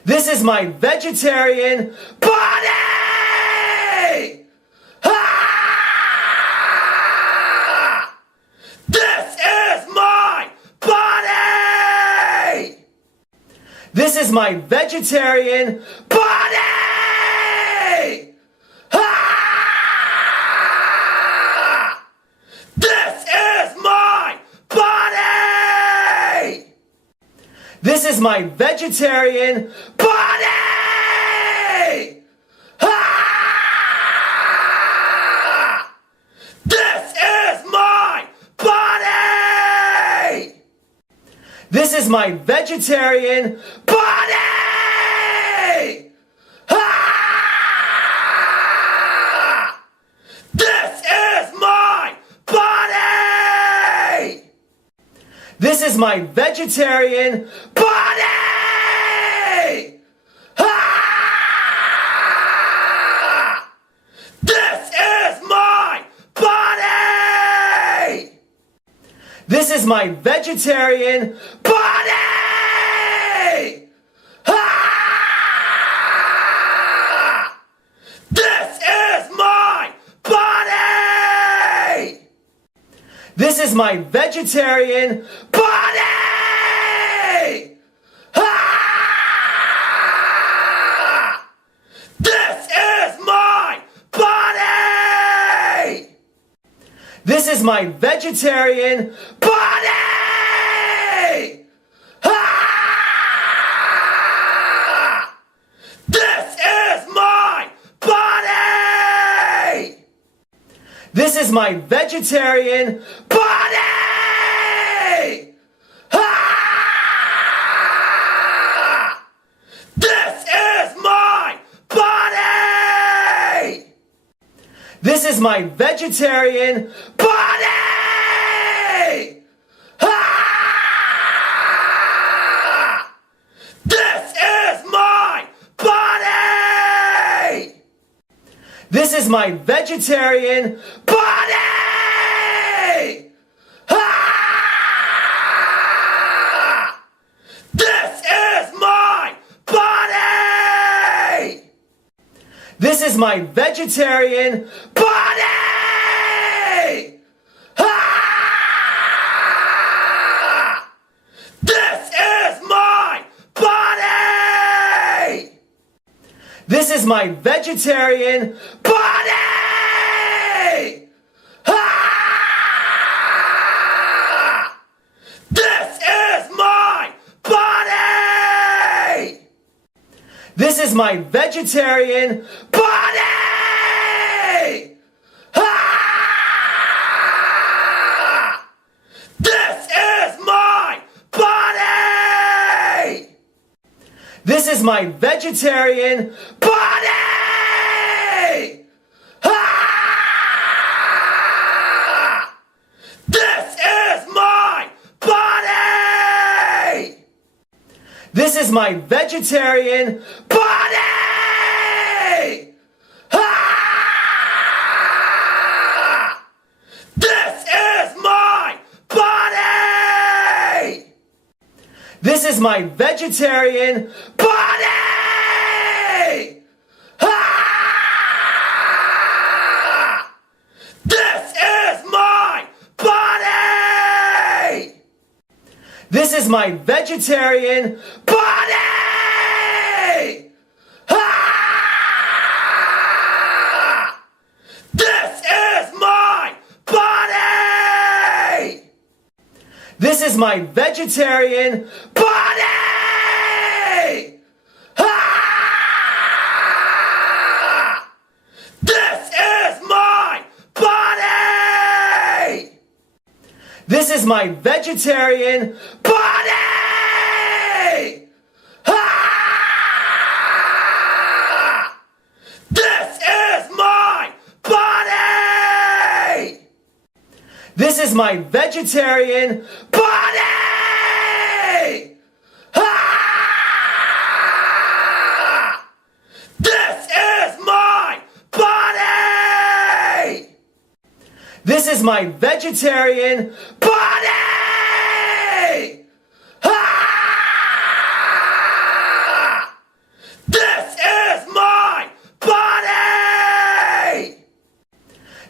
This is my vegetarian body! Ah! This is my body! This is my vegetarian body! Ah! This is my body! This is my vegetarian body! Ah! This is my body! This is my vegetarian body! Ah! This is my body! This is my vegetarian body! Ah! This is my body! This is my vegetarian body! Ah! This is my body! This is my vegetarian body! Ah! This is my body! This is my vegetarian body! Ah! This is my body! This is my vegetarian body! Ah! This is my body! This is my vegetarian body! Ah! This is my body! This is my vegetarian body! Ah! This is my body! This is my vegetarian body! Ah! This is my body! This is my vegetarian body! Ah! This is my body! This is my vegetarian body! Ah! This is my body! This is my vegetarian body! Ah! This is my body! This is my vegetarian body! Ah! This is my body! This is my vegetarian body! Ah! This is my body! This is my vegetarian body! Ah! This is my body! This is my vegetarian body! Ah! This is my body! This is my vegetarian body! Ah! This is my body! This is my vegetarian body! Ah! This is my body! This is my vegetarian body! Ah!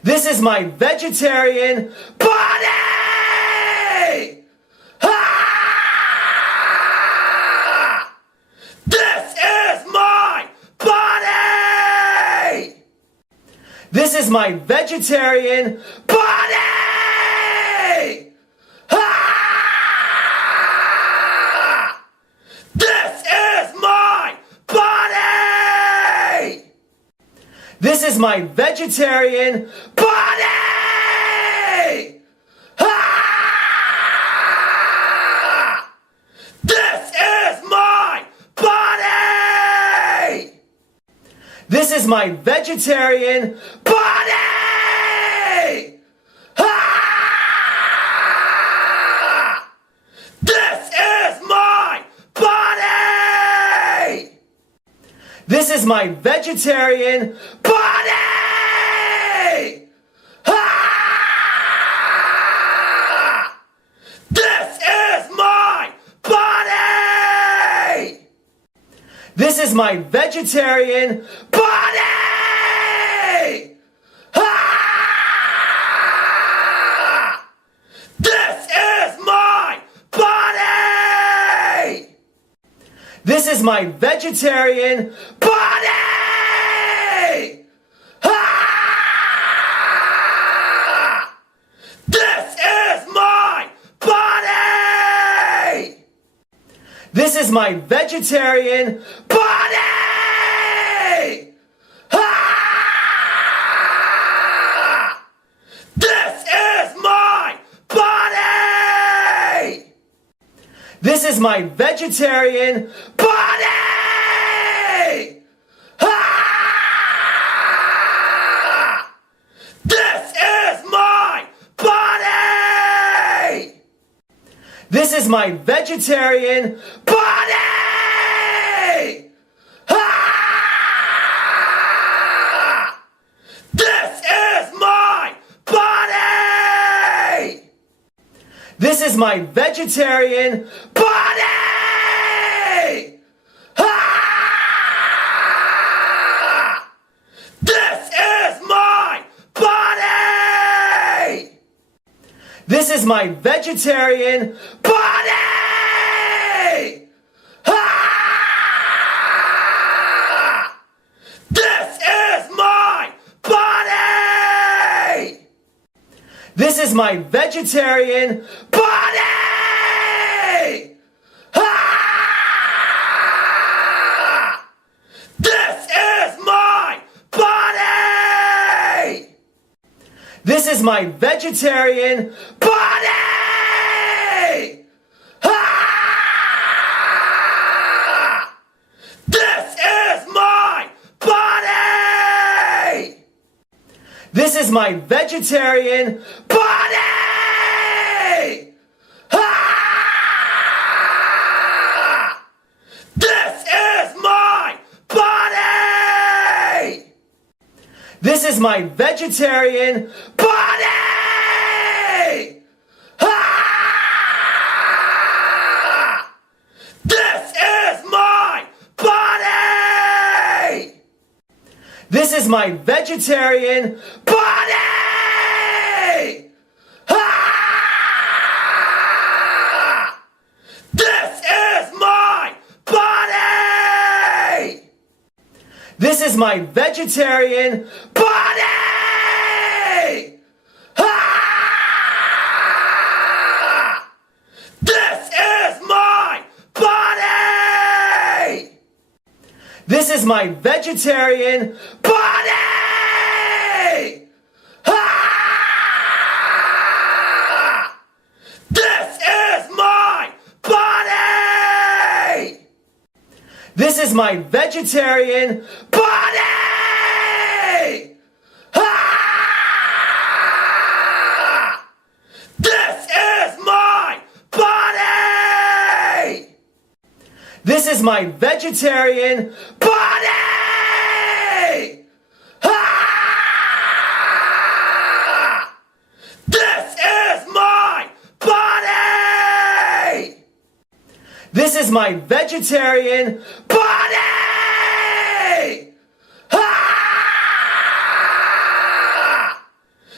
This is my vegetarian body! Ah! This is my body! This is my vegetarian body! Ah! This is my body! This is my vegetarian body! Ah! This is my body! This is my vegetarian body! Ah! This is my body! This is my vegetarian body! Ah! This is my body! This is my vegetarian body! Ah! This is my body! This is my vegetarian body! Ah! This is my body! This is my vegetarian body! Ah! This is my body! This is my vegetarian body! Ah! This is my body! This is my vegetarian body! Ah! This is my body! This is my vegetarian body! Ah! This is my body! This is my vegetarian body! Ah! This is my body! This is my vegetarian body! Ah! This is my body! This is my vegetarian body! Ah! This is my body! This is my vegetarian body! Ah! This is my body! This is my vegetarian body! Ah! This is my body! This is my vegetarian body! Ah! This is my body! This is my vegetarian body! Ah! This is my body! This is my vegetarian body! Ah! This is my body! This is my vegetarian body! Ah! This is my body! This is my vegetarian body! Ah! This is my body! This is my vegetarian body! Ah!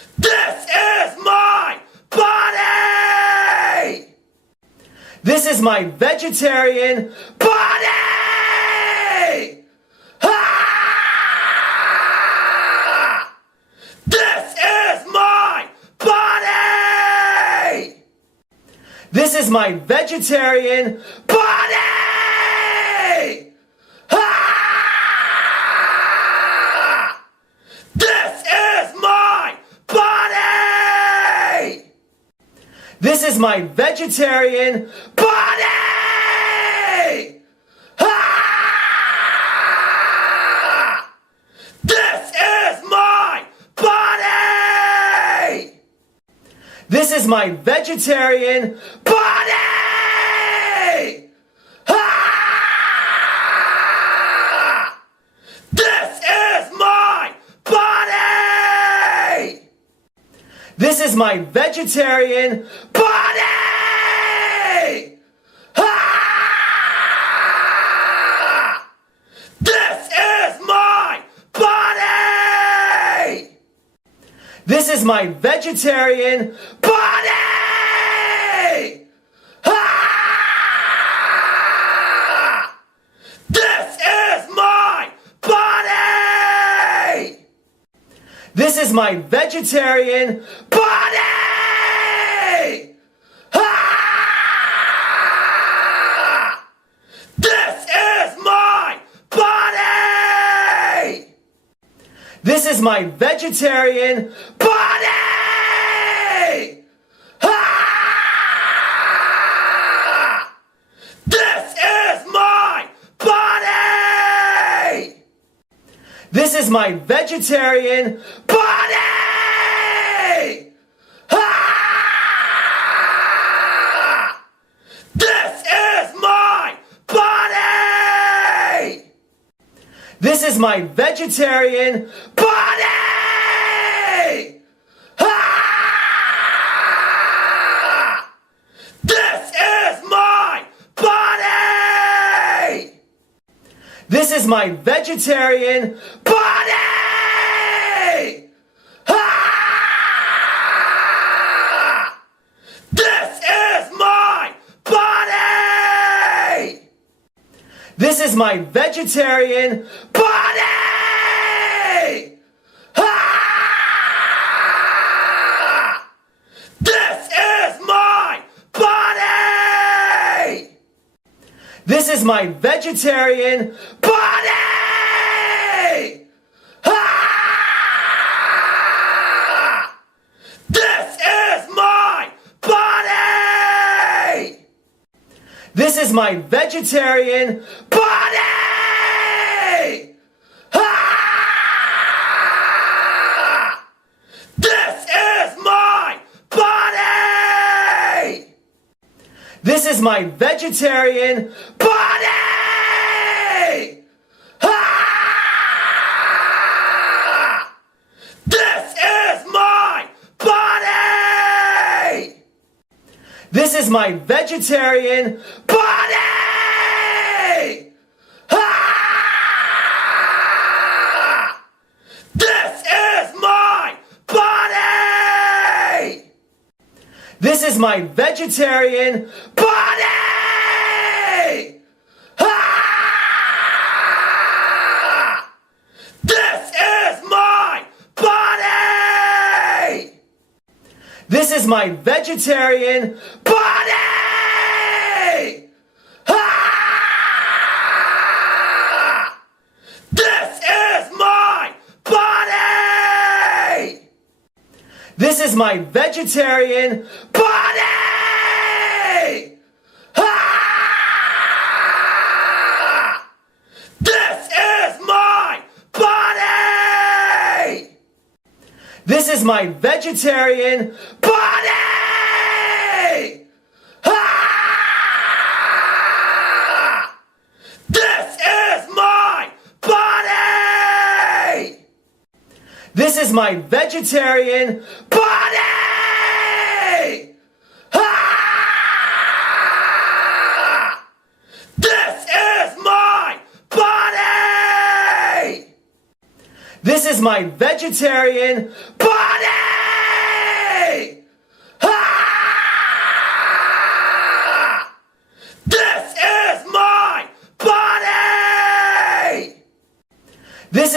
is my vegetarian body! Ah! This is my body! This is my vegetarian body! Ah! This is my body! This is my vegetarian body! Ah! This is my body! This is my vegetarian body! Ah! This is my body! This is my vegetarian body! Ah! This is my body! This is my vegetarian body! Ah! This is my body! This is my vegetarian body! Ah! This is my body! This is my vegetarian body! Ah! This is my body! This is my vegetarian body! Ah! This is my body! This is my vegetarian body! Ah! This is my body! This is my vegetarian body! Ah! This is my body! This is my vegetarian body! Ah! This is my body! This is my vegetarian body! Ah! This is my body! This is my vegetarian body! Ah! This is my body! This is my vegetarian body! Ah! This is my body! This is my vegetarian body! Ah! This is my body! This is my vegetarian body! Ah! This is my body! This is my vegetarian body! Ah! This is my body! This is my vegetarian body! Ah! This is my body! This is my vegetarian body! Ah! This is my body! This is my vegetarian body! Ah! This is my body! This is my vegetarian body! Ah!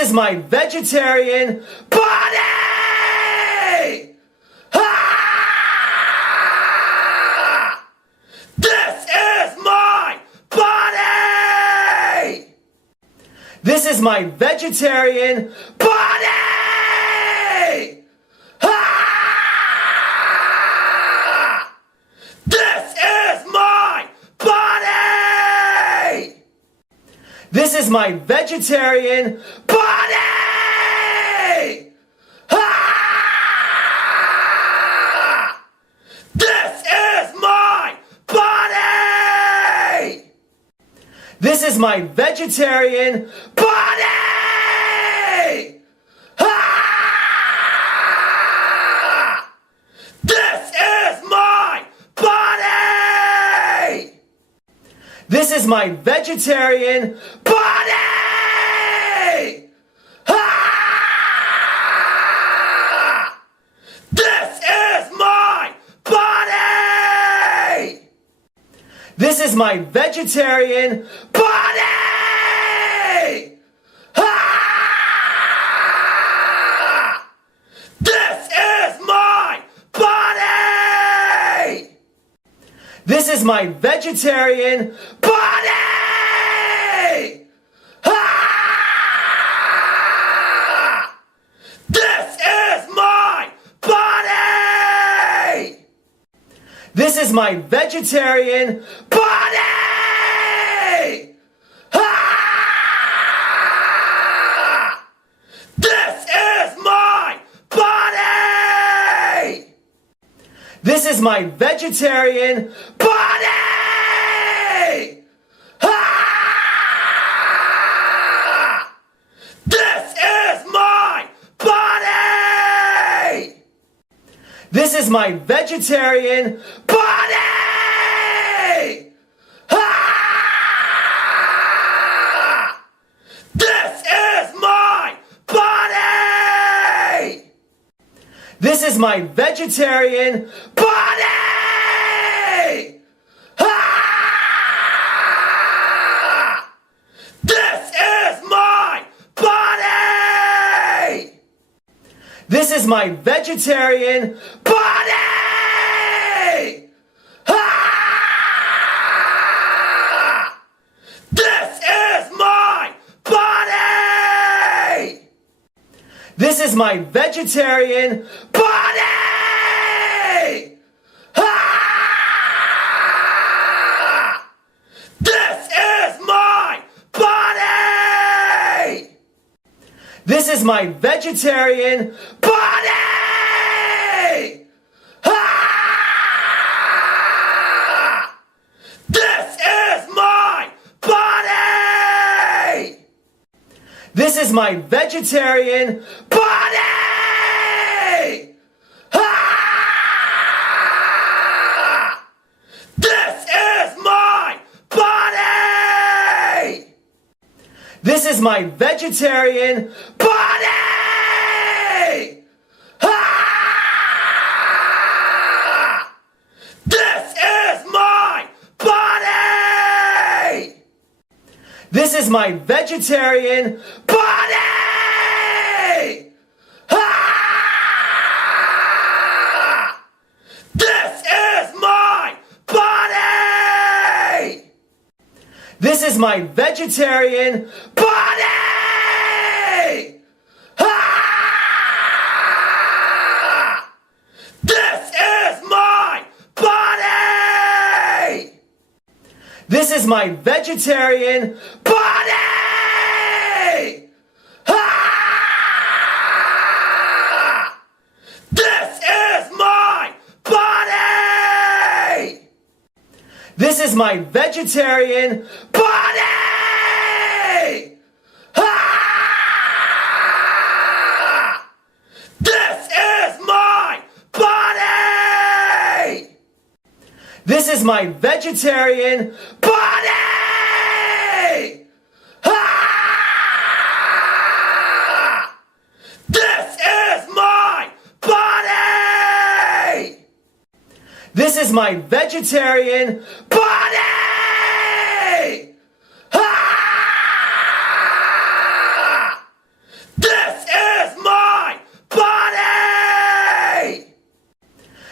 is my vegetarian body! Ah! This is my body! This is my vegetarian body! Ah! This is my body! This is my vegetarian body! Ah! This is my body! This is my vegetarian body! Ah! This is my body! This is my vegetarian body! Ah! This is my body! This is my vegetarian body! Ah! This is my body! This is my vegetarian body! Ah! This is my body! This is my vegetarian body! Ah! This is my body! This is my vegetarian body! Ah! This is my body! This is my vegetarian body! Ah! This is my body! This is my vegetarian body! Ah! This is my body! This is my vegetarian body! Ah! This is my body! This is my vegetarian body! Ah! This is my body! This is my vegetarian body! Ah! This is my body! This is my vegetarian body! Ah! This is my body! This is my vegetarian body! Ah! This is my body! This is my vegetarian body! Ah! This is my body! This is my vegetarian body! Ah! This is my body! This is my vegetarian body! Ah! This is my body! This is my vegetarian body! Ah! This is my body! This is my vegetarian body! Ah! This is my body! This is my vegetarian body! Ah!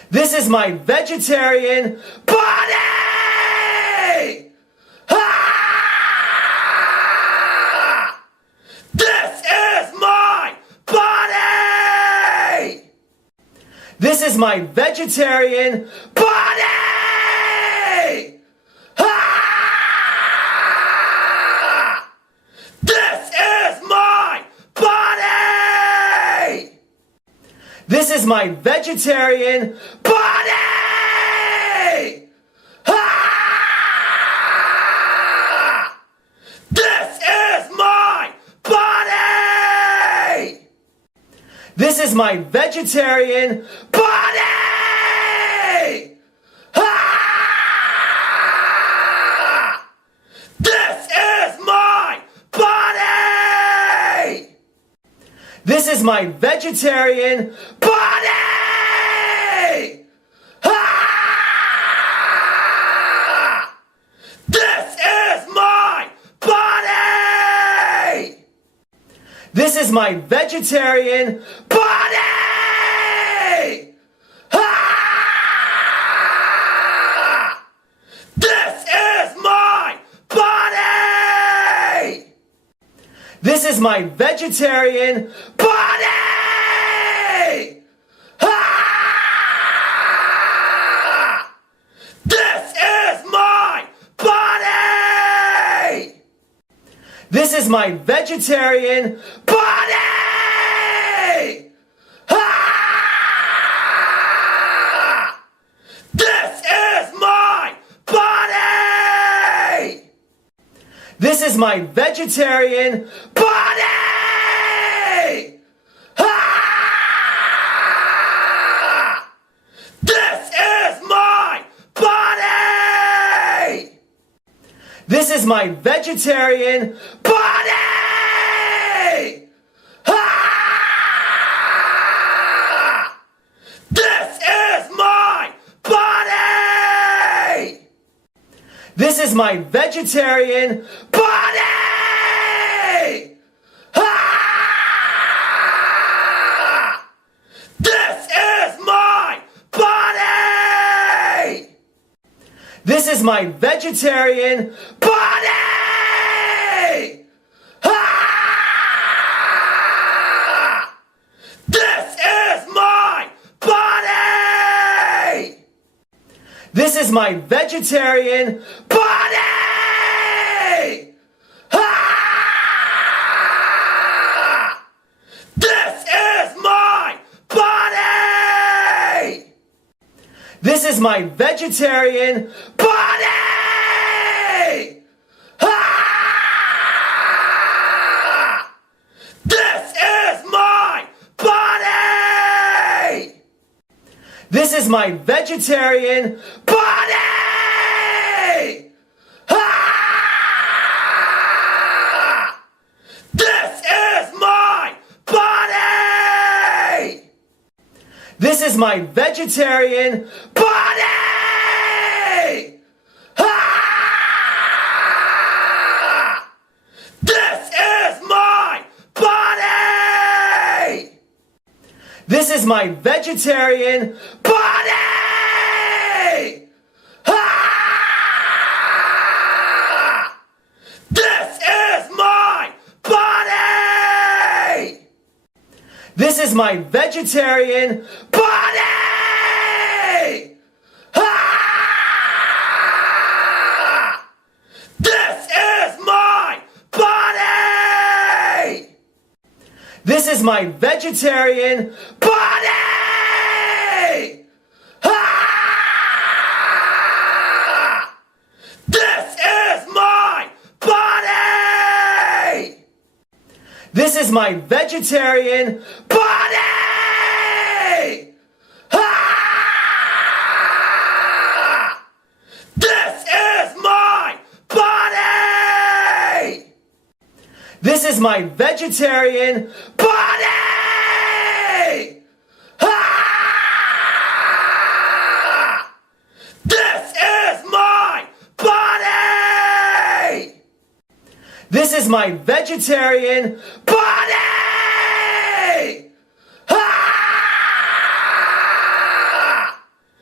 This is my vegetarian body! Ah! This is my body! This is my vegetarian body! Ah! This is my body! This is my vegetarian body! Ah! This is my body! This is my vegetarian body! Ah! This is my body! This is my vegetarian body! Ah! This is my body! This is my vegetarian body! Ah! This is my body! This is my vegetarian body! Ah! This is my body! This is my vegetarian body! Ah! This is my body! This is my vegetarian body! Ah! This is my body! This is my vegetarian body! Ah! This is my body! This is my vegetarian body! Ah! This is my body! This is my vegetarian body! Ah! This is my body! This is my vegetarian body! Ah! This is my body! This is my vegetarian body! Ah! This is my body! This is my vegetarian body! Ah! This is my body! This is my vegetarian body! Ah! This is my body! This is my vegetarian body! Ah! This is my body! This is my vegetarian body! Ah! This is my body! This is my vegetarian body! Ah! This is my body! This is my vegetarian body! Ah! This is my body! This is my vegetarian body! Ah! This is my body! This is my vegetarian body! Ah!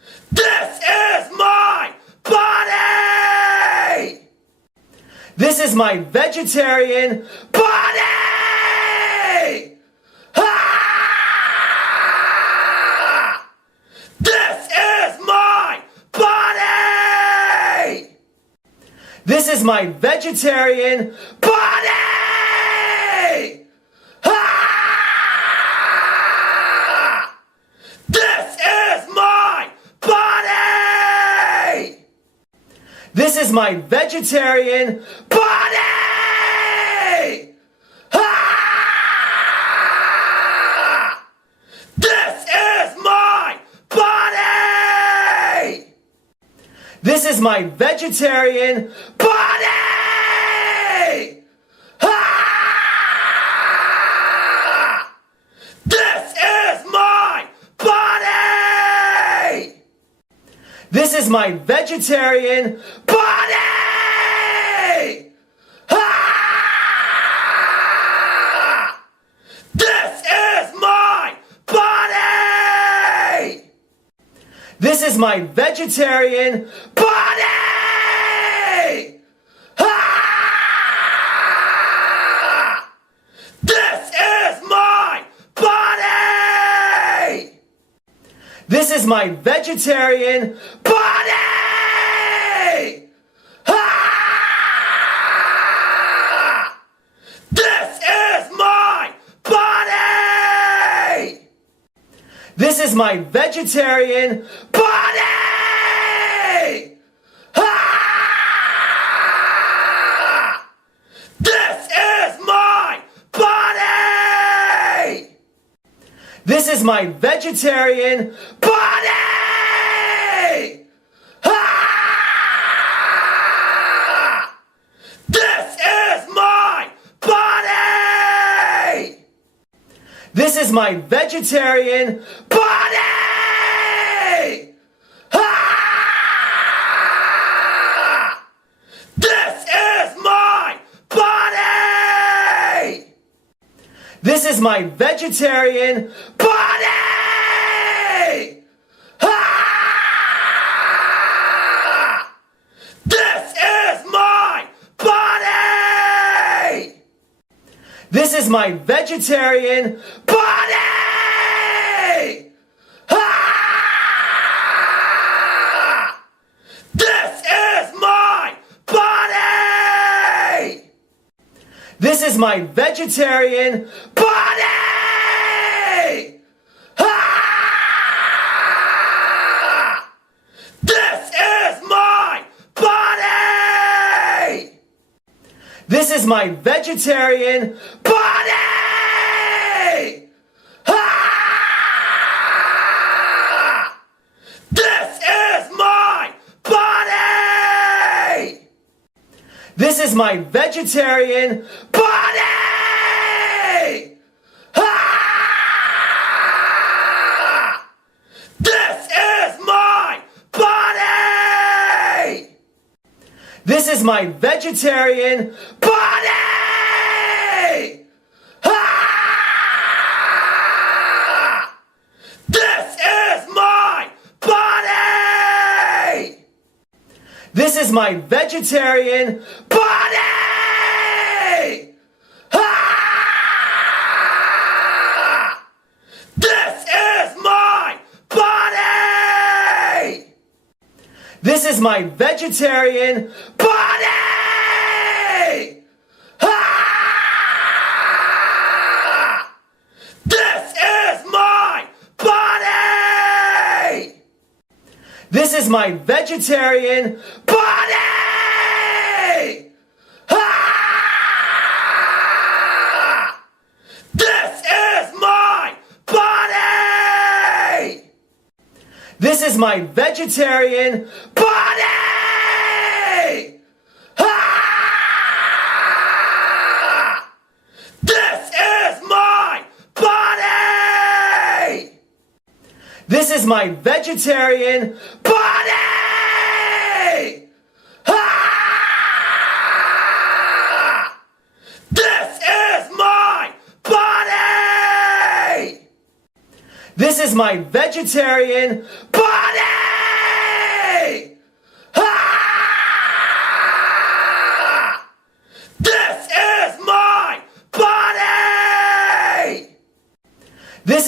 is my vegetarian body! Ah! This is my body! This is my vegetarian body! Ah! This is my body! This is my vegetarian body! Ah! This is my body! This is my vegetarian body! Ah! This is my body! This is my vegetarian body! Ah! This is my body! This is my vegetarian body! Ah! This is my body! This is my vegetarian body! Ah! This is my body! This is my vegetarian body! Ah! This is my body! This is my vegetarian body! Ah! This is my body! This is my vegetarian body! Ah! This is my body! This is my vegetarian body! Ah! This is my body! This is my vegetarian body! Ah! This is my body! This is my vegetarian body! Ah! This is my body! This is my vegetarian body! Ah! This is my body! This is my vegetarian body! Ah! This is my body! This is my vegetarian body! Ah! This is my body! This is my vegetarian body! Ah! This is my body! This is my vegetarian body! Ah! This is my body! This is my vegetarian body! Ah! This is my body! This is my vegetarian body! Ah! This is my body! This is my vegetarian body! Ah! This is my body! This is my vegetarian body! Ah!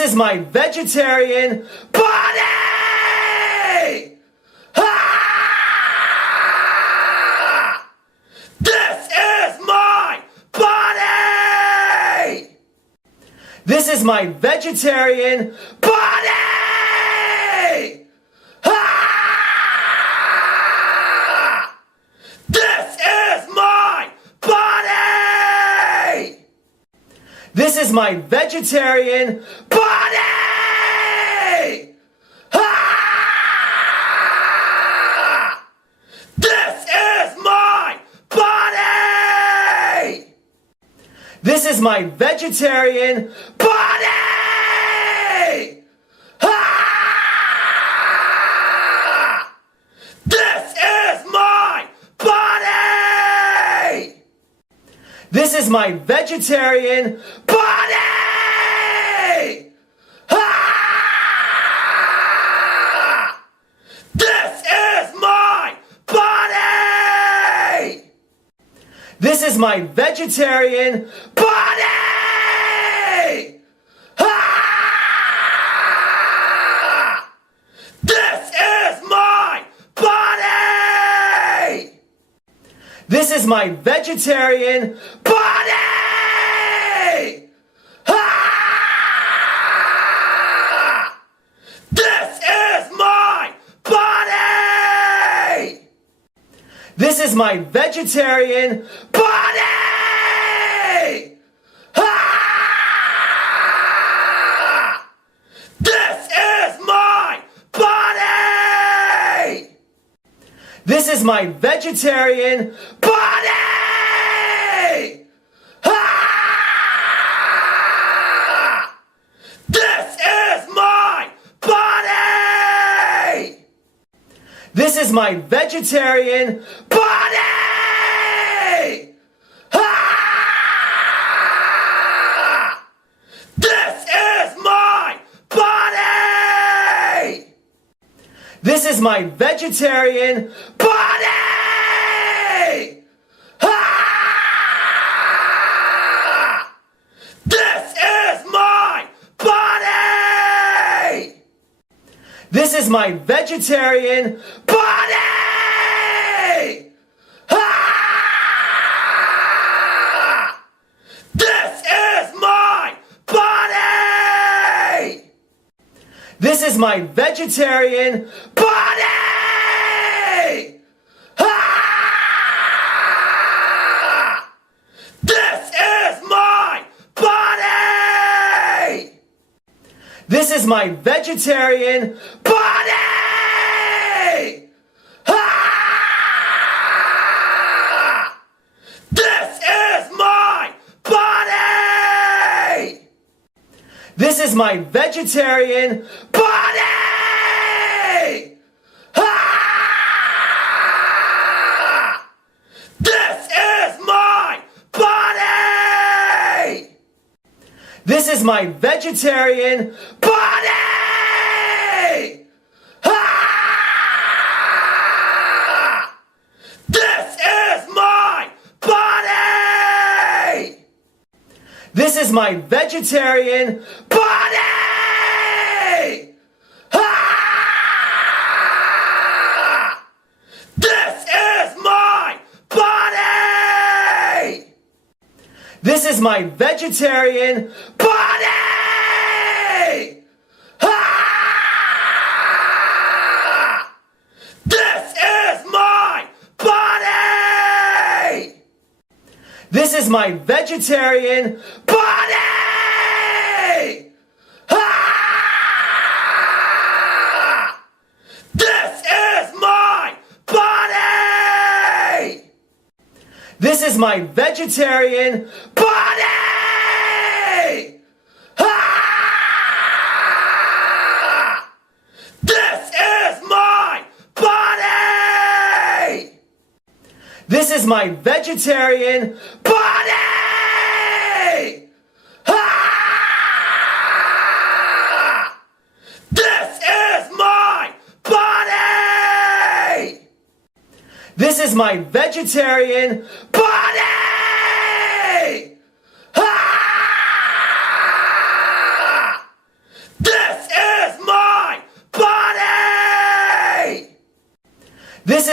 is my vegetarian body! Ah! This is my body! This is my vegetarian body! Ah! This is my body! This is my vegetarian body! Ah! This is my body! This is my vegetarian body! Ah! This is my body! This is my vegetarian body! Ah! This is my body! This is my vegetarian body! Ah! This is my body! This is my vegetarian body! Ah! This is my body! This is my vegetarian body! Ah! This is my body! This is my vegetarian body! Ah! This is my body! This is my vegetarian body! Ah! This is my body! This is my vegetarian body! Ah! This is my body! This is my vegetarian body! Ah! This is my body! This is my vegetarian body! Ah! This is my body! This is my vegetarian body! Ah! This is my body! This is my vegetarian body! Ah! This is my body! This is my vegetarian body! Ah! This is my body! This is my vegetarian body! Ah! This is my body! This is my vegetarian body! Ah! This is my body! This is my vegetarian body! Ah! This is my body! This is my vegetarian body! Ah! This is my body! This is my vegetarian body! Ah! This is my body! This is my vegetarian body! Ah!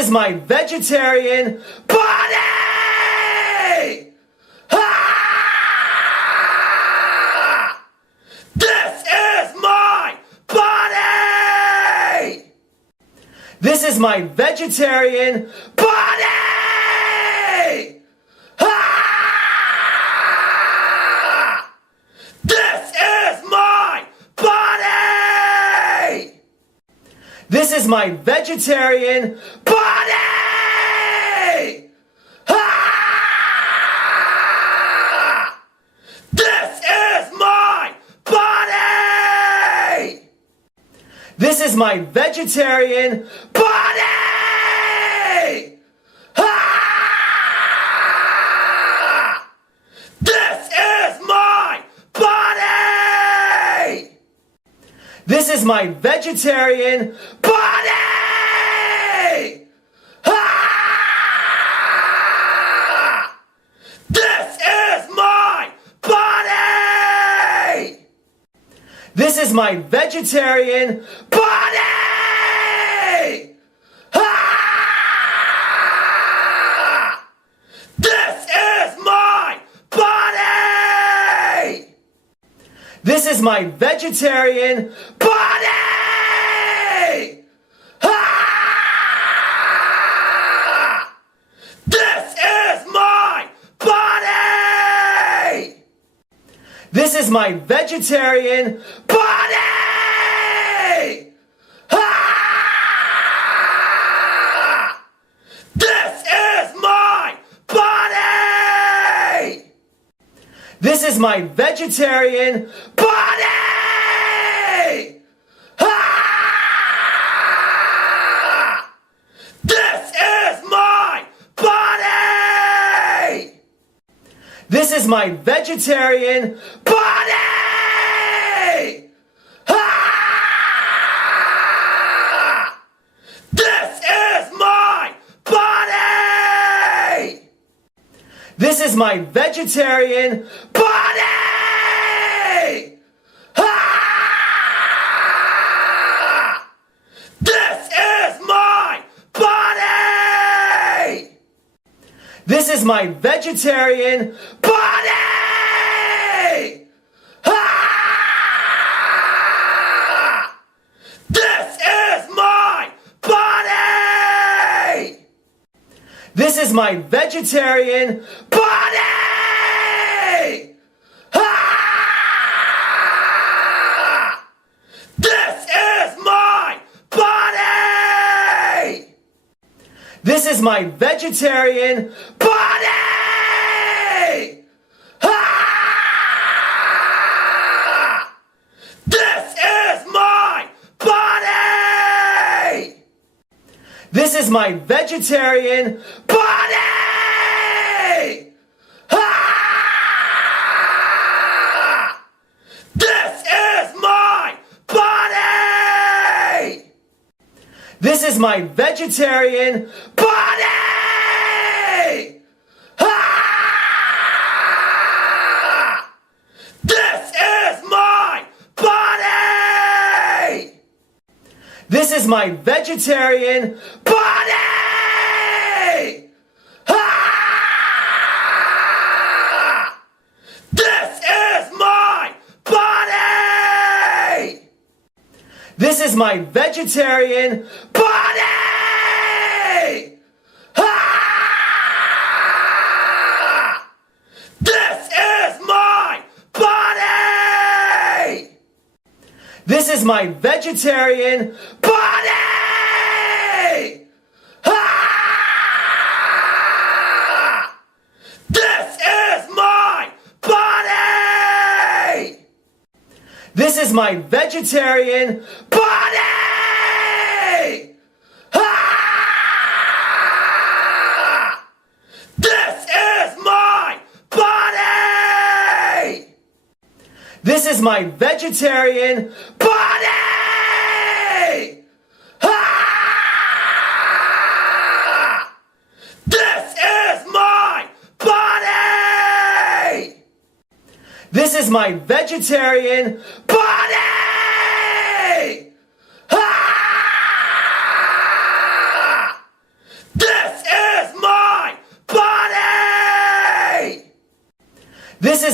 is my vegetarian body! Ah! This is my body! This is my vegetarian body! Ah! This is my body! This is my vegetarian body! Ah! This is my body! This is my vegetarian body! Ah! This is my body! This is my vegetarian body! Ah! This is my body! This is my vegetarian body! Ah! This is my body! This is my vegetarian body! Ah! This is my body! This is my vegetarian body! Ah! This is my body! This is my vegetarian body! Ah! This is my body! This is my vegetarian body! Ah! This is my body! This is my vegetarian body! Ah! This is my body! This is my vegetarian body! Ah! This is my body! This is my vegetarian body! Ah! This is my body! This is my vegetarian body! Ah! This is my body! This is my vegetarian body! Ah! This is my body! This is my vegetarian body! Ah! This is my body! This is my vegetarian body! Ah! This is my body! This is my vegetarian body! Ah! This is my body! This is my vegetarian body! Ah! This is my body! This is my vegetarian body! Ah! This is my body! This is my vegetarian body! Ah! This is my body! This is my vegetarian body! Ah!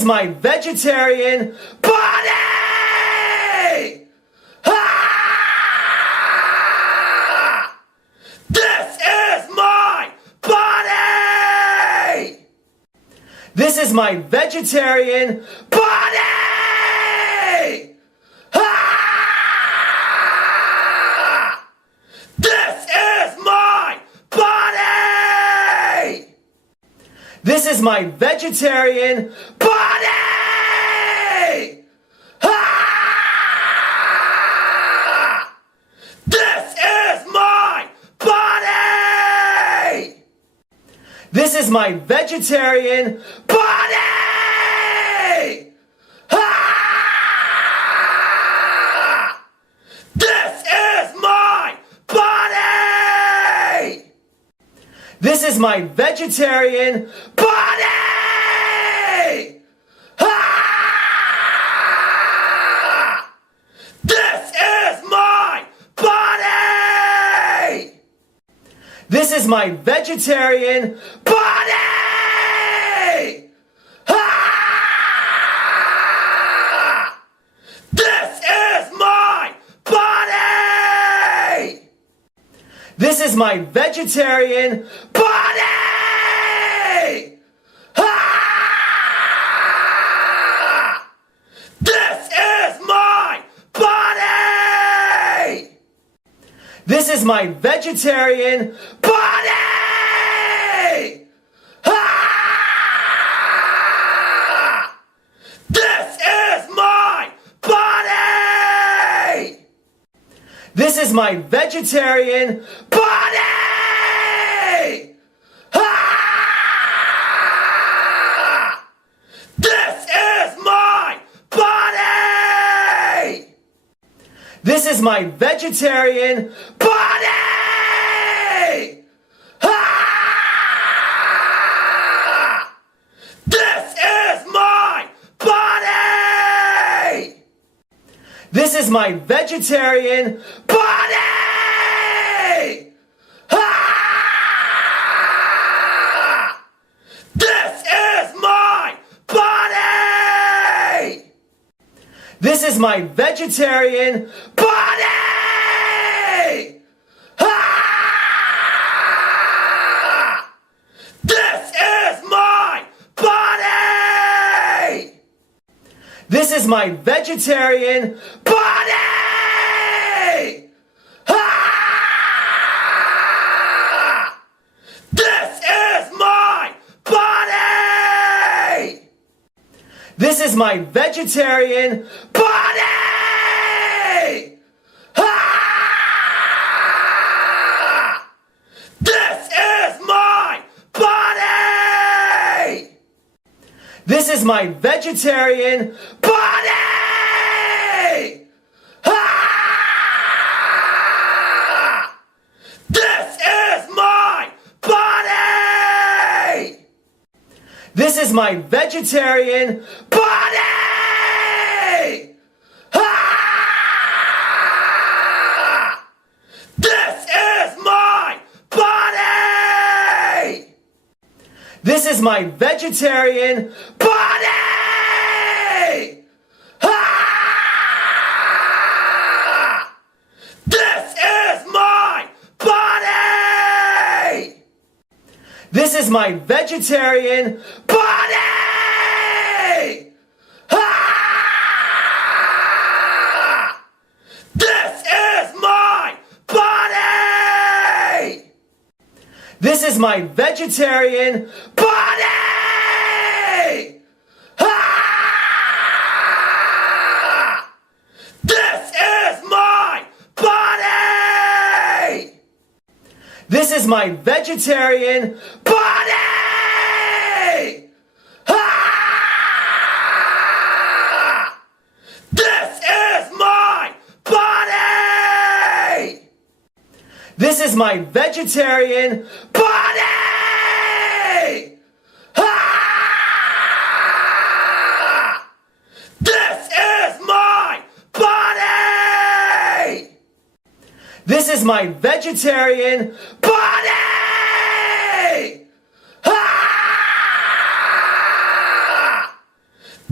is my vegetarian body! Ah! This is my body! This is my vegetarian body! Ah! This is my body! This is my vegetarian body! Ah! This is my body! This is my vegetarian body! Ah! This is my body! This is my vegetarian body! Ah! This is my body! This is my vegetarian body! Ah! This is my body! This is my vegetarian body! Ah! This is my body! This is my vegetarian body! Ah! This is my body! This is my vegetarian body! Ah! This is my body! This is my vegetarian body! Ah! This is my body! This is my vegetarian body! Ah! This is my body! This is my vegetarian body! Ah! This is my body! This is my vegetarian body! Ah! This is my body! This is my vegetarian body! Ah! This is my body! This is my vegetarian body! Ah! This is my body! This is my vegetarian body! Ah! This is my body! This is my vegetarian body! Ah! This is my body! This is my vegetarian body! Ah! This is my body! This is my vegetarian body! Ah! This is my body! This is my vegetarian body! Ah! This is my body! This is my vegetarian body! Ah! This is my body! This is my vegetarian body! Ah!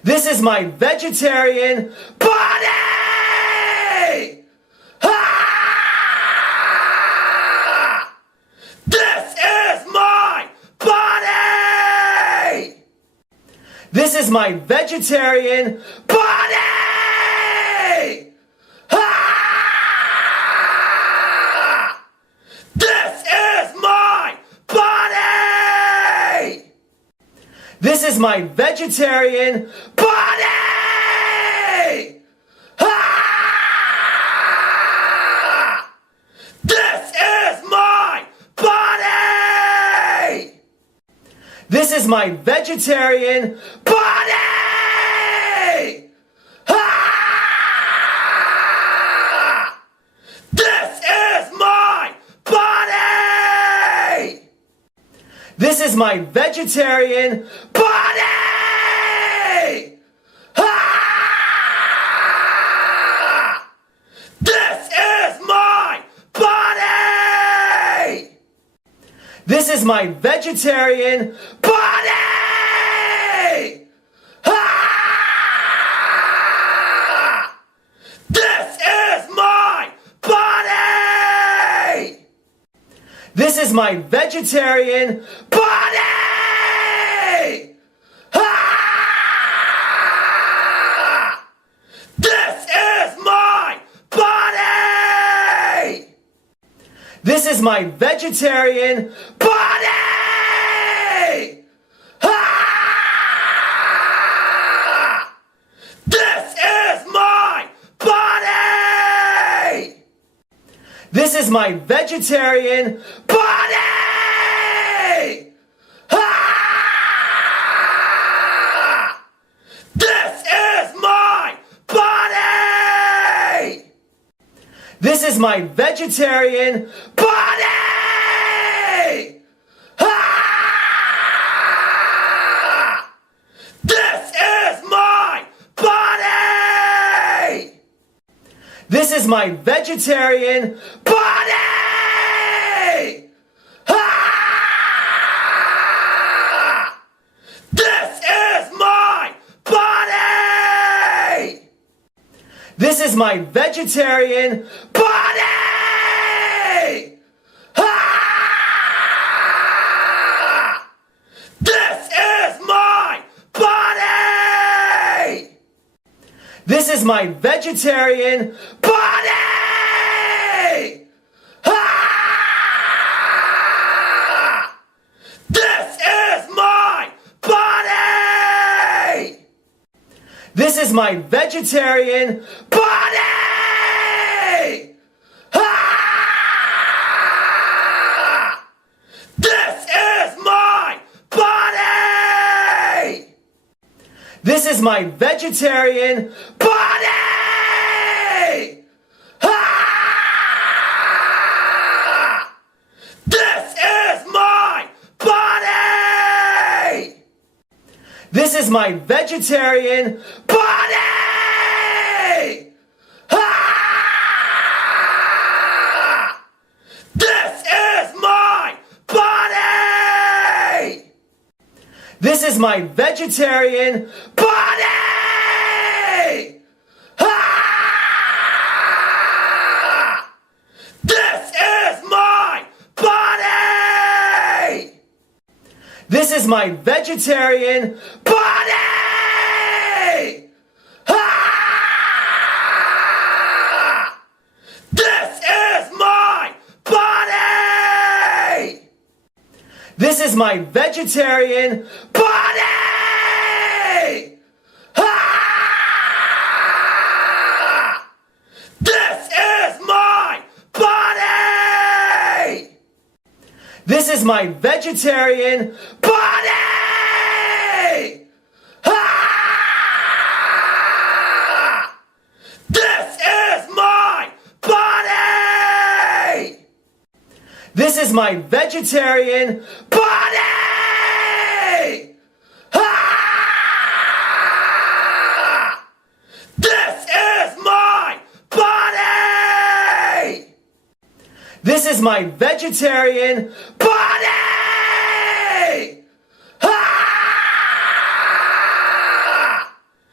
This is my vegetarian body! Ah! This is my body! This is my vegetarian body! Ah! This is my body! This is my vegetarian body! Ah! This is my body! This is my vegetarian body! Ah! This is my body! This is my vegetarian body! Ah! This is my body! This is my vegetarian body! Ah! This is my body! This is my vegetarian body! Ah! This is my body! This is my vegetarian body! Ah! This is my body! This is my vegetarian body! Ah! This is my body! This is my vegetarian body! Ah! This is my body! This is my vegetarian body! Ah! This is my body! This is my vegetarian body! Ah! This is my body! This is my vegetarian body! Ah! This is my body! This is my vegetarian body! Ah! This is my body! This is my vegetarian body! Ah! This is my body! This is my vegetarian body! Ah! This is my body! This is my vegetarian body! Ah! This is my body! This is my vegetarian body! Ah! This is my body! This is my vegetarian body! Ah! This is my body! This is my vegetarian body! Ah! This is my body! This is my vegetarian body! Ah! This is my body! This is my vegetarian body! Ah!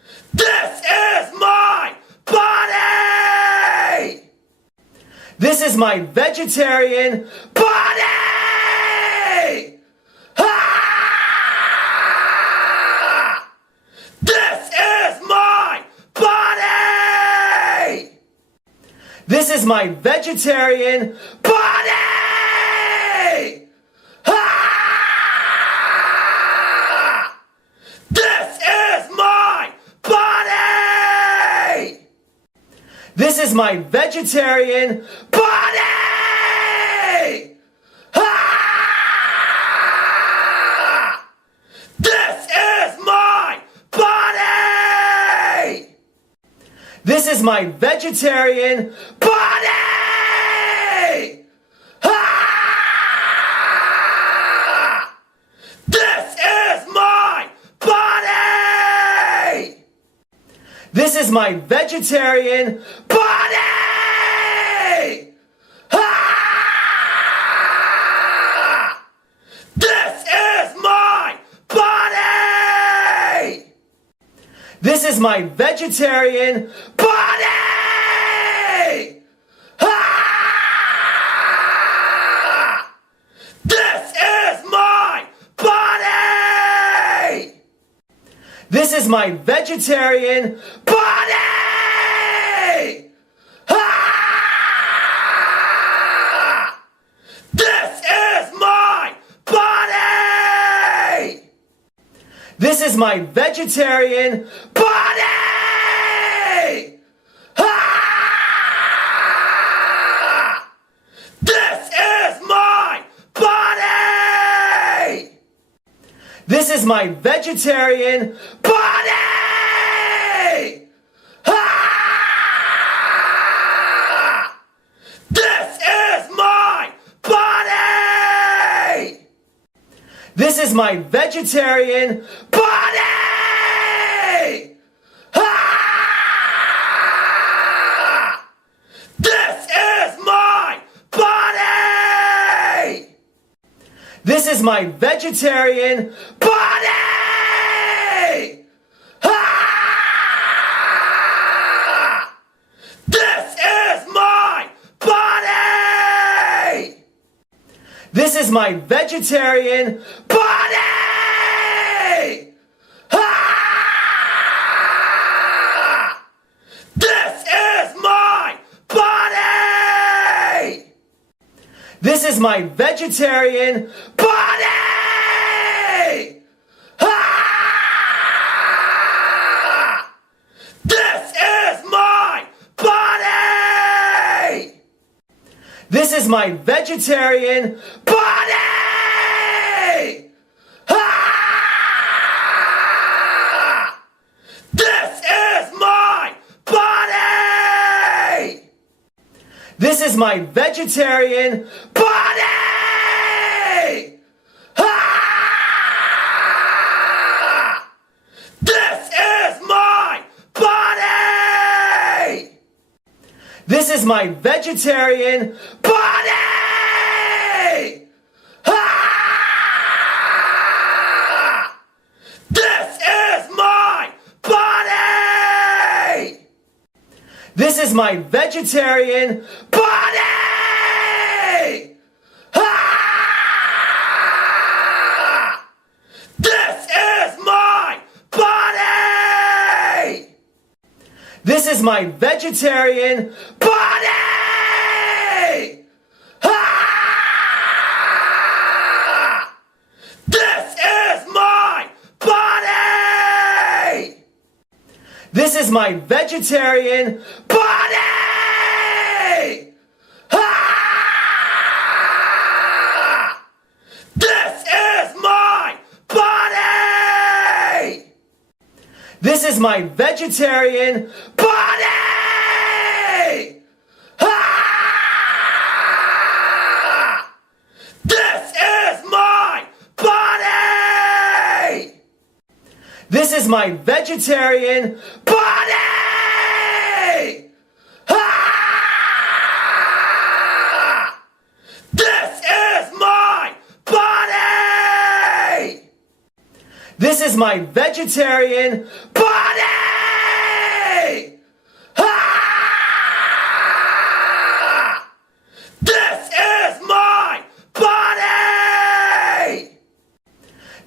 my vegetarian body! Ah! This is my body! This is my vegetarian body! Ah! This is my body! This is my vegetarian body! Ah! This is my body! This is my vegetarian body! Ah! This is my body! This is my vegetarian body! Ah! This is my body! This is my vegetarian body! Ah! This is my body! This is my vegetarian body! Ah! This is my body! This is my vegetarian body! Ah! This is my body! This is my vegetarian body! Ah! This is my body! This is my vegetarian body! Ah! This is my body! This is my vegetarian body! Ah! This is my body! This is my vegetarian body! Ah! This is my body! This is my vegetarian body! Ah! This is my body! This is my vegetarian body! Ah! This is my body! This is my vegetarian body! Ah! This is my body! This is my vegetarian body! Ah! This is my body! This is my vegetarian body! Ah! This is my body! This is my vegetarian body! Ah! This is my body! This is my vegetarian body! Ah! This is my body! This is my vegetarian body! Ah! This is my body! This is my vegetarian body! Ah! This is my body! This is my vegetarian body! Ah!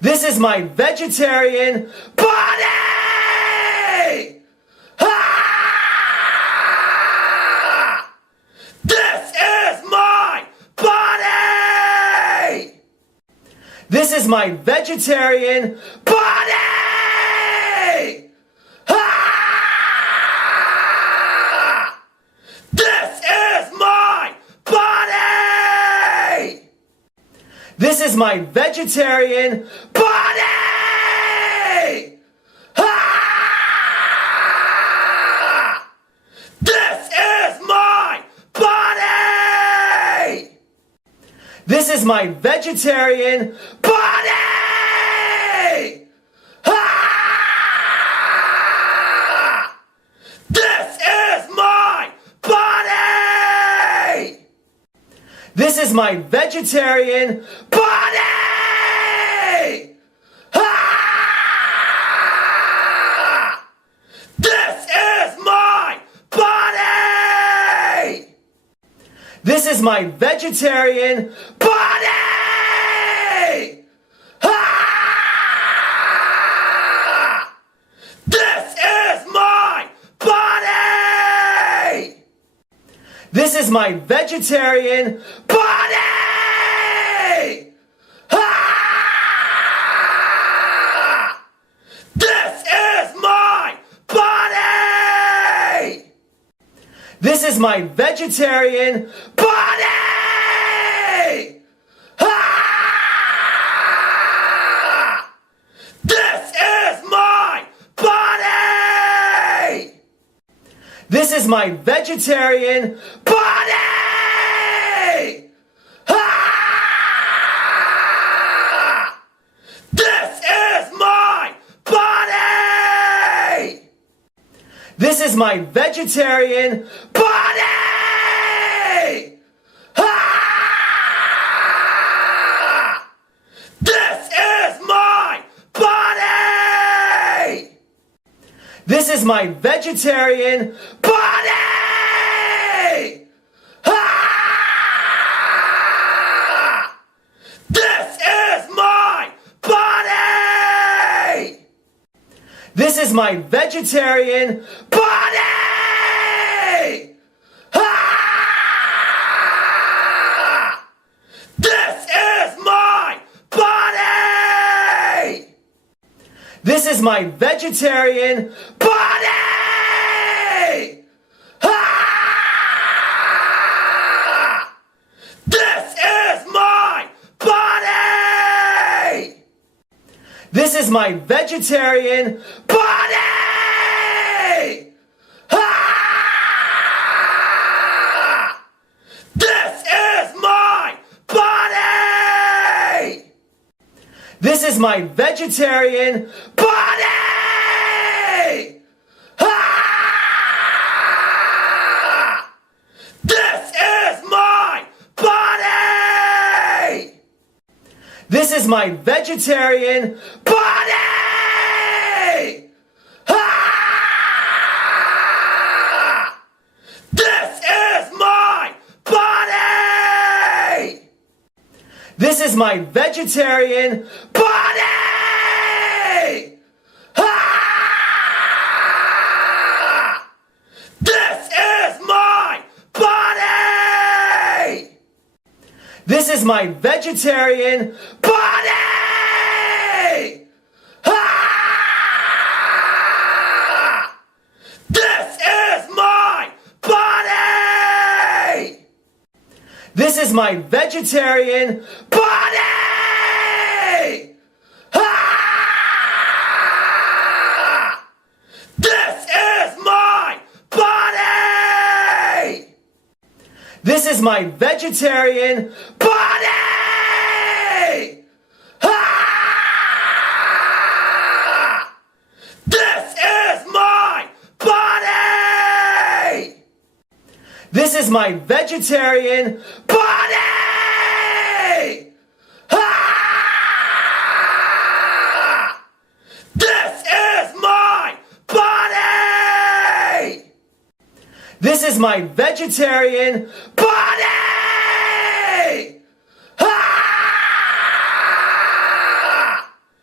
This is my vegetarian body! Ah! This is my body! This is my vegetarian body! Ah! This is my body! This is my vegetarian body! Ah! This is my body! This is my vegetarian body! Ah! This is my body! This is my vegetarian body! Ah! This is my body! This is my vegetarian body! Ah! This is my body! This is my vegetarian body! Ah! This is my body! This is my vegetarian body! Ah! This is my body! This is my vegetarian body! Ah! This is my body! This is my vegetarian body! Ah! This is my body! This is my vegetarian body! Ah! This is my body! This is my vegetarian body! Ah! This is my body! This is my vegetarian body! Ah! This is my body! This is my vegetarian body! Ah! This is my body! This is my vegetarian body! Ah! This is my body! This is my vegetarian body! Ah! This is my body! This is my vegetarian body! Ah! This is my body! This is my vegetarian body! Ah! This is my body! This is my vegetarian body! Ah! This is my body! This is my vegetarian body! Ah! This is my body! This is my vegetarian body! Ah! This is my body! This is my vegetarian body! Ah!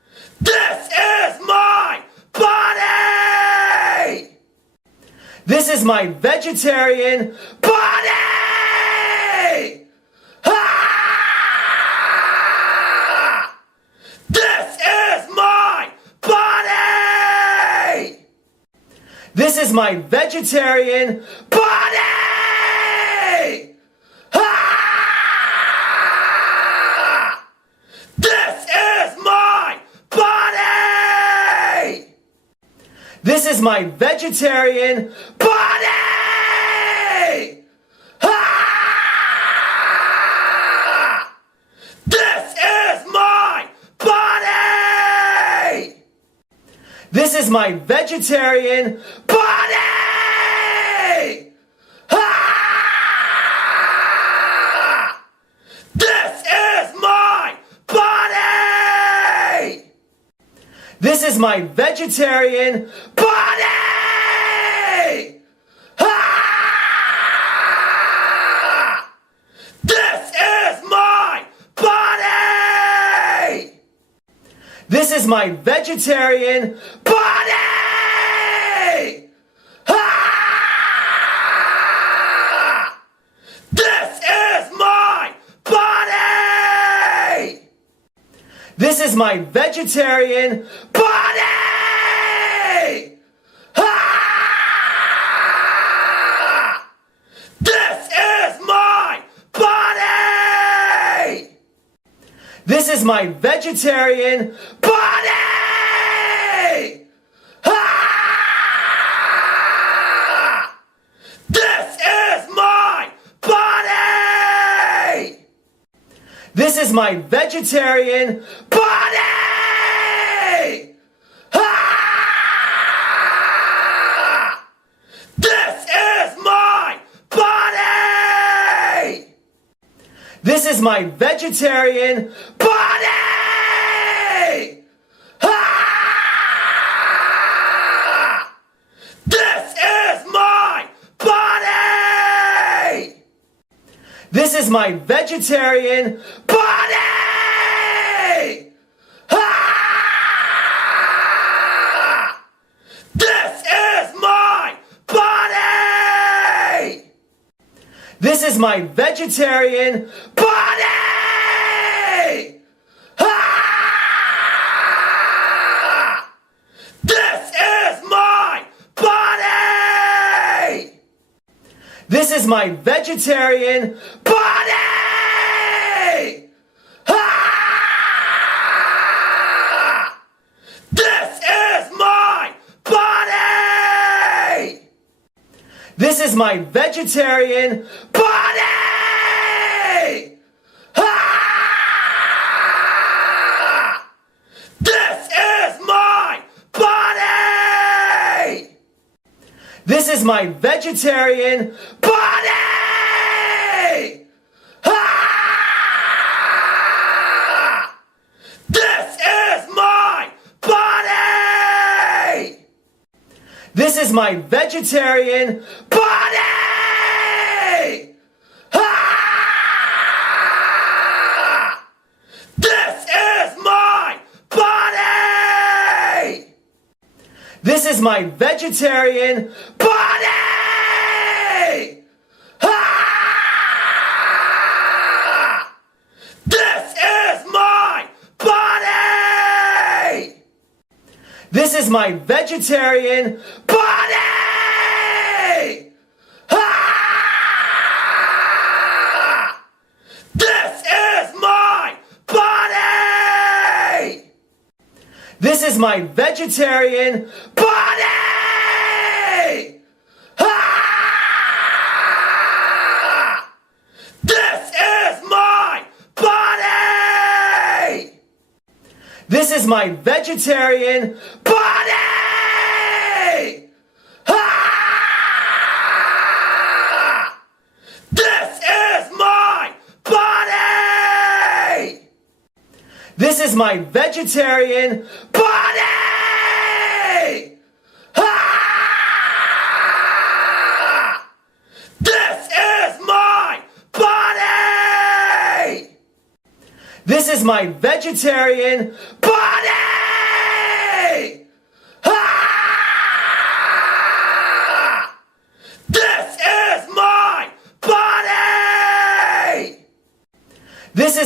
This is my vegetarian body! Ah! This is my body! This is my vegetarian body! Ah! This is my body! This is my vegetarian body! Ah! This is my body! This is my vegetarian body! Ah! This is my body! This is my vegetarian body! Ah! This is my body! This is my vegetarian body! Ah! This is my body! This is my vegetarian body! Ah! This is my body! This is my vegetarian body! Ah! This is my body! This is my vegetarian body! Ah! This is my body! This is my vegetarian body! Ah! This is my body! This is my vegetarian body! Ah! This is my body! This is my vegetarian body! Ah! This is my body! This is my vegetarian body! Ah! This is my body! This is my vegetarian body! Ah! This is my body! This is my vegetarian body! Ah! This is my body! This is my vegetarian body! Ah! This is my body! This is my vegetarian body! Ah! This is my body! This is my vegetarian body! Ah! This is my body! This is my vegetarian body! Ah! This is my body! This is my vegetarian body! Ah! This is my body! This is my vegetarian body! Ah! This is my body! This is my vegetarian body! Ah!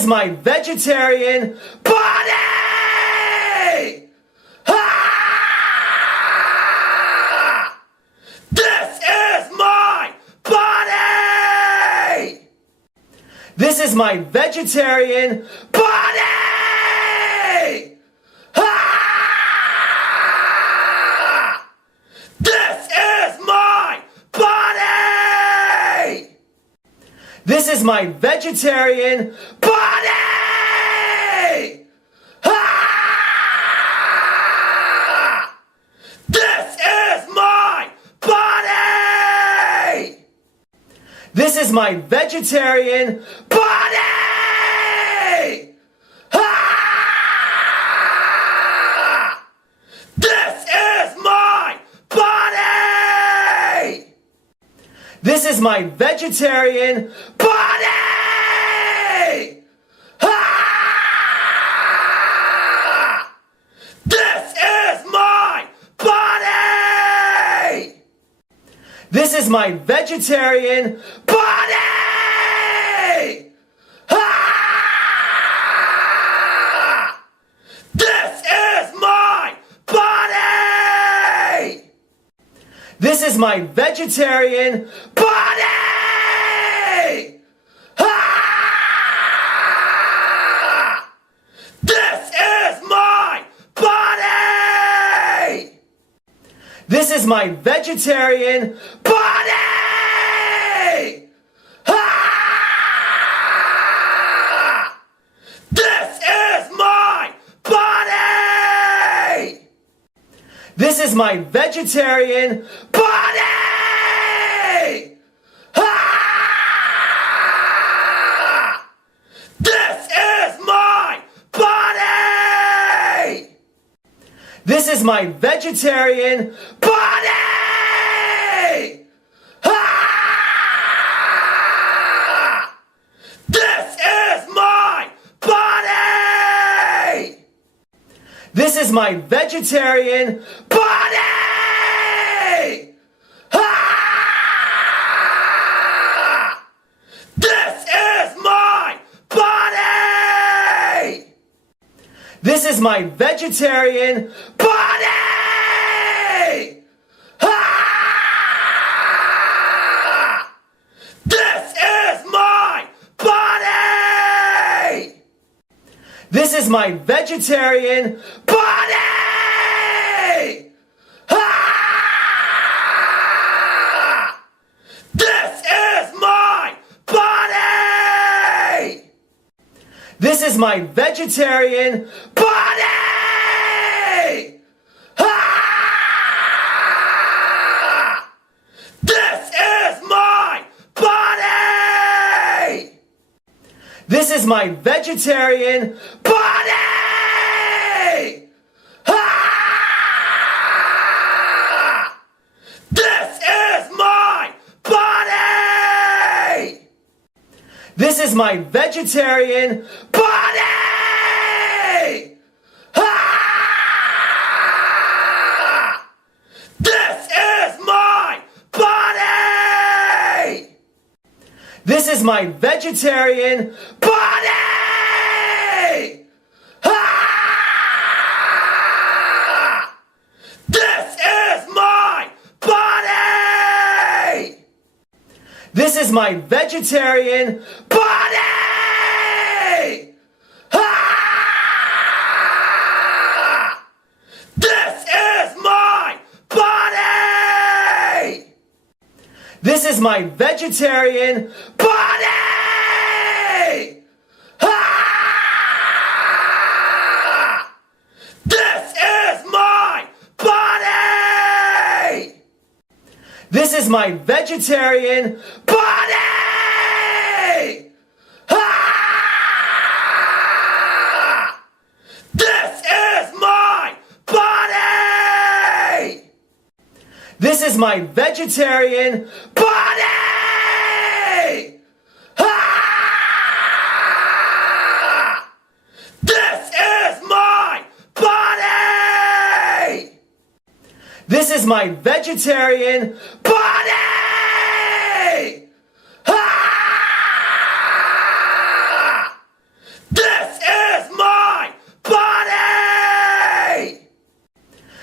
is my vegetarian body! Ah! This is my body! This is my vegetarian body! Ah! This is my body! This is my vegetarian body! Ah! This is my body! This is my vegetarian body! Ah! This is my body! This is my vegetarian body! Ah! This is my body! This is my vegetarian body! Ah! This is my body! This is my vegetarian body! Ah! This is my body! This is my vegetarian body! Ah! This is my body! This is my vegetarian body! Ah! This is my body! This is my vegetarian body! Ah! This is my body! This is my vegetarian body! Ah! This is my body! This is my vegetarian body! Ah! This is my body! This is my vegetarian body! Ah! This is my body! This is my vegetarian body! Ah! This is my body! This is my vegetarian body! Ah! This is my body! This is my vegetarian body! Ah! This is my body! This is my vegetarian body! Ah! This is my body! This is my vegetarian body! Ah! This is my body! This is my vegetarian body! Ah! This is my body! This is my vegetarian body! Ah! This is my body! This is my vegetarian body! Ah! This is my body! This is my vegetarian body! Ah!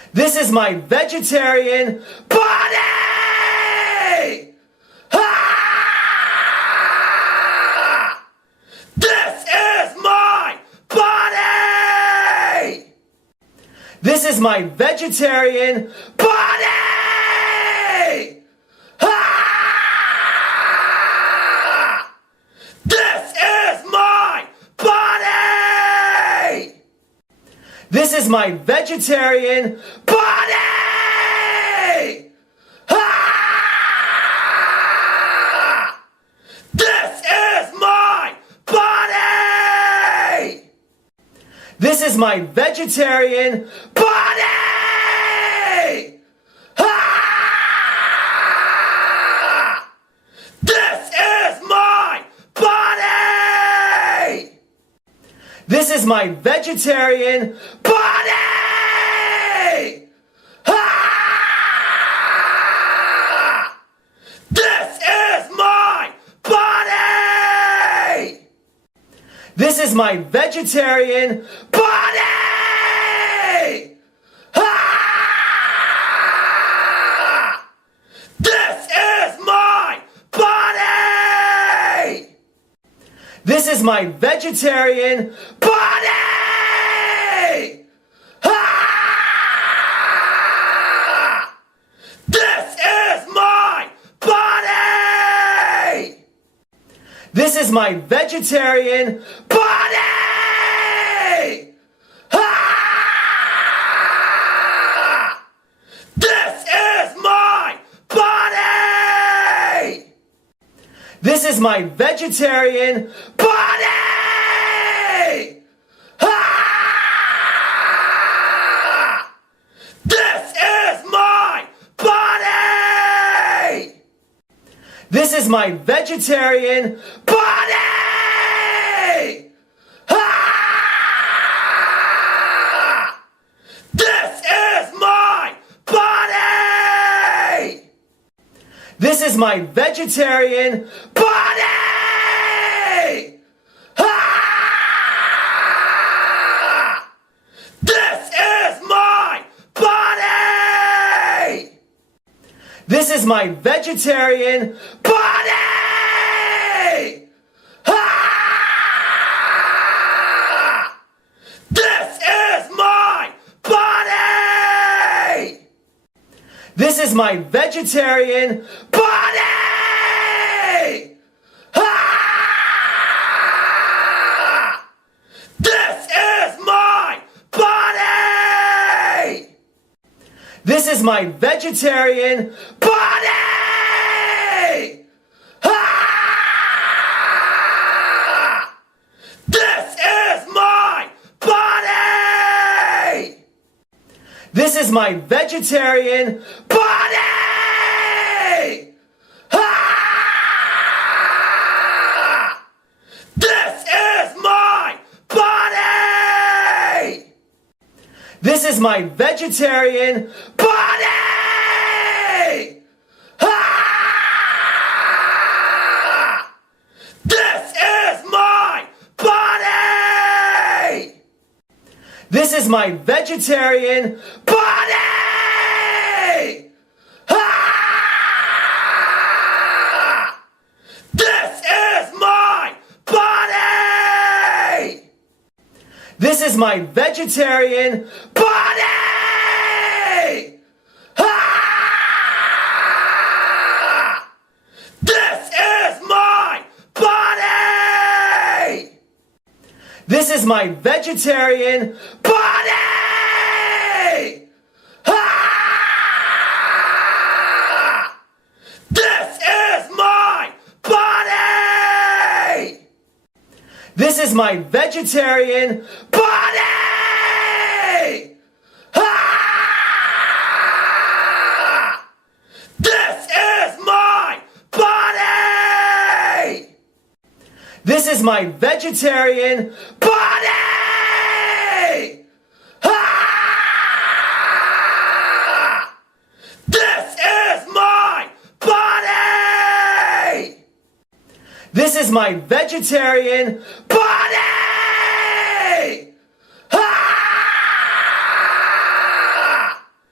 This is my vegetarian body! Ah! This is my body! This is my vegetarian body! Ah! This is my body! This is my vegetarian body! Ah! This is my body! This is my vegetarian body! Ah! This is my body! This is my vegetarian body! Ah! This is my body! This is my vegetarian body! Ah! This is my body! This is my vegetarian body! Ah! This is my body! This is my vegetarian body! Ah! This is my body! This is my vegetarian body! Ah! This is my body! This is my vegetarian body! Ah! This is my body! This is my vegetarian body! Ah! This is my body! This is my vegetarian body! Ah! This is my body! This is my vegetarian body! Ah! This is my body! This is my vegetarian body! Ah! This is my body! This is my vegetarian body! Ah! This is my body! This is my vegetarian body! Ah! This is my body! This is my vegetarian body! Ah! This is my body! This is my vegetarian body! Ah! This is my body! This is my vegetarian body! Ah! This is my body! This is my vegetarian body! Ah! This is my body! This is my vegetarian body! Ah! This is my body! This is my vegetarian body! Ah!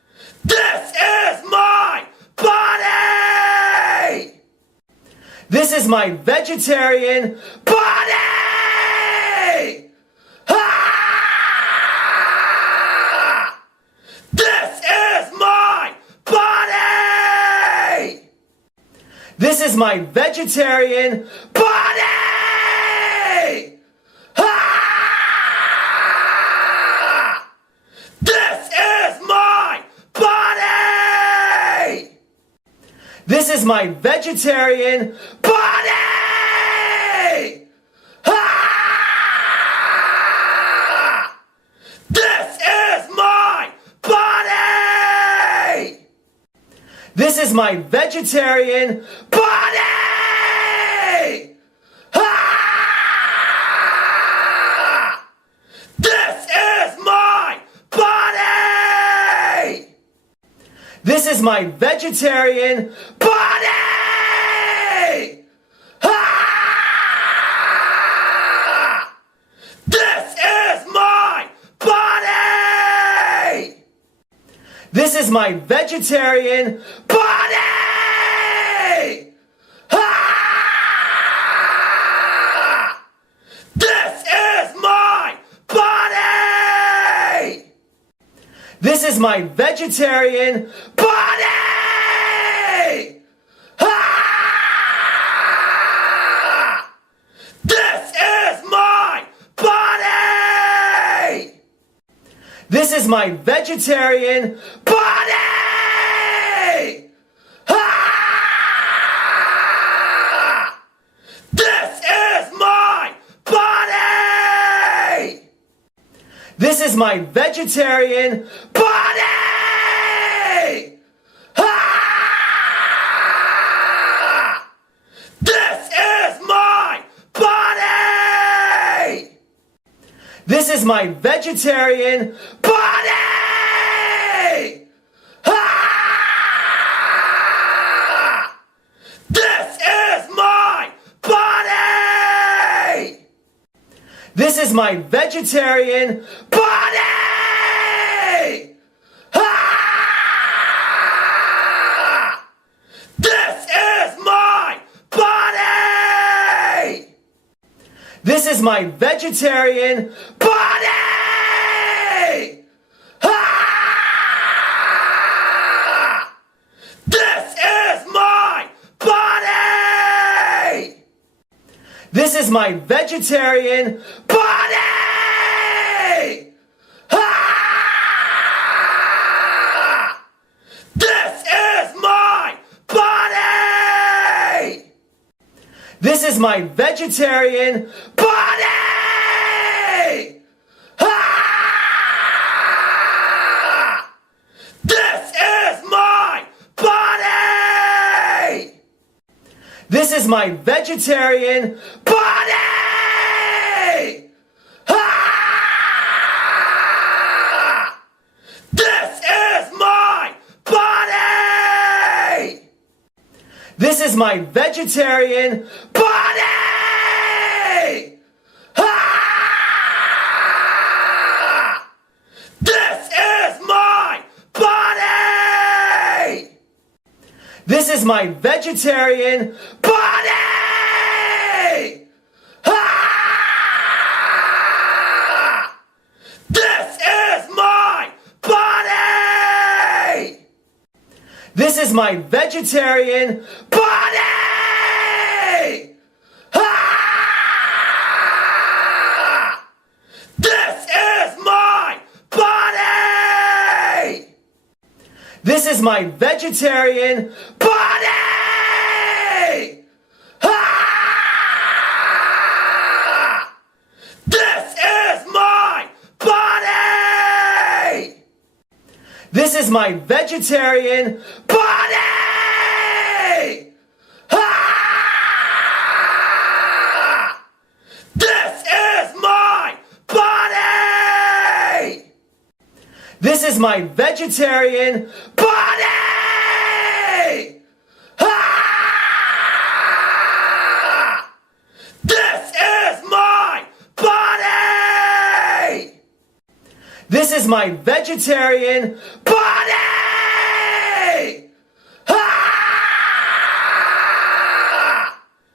This is my vegetarian body! Ah! This is my body! This is my vegetarian body! Ah! This is my body! This is my vegetarian body! Ah! This is my body! This is my vegetarian body! Ah! This is my body! This is my vegetarian body! Ah! This is my body! This is my vegetarian body! Ah! This is my body! This is my vegetarian body! Ah! This is my body! This is my vegetarian body! Ah! This is my body! This is my vegetarian body! Ah! This is my body! This is my vegetarian body! Ah! This is my body! This is my vegetarian body! Ah! This is my body! This is my vegetarian body! Ah! This is my body! This is my vegetarian body! Ah! This is my body! This is my vegetarian body! Ah! This is my body! This is my vegetarian body! Ah! This is my body! This is my vegetarian body! Ah! This is my body! This is my vegetarian body! Ah! This is my body! This is my vegetarian body! Ah! This is my body! This is my vegetarian body! Ah! This is my body! This is my vegetarian body! Ah! This is my body! This is my vegetarian body! Ah! This is my body! This is my vegetarian body! Ah!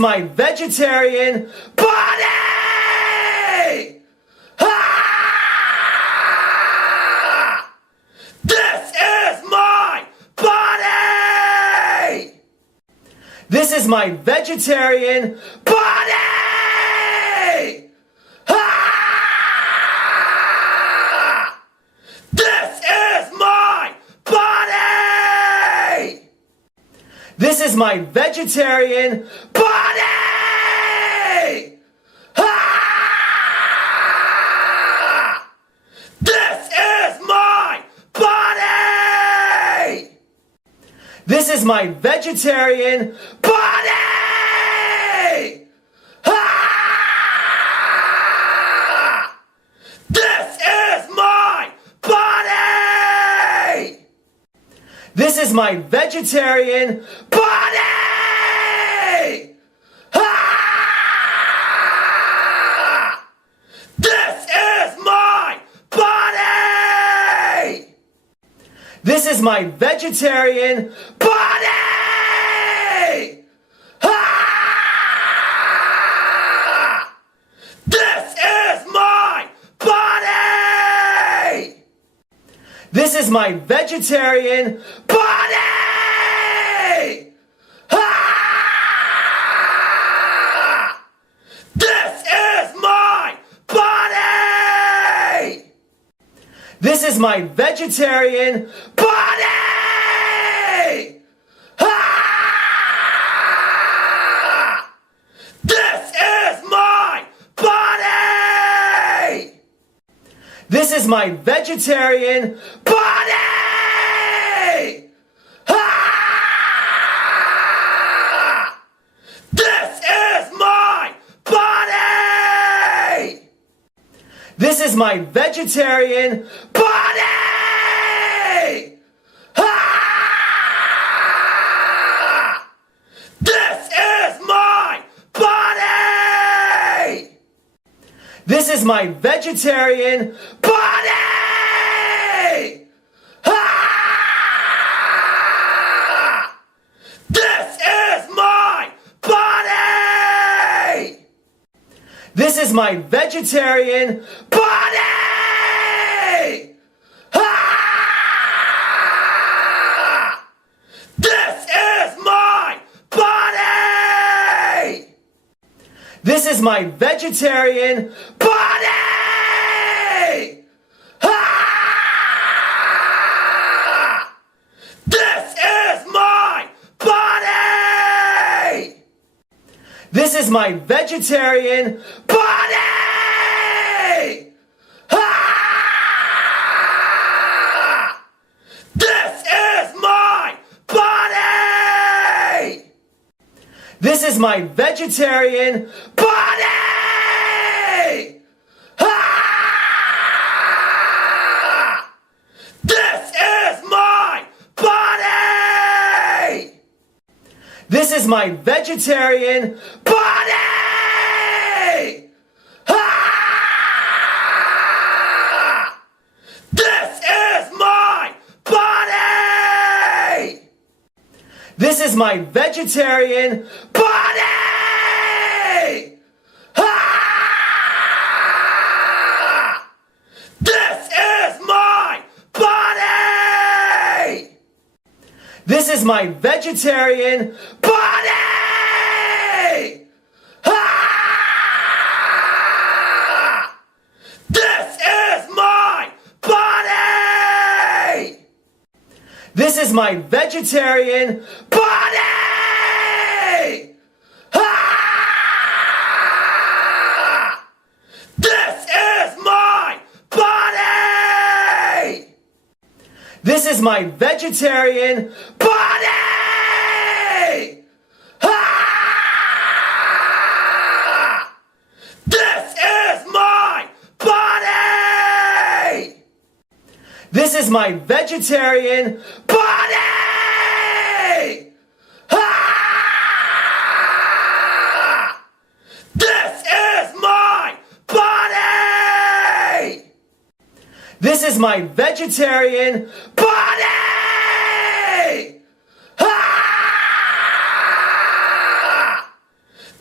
my vegetarian body! Ah! This is my body! This is my vegetarian body! Ah! This is my body! This is my vegetarian body! Ah! This is my body! This is my vegetarian body! Ah! This is my body! This is my vegetarian body! Ah! This is my body! This is my vegetarian body! Ah! This is my body! This is my vegetarian body! Ah! This is my body! This is my vegetarian body! Ah! This is my body! This is my vegetarian body! Ah! This is my body! This is my vegetarian body! Ah! This is my body! This is my vegetarian body! Ah! This is my body! This is my vegetarian body! Ah! This is my body! This is my vegetarian body! Ah! This is my body! This is my vegetarian body! Ah! This is my body! This is my vegetarian body! Ah! This is my body! This is my vegetarian body! Ah! This is my body! This is my vegetarian body! Ah! This is my body! This is my vegetarian body! Ah! This is my body! This is my vegetarian body! Ah! This is my body! This is my vegetarian body! Ah! This is my body! This is my vegetarian body! Ah! This is my body! This is my vegetarian body! Ah!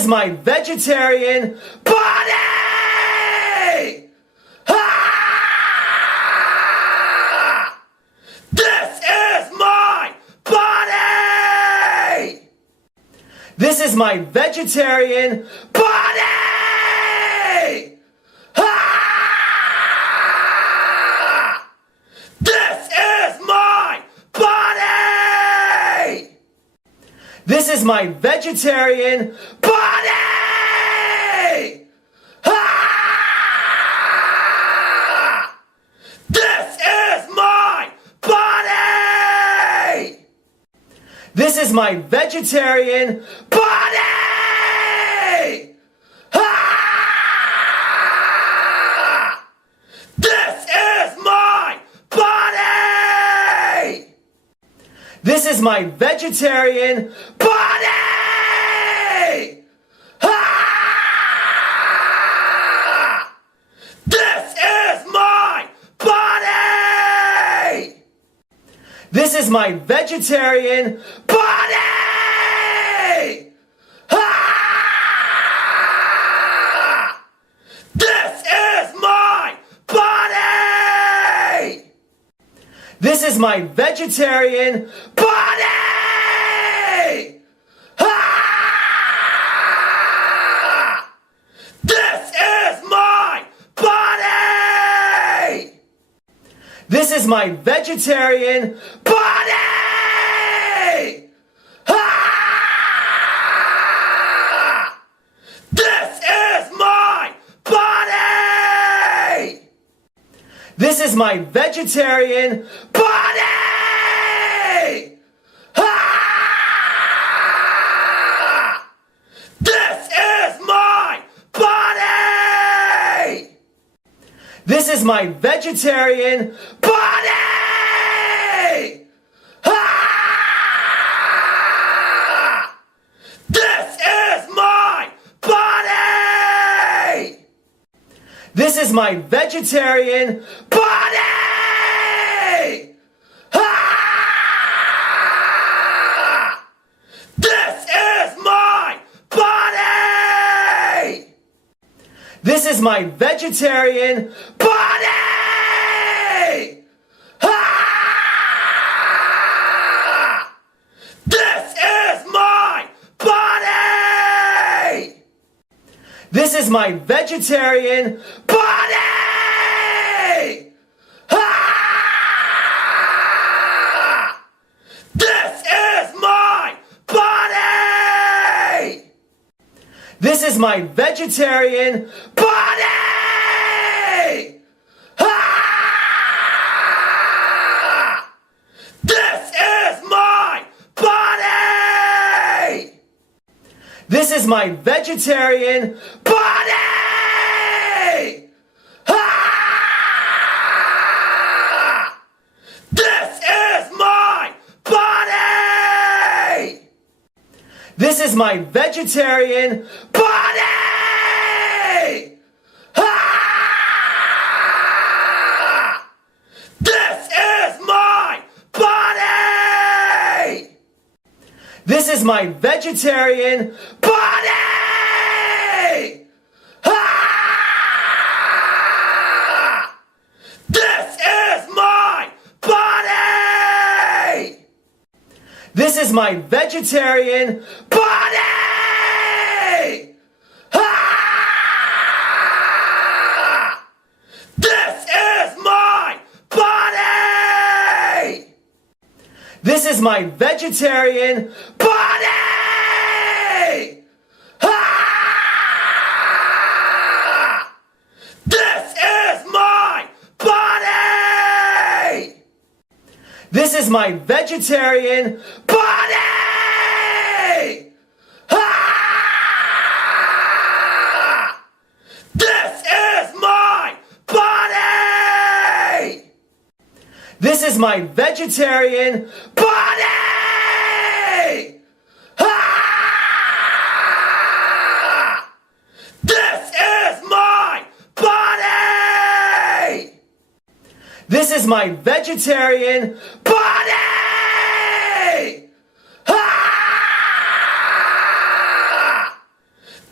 is my vegetarian body! Ah! This is my body! This is my vegetarian body! Ah! This is my body! This is my vegetarian body! Ah! This is my body! This is my vegetarian body! Ah! This is my body! This is my vegetarian body! Ah! This is my body! This is my vegetarian body! Ah! This is my body! This is my vegetarian body! Ah! This is my body! This is my vegetarian body! Ah! This is my body! This is my vegetarian body! Ah! This is my body! This is my vegetarian body! Ah! This is my body! This is my vegetarian body! Ah! This is my body! This is my vegetarian body! Ah! This is my body! This is my vegetarian body! Ah! This is my body! This is my vegetarian body! Ah! This is my body! This is my vegetarian body! Ah! This is my body! This is my vegetarian body! Ah! This is my body! This is my vegetarian body! Ah! This is my body! This is my vegetarian body! Ah! This is my body! This is my vegetarian body! Ah! This is my body! This is my vegetarian body! Ah! This is my body! This is my vegetarian body! Ah! This is my body! This is my vegetarian body! Ah!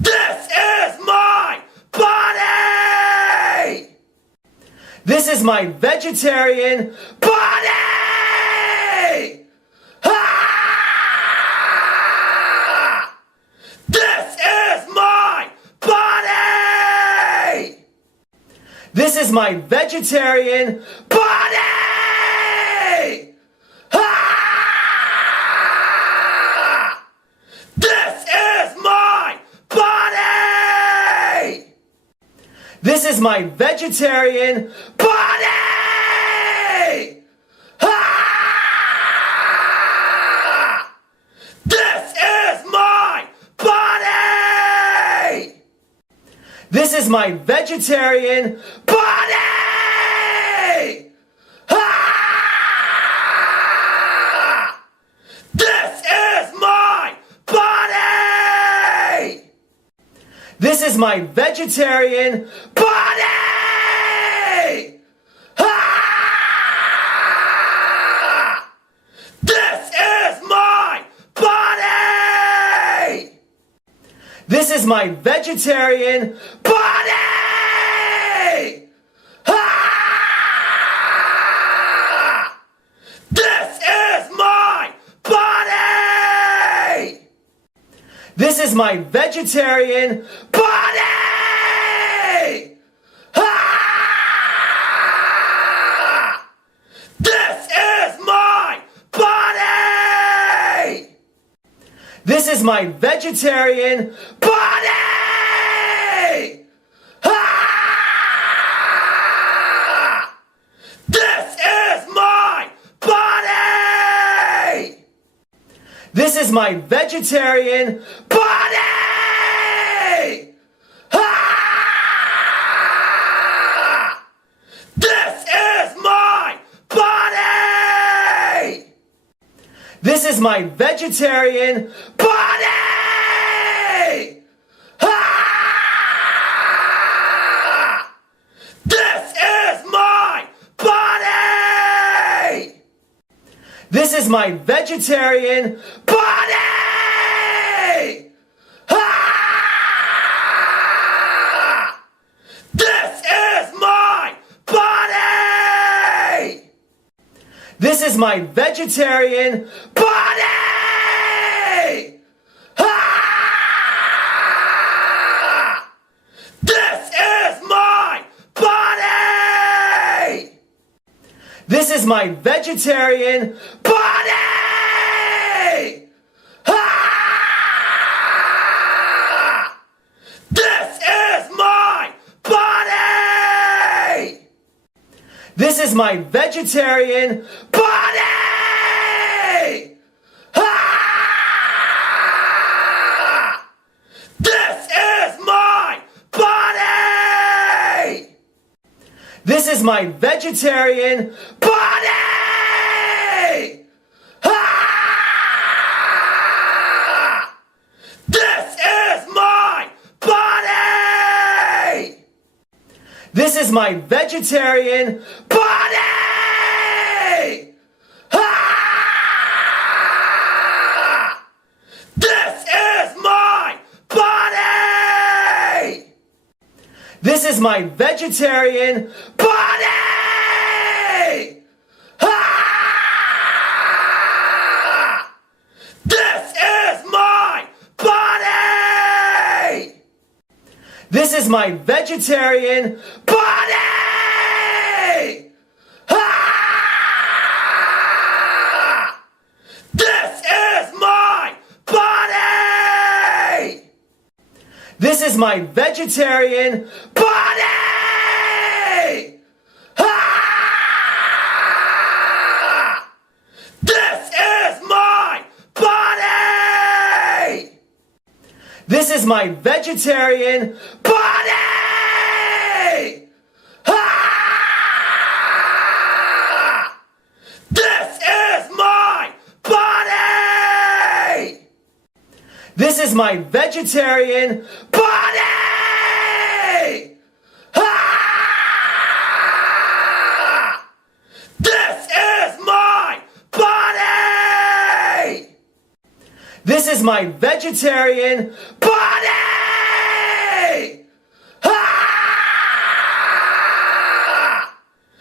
This is my vegetarian body! Ah! This is my body! This is my vegetarian body! Ah! This is my body! This is my vegetarian body! Ah! This is my body! This is my vegetarian body! Ah! This is my body! This is my vegetarian body! Ah! This is my body! This is my vegetarian body! Ah! This is my body! This is my vegetarian body! Ah! This is my body! This is my vegetarian body! Ah! This is my body! This is my vegetarian body! Ah! This is my body! This is my vegetarian body! Ah! This is my body! This is my vegetarian body! Ah! This is my body! This is my vegetarian body! Ah! This is my body! This is my vegetarian body! Ah! This is my body! This is my vegetarian body! Ah! This is my body! This is my vegetarian body! Ah! This is my body! This is my vegetarian body! Ah! This is my body! This is my vegetarian body! Ah! This is my body! This is my vegetarian body! Ah! This is my body! This is my vegetarian body! Ah! This is my body! This is my vegetarian body! Ah! This is my body! This is my vegetarian body! Ah! This is my body! This is my vegetarian body! Ah!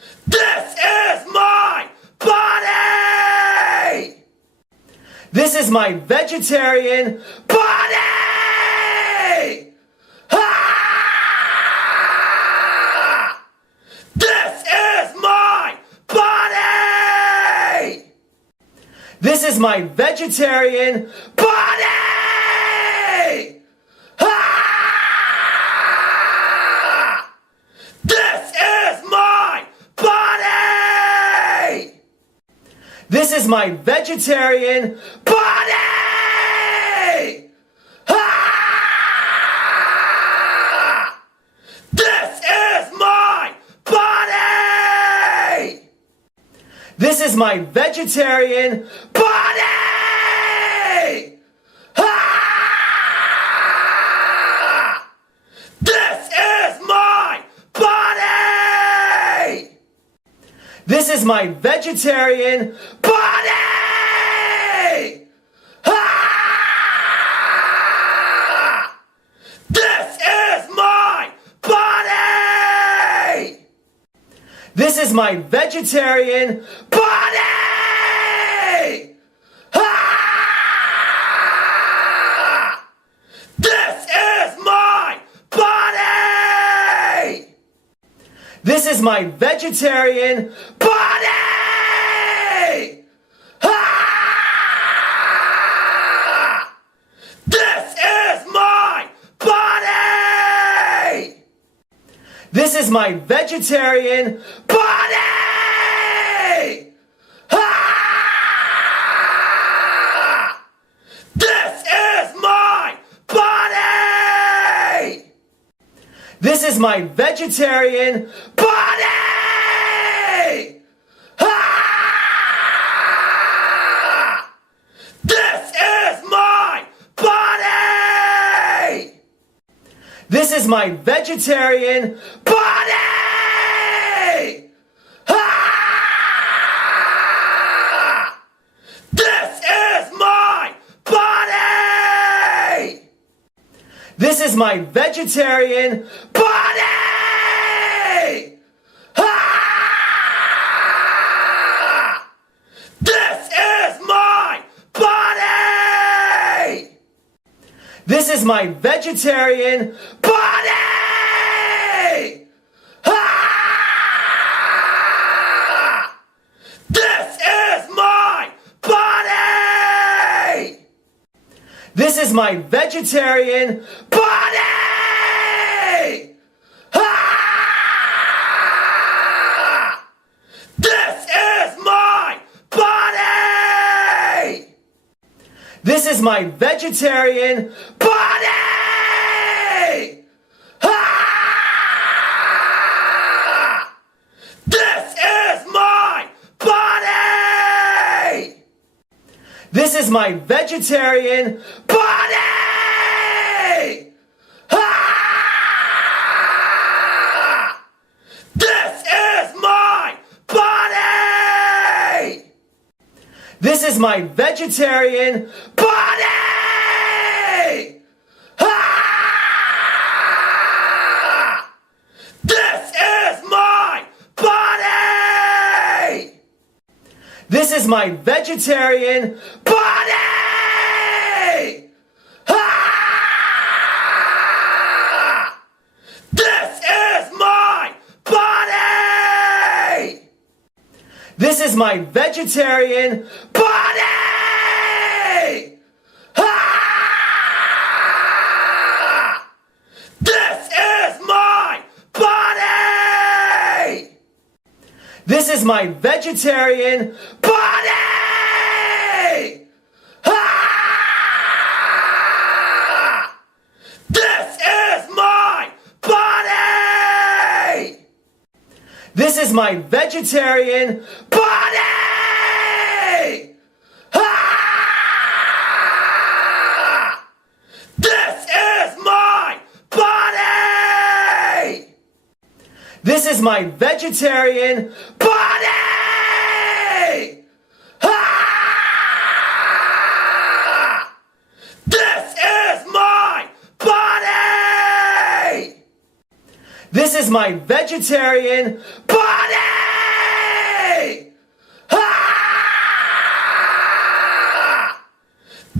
is my vegetarian body! Ah! This is my body! This is my vegetarian body! Ah! This is my body! This is my vegetarian body! Ah! This is my body! This is my vegetarian body! Ah! This is my body! This is my vegetarian body! Ah! This is my body! This is my vegetarian body! Ah! This is my body! This is my vegetarian body! Ah! This is my body! This is my vegetarian body! Ah! This is my body! This is my vegetarian body! Ah! This is my body! This is my vegetarian body! Ah! This is my body! This is my vegetarian body! Ah! This is my body! This is my vegetarian body! Ah! This is my body! This is my vegetarian body! Ah! This is my body! This is my vegetarian body! Ah! This is my body! This is my vegetarian body! Ah! This is my body! This is my vegetarian body! Ah! This is my body! This is my vegetarian body! Ah! This is my body! This is my vegetarian body! Ah! This is my body! This is my vegetarian body! Ah! This is my body! This is my vegetarian body! Ah! This is my body! This is my vegetarian body! Ah! This is my body! This is my vegetarian body! Ah!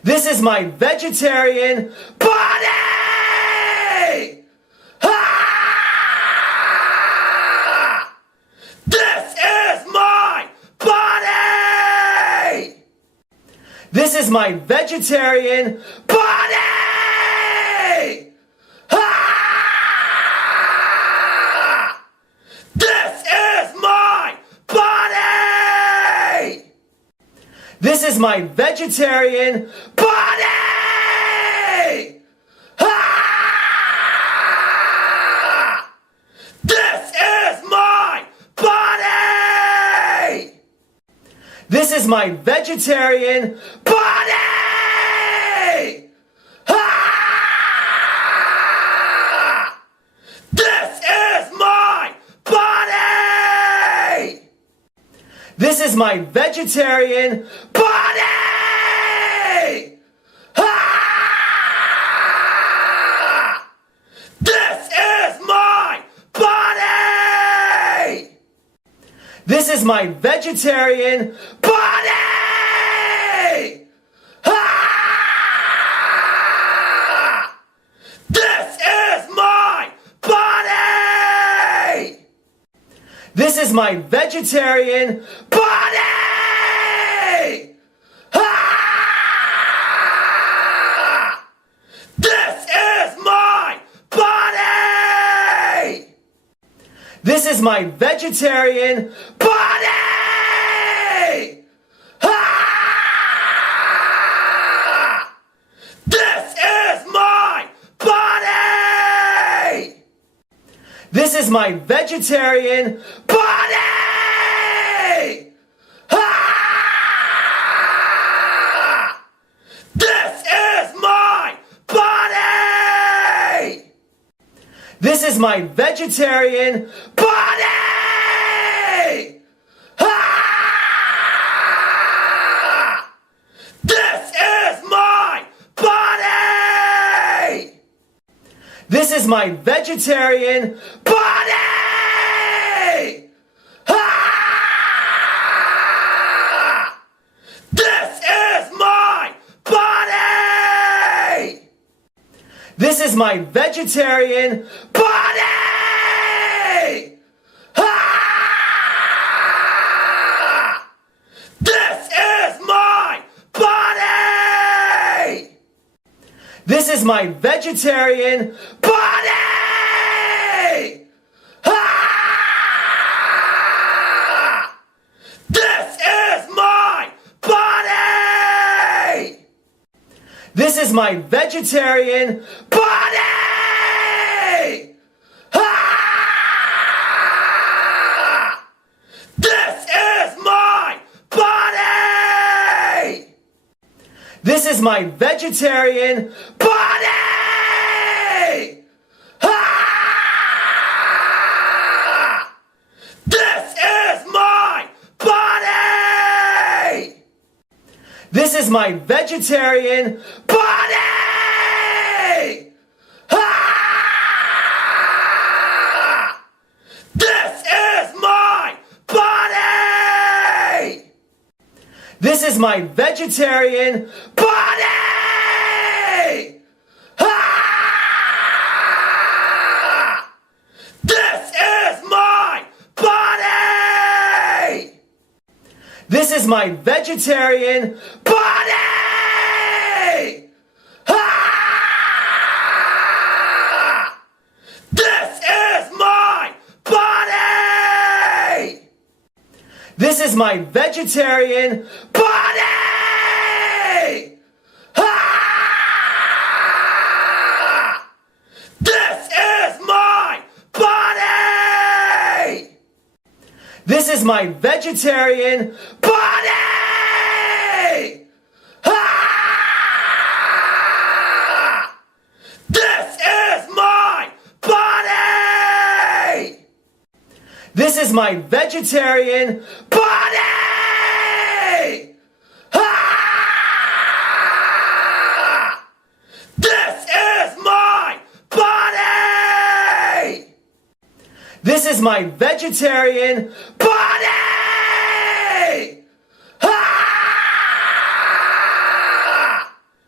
This is my vegetarian body! Ah! This is my body! This is my vegetarian body! Ah! This is my body! This is my vegetarian body! Ah! This is my body! This is my vegetarian body! Ah! This is my body! This is my vegetarian body! Ah! This is my body! This is my vegetarian body! Ah! This is my body! This is my vegetarian body! Ah! This is my body! This is my vegetarian body! Ah! This is my body! This is my vegetarian body! Ah! This is my body! This is my vegetarian body! Ah! This is my body! This is my vegetarian body! Ah! This is my body! This is my vegetarian body! Ah! This is my body! This is my vegetarian body! Ah! This is my body! This is my vegetarian body! Ah! This is my body! This is my vegetarian body! Ah! This is my body! This is my vegetarian body! Ah! This is my body! This is my vegetarian body! Ah! This is my body! This is my vegetarian body! Ah! This is my body! This is my vegetarian body! Ah! This is my body! This is my vegetarian body! Ah! This is my body! This is my vegetarian body! Ah! This is my body! This is my vegetarian body! Ah!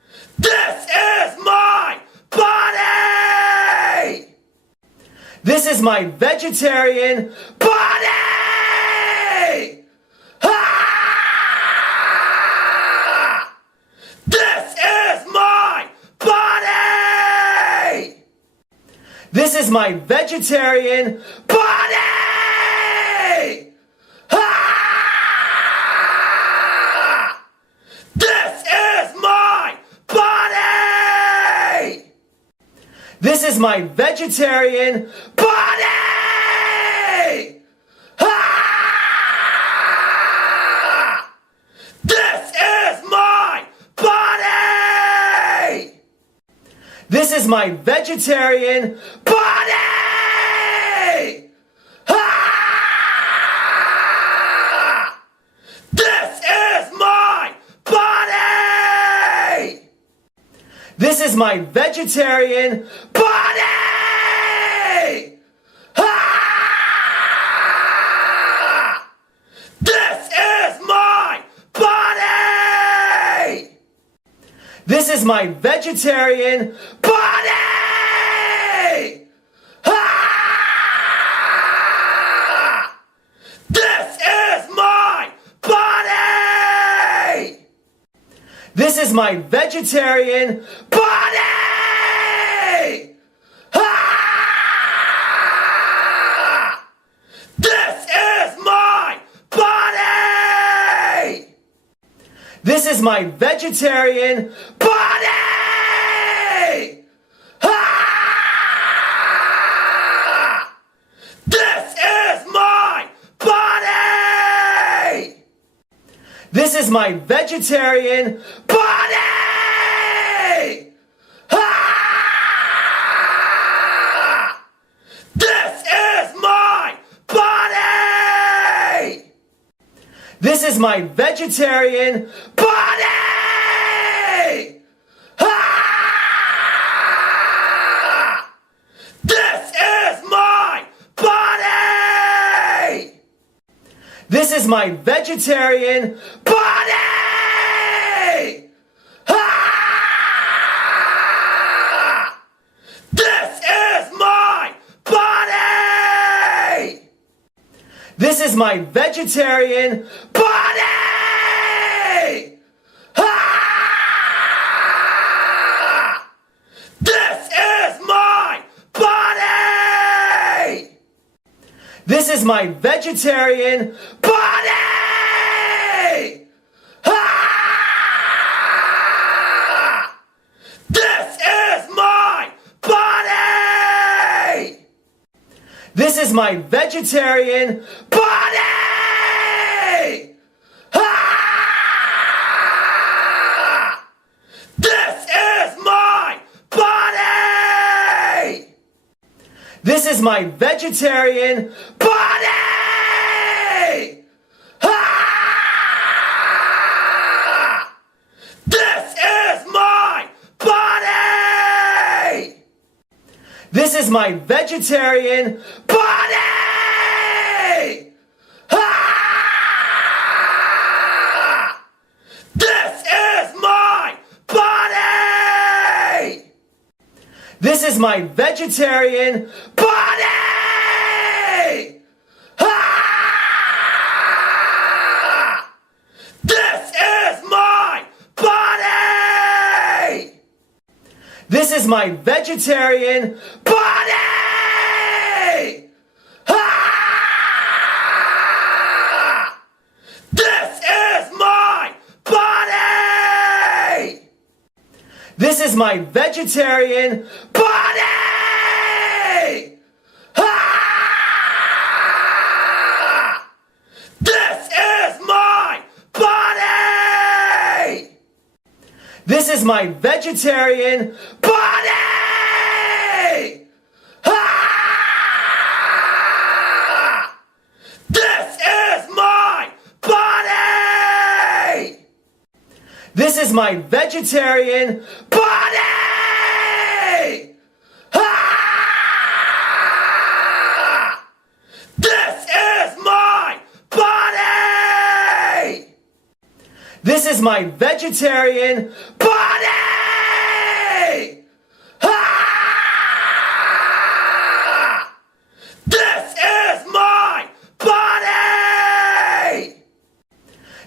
This is my vegetarian body! Ah! This is my body! This is my vegetarian body! Ah! This is my body! This is my vegetarian body! Ah! This is my body! This is my vegetarian body! Ah! This is my body! This is my vegetarian body! Ah! This is my body! This is my vegetarian body! Ah! This is my body! This is my vegetarian body! Ah! This is my body! This is my vegetarian body! Ah! This is my body! This is my vegetarian body! Ah! This is my body! This is my vegetarian body! Ah! This is my body! This is my vegetarian body! Ah! This is my body! This is my vegetarian body! Ah! This is my body! This is my vegetarian body! Ah! This is my body! This is my vegetarian body! Ah! This is my body! This is my vegetarian body! Ah! This is my body! This is my vegetarian body! Ah! This is my body! This is my vegetarian body! Ah! This is my body! This is my vegetarian body! Ah! This is my body! This is my vegetarian body! Ah! This is my body! This is my vegetarian body! Ah! This is my body! This is my vegetarian body! Ah! This is my body! This is my vegetarian body! Ah!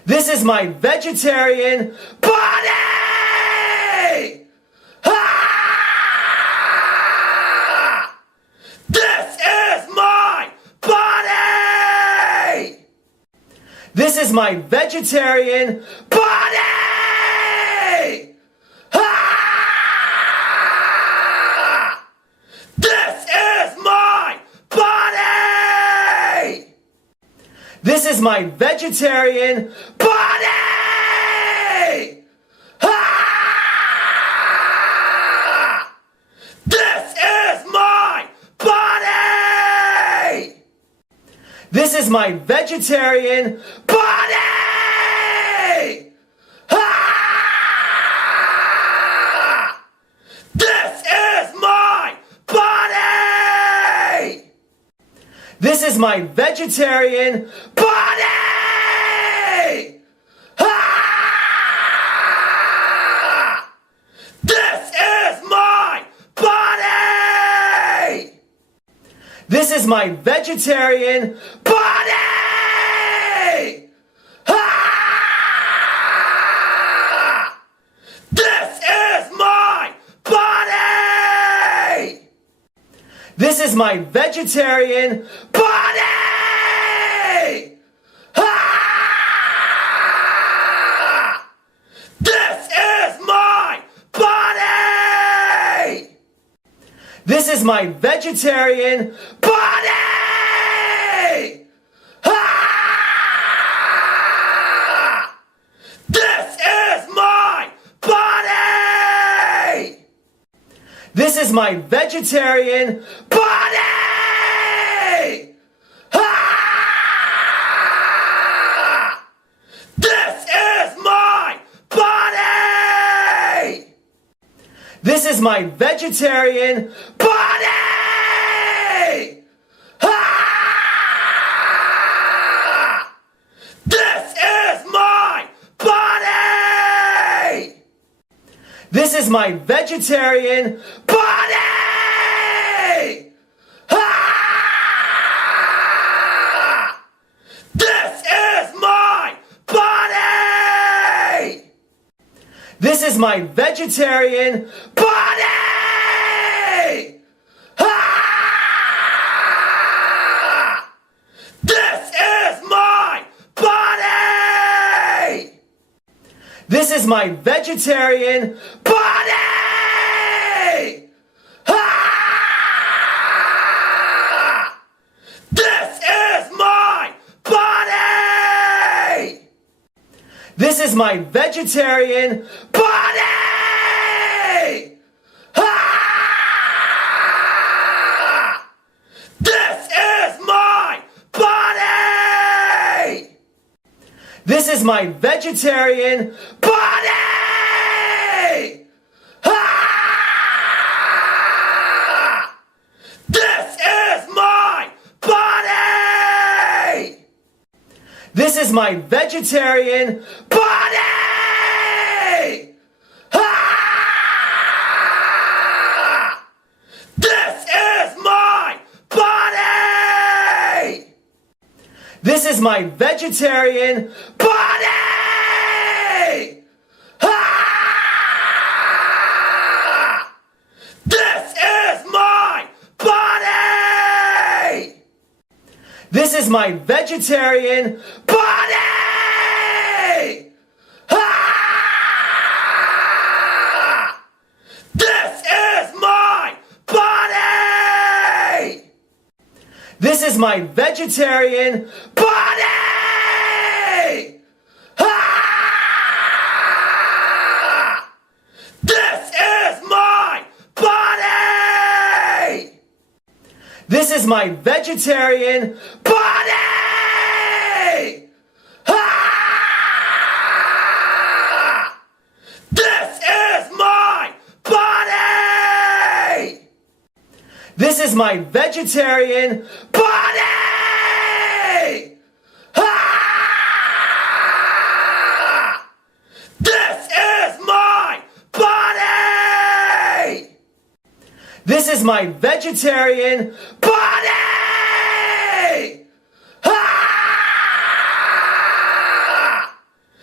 This is my vegetarian body! Ah! This is my body! This is my vegetarian body! Ah! This is my body! This is my vegetarian body! Ah! This is my body! This is my vegetarian body! Ah! This is my body! This is my vegetarian body! Ah! This is my body! This is my vegetarian body! Ah! This is my body! This is my vegetarian body! Ah! This is my body! This is my vegetarian body! Ah! This is my body! This is my vegetarian body! Ah! This is my body! This is my vegetarian body! Ah! This is my body! This is my vegetarian body! Ah! This is my body! This is my vegetarian body! Ah! This is my body! This is my vegetarian body! Ah! This is my body! This is my vegetarian body! Ah! This is my body! This is my vegetarian body! Ah! This is my body! This is my vegetarian body! Ah! This is my body! This is my vegetarian body! Ah! This is my body! This is my vegetarian body! Ah! This is my body! This is my vegetarian body! Ah! This is my body! This is my vegetarian body! Ah! This is my body! This is my vegetarian body! Ah! This is my body! This is my vegetarian body! Ah!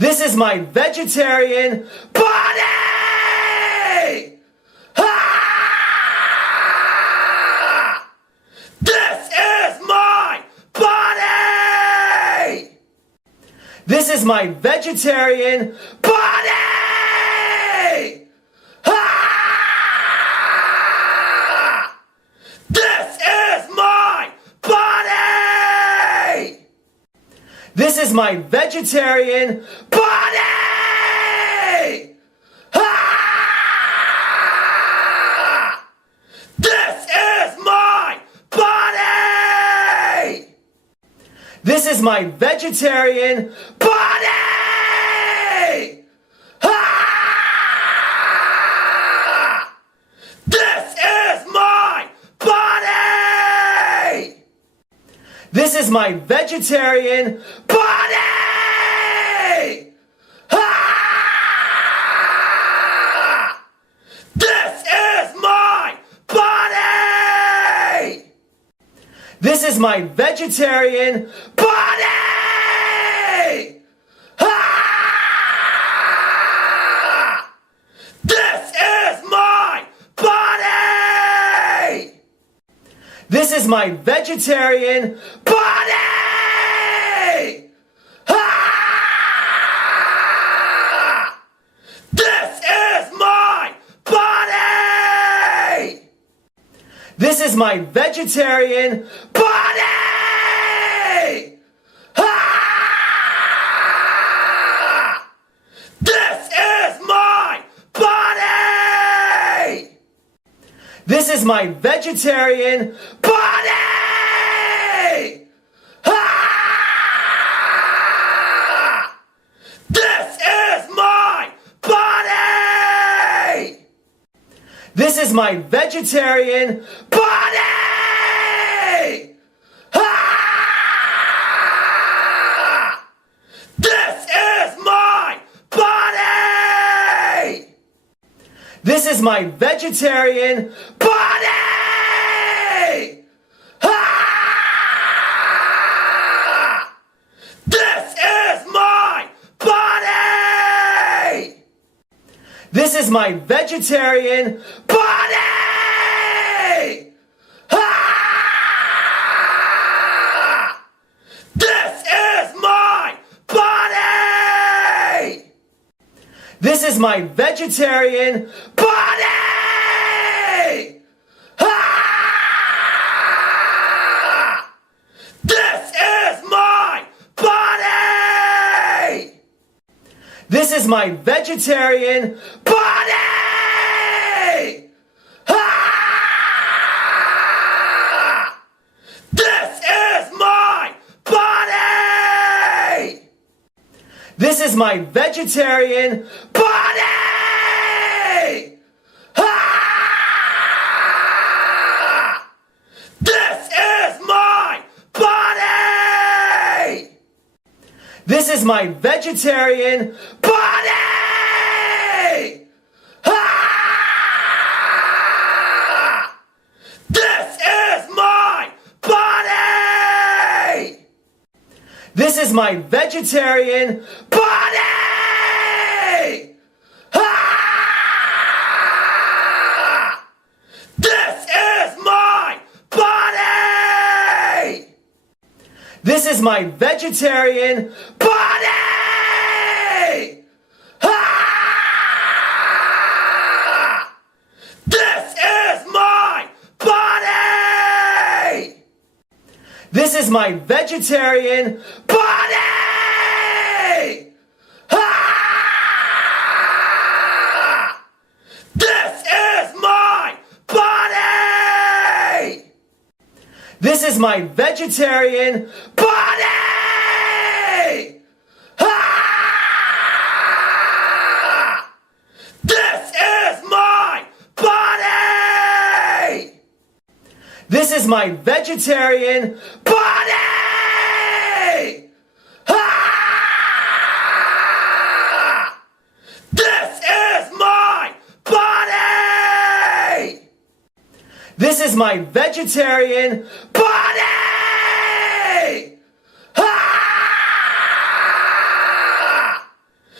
This is my vegetarian body! Ah! This is my body! This is my vegetarian body! Ah! This is my body! This is my vegetarian body! Ah! This is my body! This is my vegetarian body! Ah! This is my body! This is my vegetarian body! Ah! This is my body! This is my vegetarian body! Ah! This is my body! This is my vegetarian body! Ah! This is my body! This is my vegetarian body! Ah! This is my body! This is my vegetarian body! Ah! This is my body! This is my vegetarian body! Ah! This is my body! This is my vegetarian body! Ah! This is my body! This is my vegetarian body! Ah! This is my body! This is my vegetarian body! Ah! This is my body! This is my vegetarian body! Ah! This is my body! This is my vegetarian body! Ah! This is my body! This is my vegetarian body! Ah! This is my body! This is my vegetarian body! Ah! This is my body! This is my vegetarian body! Ah! This is my body! This is my vegetarian body! Ah! This is my body! This is my vegetarian body! Ah! This is my body! This is my vegetarian body! Ah! This is my body! This is my vegetarian body! Ah!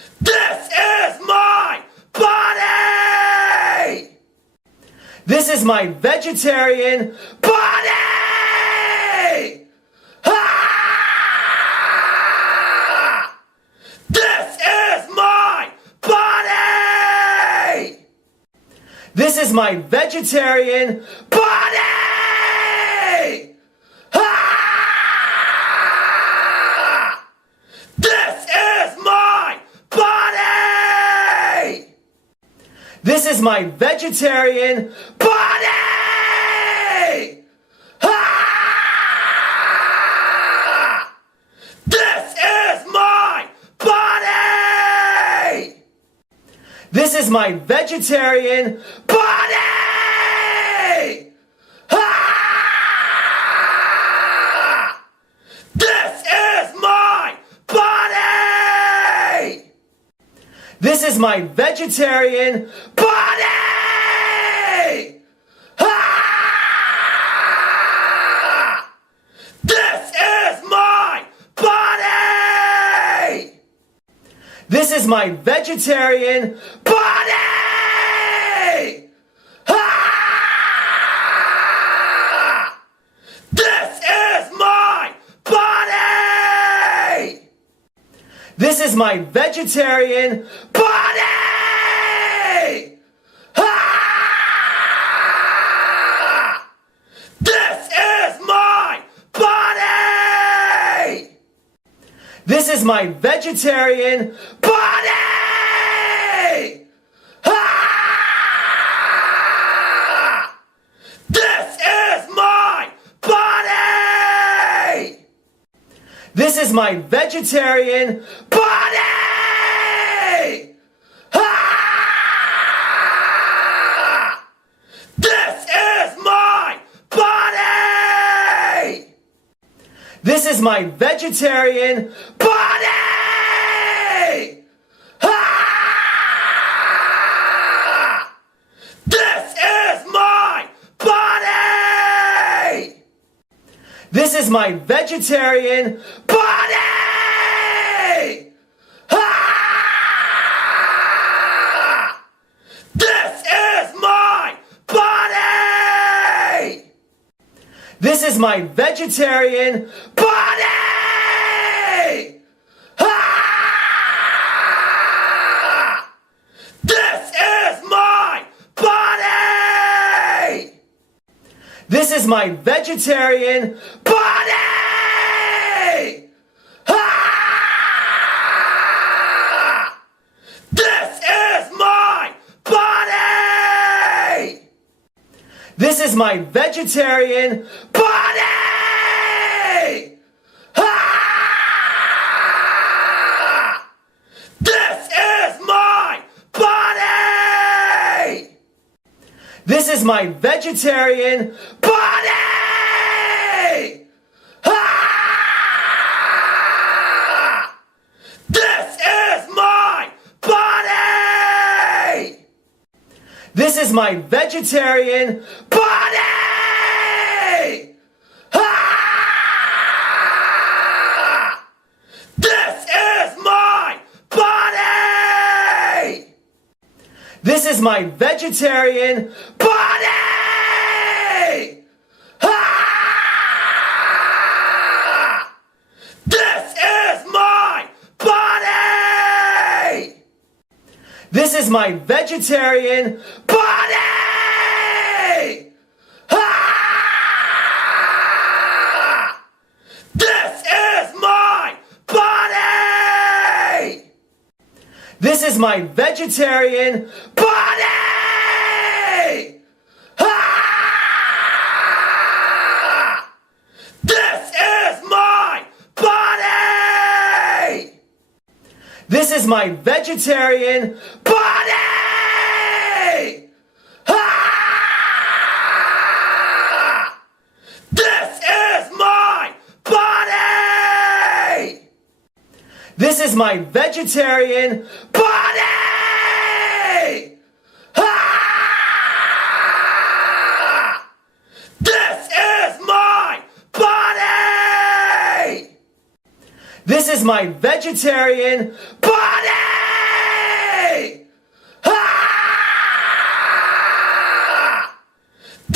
is my vegetarian body! Ah! This is my body! This is my vegetarian body! Ah! This is my body! This is my vegetarian body! Ah! This is my body! This is my vegetarian body! Ah! This is my body! This is my vegetarian body! Ah! This is my body! This is my vegetarian body! Ah! This is my body! This is my vegetarian body! Ah! This is my body! This is my vegetarian body! Ah! This is my body! This is my vegetarian body! Ah! This is my body! This is my vegetarian body! Ah! This is my body! This is my vegetarian body! Ah! This is my body! This is my vegetarian body! Ah! This is my body! This is my vegetarian body! Ah! This is my body! This is my vegetarian body! Ah! This is my body! This is my vegetarian body! Ah! This is my body! This is my vegetarian body! Ah! This is my body! This is my vegetarian body! Ah! This is my body! This is my vegetarian body! Ah! This is my body! This is my vegetarian body! Ah! This is my body! This is my vegetarian body! Ah! This is my body! This is my vegetarian body! Ah! This is my body! This is my vegetarian body! Ah!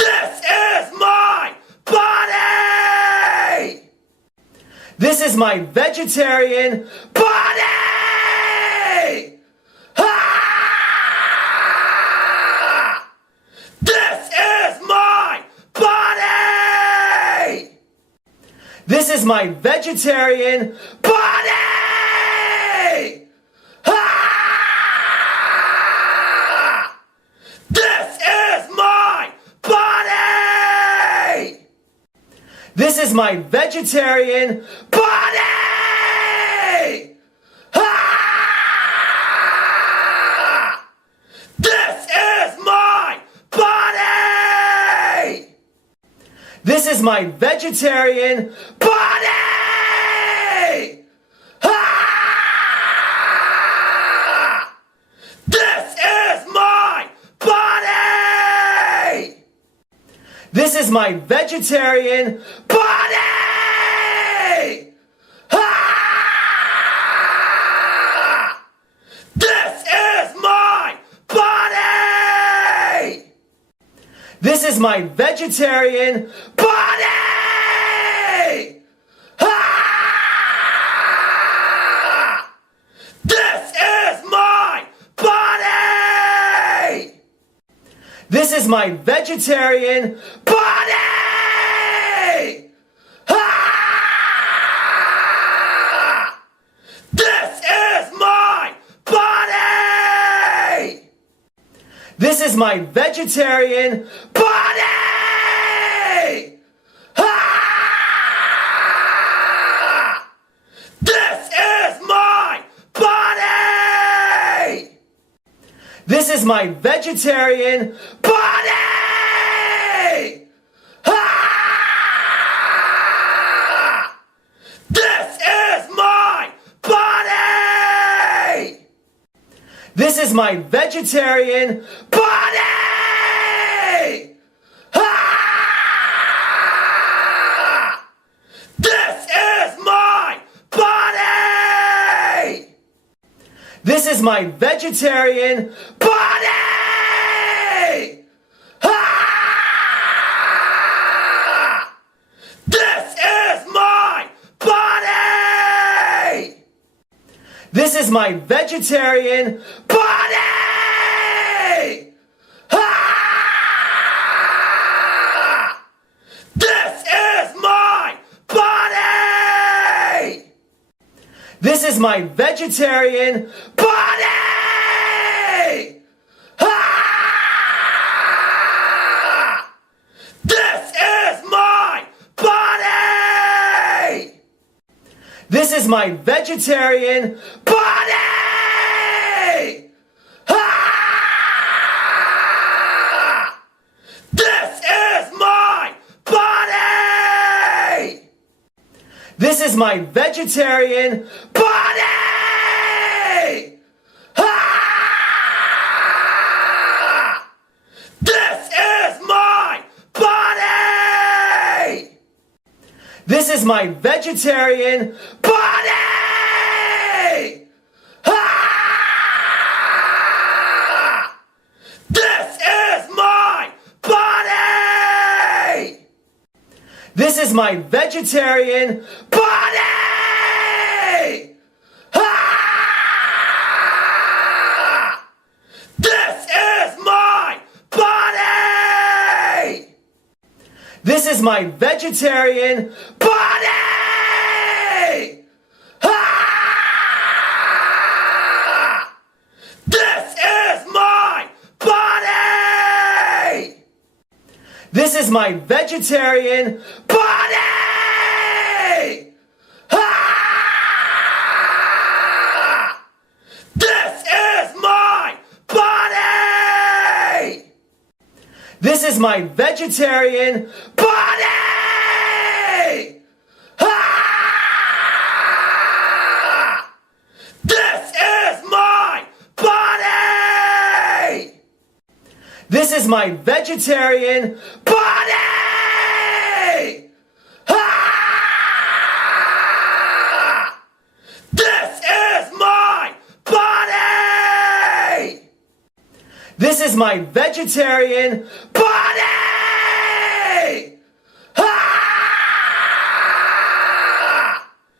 This is my vegetarian body! Ah! This is my body! This is my vegetarian body! Ah! This is my body! This is my vegetarian body! Ah! This is my body! This is my vegetarian body! Ah! This is my body! This is my vegetarian body! Ah! This is my body! This is my vegetarian body! Ah! This is my body! This is my vegetarian body! Ah! This is my body! This is my vegetarian body! Ah! This is my body! This is my vegetarian body! Ah! This is my body! This is my vegetarian body! Ah! This is my body! This is my vegetarian body! Ah! This is my body! This is my vegetarian body! Ah! This is my body! This is my vegetarian body! Ah! This is my body! This is my vegetarian body! Ah! This is my body! This is my vegetarian body! Ah! This is my body! This is my vegetarian body! Ah! This is my body! This is my vegetarian body! Ah! This is my body! This is my vegetarian body! Ah! This is my body! This is my vegetarian body! Ah! This is my body! This is my vegetarian body! Ah! This is my body! This is my vegetarian body! Ah! This is my body! This is my vegetarian body! Ah!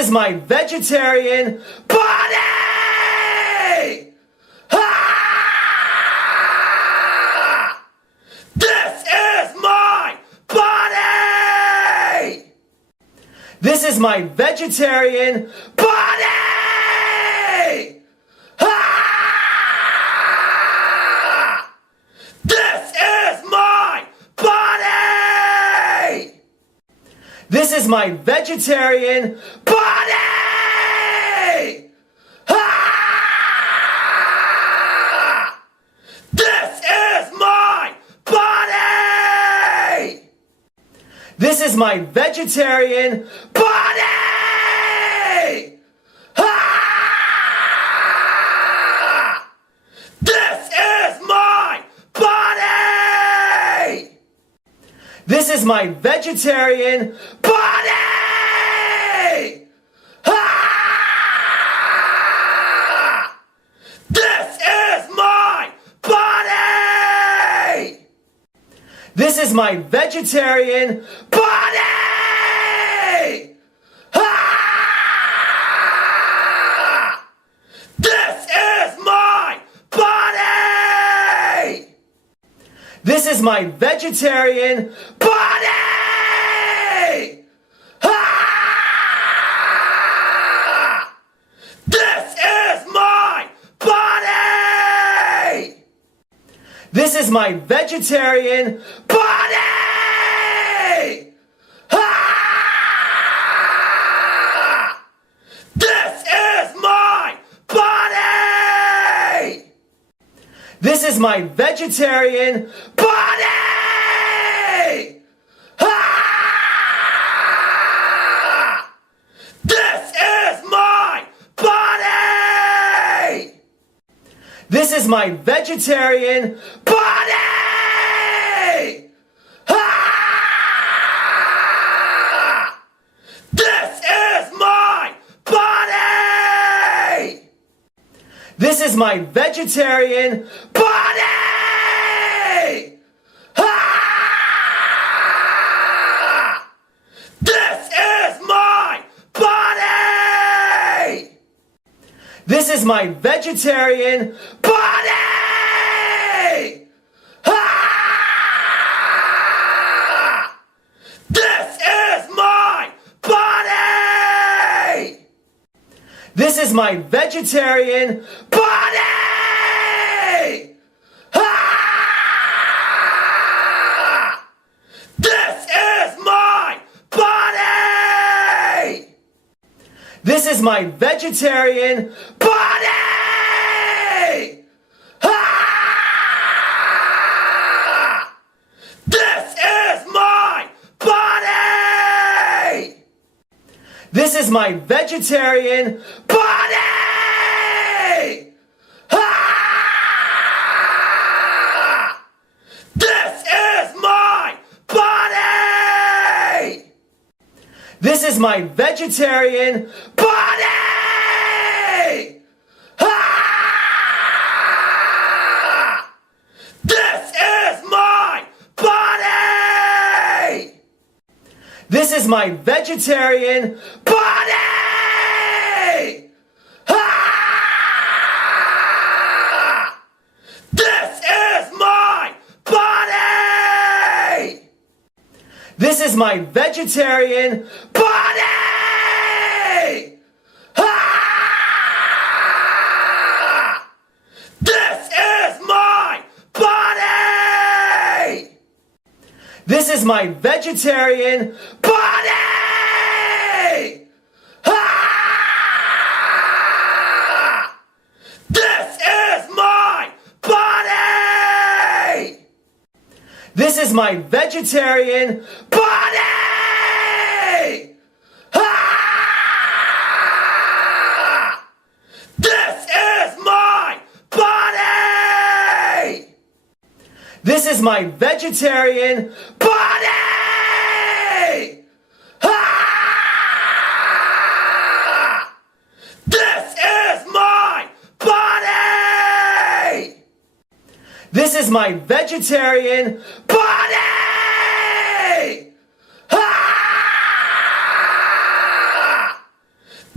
This is my vegetarian body! Ah! This is my body! This is my vegetarian body! Ah! This is my body! This is my vegetarian body! Ah! This is my body! This is my vegetarian body! Ah! This is my body! This is my vegetarian body! Ah! This is my body! This is my vegetarian body! Ah! This is my body! This is my vegetarian body! Ah! This is my body! This is my vegetarian body! Ah! This is my body! This is my vegetarian body! Ah! This is my body! This is my vegetarian body! Ah! This is my body! This is my vegetarian body! Ah! This is my body! This is my vegetarian body! Ah! This is my body! This is my vegetarian body! Ah! This is my body! This is my vegetarian body! Ah! This is my body! This is my vegetarian body! Ah! This is my body! This is my vegetarian body! Ah! This is my body! This is my vegetarian body! Ah! This is my body! This is my vegetarian body! Ah! This is my body! This is my vegetarian body! Ah! This is my body! This is my vegetarian body! Ah! This is my body! This is my vegetarian body! Ah! This is my body! This is my vegetarian body! Ah!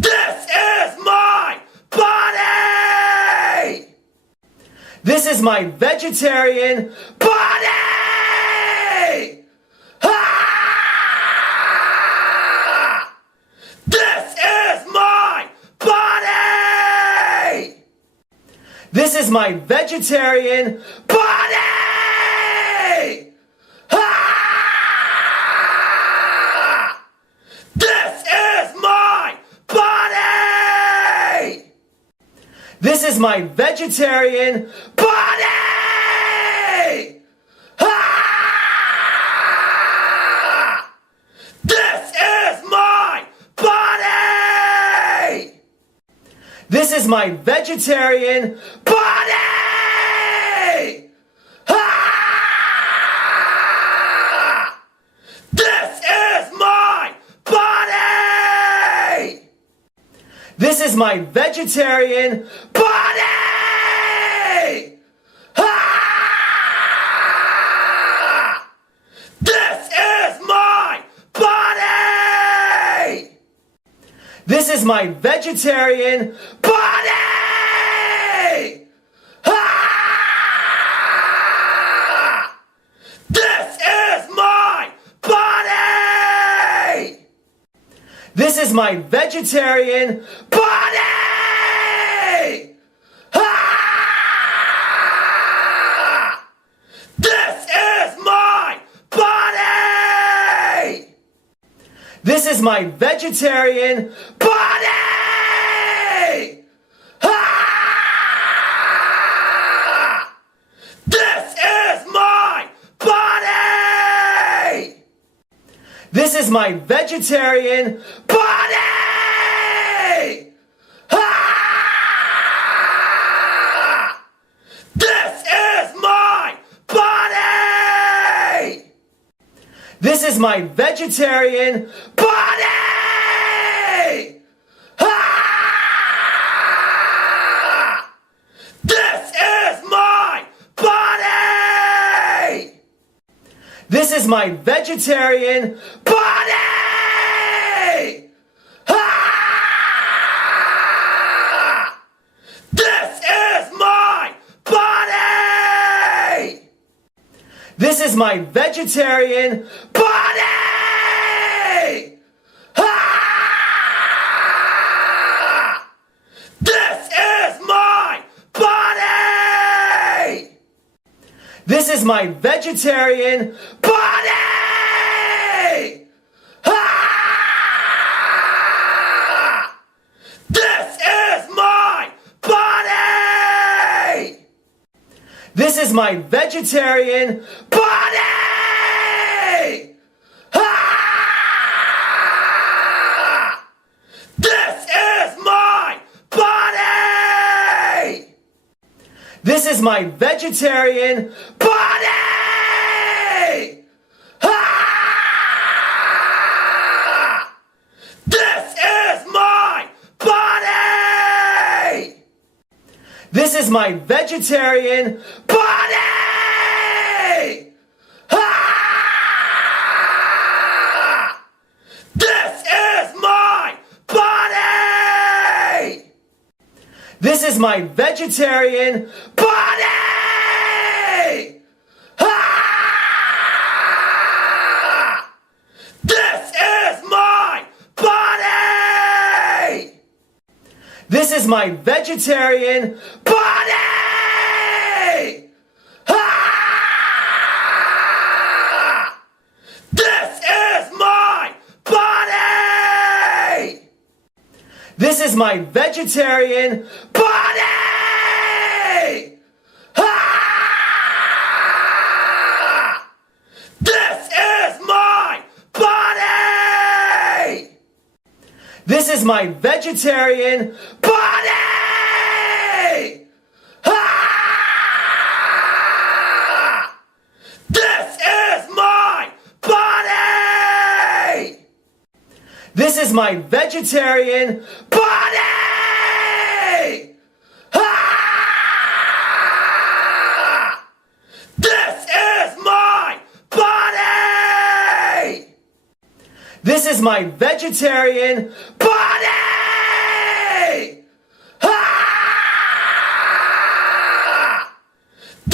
my vegetarian body! Ah! This is my body! This is my vegetarian body! Ah! This is my body! This is my vegetarian body! Ah! This is my body! This is my vegetarian body! Ah! This is my body! This is my vegetarian body! Ah! This is my body! This is my vegetarian body! Ah! This is my body! This is my vegetarian body! Ah! This is my body! This is my vegetarian body! Ah! This is my body! This is my vegetarian body! Ah! This is my body! This is my vegetarian body! Ah! This is my body! This is my vegetarian body! Ah! This is my body! This is my vegetarian body! Ah! This is my body! This is my vegetarian body! Ah! This is my body! This is my vegetarian body! Ah! This is my body! This is my vegetarian body! Ah! This is my body! This is my vegetarian body! Ah! This is my body! This is my vegetarian body! Ah! This is my body! This is my vegetarian body! Ah! This is my body! This is my vegetarian body! Ah! This is my body! This is my vegetarian body! Ah! This is my body! This is my vegetarian body! Ah! This is my body! This is my vegetarian body! Ah!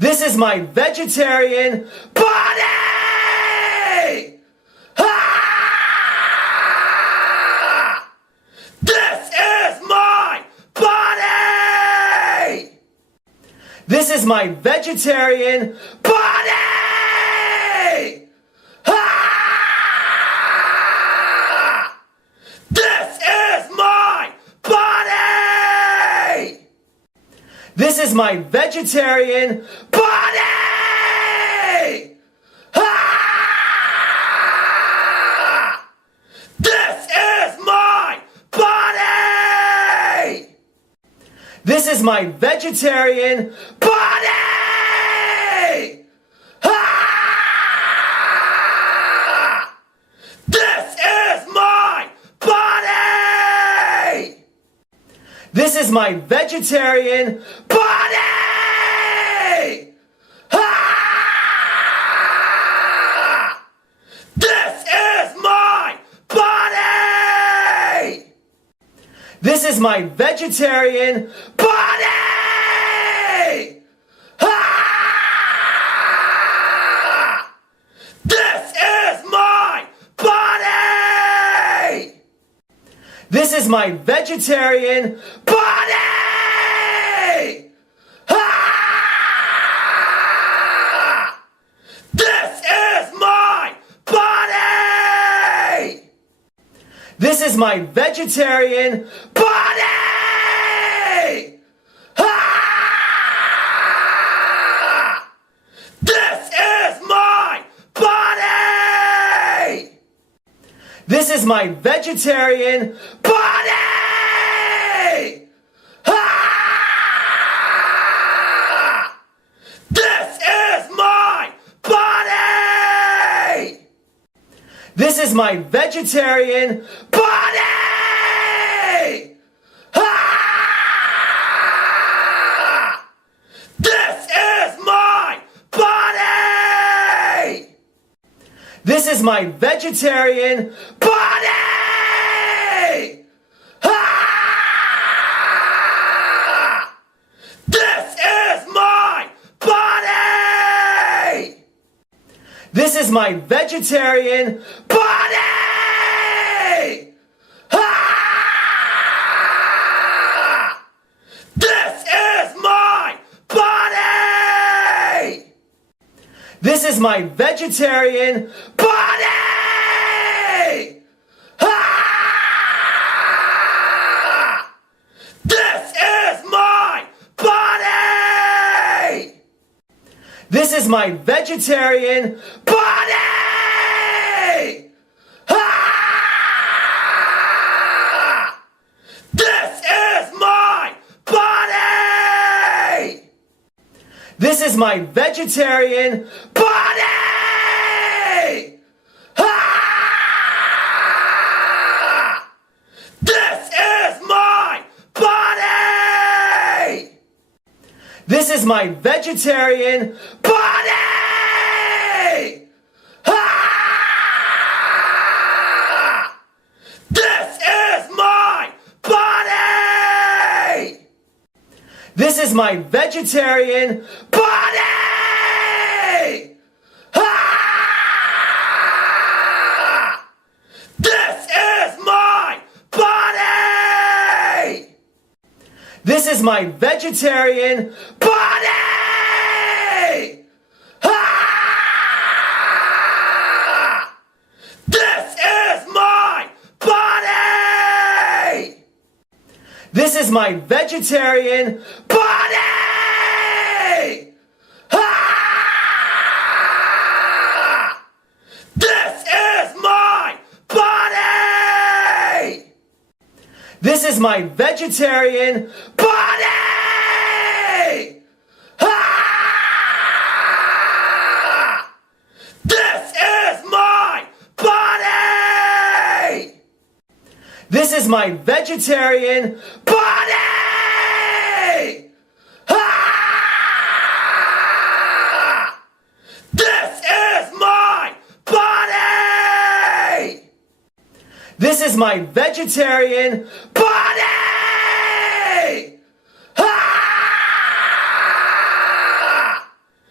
This is my vegetarian body! Ah! This is my body! This is my vegetarian body! Ah! This is my body! This is my vegetarian body! Ah! This is my body! This is my vegetarian body! Ah! This is my body! This is my vegetarian body! Ah! This is my body! This is my vegetarian body! Ah! This is my body! This is my vegetarian body! Ah! This is my body! This is my vegetarian body! Ah! This is my body! This is my vegetarian body! Ah! This is my body! This is my vegetarian body! Ah! This is my body! This is my vegetarian body! Ah! This is my body! This is my vegetarian body! Ah! This is my body! This is my vegetarian body! Ah! This is my body! This is my vegetarian body! Ah! This is my body! This is my vegetarian body! Ah! This is my body! This is my vegetarian body! Ah! This is my body! This is my vegetarian body! Ah! This is my body! This is my vegetarian body! Ah! This is my body! This is my vegetarian body! Ah! This is my body! This is my vegetarian body! Ah! This is my body! This is my vegetarian body! Ah! This is my body! This is my vegetarian body! Ah!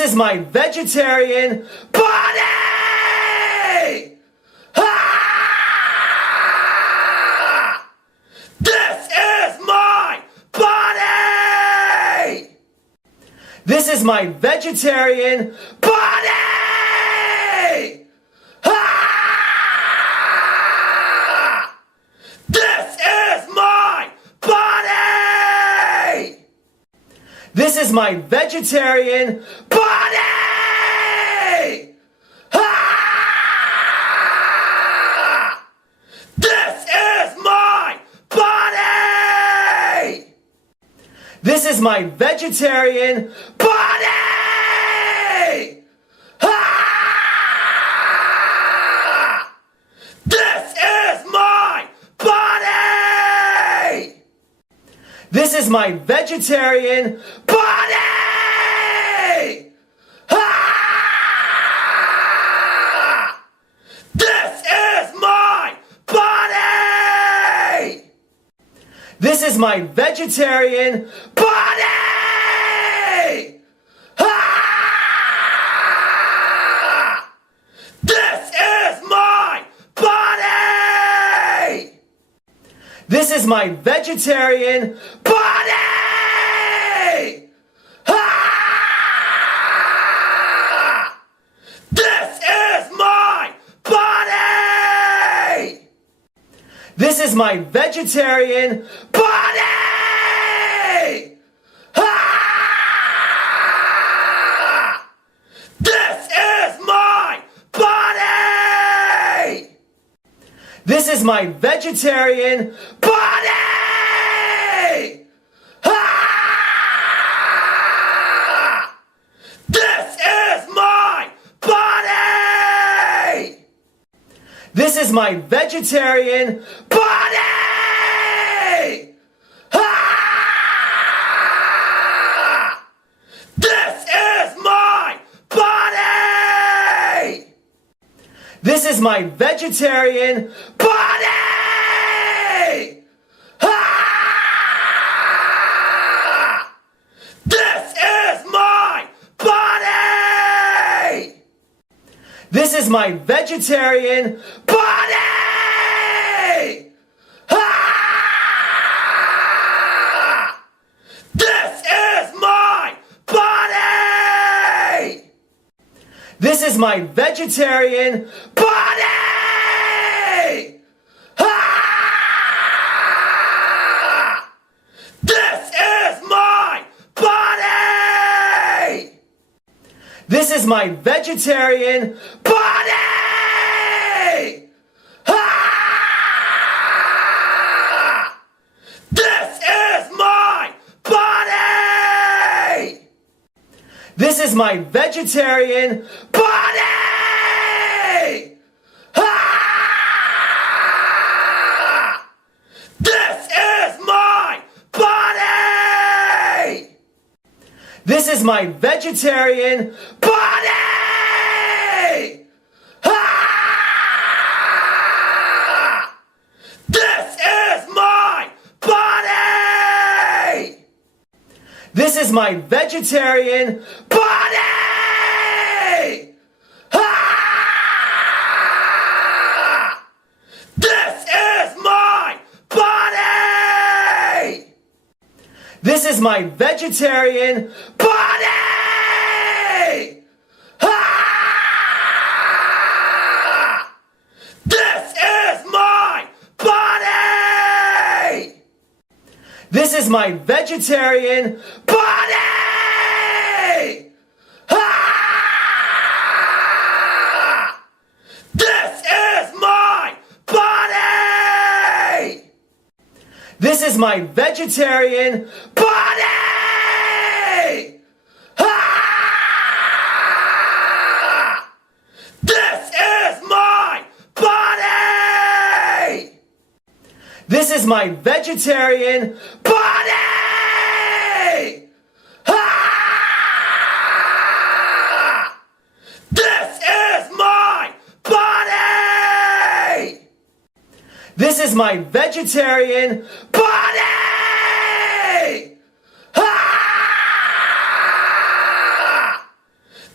This is my vegetarian body! Ah! This is my body! This is my vegetarian body! Ah! This is my body! This is my vegetarian body! Ah! This is my body! This is my vegetarian body! Ah! This is my body! This is my vegetarian body! Ah! This is my body! This is my vegetarian body! Ah! This is my body! This is my vegetarian body! Ah! This is my body! This is my vegetarian body! Ah! This is my body! This is my vegetarian body! Ah! This is my body! This is my vegetarian body! Ah! This is my body! This is my vegetarian body! Ah! This is my body! This is my vegetarian body! Ah! This is my body! This is my vegetarian body! Ah! This is my body! This is my vegetarian body! Ah! This is my body! This is my vegetarian body! Ah! This is my body! This is my vegetarian body! Ah! This is my body! This is my vegetarian body! Ah! This is my body! This is my vegetarian body! Ah! This is my body! This is my vegetarian body! Ah! This is my body! This is my vegetarian body! Ah! This is my body! This is my vegetarian body! Ah! This is my body! This is my vegetarian body! Ah!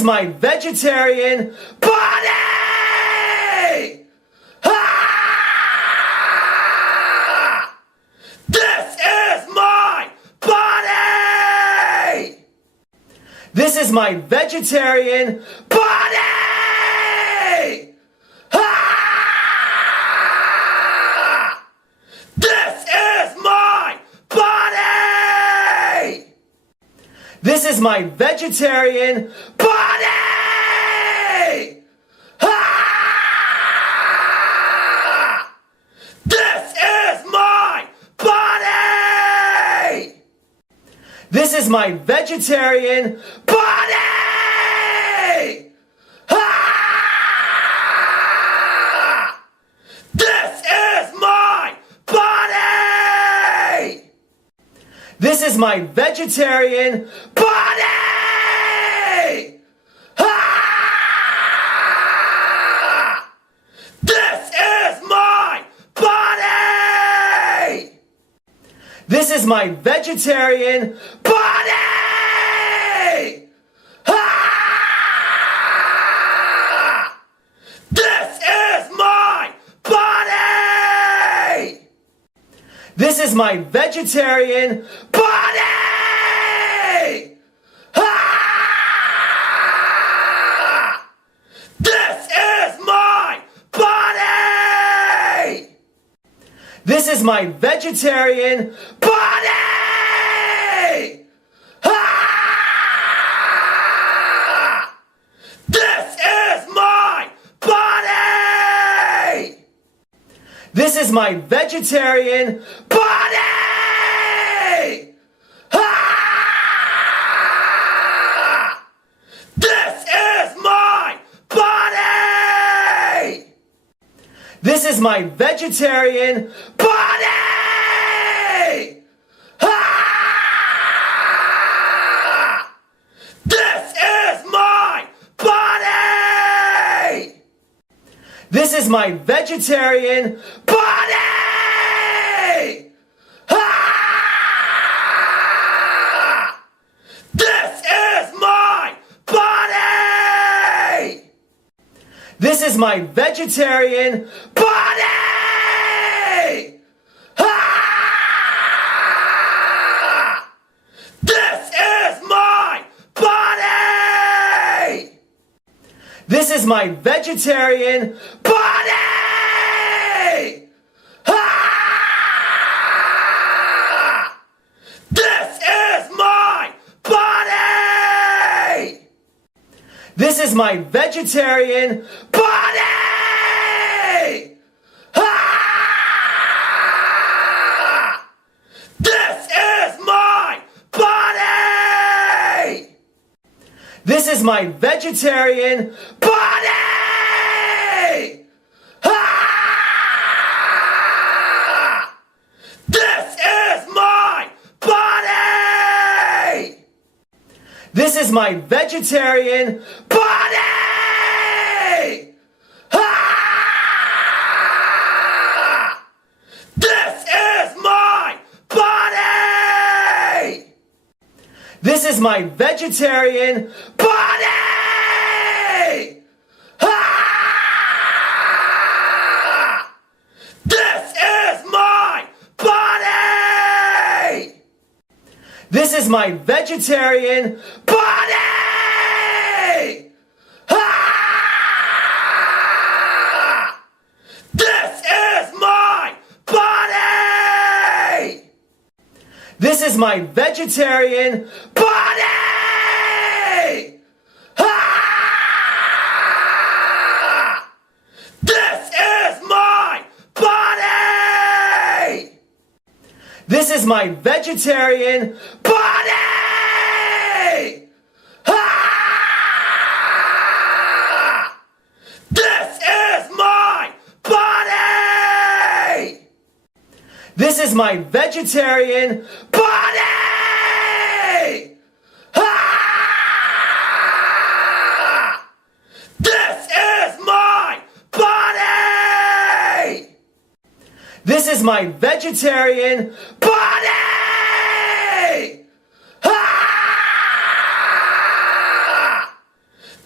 is my vegetarian body! Ah! This is my body! This is my vegetarian body! Ah! This is my body! This is my vegetarian body! Ah! This is my body! This is my vegetarian body! Ah! This is my body! This is my vegetarian body! Ah! This is my body! This is my vegetarian body! Ah! This is my body! This is my vegetarian body! Ah! This is my body! This is my vegetarian body! Ah! This is my body! This is my vegetarian body! Ah! This is my body! This is my vegetarian body! Ah! This is my body! This is my vegetarian body! Ah! This is my body! This is my vegetarian body! Ah! This is my body! This is my vegetarian body! Ah! This is my body! This is my vegetarian body! Ah! This is my body! This is my vegetarian body! Ah! This is my body! This is my vegetarian body! Ah! This is my body! This is my vegetarian body! Ah! This is my body! This is my vegetarian body! Ah! This is my body! This is my vegetarian body! Ah! This is my body! This is my vegetarian body! Ah! This is my body! This is my vegetarian body! Ah! This is my body! This is my vegetarian body! Ah!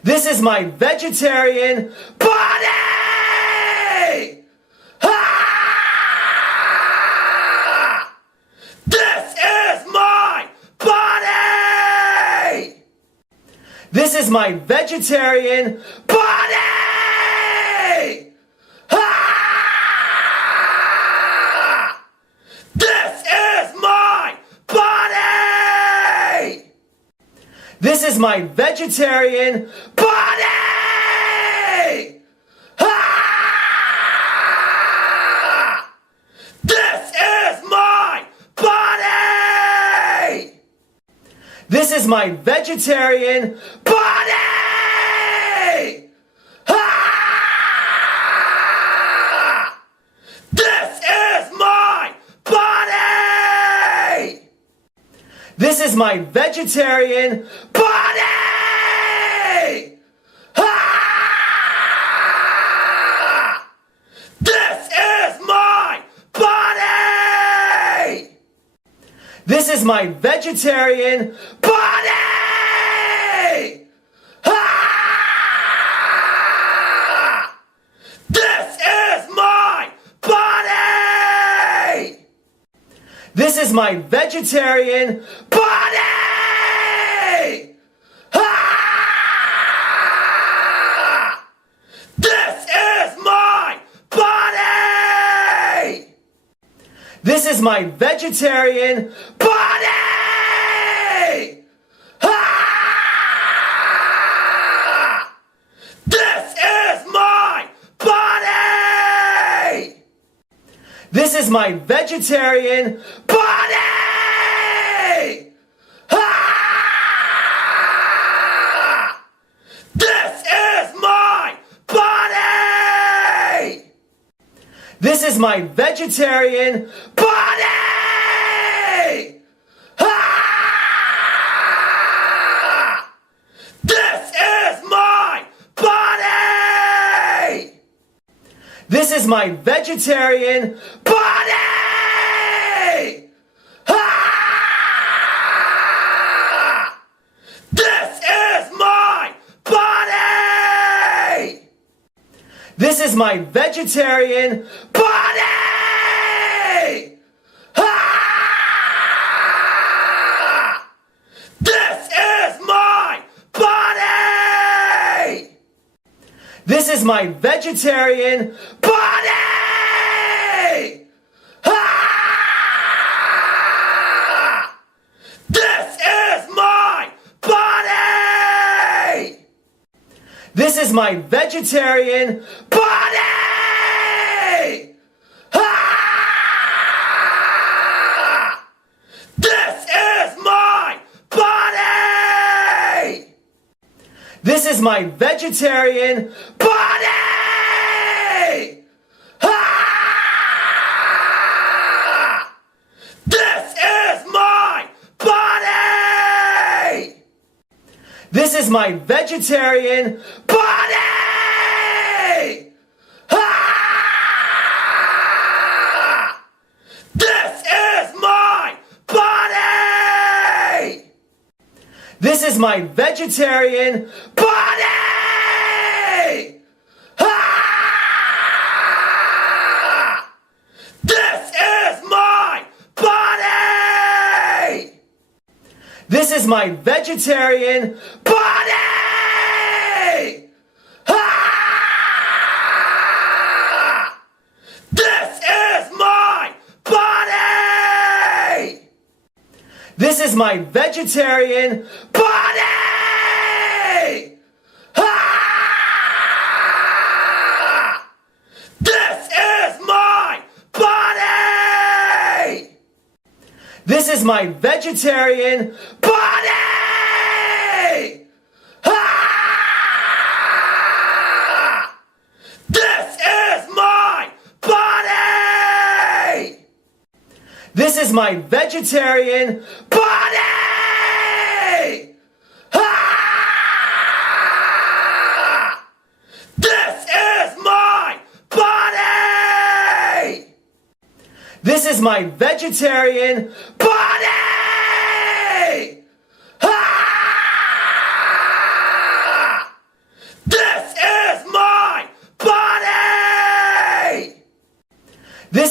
This is my vegetarian body! Ah! This is my body! This is my vegetarian body! Ah! This is my body! This is my vegetarian body! Ah! This is my body! This is my vegetarian body! Ah! This is my body! This is my vegetarian body! Ah! This is my body! This is my vegetarian body! Ah! This is my body! This is my vegetarian body! Ah! This is my body! This is my vegetarian body! Ah! This is my body! This is my vegetarian body! Ah! This is my body! This is my vegetarian body! Ah! This is my body! This is my vegetarian body! Ah! This is my body! This is my vegetarian body! Ah! This is my body! This is my vegetarian body! Ah! This is my body! This is my vegetarian body! Ah! This is my body! This is my vegetarian body! Ah! This is my body! This is my vegetarian body! Ah! This is my body! This is my vegetarian body! Ah! This is my body! This is my vegetarian body! Ah! This is my body! This is my vegetarian body! Ah! This is my body! This is my vegetarian body! Ah! This is my body! This is my vegetarian body! Ah! This is my body! This is my vegetarian body! Ah!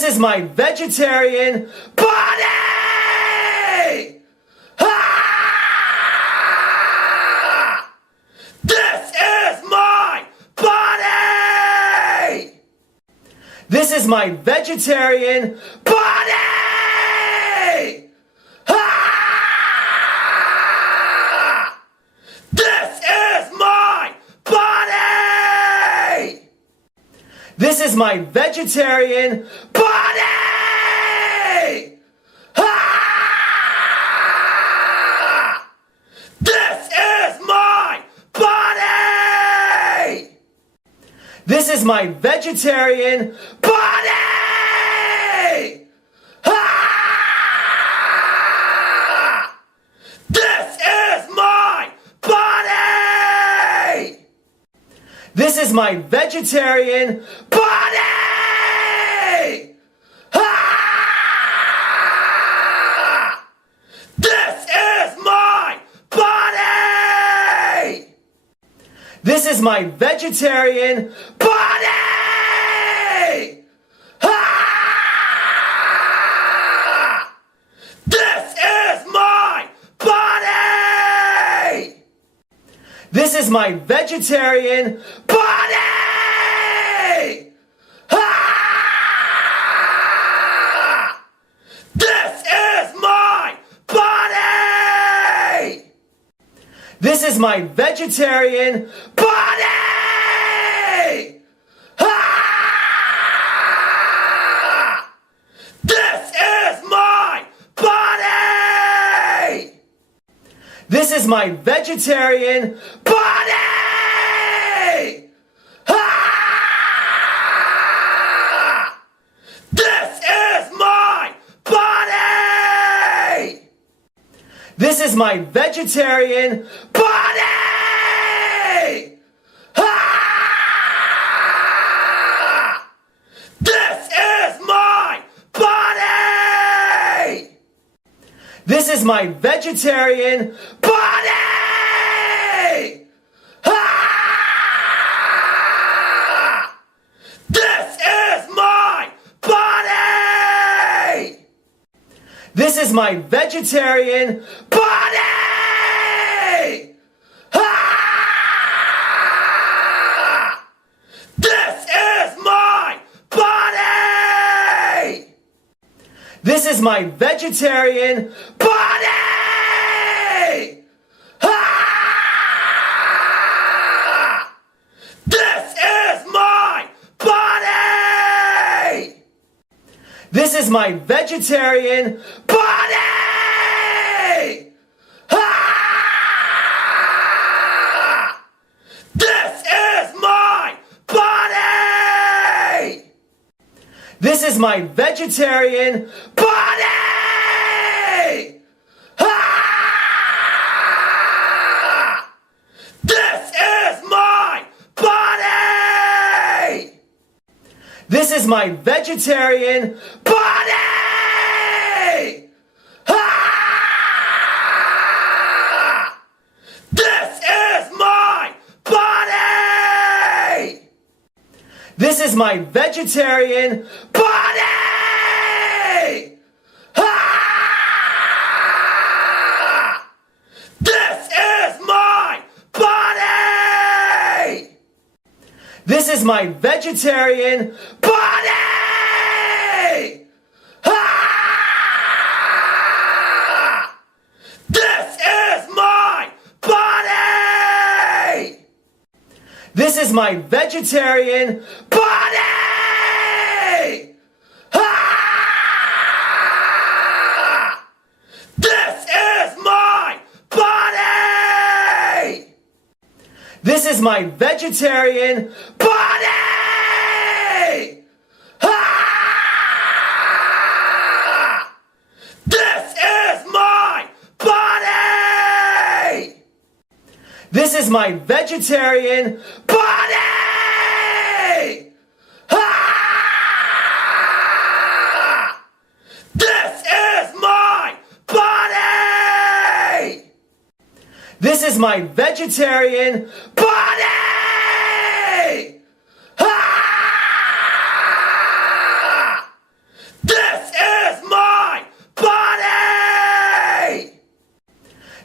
is my vegetarian body! Ah! This is my body! This is my vegetarian body! Ah! This is my body! This is my vegetarian body! Ah! This is my body! This is my vegetarian body! Ah! This is my body! This is my vegetarian body! Ah! This is my body! This is my vegetarian body! Ah! This is my body! This is my vegetarian body! Ah! This is my body! This is my vegetarian body! Ah! This is my body! This is my vegetarian body! Ah! This is my body! This is my vegetarian body! Ah! This is my body! This is my vegetarian body! Ah! This is my body! This is my vegetarian body! Ah! This is my body! This is my vegetarian body! Ah! This is my body! This is my vegetarian body! Ah! This is my body! This is my vegetarian body! Ah! This is my body! This is my vegetarian body! Ah! This is my body! This is my vegetarian body! Ah! This is my body! This is my vegetarian body! Ah! This is my body! This is my vegetarian body! Ah! This is my body! This is my vegetarian body! Ah! This is my body! This is my vegetarian body! Ah! This is my body! This is my vegetarian body! Ah!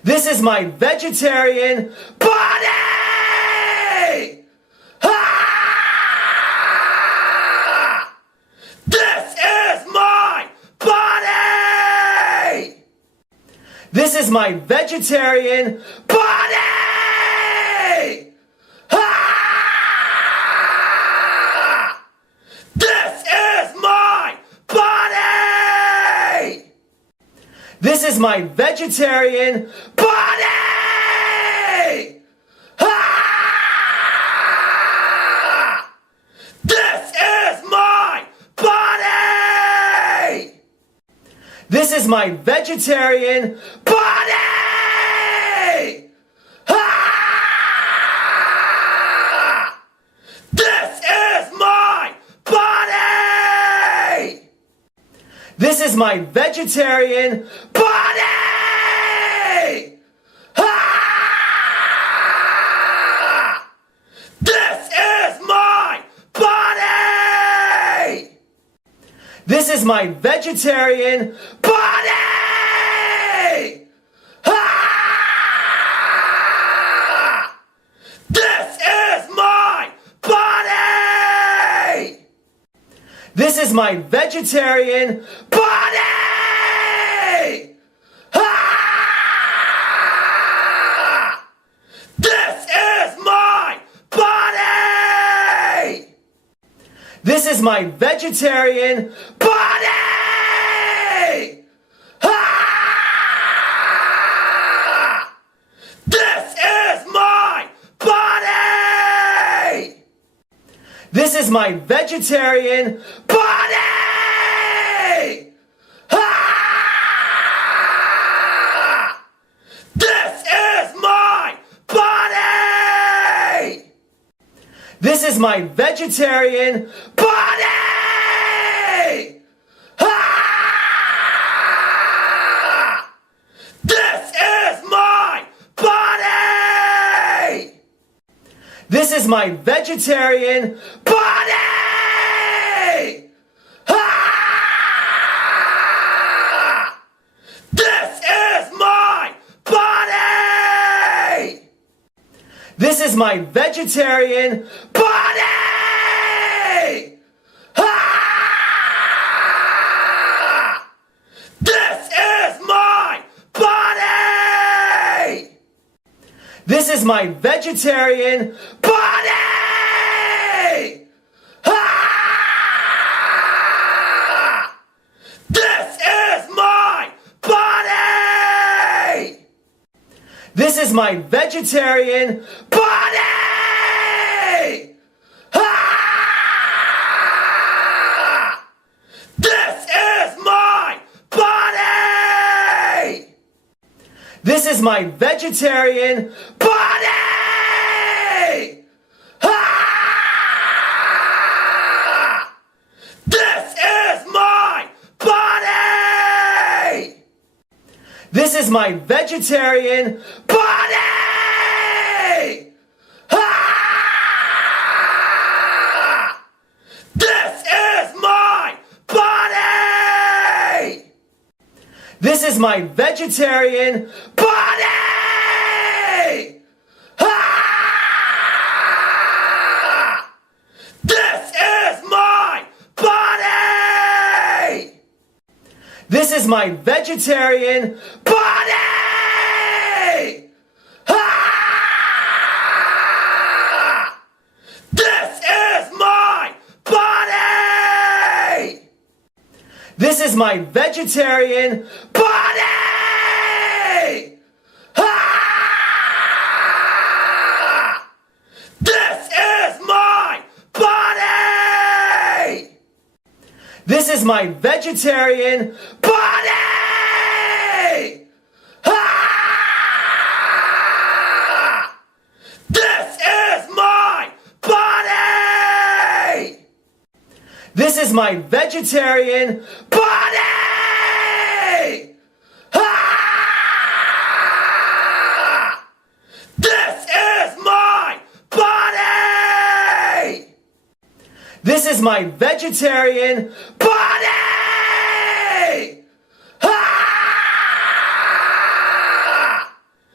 This is my vegetarian body! Ah! This is my body! This is my vegetarian body! Ah! This is my body! This is my vegetarian body! Ah! This is my body! This is my vegetarian body! Ah! This is my body! This is my vegetarian body! Ah! This is my body! This is my vegetarian body! Ah! This is my body! This is my vegetarian body! Ah! This is my body! This is my vegetarian body! Ah! This is my body! This is my vegetarian body! Ah! This is my body! This is my vegetarian body! Ah! This is my body! This is my vegetarian body! Ah! This is my body! This is my vegetarian body! Ah! This is my body! This is my vegetarian body! Ah! This is my body! This is my vegetarian body! Ah! This is my body! This is my vegetarian body! Ah! This is my body! This is my vegetarian body! Ah! This is my body! This is my vegetarian body! Ah! This is my body! This is my vegetarian body! Ah! This is my body! This is my vegetarian body! Ah! This is my body! This is my vegetarian body! Ah! This is my body! This is my vegetarian body! Ah! This is my body! This is my vegetarian body! Ah!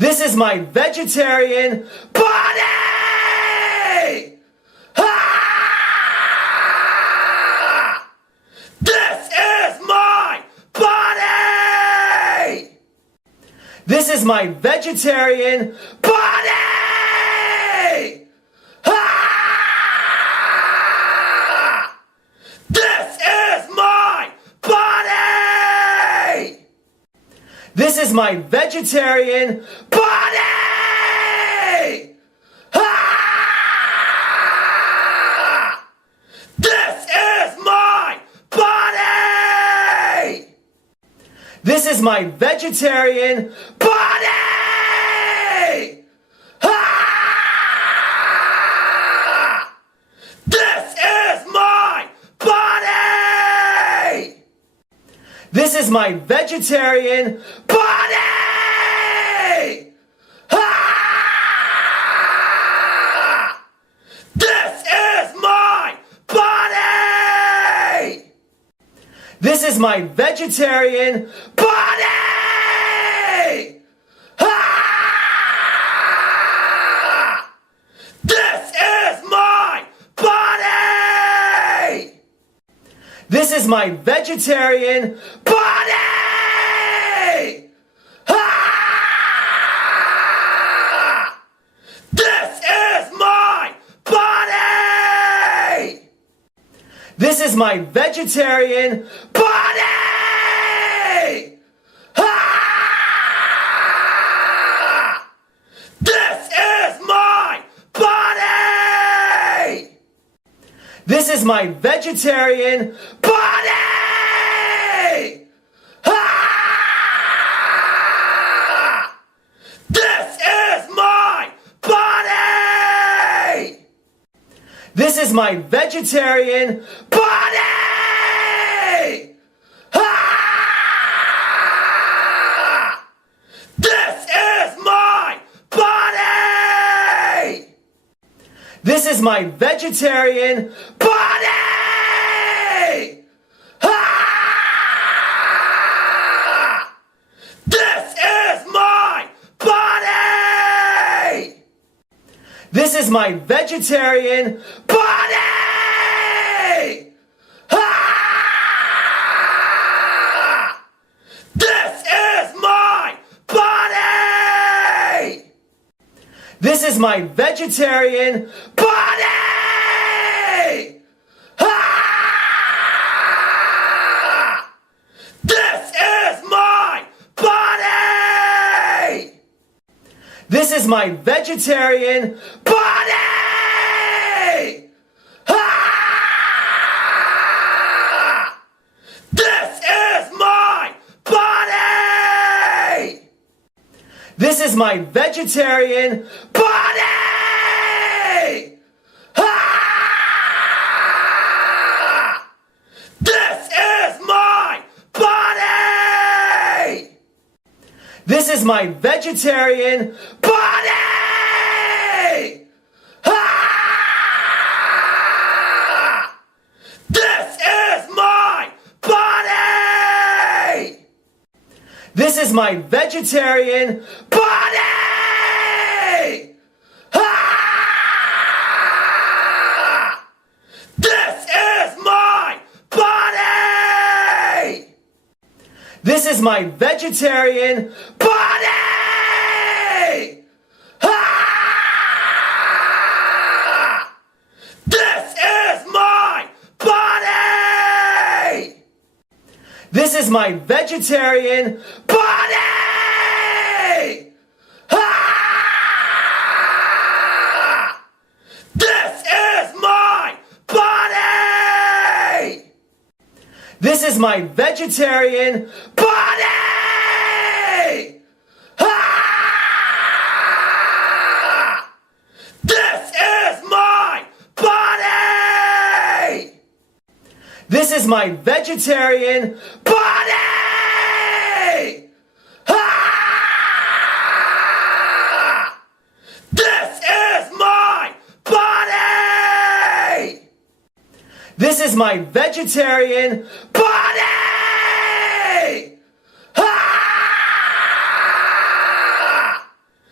This is my vegetarian body! Ah! This is my body! This is my vegetarian body! Ah! This is my body! This is my vegetarian body! Ah! This is my body! This is my vegetarian body! Ah! This is my body! This is my vegetarian body! Ah! This is my body! This is my vegetarian body! Ah! This is my body! This is my vegetarian body! Ah! This is my body! This is my vegetarian body! Ah! This is my body! This is my vegetarian body! Ah! This is my body! This is my vegetarian body! Ah! This is my body! This is my vegetarian body! Ah! This is my body! This is my vegetarian body! Ah! This is my body! This is my vegetarian body! Ah! This is my body! This is my vegetarian body! Ah! This is my body! This is my vegetarian body! Ah! This is my body! This is my vegetarian body! Ah! This is my body! This is my vegetarian body! Ah! This is my body! This is my vegetarian body! Ah! This is my body! This is my vegetarian body! Ah! This is my body! This is my vegetarian body! Ah! This is my body! This is my vegetarian body! Ah! This is my body! This is my vegetarian body! Ah!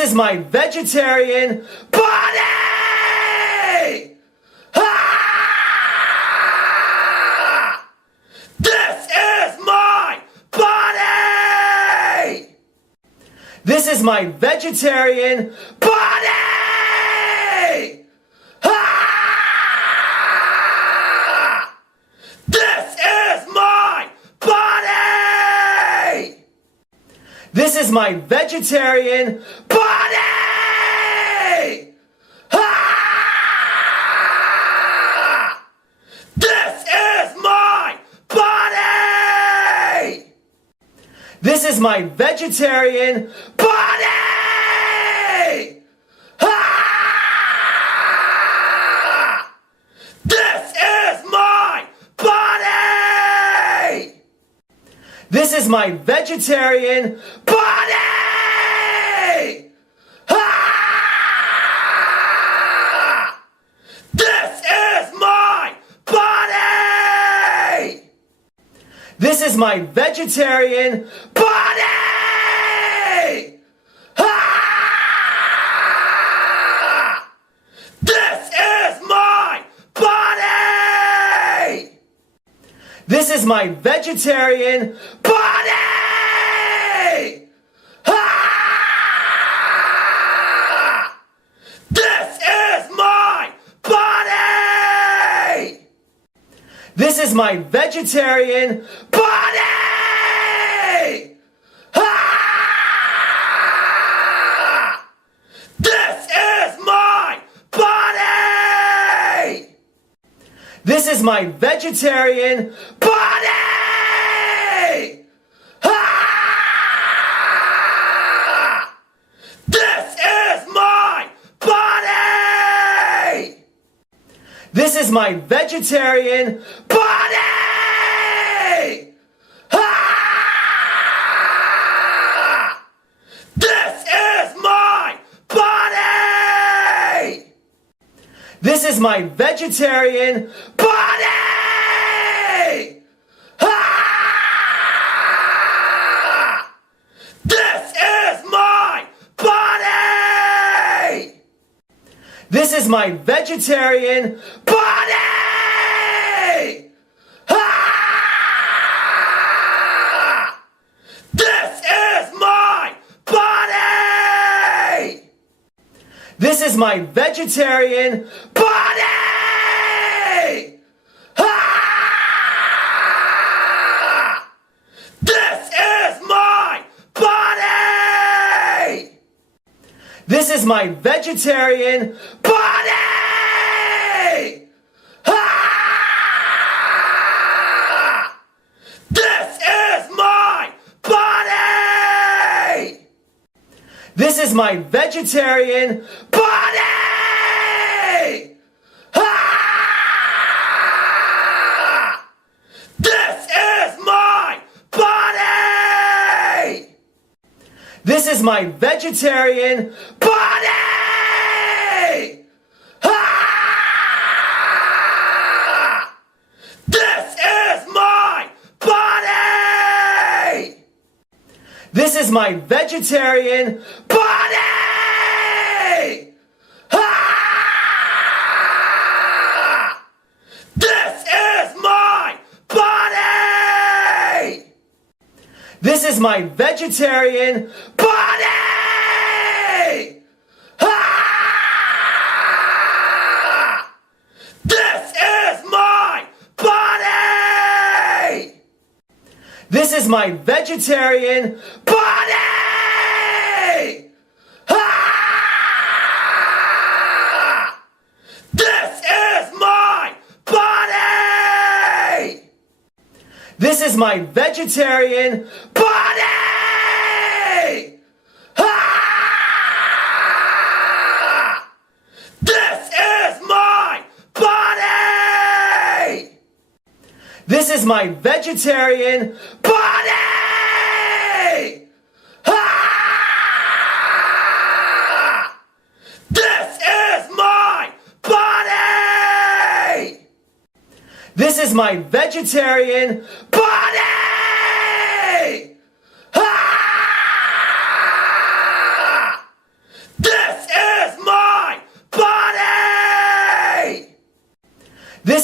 is my vegetarian body! Ah! This is my body! This is my vegetarian body! Ah! This is my body! This is my vegetarian body! Ah! This is my body! This is my vegetarian body! Ah! This is my body! This is my vegetarian body! Ah! This is my body! This is my vegetarian body! Ah! This is my body! This is my vegetarian body! Ah! This is my body! This is my vegetarian body! Ah! This is my body! This is my vegetarian body! Ah! This is my body! This is my vegetarian body! Ah! This is my body! This is my vegetarian body! Ah! This is my body! This is my vegetarian body! Ah! This is my body! This is my vegetarian body! Ah! This is my body! This is my vegetarian body! Ah! This is my body! This is my vegetarian body! Ah! This is my body! This is my vegetarian body! Ah! This is my body! This is my vegetarian body! Ah! This is my body! This is my vegetarian body! Ah! This is my body! This is my vegetarian body! Ah! This is my body! This is my vegetarian body! Ah! This is my body! This is my vegetarian body! Ah! This is my body! This is my vegetarian body! Ah!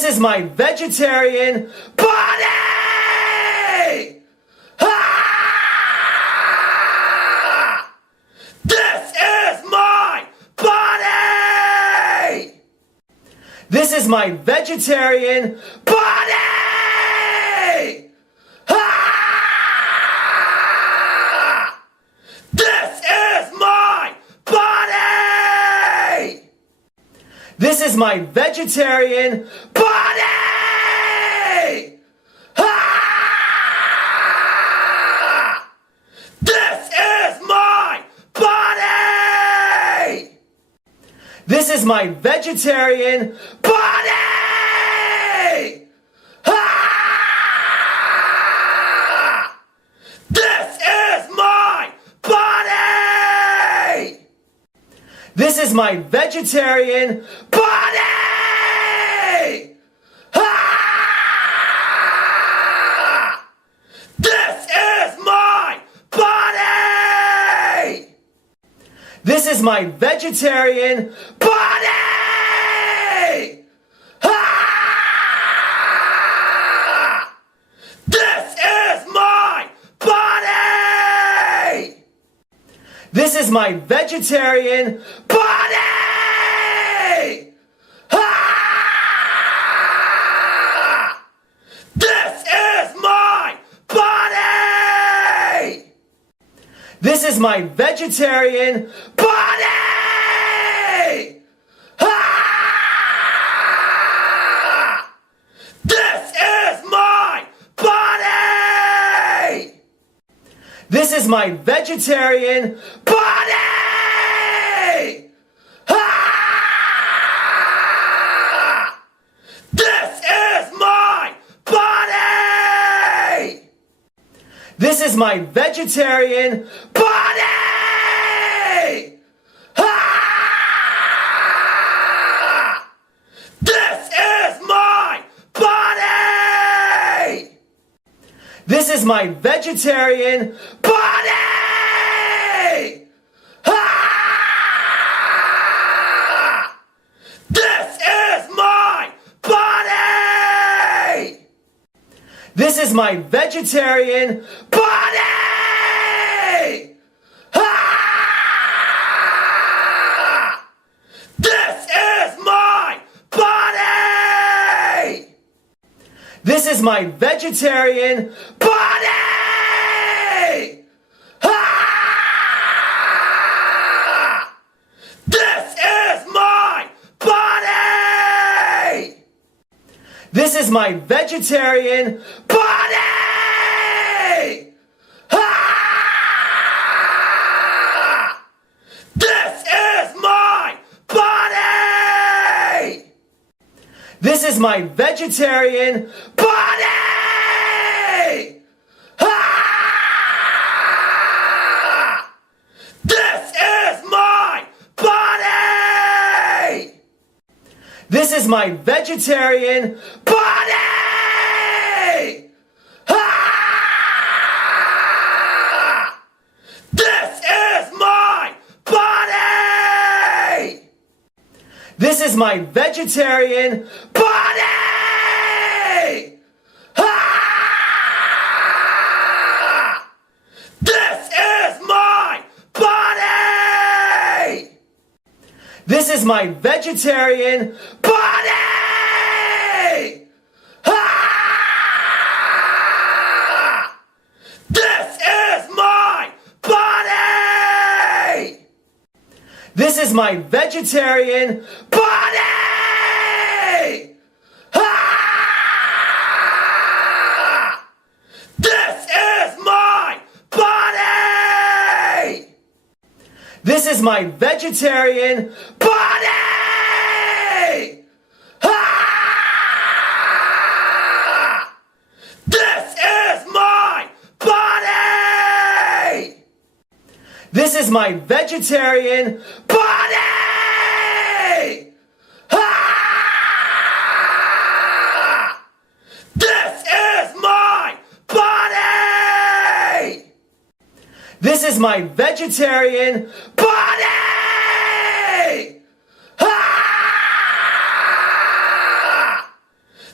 is my vegetarian body! Ah! This is my body! This is my vegetarian body! Ah! This is my body! This is my vegetarian body! Ah! This is my body! This is my vegetarian body! Ah! This is my body! This is my vegetarian body! Ah! This is my body! This is my vegetarian body! Ah! This is my body! This is my vegetarian body! Ah! This is my body! This is my vegetarian body! Ah! This is my body! This is my vegetarian body! Ah! This is my body! This is my vegetarian body! Ah! This is my body! This is my vegetarian body! Ah! This is my body! This is my vegetarian body! Ah! This is my body! This is my vegetarian body! Ah! This is my body! This is my vegetarian body! Ah! This is my body! This is my vegetarian body! Ah! This is my body! This is my vegetarian body! Ah! This is my body! This is my vegetarian body! Ah! This is my body! This is my vegetarian body! Ah! This is my body! This is my vegetarian body! Ah! This is my body! This is my vegetarian body! Ah! This is my body! This is my vegetarian body! Ah! This is my body! This is my vegetarian body! Ah!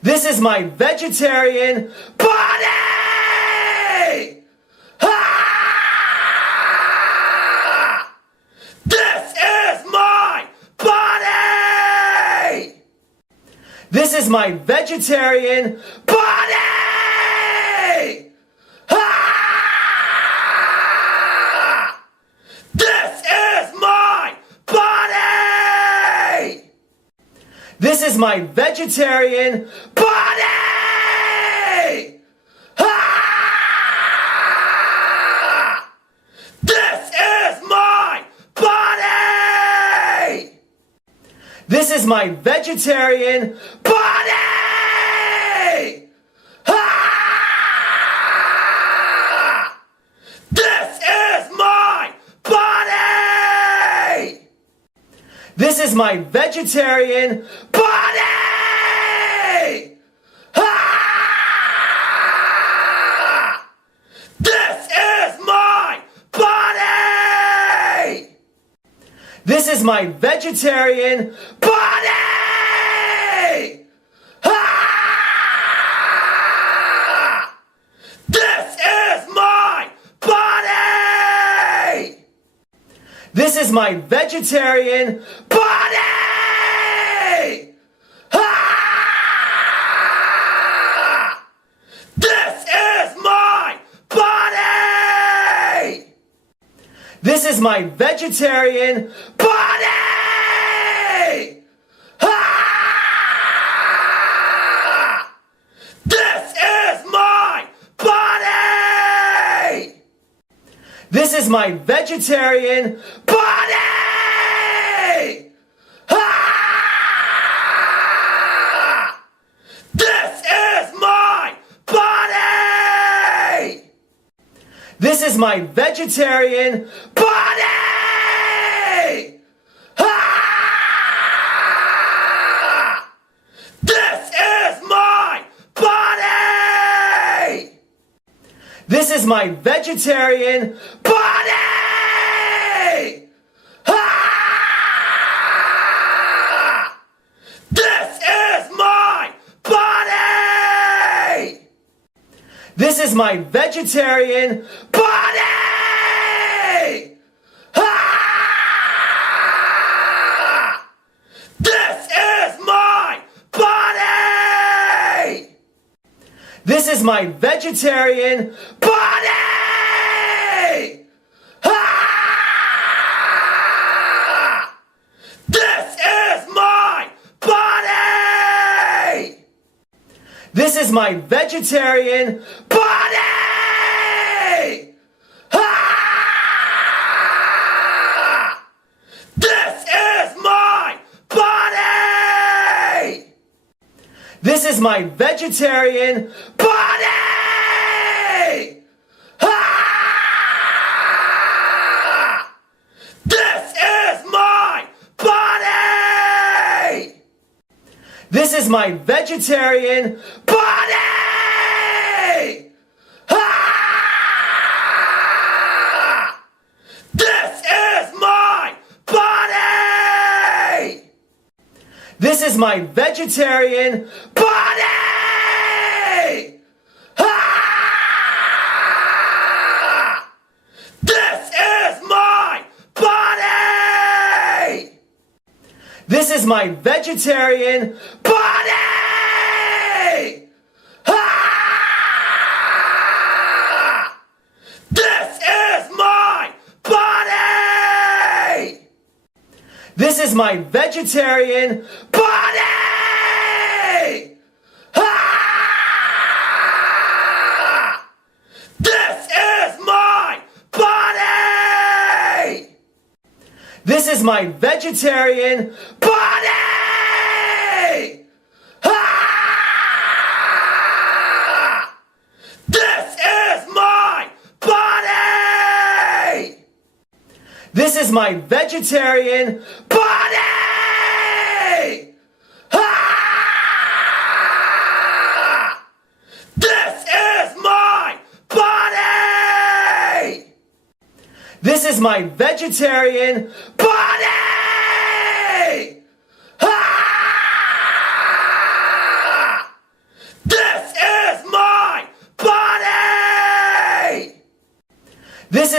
This is my vegetarian body! Ah! This is my body! This is my vegetarian body! Ah! This is my body! This is my vegetarian body! Ah! This is my body! This is my vegetarian body! Ah! This is my body! This is my vegetarian body! Ah! This is my body! This is my vegetarian body! Ah! This is my body! This is my vegetarian body! Ah! This is my body! This is my vegetarian body! Ah! This is my body! This is my vegetarian body! Ah! This is my body! This is my vegetarian body! Ah! This is my body! This is my vegetarian body! Ah! This is my body! This is my vegetarian body! Ah! This is my body! This is my vegetarian body! Ah! This is my body! This is my vegetarian body! Ah! This is my body! This is my vegetarian body! Ah! This is my body! This is my vegetarian body! Ah! This is my body! This is my vegetarian body! Ah! This is my body! This is my vegetarian body! Ah! This is my body! This is my vegetarian body! Ah! This is my body! This is my vegetarian body! Ah! This is my body! This is my vegetarian body! Ah! This is my body! This is my vegetarian body! Ah!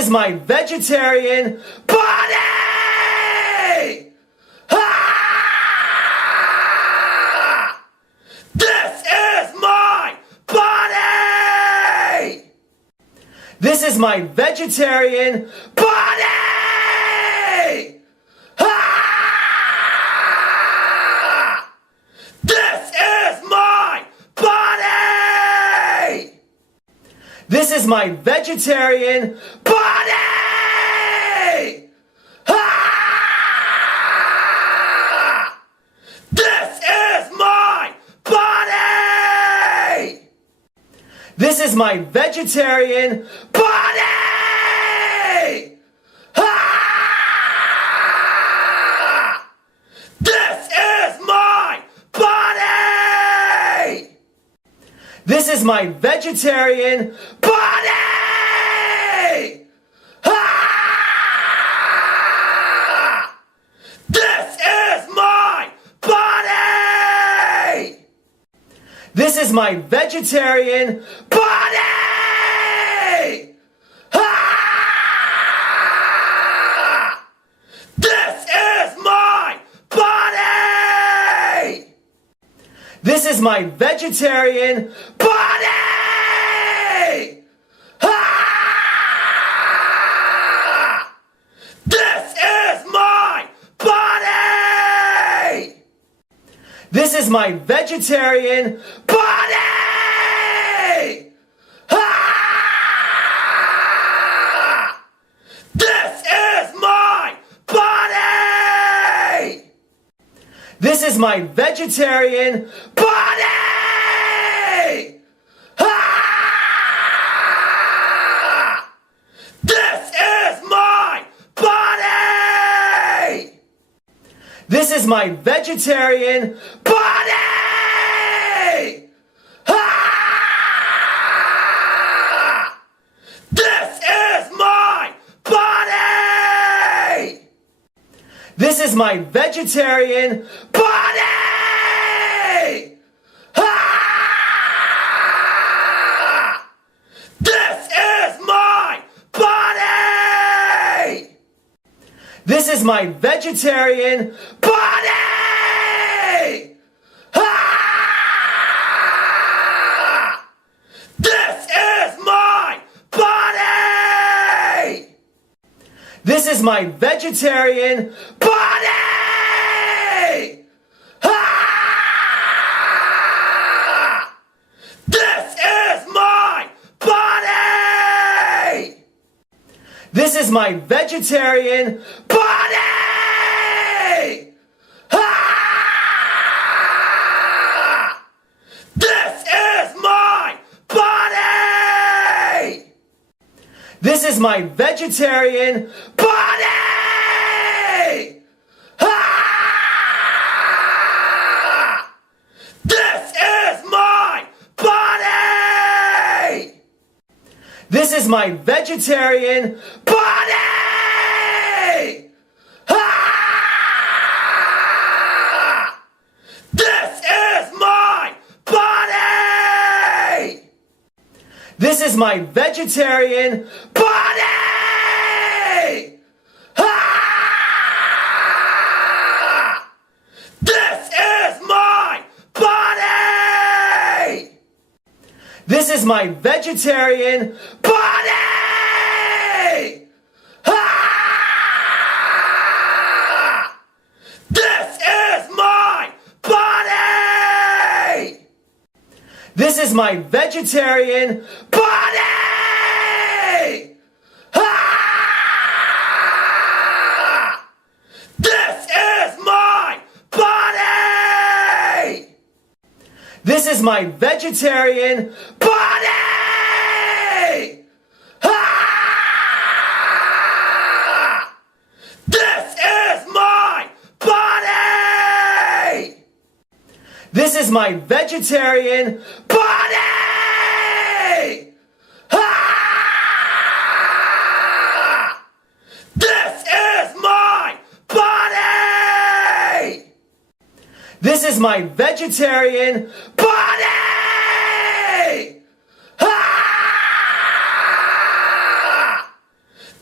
is my vegetarian body! Ah! This is my body! This is my vegetarian body! Ah! This is my body! This is my vegetarian body! Ah! This is my body! This is my vegetarian body! Ah! This is my body! This is my vegetarian body! Ah! This is my body! This is my vegetarian body! Ah! This is my body! This is my vegetarian body! Ah! This is my body! This is my vegetarian body! Ah! This is my body! This is my vegetarian body! Ah! This is my body! This is my vegetarian body! Ah! This is my body! This is my vegetarian body! Ah! This is my body! This is my vegetarian body! Ah! This is my body! This is my vegetarian body! Ah! This is my body! This is my vegetarian body! Ah! This is my body! This is my vegetarian body! Ah! This is my body! This is my vegetarian body! Ah! This is my body! This is my vegetarian body! Ah! This is my body! This is my vegetarian body! Ah! This is my body! This is my vegetarian body! Ah! This is my body! This is my vegetarian body! Ah! This is my body! This is my vegetarian body! Ah! This is my body! This is my vegetarian body! Ah!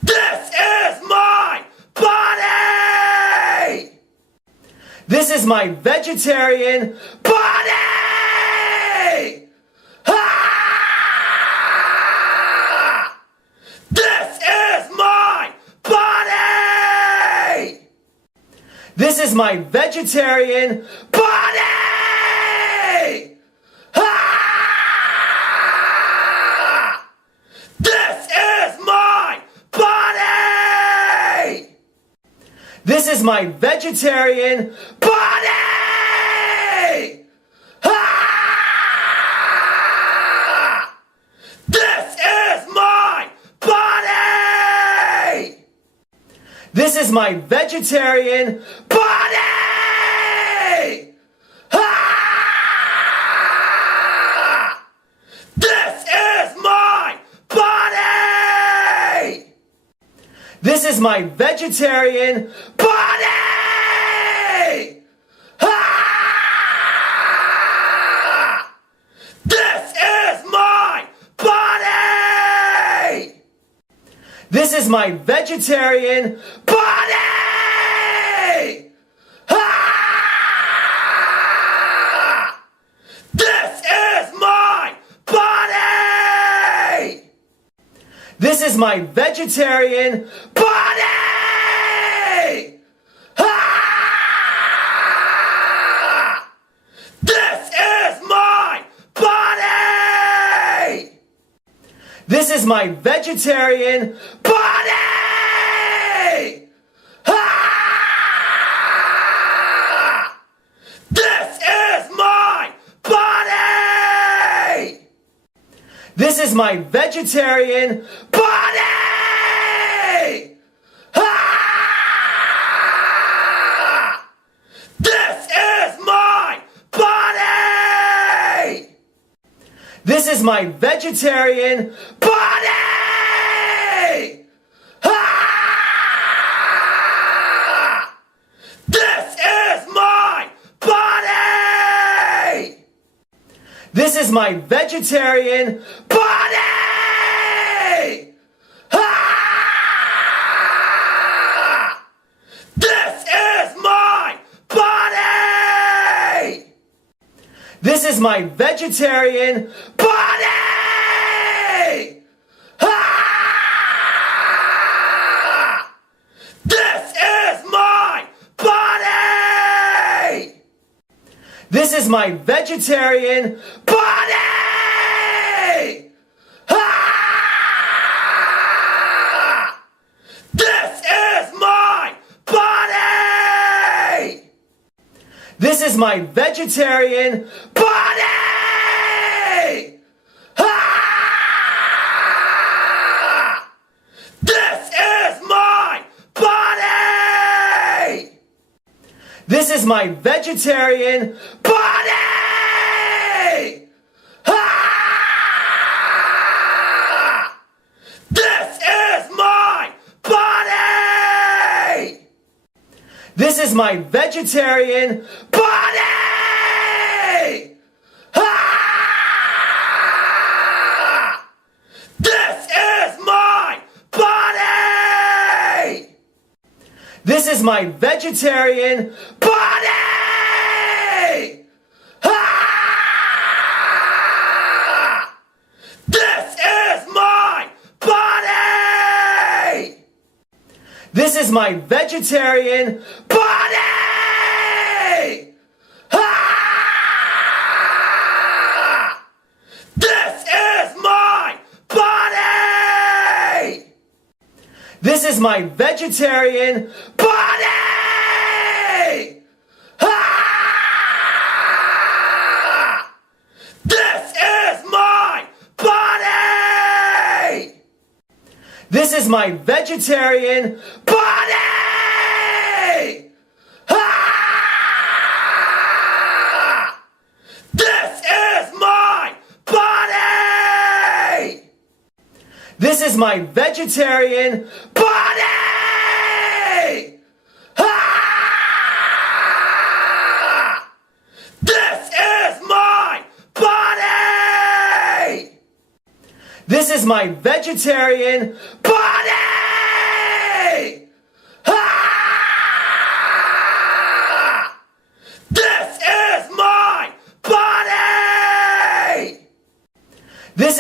This is my vegetarian body! Ah! This is my body! This is my vegetarian body! Ah! This is my body! This is my vegetarian body! Ah! This is my body! This is my vegetarian body! Ah! This is my body! This is my vegetarian body! Ah! This is my body! This is my vegetarian body! Ah! This is my body! This is my vegetarian body! Ah! This is my body! This is my vegetarian body! Ah! This is my body! This is my vegetarian body! Ah! This is my body! This is my vegetarian body! Ah! This is my body! This is my vegetarian body! Ah! This is my body! This is my vegetarian body! Ah! This is my body! This is my vegetarian body! Ah! This is my body! This is my vegetarian body! Ah! This is my body! This is my vegetarian body! Ah! This is my body! This is my vegetarian body! Ah! This is my body! This is my vegetarian body! Ah! This is my body! This is my vegetarian body! Ah! This is my body! This is my vegetarian body! Ah! This is my body! This is my vegetarian body! Ah! This is my body! This is my vegetarian body! Ah! This is my body! This is my vegetarian body! Ah!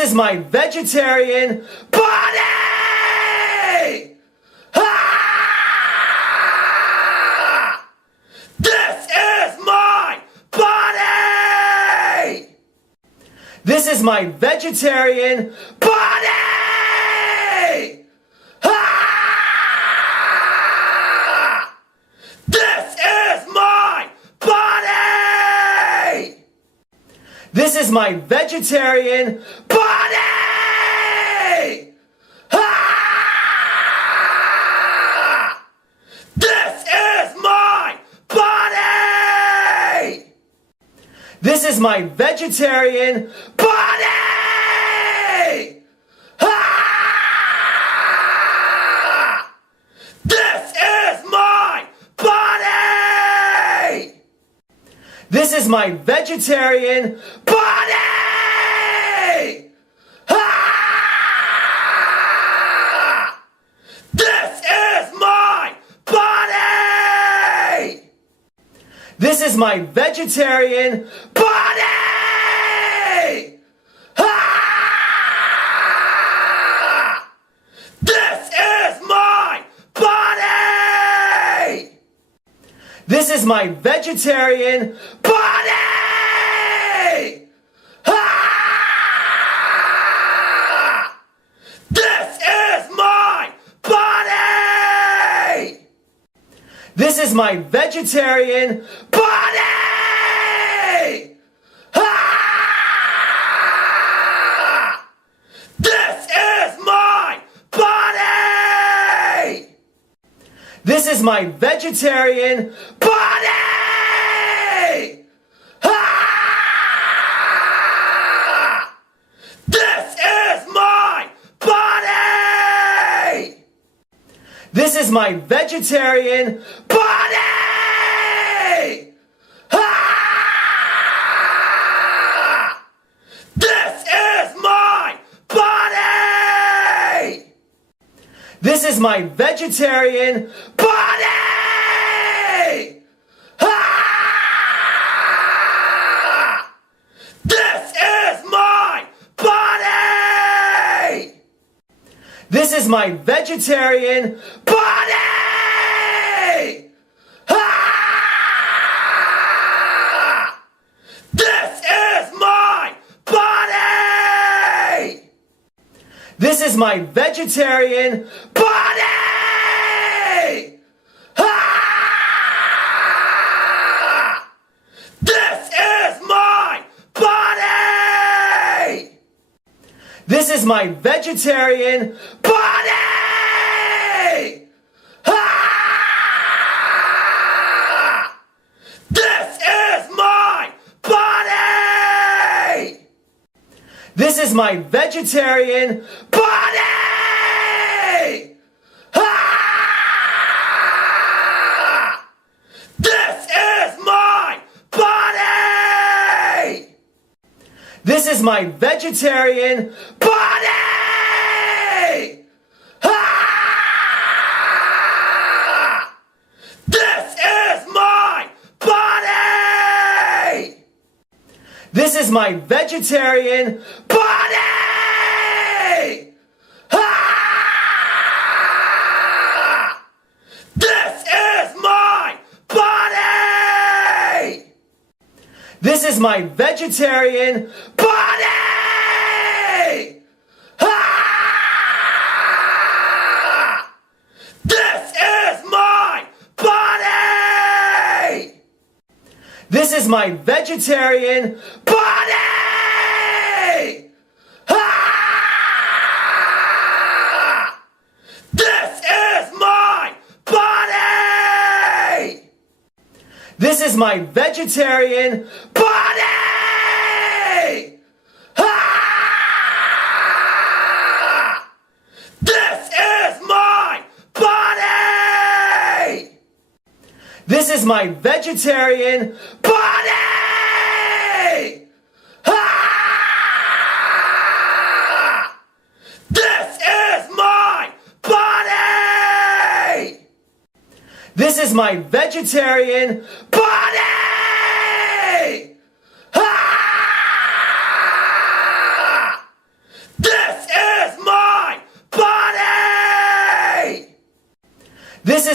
is my vegetarian body! Ah! This is my body! This is my vegetarian body! Ah! This is my body! This is my vegetarian body! Ah! This is my body! This is my vegetarian body! Ah! This is my body! This is my vegetarian body! Ah! This is my body! This is my vegetarian body! Ah! This is my body! This is my vegetarian body! Ah! This is my body! This is my vegetarian body! Ah! This is my body! This is my vegetarian body! Ah! This is my body! This is my vegetarian body! Ah! This is my body! This is my vegetarian body! Ah! This is my body! This is my vegetarian body! Ah! This is my body! This is my vegetarian body! Ah! This is my body! This is my vegetarian body! Ah! This is my body! This is my vegetarian body! Ah! This is my body! This is my vegetarian body! Ah! This is my body! This is my vegetarian body! Ah! This is my body! This is my vegetarian body! Ah! This is my body! This is my vegetarian body! Ah! This is my body! This is my vegetarian body! Ah! This is my body! This is my vegetarian body! Ah! This is my body! This is my vegetarian body! Ah!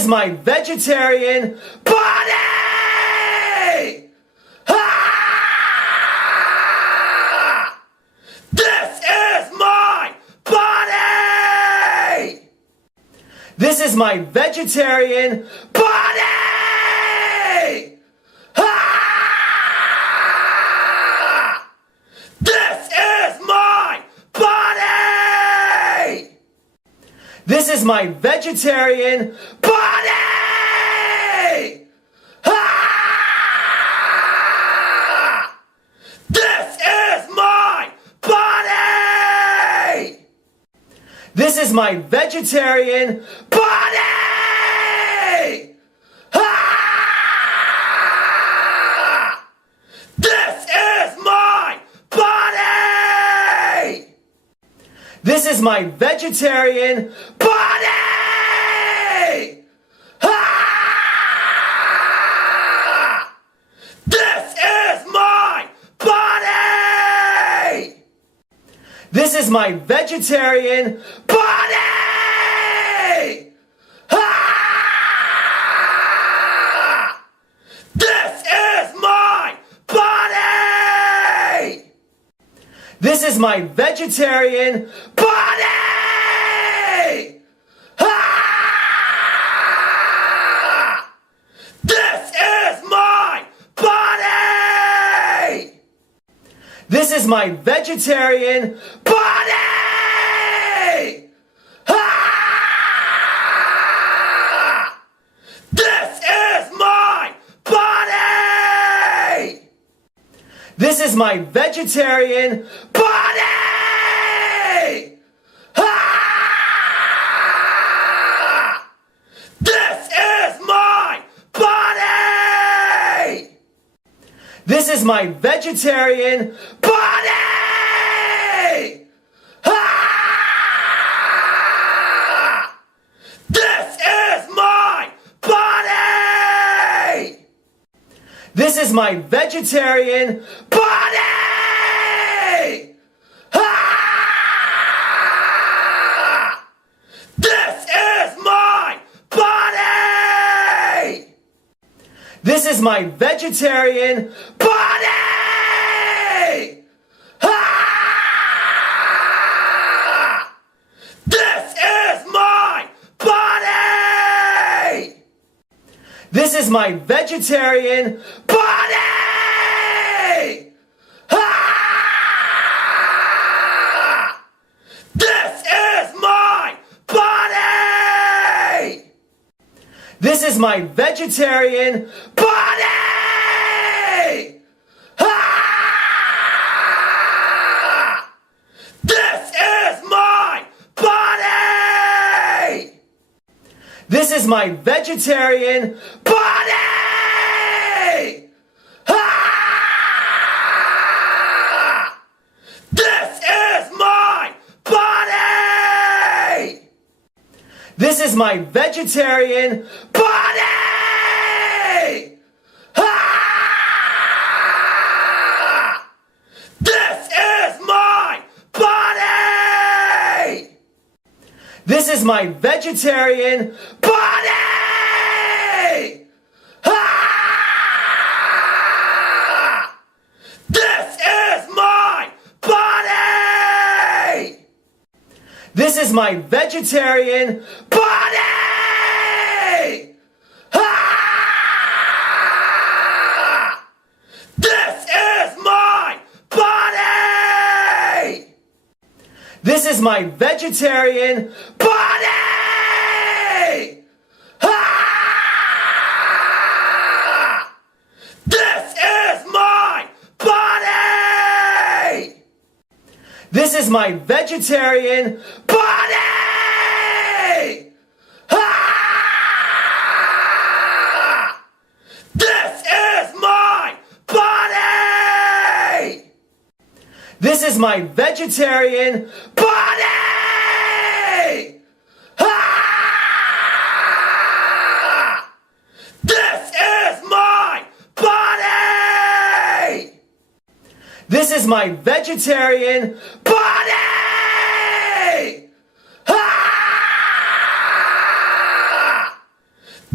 is my vegetarian body! Ah! This is my body! This is my vegetarian body! Ah! This is my body! This is my vegetarian body! Ah! This is my body! This is my vegetarian body! Ah! This is my body! This is my vegetarian body! Ah! This is my body! This is my vegetarian body! Ah! This is my body! This is my vegetarian body! Ah! This is my body! This is my vegetarian body! Ah! This is my body! This is my vegetarian body! Ah! This is my body! This is my vegetarian body! Ah! This is my body! This is my vegetarian body! Ah! This is my body! This is my vegetarian body! Ah! This is my body! This is my vegetarian body! Ah! This is my body! This is my vegetarian body! Ah! This is my body! This is my vegetarian body! Ah! This is my body! This is my vegetarian body! Ah! This is my body! This is my vegetarian body! Ah! This is my body! This is my vegetarian body! Ah! This is my body! This is my vegetarian body! Ah! This is my body! This is my vegetarian body! Ah! This is my body! This is my vegetarian body! Ah! This is my body! This is my vegetarian body! Ah!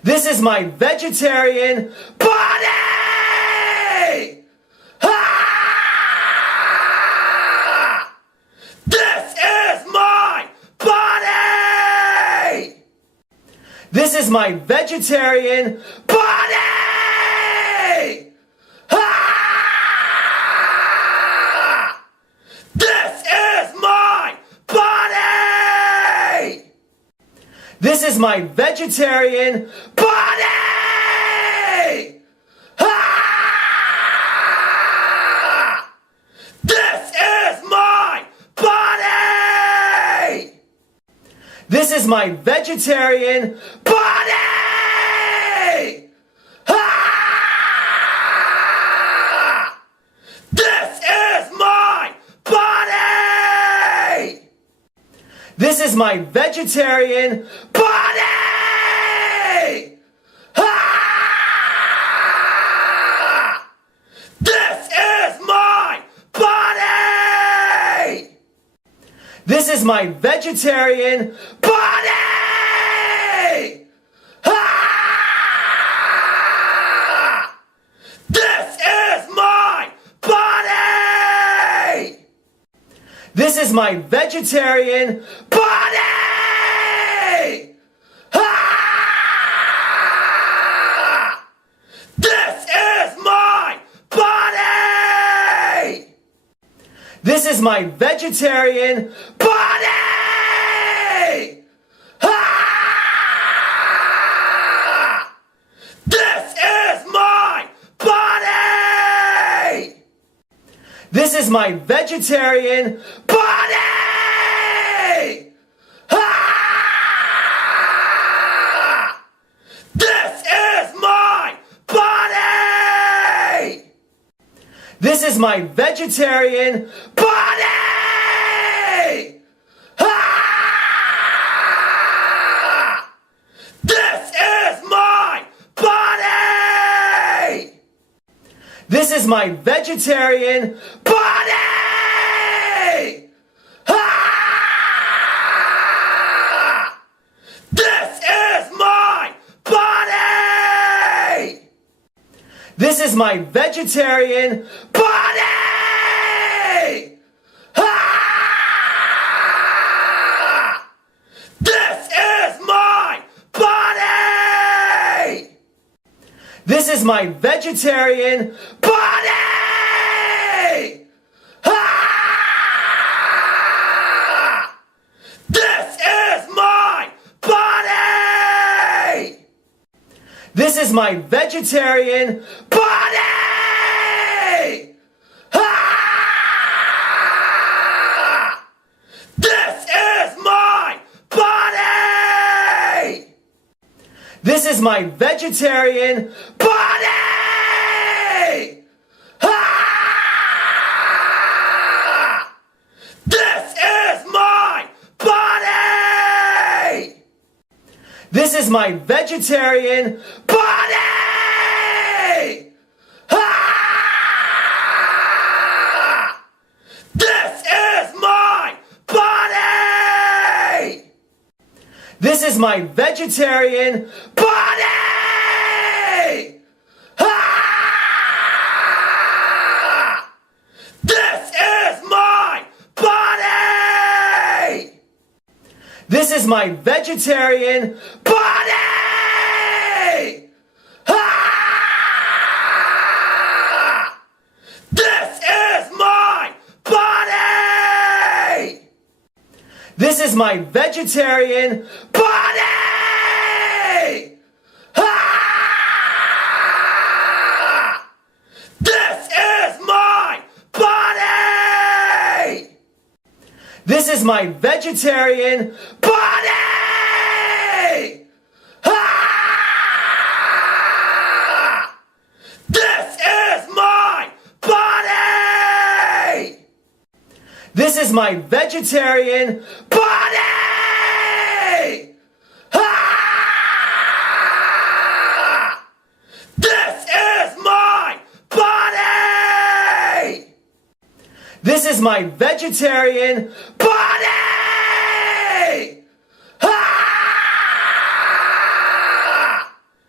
This is my vegetarian body! Ah! This is my body! This is my vegetarian body! Ah! This is my body! This is my vegetarian body! Ah! This is my body! This is my vegetarian body! Ah! This is my body! This is my vegetarian body! Ah! This is my body! This is my vegetarian body! Ah! This is my body! This is my vegetarian body! Ah! This is my body! This is my vegetarian body! Ah! This is my body! This is my vegetarian body! Ah! This is my body! This is my vegetarian body! Ah! This is my body! This is my vegetarian body! Ah! This is my body! This is my vegetarian body! Ah! This is my body! This is my vegetarian body! Ah! This is my body! This is my vegetarian body! Ah! This is my body! This is my vegetarian body! Ah! This is my body! This is my vegetarian body! Ah! This is my body! This is my vegetarian body! Ah! This is my body! This is my vegetarian body! Ah! This is my body! This is my vegetarian body! Ah! This is my body! This is my vegetarian body! Ah! This is my body! This is my vegetarian body! Ah! This is my body! This is my vegetarian body! Ah!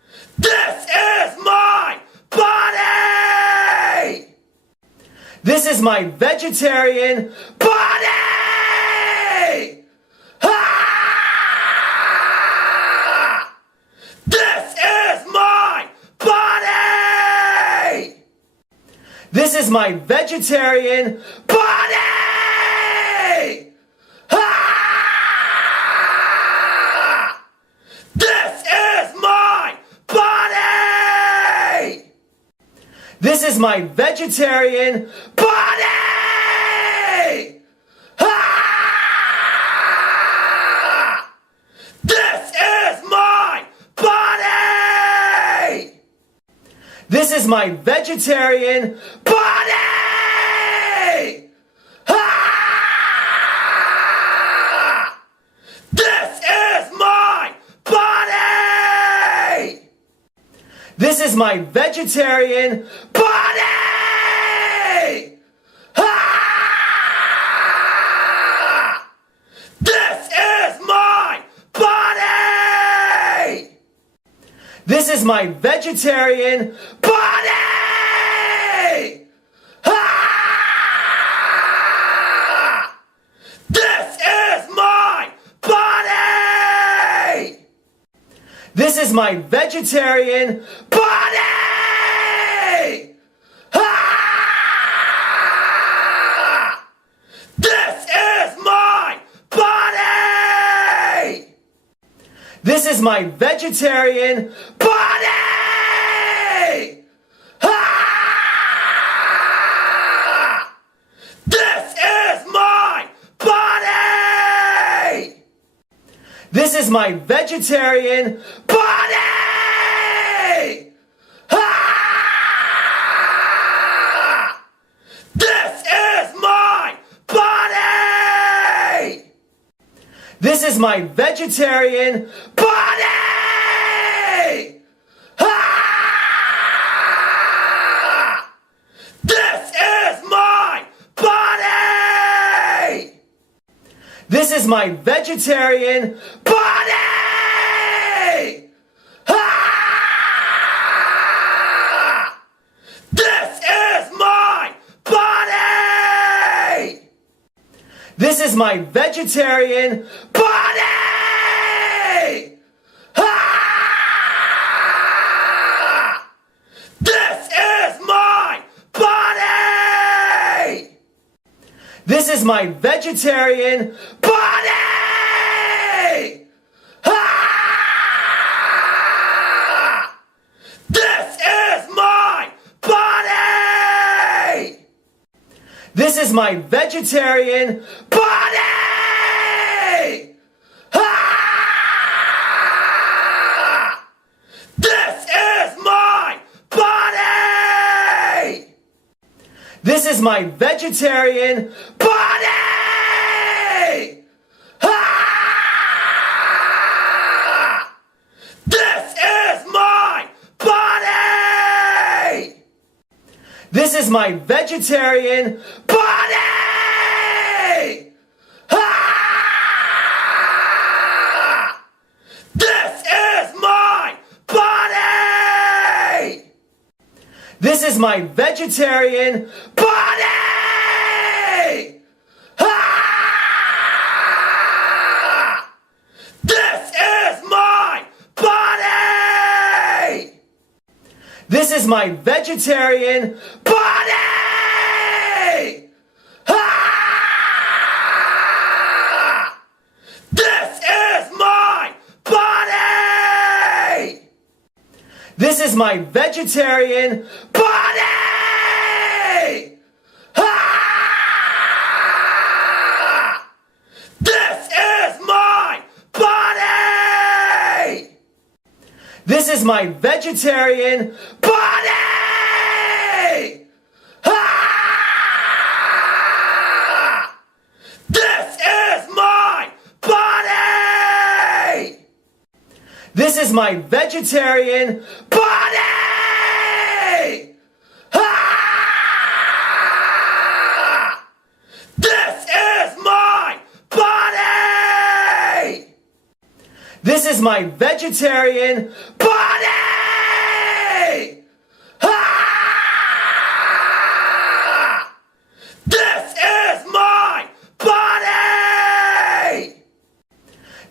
is my vegetarian body! Ah! This is my body! This is my vegetarian body! Ah! This is my body! This is my vegetarian body! Ah! This is my body! This is my vegetarian body! Ah! This is my body! This is my vegetarian body! Ah! This is my body! This is my vegetarian body! Ah! This is my body! This is my vegetarian body! Ah! This is my body! This is my vegetarian body! Ah! This is my body! This is my vegetarian body! Ah! This is my body! This is my vegetarian body! Ah! This is my body! This is my vegetarian body! Ah! This is my body! This is my vegetarian body! Ah! This is my body! This is my vegetarian body! Ah! This is my body! This is my vegetarian body! Ah! This is my body! This is my vegetarian body! Ah! This is my body! This is my vegetarian body! Ah! This is my body! This is my vegetarian body! Ah! This is my body! This is my vegetarian body! Ah! This is my body! This is my vegetarian body! Ah! This is my body! This is my vegetarian body! Ah! This is my body! This is my vegetarian body! Ah! This is my body! This is my vegetarian body! Ah!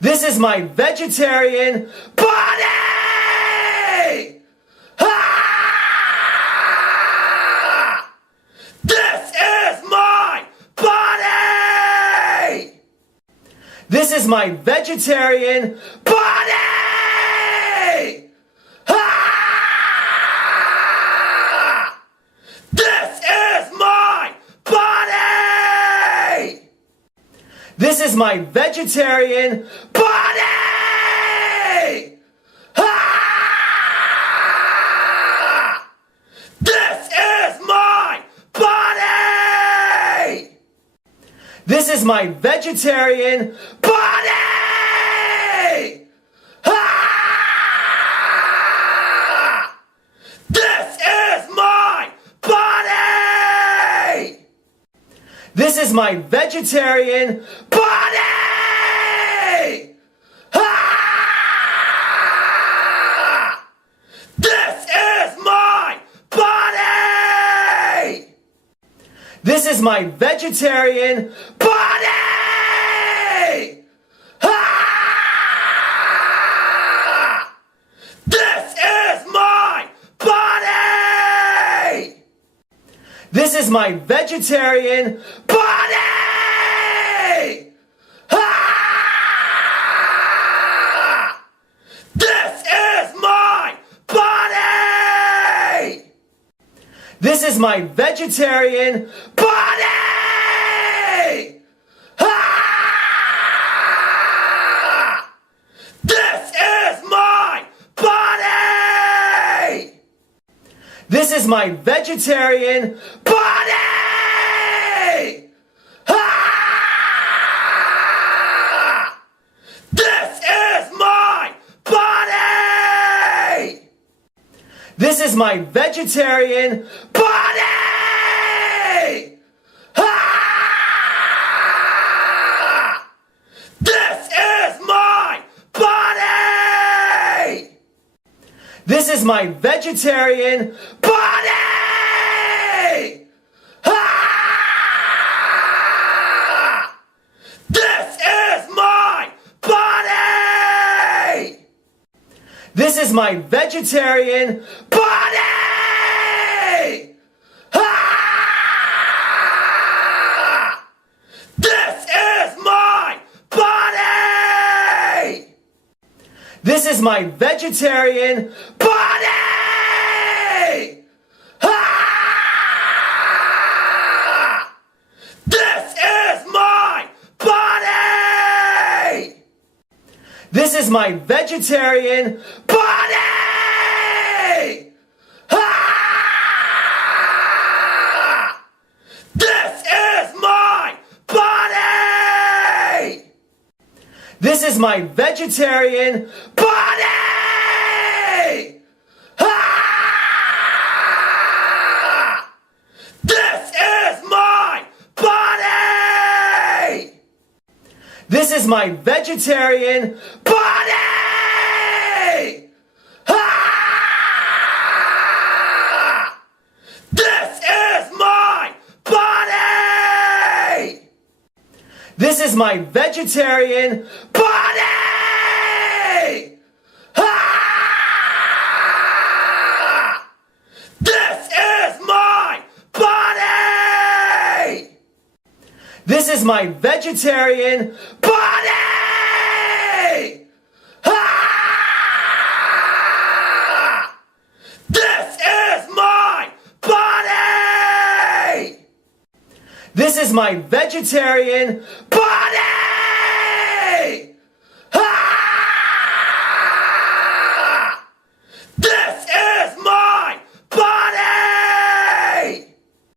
This is my vegetarian body! Ah! This is my body! This is my vegetarian body! Ah! This is my body! This is my vegetarian body! Ah! This is my body! This is my vegetarian body! Ah! This is my body! This is my vegetarian body! Ah! This is my body! This is my vegetarian body! Ah! This is my body! This is my vegetarian body! Ah! This is my body! This is my vegetarian body! Ah! This is my body! This is my vegetarian body! Ah! This is my body! This is my vegetarian body! Ah! This is my body! This is my vegetarian body! Ah! This is my body! This is my vegetarian body! Ah! This is my body! This is my vegetarian body! Ah! This is my body! This is my vegetarian body! Ah! This is my body! This is my vegetarian body! Ah! This is my body! This is my vegetarian body! Ah! This is my body! This is my vegetarian body! Ah! This is my body! This is my vegetarian body! Ah! This is my body! This is my vegetarian body!